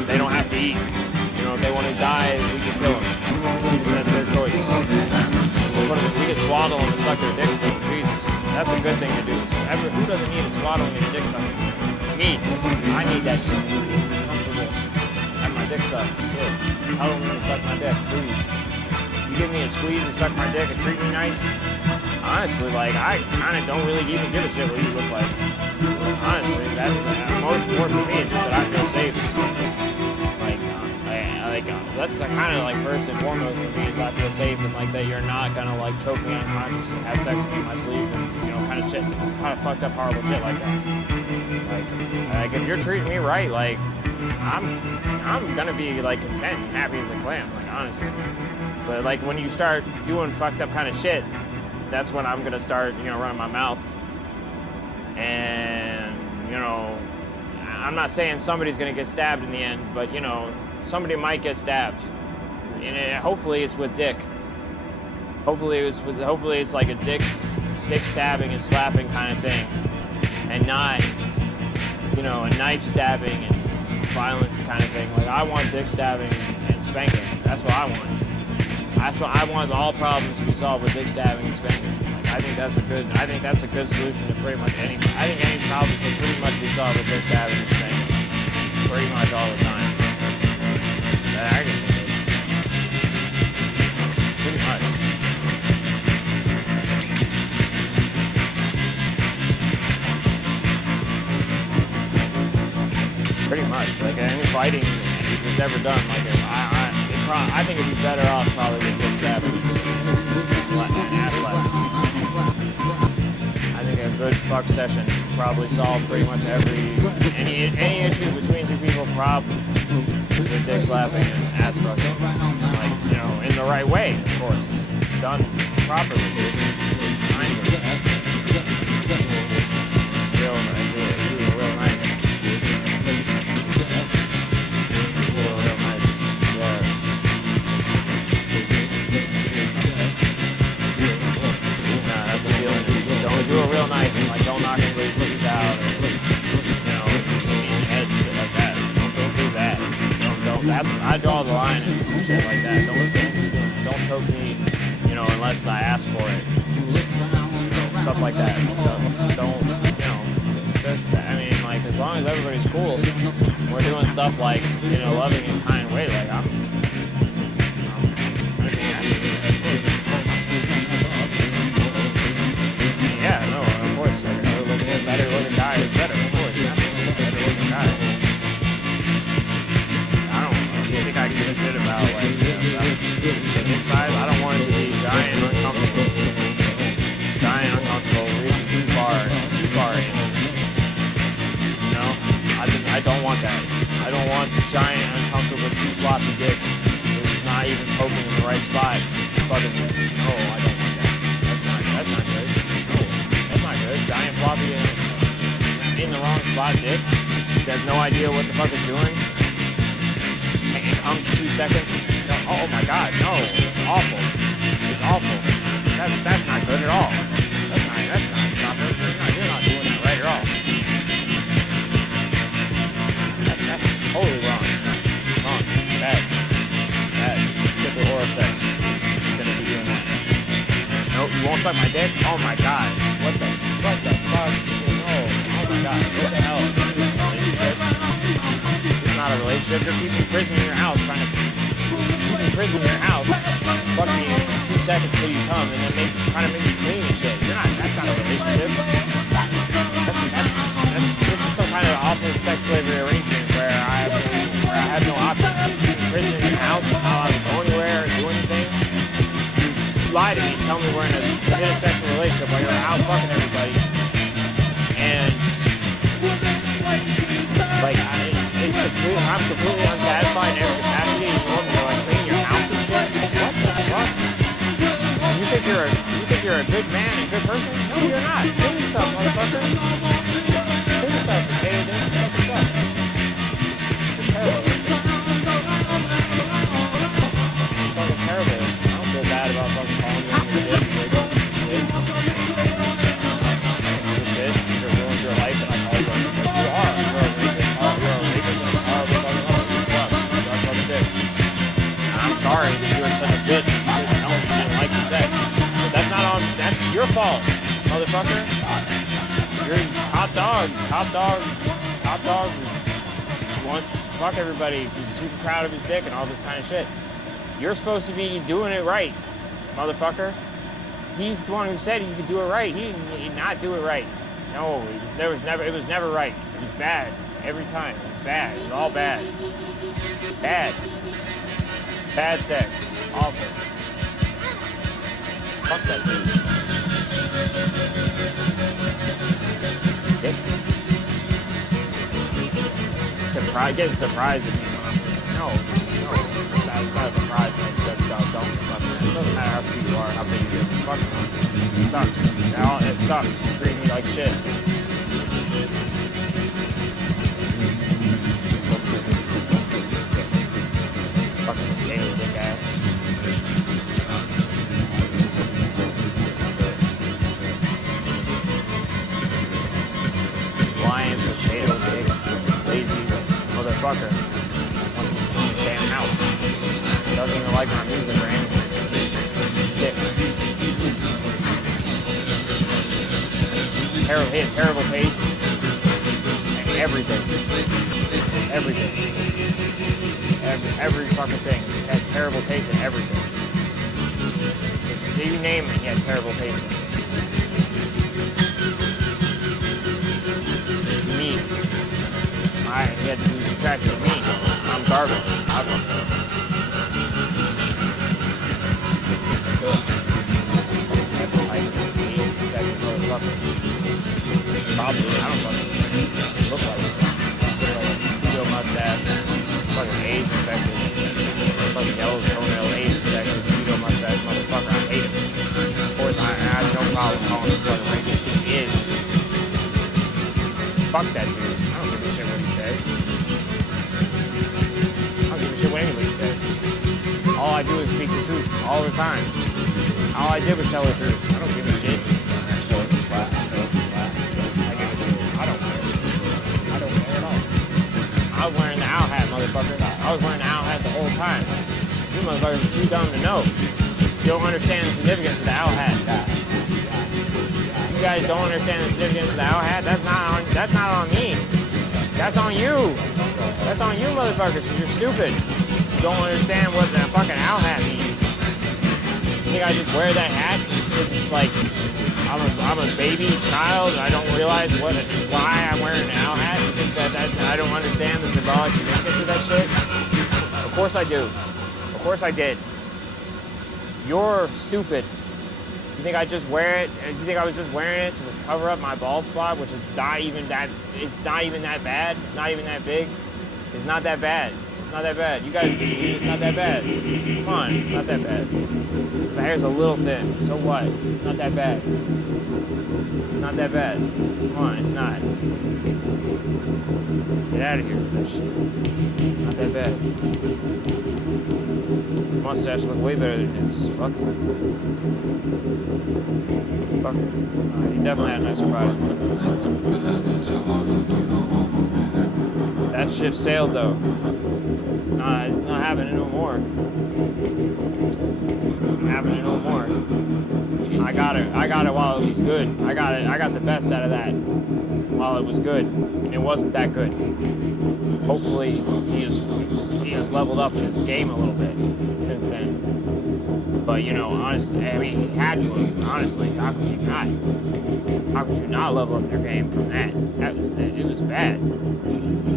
they don't have to eat. You know, if they want to die, we can kill them. That's their choice. We can swaddle them and suck their dicks though. Jesus, that's a good thing to do. Who doesn't need a swaddling and a dick sucking? Me. I need that shit. I'm comfortable. Have my dick sucked. Shit. Tell them to suck my dick, please. You give me a squeeze and suck my dick and treat me nice. Honestly, like I kind of don't really even give a shit what you look like. Honestly, that's most important for me is just that I feel safe. That's kind of like first and foremost for me is I feel safe and like that you're not gonna like choke me unconscious and have sex with me in my sleep and you know kind of fucked up horrible shit like that. Like if you're treating me right, like I'm gonna be like content and happy as a clam, like honestly. But like when you start doing fucked up kind of shit, that's when I'm gonna start running my mouth. And I'm not saying somebody's gonna get stabbed in the end, but somebody might get stabbed, and hopefully it's with dick. Hopefully it's like a dick stabbing and slapping kind of thing, and not a knife stabbing and violence kind of thing. Like I want dick stabbing and spanking. That's what I want. That's what I want all problems to be solved with dick stabbing and spanking. Like, I think that's a good solution to pretty much any. I think any problem can pretty much be solved with dick stabbing and spanking, pretty much all the time. That I can think of. Pretty much. Pretty much. Like any fighting that's ever done, like I think it'd be better off probably with dick stabbing and ass slapping. I think a good fuck session would probably solve pretty much any issue between two people, probably with dick slapping and ass fucking. Like, you know, in the right way, of course, done properly. Kind of. Real nice. Do it real nice and like don't knock anybody's teeth out or you know head and shit like that. Don't do that. Don't. That's I draw the line and some shit like that. Don't choke me, you know, unless I ask for it. Stuff like that. Don't you know? I mean, like as long as everybody's cool, we're doing stuff like in a loving and kind way. Like yeah, no, of course. Like, a better looking guy is better, of course. Better looking guy. I don't think I give a shit about, like, the singing side. I don't want it to be giant, uncomfortable. Reaching too far in. You know? I don't want that. I don't want the giant, uncomfortable, too floppy dick. It's not even poking in the right spot. Fucking, no, I don't want that. That's not good. Giant floppy in the wrong spot dick. You have no idea what the fuck it's doing. And it comes 2 seconds. Oh my god, no. It's awful. It's awful. That's not good at all. That's not good. You're not doing that right at all. That's totally wrong. Wrong. Bad. Stupid oral sex. You're gonna be doing that. Nope, you won't suck my dick? Oh my god. What the fuck? Oh my god. What the hell? It's not a relationship. You're keeping prison in your house, trying to keep prison in your house. Fuck me in 2 seconds till you come, and then trying to make you clean and shit. That's not a relationship. This is some kind of awful sex slavery arrangement where I have no option. Keeping prison in your house, not allowed to go anywhere or do anything. You lie to me, tell me we're in a sexual relationship while you're out fucking everybody. And like I'm completely unsatisfied in every capacity. You want me to like clean your house and shit? What the fuck? You think you're a good man and good person? No, you're not. Clean yourself, motherfucker. Clean yourself, potato dick. Fuck yourself. You're terrible. You're fucking terrible. I don't feel bad about fucking calling you on your dick. Your life and I call you like you are. You're a rapist. You're a rapist and a horrible fucking dick. And I'm sorry that you were such a bitch. You didn't tell me you didn't like the sex. But that's your fault, motherfucker. You're top dog who wants to fuck everybody, who's super proud of his dick and all this kind of shit. You're supposed to be doing it right, motherfucker. He's the one who said he could do it right. He did not do it right. No, it was never right. It was bad. Every time. It was bad. It was all bad. Bad. Bad sex. Awful. Fuck that dude. Dick. Getting surprised at me when I'm no. That's not a surprise. Don't fuck me. It doesn't matter how big you are, how big you is. Fuck me. It sucks. It sucks. You treat me like shit. Fucking potato dick ass. Lion potato dick. Lazy motherfucker. Wants to clean his damn house. Doesn't even like our music or anything. shit. Terrible, he had terrible taste. And everything. Everything. Every fucking thing. He had terrible taste in everything. If you name it, he had terrible taste in it. Me. He had to be attracted to me. I'm garbage. Probably, I don't fucking look like it. Pseudo mustache, fucking AIDS infected, fucking yellow toenail, AIDS infected, pseudo mustache, motherfucker, I hate him. Of course, I have no problem calling him fucking racist, because he is. Fuck that dude. I don't give a shit what he says. I don't give a shit what anybody says. All I do is speak the truth, all the time. All I did was tell the truth. I don't give a shit. I was wearing the owl hat, motherfucker. I was wearing the owl hat the whole time. You motherfuckers are too dumb to know. You don't understand the significance of the owl hat. You guys don't understand the significance of the owl hat? That's not on me. That's on you. That's on you, motherfuckers, because you're stupid. You don't understand what the fucking owl hat means. You think I just wear that hat because it's like I'm a baby child and I don't realize why I'm wearing an owl hat? You think that I don't understand the symbolic significance of that shit? Of course I do. Of course I did. You're stupid. You think I just wear it? You think I was just wearing it to cover up my bald spot, which is not even that. It's not even that bad. It's not even that big. It's not that bad. It's not that bad. You guys see, it's not that bad. Come on, it's not that bad. The hair's a little thin. So what? It's not that bad. Not that bad. Come on, it's not. Get out of here with that shit. Not that bad. Mustache look way better than his. Fuck him. Fuck him. He definitely had a nicer body. That ship sailed though. Nah, it's not happening no more. Happening no more. I got it while it was good. I got the best out of that while it was good. And it wasn't that good. Hopefully he has leveled up his game a little bit since then. But you know, honestly, I mean, he had to have. Honestly, how could you not? How could you not level up your game from that? It was bad.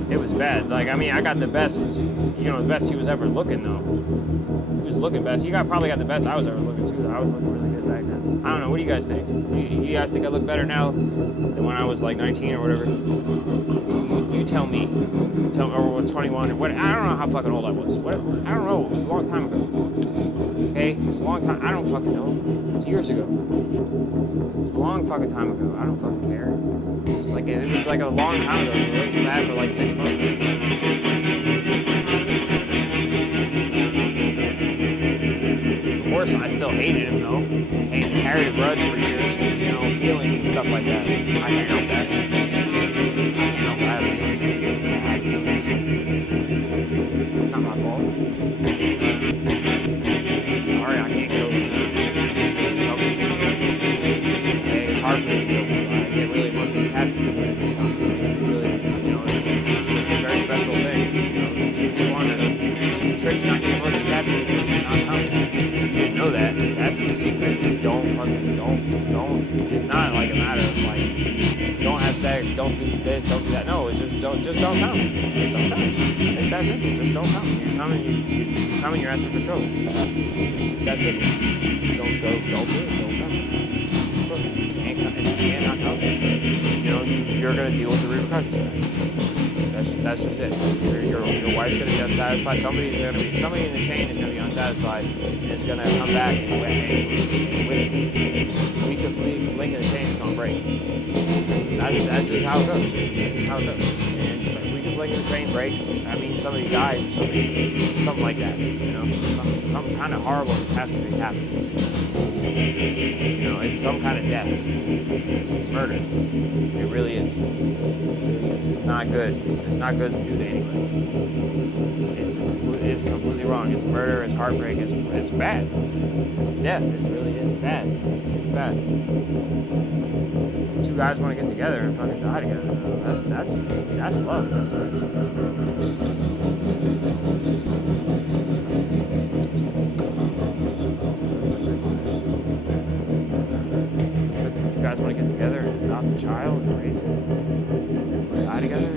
It was bad. Like, I mean, I got the best, the best he was ever looking though. He was looking best. You probably got the best I was ever looking too. I was looking really good back then. I don't know. What do you guys think? You guys think I look better now than when I was like 19 or whatever? You tell me. Or 21 or what? I don't know how fucking old I was. What? I don't know. It was a long time ago. Okay? It's a long time. I don't fucking know. It was years ago. It's a long fucking time ago. I don't fucking care. It's just like it was like a long time ago. So it was bad for like 6 months. Of course, I still hated him though. Carried a grudge for years because feelings and stuff like that. I can't help that. I can't help that. I have feelings for you. I have feelings. Not my fault. Sorry, I can't go with something. It's hard for me to get really emotionally attached to it. It's just a very special thing. She just wanted it's a trick to not get emotionally attached to it. Not coming. You know that. That's the secret. Just don't. It's not like a matter of like, don't have sex, don't do this, don't do that. No, it's just don't come. Just don't come. It's that simple. Just don't come. You're coming. You're asking for trouble. It's that simple. Don't do it. Don't come. Look, you can't not come. You're gonna deal with the repercussions. That's just it. Your wife's gonna be unsatisfied. Somebody in the chain is gonna be unsatisfied, and it's gonna come back and with the link in the chain is gonna break. That's just how it goes. That's how it goes. And so weakest link in the chain breaks. That means somebody dies, or something like that. Something kind of horrible and catastrophe happens. some kind of death. It's murder. It really is. It's not good. It's not good to do to anybody. It's completely wrong. It's murder. It's heartbreak. It's bad. It's death. It really is bad. It's bad. Two guys want to get together and fucking die together. That's love. That's you guys want to get together and adopt a child and raise it, die together.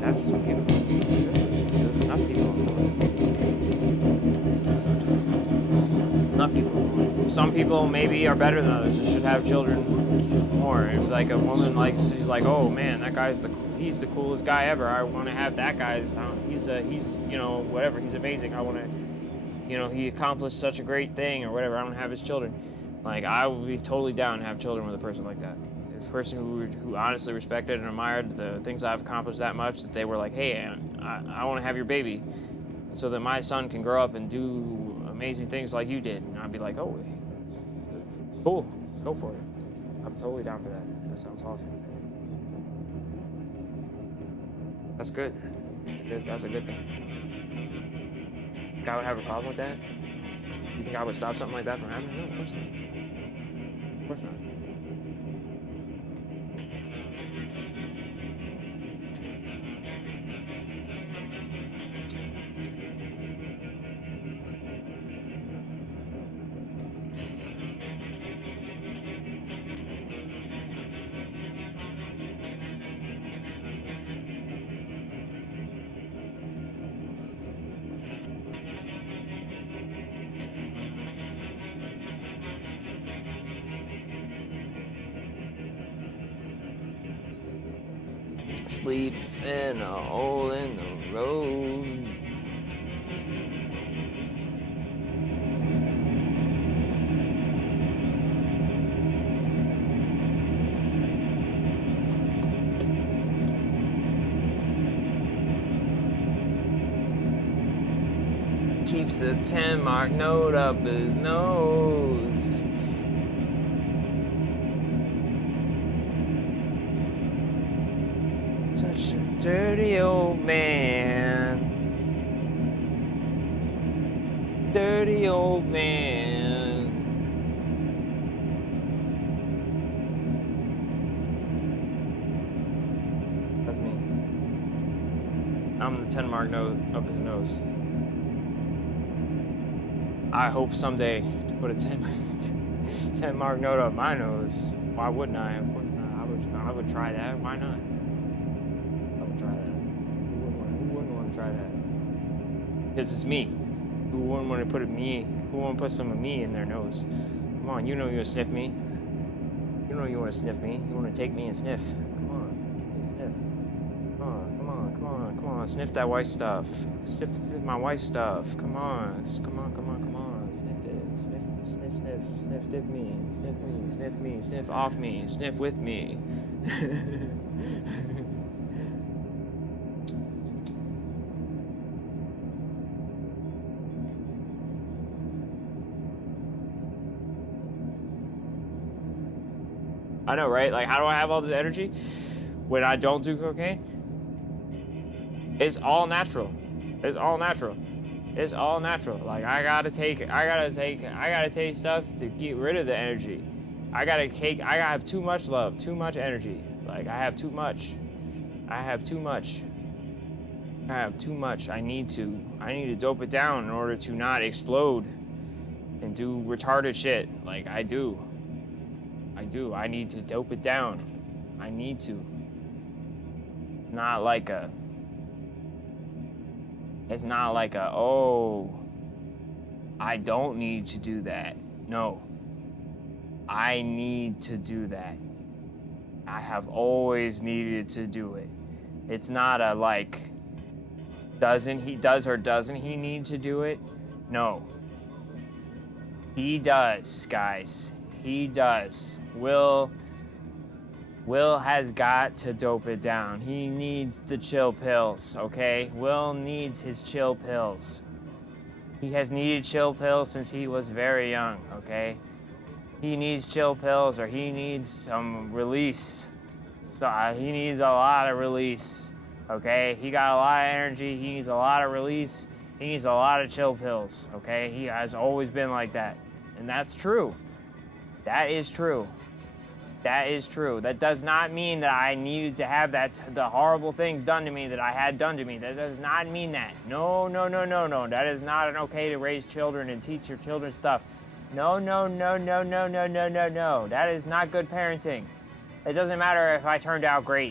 That's beautiful. There's enough people. Enough people. Some people maybe are better than others. They should have children more. If like a woman she's like, oh man, that guy's he's the coolest guy ever. I want to have that guy. He's whatever. He's amazing. I want to, he accomplished such a great thing or whatever. I want to have his children. Like, I would be totally down to have children with a person like that. A person who honestly respected and admired the things I've accomplished that much that they were like, hey, I want to have your baby so that my son can grow up and do amazing things like you did. And I'd be like, oh, cool, go for it. I'm totally down for that. That sounds awesome. That's good. That's a good thing. Guy would have a problem with that? You think I would stop something like that from happening? No, of course not. Of course not. Sleeps in a hole in the road. Keeps a 10-mark note up his nose. Such a dirty old man. Dirty old man. That's me. I'm the 10-mark note up his nose. I hope someday to put a 10-mark note up my nose. Why wouldn't I? Of course not. I would try that. Why not? Who wouldn't want to try that? Because it's me. Who wouldn't want to put me? Who wouldn't put some of me in their nose? Come on, you know you want to sniff me. You know you want to sniff me. You want to take me and sniff. Come on, sniff. Come on. Sniff that white stuff. Sniff my white stuff. Come on. Sniff it. Sniff me. Sniff off me. Sniff with me. I know, right? Like, how do I have all this energy when I don't do cocaine? It's all natural. Like, I gotta take stuff to get rid of the energy. I gotta have too much love, too much energy. Like, I have too much. I need to dope it down in order to not explode and do retarded shit. Like, I do. I need to dope it down. I need to. It's not like a, oh, I don't need to do that. No. I need to do that. I have always needed to do it. It's not a like, does or doesn't he need to do it? No. He does, guys. He does. Will has got to dope it down. He needs the chill pills, okay? Will needs his chill pills. He has needed chill pills since he was very young, okay? He needs chill pills or he needs some release. So he needs a lot of release, okay? He got a lot of energy, he needs a lot of release, he needs a lot of chill pills, okay? He has always been like that. And that's true. That is true. That is true. That does not mean that I needed to have the horrible things done to me that I had done to me. That does not mean that. No, no, no, no, no. That is not an okay to raise children and teach your children stuff. No, no, no, no, no, no, no, no, no. That is not good parenting. It doesn't matter if I turned out great.